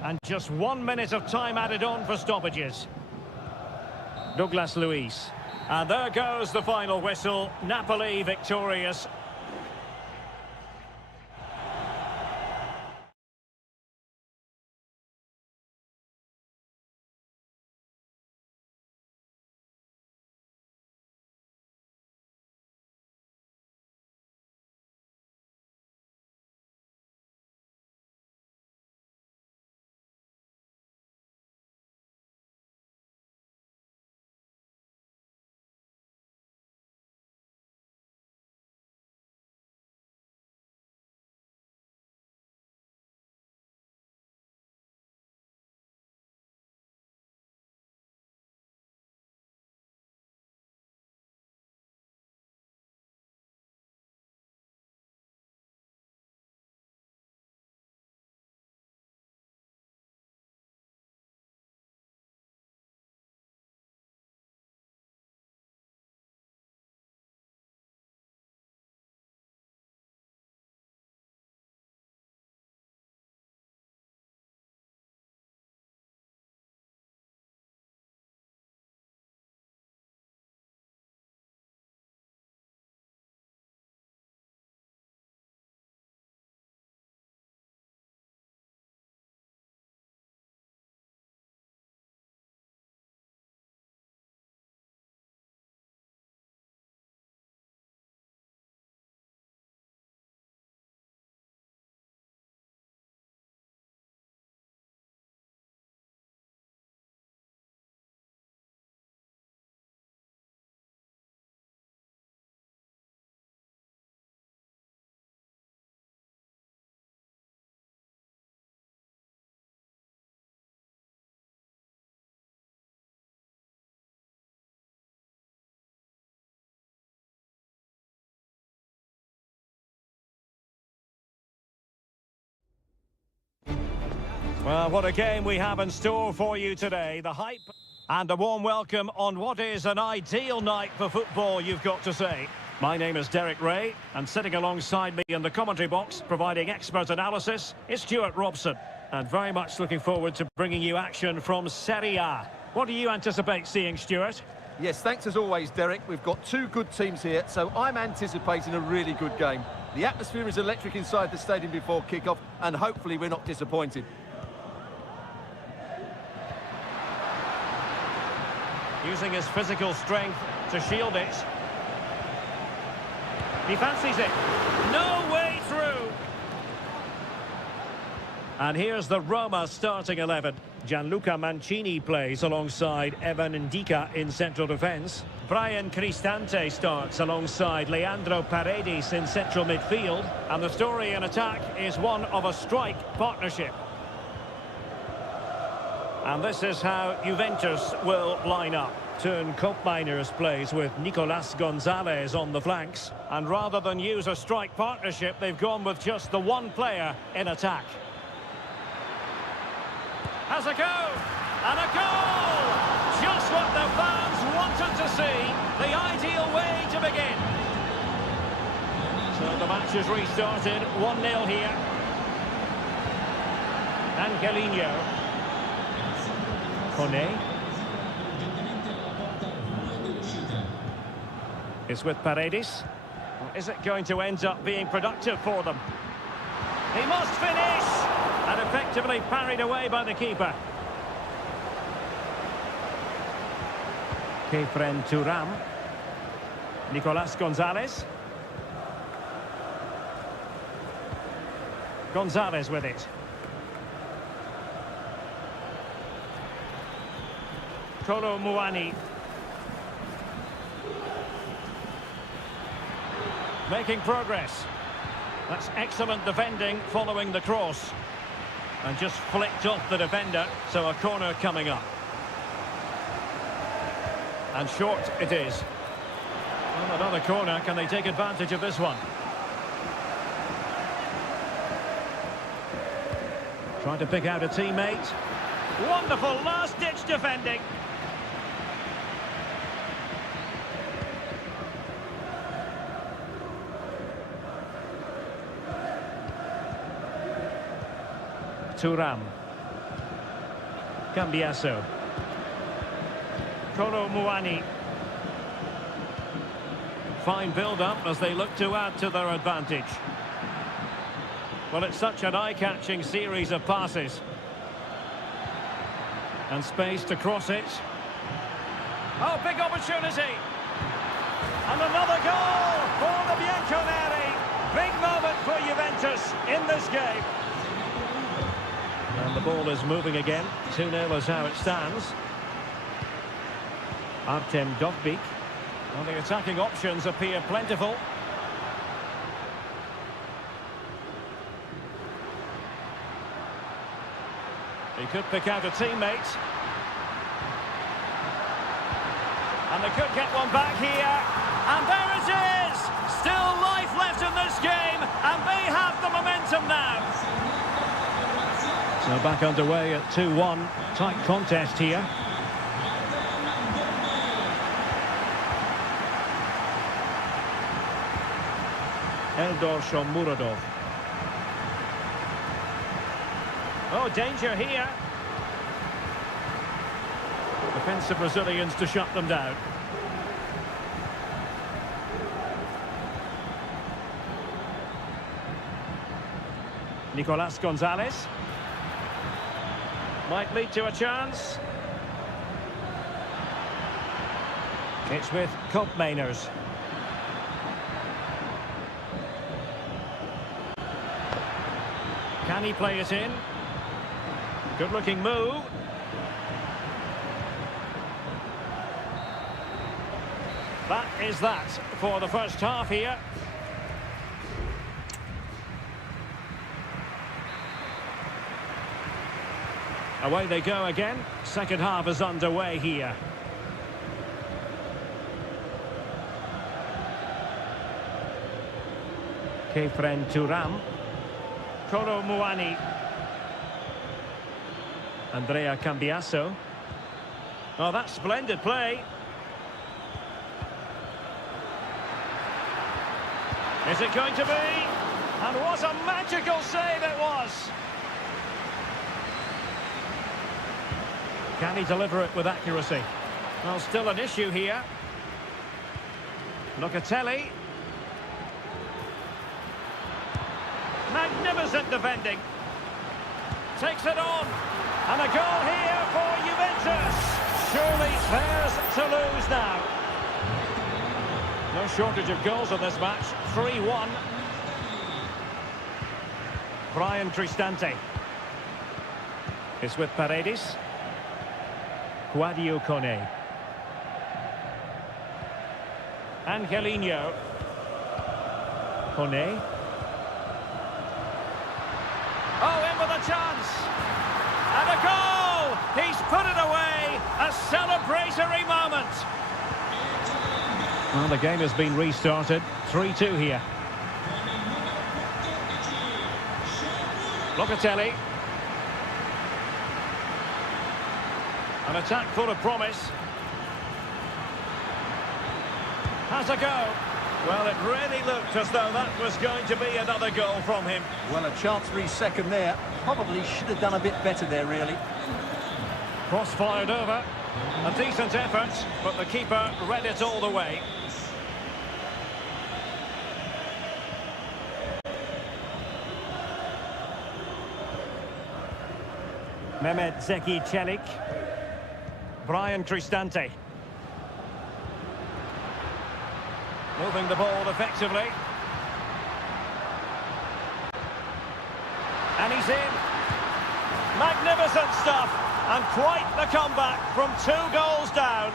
And just 1 minute of time added on for stoppages. Douglas Luiz. And there goes the final whistle. Napoli victorious. Well, what a game we have in store for you today. The hype and a warm welcome on what is an ideal night for football, you've got to say. My name is Derek Ray, and sitting alongside me in the commentary box, providing expert analysis, is Stuart Robson. And very much looking forward to bringing you action from Seria. What do you anticipate seeing, Stuart? Yes, thanks as always, Derek. We've got two good teams here, so I'm anticipating a really good game. The atmosphere is electric inside the stadium before kick-off, and hopefully we're not disappointed. Using his physical strength to shield it. He fancies it. No way through. And here's the Roma starting 11. Gianluca Mancini plays alongside Evan Ndika in central defence. Brian Cristante starts alongside Leandro Paredes in central midfield. And the story in attack is one of a strike partnership. And this is how Juventus will line up. Turn Koopmeiners plays with Nicolas Gonzalez on the flanks. And rather than use a strike partnership, they've gone with just the one player in attack. Has a go! And a goal! Just what the fans wanted to see. The ideal way to begin. So the match has restarted. 1-0 here. Angelino. Kone. Is with Paredes. Or is it going to end up being productive for them? He must finish! And effectively parried away by the keeper. Kefren Turam. Nicolas Gonzalez. Gonzalez with it. Kolo Muani. Making progress. That's excellent defending following the cross. And just flicked off the defender, so a corner coming up. And short it is. Well, another corner, can they take advantage of this one? Trying to pick out a teammate. Wonderful last-ditch defending. Turam. Cambiaso. Kolo Muani. Fine build-up as they look to add to their advantage. Well, it's such an eye-catching series of passes. And space to cross it. Oh, big opportunity! And another goal for the Bianconeri. Big moment for Juventus in this game. And the ball is moving again. 2-0 is how it stands. Artem Dovbyk. Well, the attacking options appear plentiful. He could pick out a teammate. And they could get one back here. And there it is! Still life left in this game. And they have the momentum now. So back underway at 2-1. Tight contest here. Eldor Shomurodov. Oh, danger here. Defensive Brazilians to shut them down. Nicolas Gonzalez. Might lead to a chance. It's with Koopmeiners. Can he play it in? Good-looking move. That is that for the first half here. Away they go again. Second half is underway here. Kefren Turam. Kolo Muani. Andrea Cambiasso. Oh, that's splendid play. Is it going to be? And what a magical save it was! Can he deliver it with accuracy? Well, still an issue here. Locatelli. Magnificent defending. Takes it on. And a goal here for Juventus. Surely theirs to lose now. No shortage of goals in this match. 3-1. Brian Cristante. It's with Paredes. Guadio Kone. Angelino. Kone. Oh, in with a chance. And a goal! He's put it away. A celebratory moment. Well, the game has been restarted. 3-2 here. Locatelli. An attack full of promise. Has a go. Well, it really looked as though that was going to be another goal from him. Well, a chance for his second there. Probably should have done a bit better there, really. Cross fired over. A decent effort, but the keeper read it all the way. Mehmet Zeki Çelik. Brian Cristante. Moving the ball effectively. And he's in. Magnificent stuff. And quite the comeback from 2 goals down.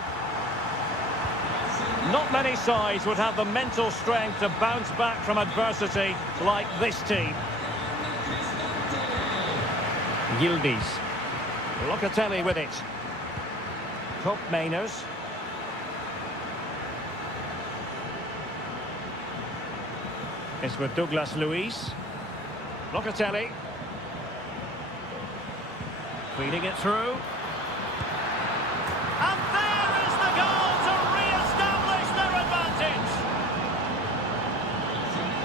Not many sides would have the mental strength to bounce back from adversity like this team. Yildiz. Locatelli with it. Cup Mainers. It's with Douglas Luiz. Locatelli. Feeding it through. And there is the goal to re-establish their advantage.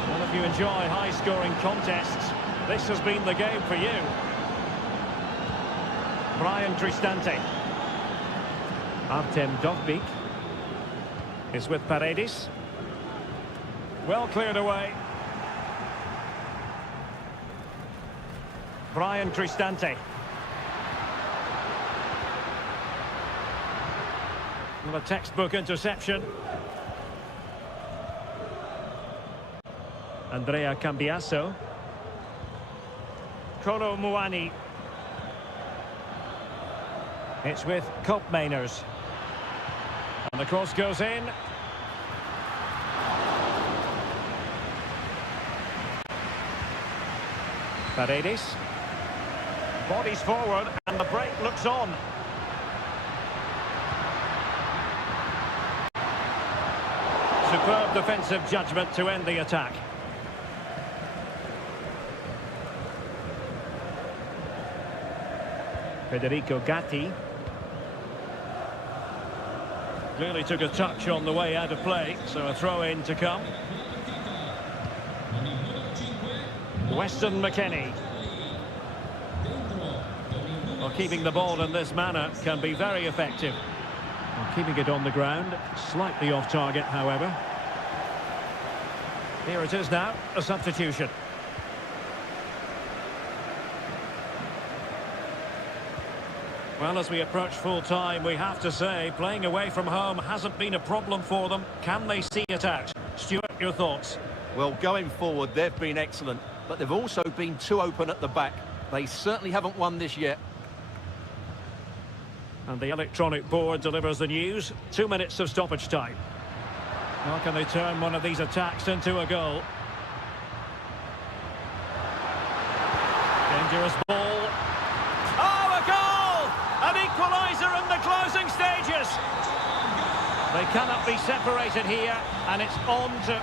Well, if you enjoy high-scoring contests, this has been the game for you. Brian Cristante. Artem Dovbyk is with Paredes. Well cleared away. Brian Cristante. Well, a textbook interception. Andrea Cambiasso. Kolo Muani. It's with Cup Mainers. And the cross goes in. Paredes. Bodies forward and the break looks on. Superb defensive judgment to end the attack. Federico Gatti. Clearly took a touch on the way out of play, so a throw-in to come. Weston McKennie. Well, keeping the ball in this manner can be very effective. Well, keeping it on the ground, slightly off target, however. Here it is now, a substitution. Well, as we approach full-time, we have to say, playing away from home hasn't been a problem for them. Can they see it out? Stuart, your thoughts? Well, going forward, they've been excellent, but they've also been too open at the back. They certainly haven't won this yet. And the electronic board delivers the news. 2 minutes of stoppage time. How can they turn one of these attacks into a goal? Dangerous ball. Oh, a goal! An equaliser in the closing stages. They cannot be separated here, and it's on to...